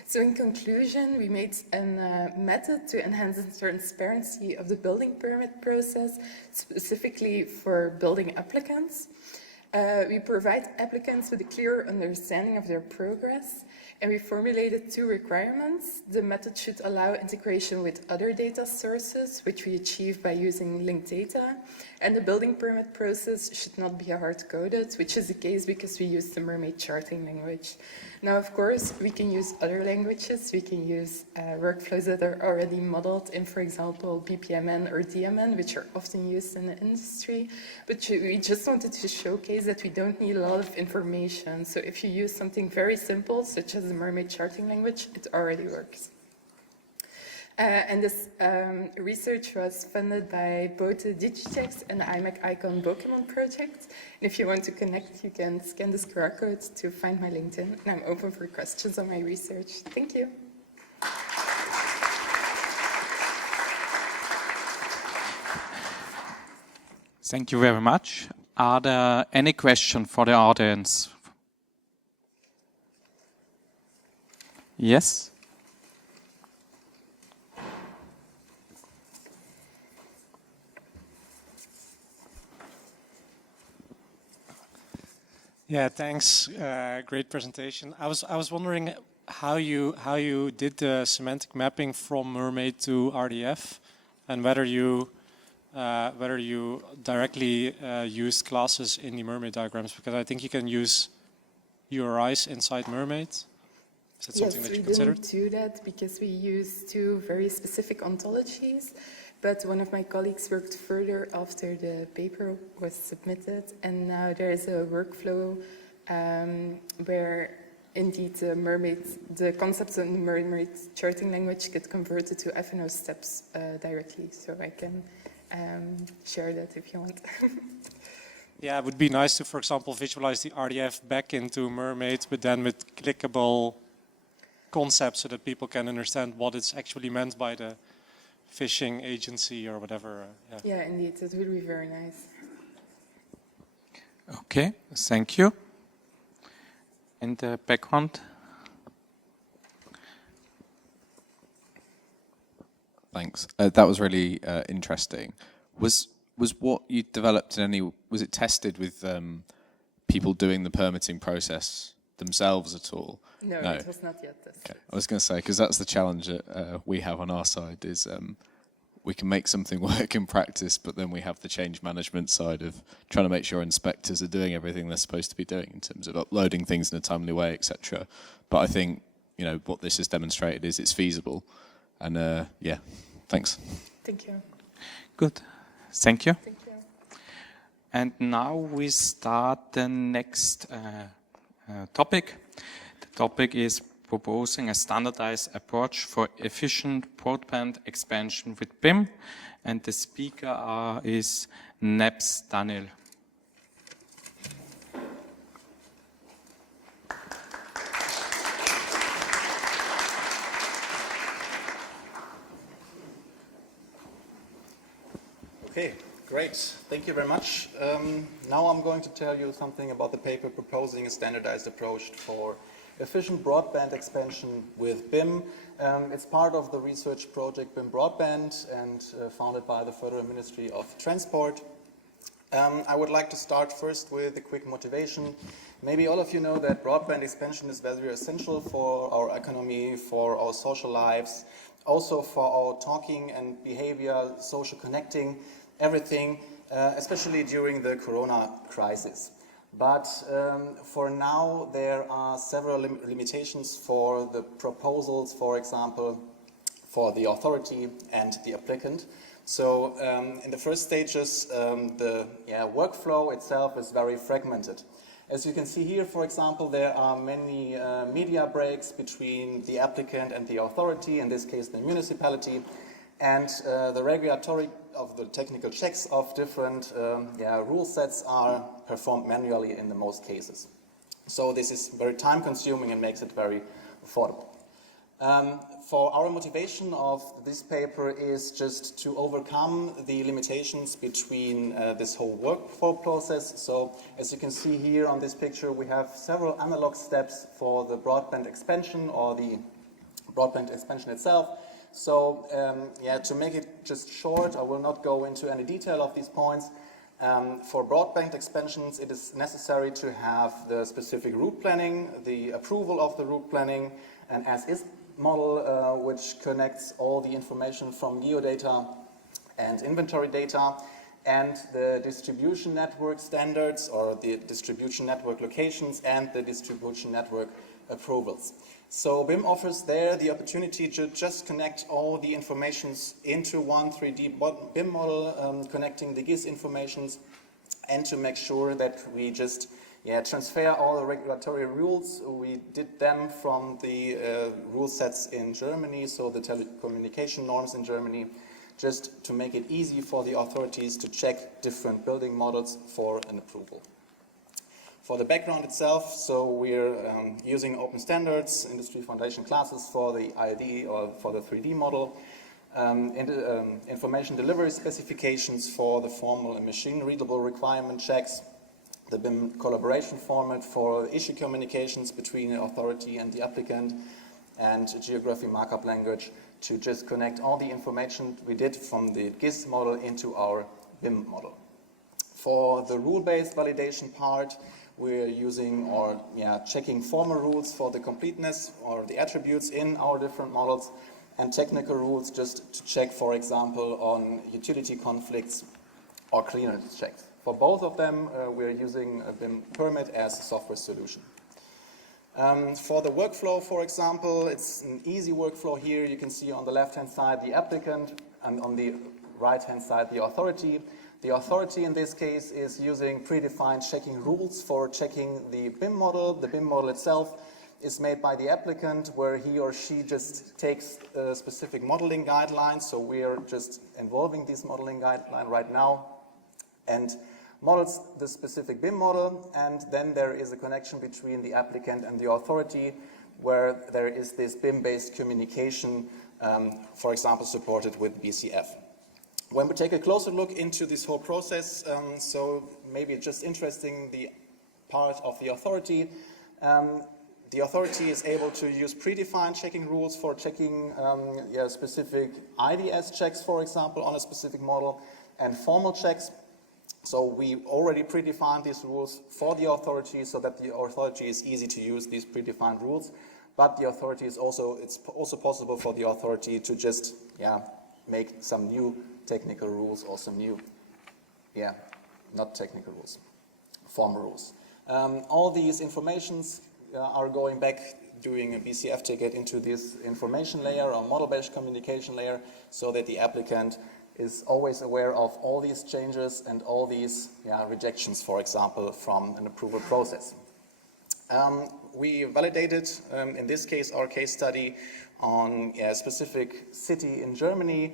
So in conclusion, we made a method to enhance the transparency of the building permit process, specifically for building applicants. We provide applicants with a clearer understanding of their progress, and we formulated 2 requirements. The method should allow integration with other data sources, which we achieve by using linked data, and the building permit process should not be hard-coded, which is the case because we use the Mermaid charting language. Now, of course, we can use other languages. We can use workflows that are already modeled in, for example, BPMN or DMN, which are often used in the industry. But we just wanted to showcase that we don't need a lot of information. So if you use something very simple, such as the Mermaid charting language, it already works. And this research was funded by both the Digitex and the IMAC Icon Pokemon project. And if you want to connect, you can scan this QR code to find my LinkedIn. And I'm open for questions on my research. Thank you. Thank you very much. Are there any questions for the audience? Yes? Yeah, thanks. Great presentation. I was wondering how you did the semantic mapping from Mermaid to RDF, and whether you directly used classes in the Mermaid diagrams, because I think you can use URIs inside Mermaid. Is that something that you considered? Yes, we didn't do that because we used 2 very specific ontologies. But one of my colleagues worked further after the paper was submitted, and now there is a workflow where indeed the concepts in the Mermaid charting language get converted to FNO steps directly. So I can share that if you want. Yeah, it would be nice to, for example, visualize the RDF back into Mermaid, but then with clickable concepts so that people can understand what it's actually meant by the fishing agency or whatever. Yeah, indeed, that would be very nice. Okay, thank you. In the background. Thanks. That was really interesting. Was what you developed was it tested with people doing the permitting process themselves at all? No, it was not yet tested. Okay. I was going to say, because that's the challenge that we have on our side, is we can make something work in practice, but then we have the change management side of trying to make sure inspectors are doing everything they're supposed to be doing in terms of uploading things in a timely way, etc. But I think what this has demonstrated is it's feasible, and yeah, thanks. Thank you. Good. Thank you. Thank you. And now we start the next topic. The topic is proposing a standardized approach for efficient broadband expansion with BIM. And the speaker is Nebs Daniel. Okay, great. Thank you very much. Now I'm going to tell you something about the paper proposing a standardized approach for efficient broadband expansion with BIM. It's part of the research project BIM Broadband and founded by the Federal Ministry of Transport. I would like to start first with a quick motivation. Maybe all of you know that broadband expansion is very essential for our economy, for our social lives, also for our talking and behavior, social connecting, everything, especially during the Corona crisis. But for now, there are several limitations for the proposals, for example, for the authority and the applicant. So in the first stages, the workflow itself is very fragmented. As you can see here, for example, there are many media breaks between the applicant and the authority, in this case the municipality, and the regulatory of the technical checks of different rule sets are performed manually in the most cases. So this is very time consuming and makes it very affordable. For our motivation of this paper is just to overcome the limitations between this whole workflow process. So as you can see here on this picture, we have several analog steps for the broadband expansion or the broadband expansion itself. So to make it just short, I will not go into any detail of these points. For broadband expansions, it is necessary to have the specific route planning, the approval of the route planning, an as-is model which connects all the information from geodata and inventory data, and the distribution network standards or the distribution network locations and the distribution network approvals. So BIM offers there the opportunity to just connect all the informations into one 3D BIM model, connecting the GIS informations, and to make sure that we just transfer all the regulatory rules. We did them from the rule sets in Germany, so the telecommunication norms in Germany, just to make it easy for the authorities to check different building models for an approval. For the background itself, so we're using open standards, industry foundation classes for the IDE or for the 3D model, information delivery specifications for the formal and machine-readable requirement checks, the BIM collaboration format for issue communications between the authority and the applicant, and geography markup language to just connect all the information we did from the GIS model into our BIM model. For the rule-based validation part, we're using or checking formal rules for the completeness or the attributes in our different models, and technical rules just to check, for example, on utility conflicts or clearance checks. For both of them, we're using a BIM permit as a software solution. For the workflow, for example, it's an easy workflow here. You can see on the left-hand side the applicant and on the right-hand side the authority. The authority in this case is using predefined checking rules for checking the BIM model. The BIM model itself is made by the applicant, where he or she just takes specific modeling guidelines. So we are just involving these modeling guidelines right now and models the specific BIM model. And then there is a connection between the applicant and the authority, where there is this BIM-based communication, for example, supported with BCF. When we take a closer look into this whole process, so maybe just interesting the part of the authority. The authority is able to use predefined checking rules for checking specific IDS checks, for example, on a specific model, and formal checks. So we already predefined these rules for the authority so that the authority is easy to use these predefined rules. But the authority is it's also possible for the authority to just make some new technical rules or some new, not technical rules, formal rules. All these informations are going back doing a BCF ticket into this information layer or model-based communication layer so that the applicant is always aware of all these changes and all these rejections, for example, from an approval process. We validated, in this case, our case study on a specific city in Germany.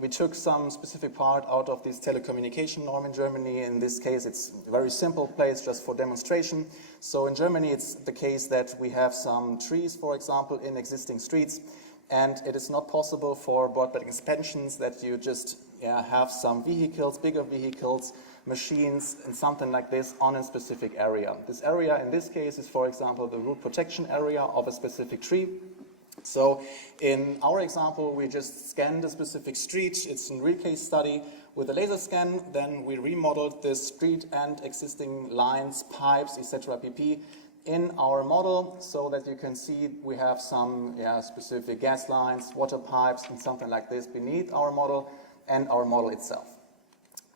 We took some specific part out of this telecommunication norm in Germany. In this case, it's a very simple place just for demonstration. So in Germany, it's the case that we have some trees, for example, in existing streets, and it is not possible for broadband expansions that you just have some vehicles, bigger vehicles, machines, and something like this on a specific area. This area in this case is, for example, the root protection area of a specific tree. So in our example, we just scanned a specific street. It's a real case study with a laser scan. Then we remodeled this street and existing lines, pipes, etc. pp. in our model so that you can see we have some specific gas lines, water pipes, and something like this beneath our model and our model itself.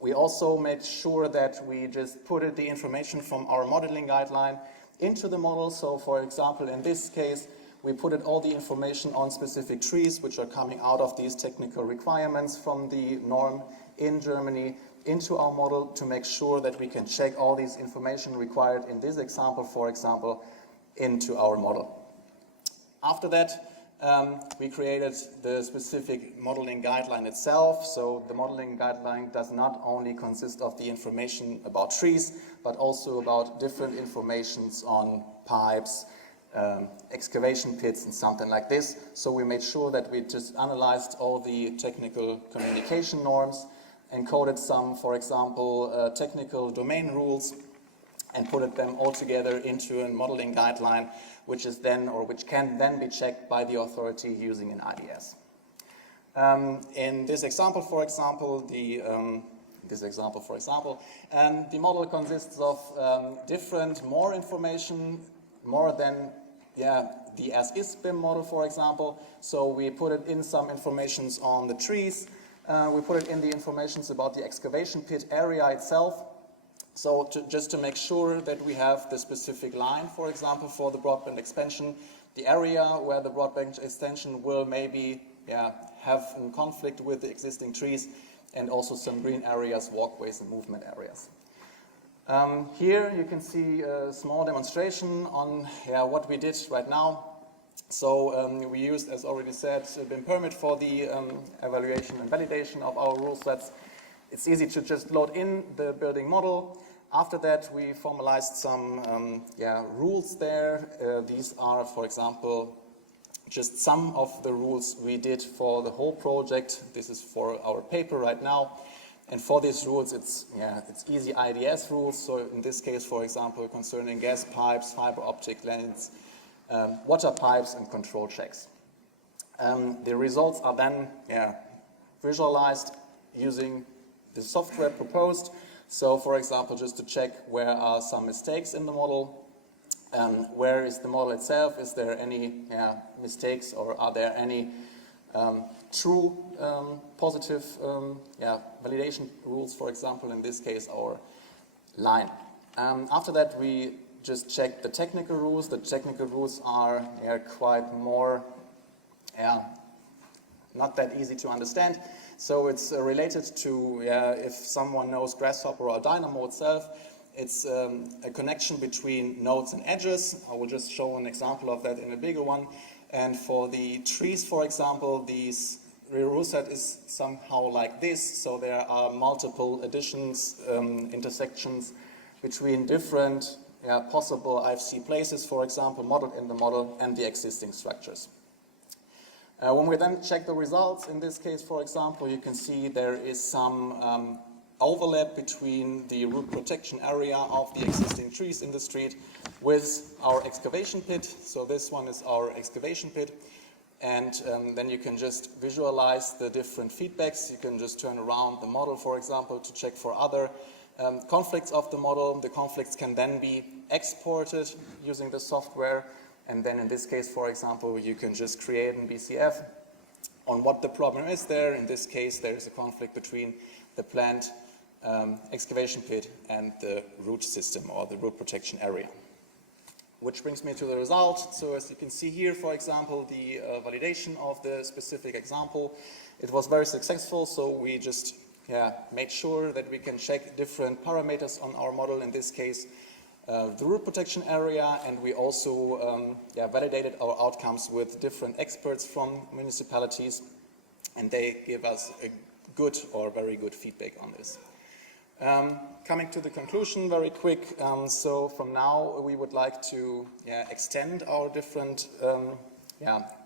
We also made sure that we just put the information from our modeling guideline into the model. So for example, in this case, we put all the information on specific trees which are coming out of these technical requirements from the norm in Germany into our model to make sure that we can check all these information required in this example, for example, into our model. After that, we created the specific modeling guideline itself. So the modeling guideline does not only consist of the information about trees, but also about different informations on pipes, excavation pits, and something like this. So we made sure that we just analyzed all the technical communication norms, encoded some, for example, technical domain rules, and put them all together into a modeling guideline, which is then, or which can then be checked by the authority using an IDS. In this example, for example, the model consists of more information, more than the as-is BIM model, for example. So we put it in some informations on the trees. We put it in the informations about the excavation pit area itself. So just to make sure that we have the specific line, for example, for the broadband expansion, the area where the broadband extension will maybe have a conflict with the existing trees, and also some green areas, walkways, and movement areas. Here you can see a small demonstration on what we did right now. So we used, as already said, a BIM permit for the evaluation and validation of our rule sets. It's easy to just load in the building model. After that, we formalized some rules there. These are, for example, just some of the rules we did for the whole project. This is for our paper right now. And for these rules, it's easy IDS rules. So in this case, for example, concerning gas pipes, fiber optic lines, water pipes, and control checks. The results are then visualized using the software proposed. So for example, just to check where are some mistakes in the model, where is the model itself, is there any mistakes, or are there any true positive validation rules, for example, in this case our line. After that, we just check the technical rules. The technical rules are quite more not that easy to understand. So it's related to, if someone knows Grasshopper or Dynamo itself, it's a connection between nodes and edges. I will just show an example of that in a bigger one. And for the trees, for example, these rule set is somehow like this. So there are multiple additions, intersections between different possible IFC places, for example, modeled in the model, and the existing structures. When we then check the results, in this case, for example, you can see there is some overlap between the root protection area of the existing trees in the street with our excavation pit. So this one is our excavation pit. And then you can just visualize the different feedbacks. You can just turn around the model, for example, to check for other conflicts of the model. The conflicts can then be exported using the software. And then in this case, for example, you can just create an BCF on what the problem is there. In this case, there is a conflict between the planned excavation pit and the root system or the root protection area. Which brings me to the result. So as you can see here, for example, the validation of the specific example, it was very successful. So we just made sure that we can check different parameters on our model, in this case, the root protection area, and we also validated our outcomes with different experts from municipalities, and they give us a good or very good feedback on this. Coming to the conclusion very quick, so from now we would like to extend our different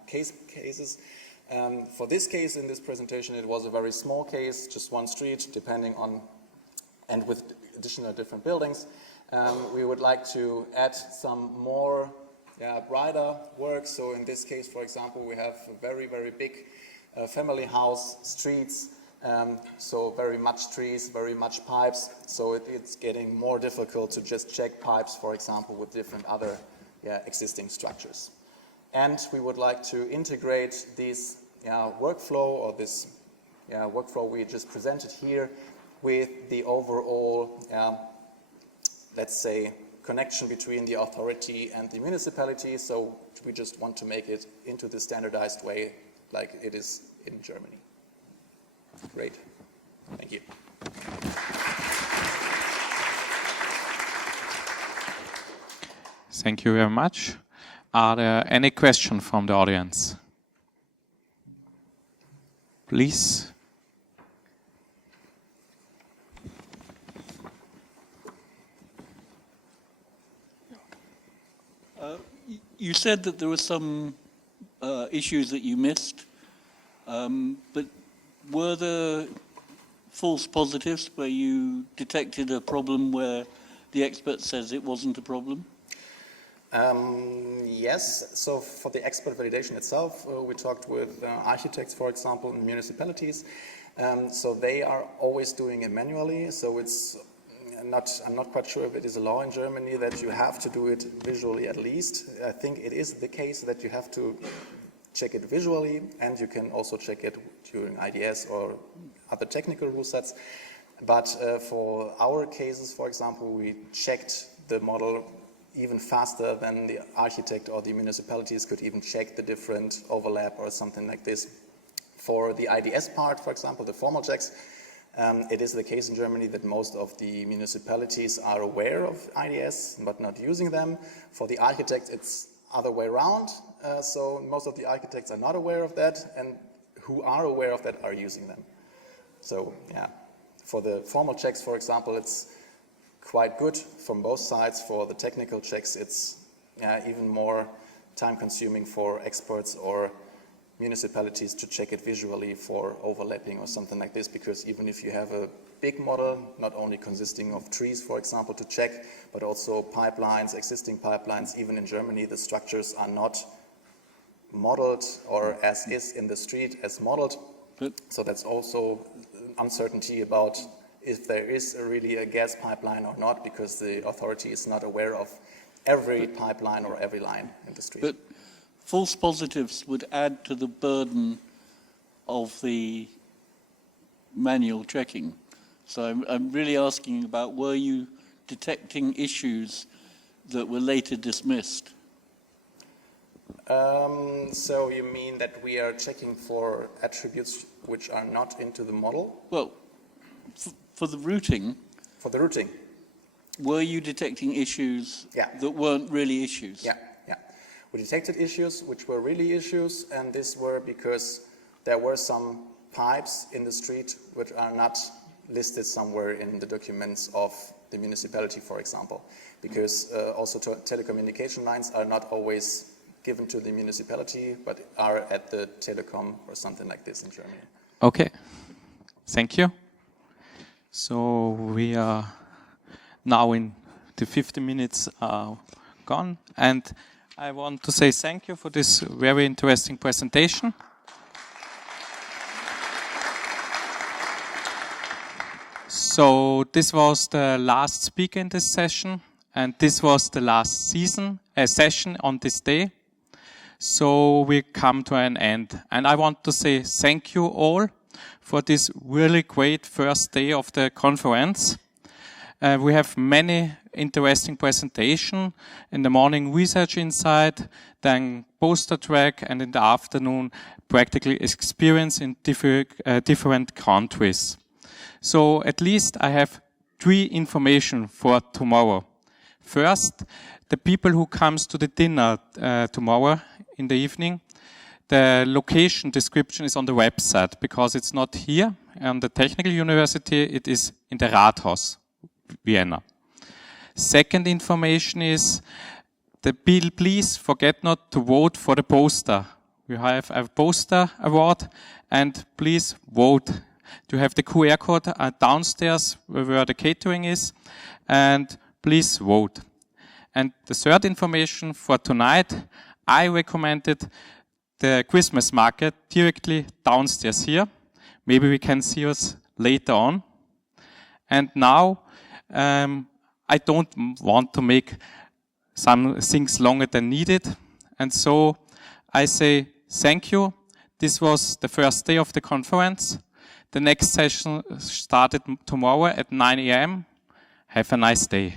cases. For this case in this presentation, it was a very small case, just one street, depending on, and with additional different buildings. We would like to add some more brighter work. So in this case, for example, we have a very, very big family house, streets, so very much trees, very much pipes. So it's getting more difficult to just check pipes, for example, with different other existing structures. And we would like to integrate this workflow, or this workflow we just presented here, with the overall let's say, connection between the authority and the municipality. So we just want to make it into the standardized way like it is in Germany. Great. Thank you. Thank you very much. Are there any questions from the audience? Please. You said that there were some issues that you missed, but were there false positives where you detected a problem where the expert says it wasn't a problem? Yes, so for the expert validation itself, we talked with architects, for example, in municipalities. So they are always doing it manually, so it's I'm not quite sure if it is a law in Germany that you have to do it visually at least. I think it is the case that you have to check it visually, and you can also check it during IDS or other technical rule sets. But for our cases, for example, we checked the model even faster than the architect or the municipalities could even check the different overlap or something like this. For the IDS part, for example, the formal checks, it is the case in Germany that most of the municipalities are aware of IDS but not using them. For the architects, it's other way around. So most of the architects are not aware of that, and who are aware of that are using them. So yeah, for the formal checks, for example, it's quite good from both sides. For the technical checks, it's even more time-consuming for experts or municipalities to check it visually for overlapping or something like this, because even if you have a big model, not only consisting of trees, for example, to check, but also pipelines, existing pipelines, even in Germany, the structures are not modeled or as is in the street as modeled. So that's also uncertainty about if there is really a gas pipeline or not, because the authority is not aware of every pipeline or every line in the street. But false positives would add to the burden of the manual checking. So I'm really asking about, were you detecting issues that were later dismissed? So you mean that we are checking for attributes which are not into the model? Well, for the routing. For the routing. Were you detecting issues that weren't really issues? Yeah. We detected issues which were really issues, and these were because there were some pipes in the street which are not listed somewhere in the documents of the municipality, for example, because also telecommunication lines are not always given to the municipality, but are at the telecom or something like this in Germany. Okay, thank you. So we are now in the 50 minutes gone, and I want to say thank you for this very interesting presentation. So this was the last speaker in this session, and this was the last session on this day. So we come to an end, and I want to say thank you all for this really great first day of the conference. We have many interesting presentation. In the morning, research insight, then poster track, and in the afternoon, practical experience in different countries. So at least I have 3 information for tomorrow. First, the people who comes to the dinner tomorrow in the evening, the location description is on the website because it's not here on the Technical University, it is in the Rathaus, Vienna. Second information is, please forget not to vote for the poster. We have a poster award and please vote. You have the QR code downstairs where the catering is and please vote. And the third information for tonight, I recommended the Christmas market directly downstairs here. Maybe we can see us later on. And now, I don't want to make some things longer than needed. And so I say thank you. This was the first day of the conference. The next session started tomorrow at 9 a.m. Have a nice day.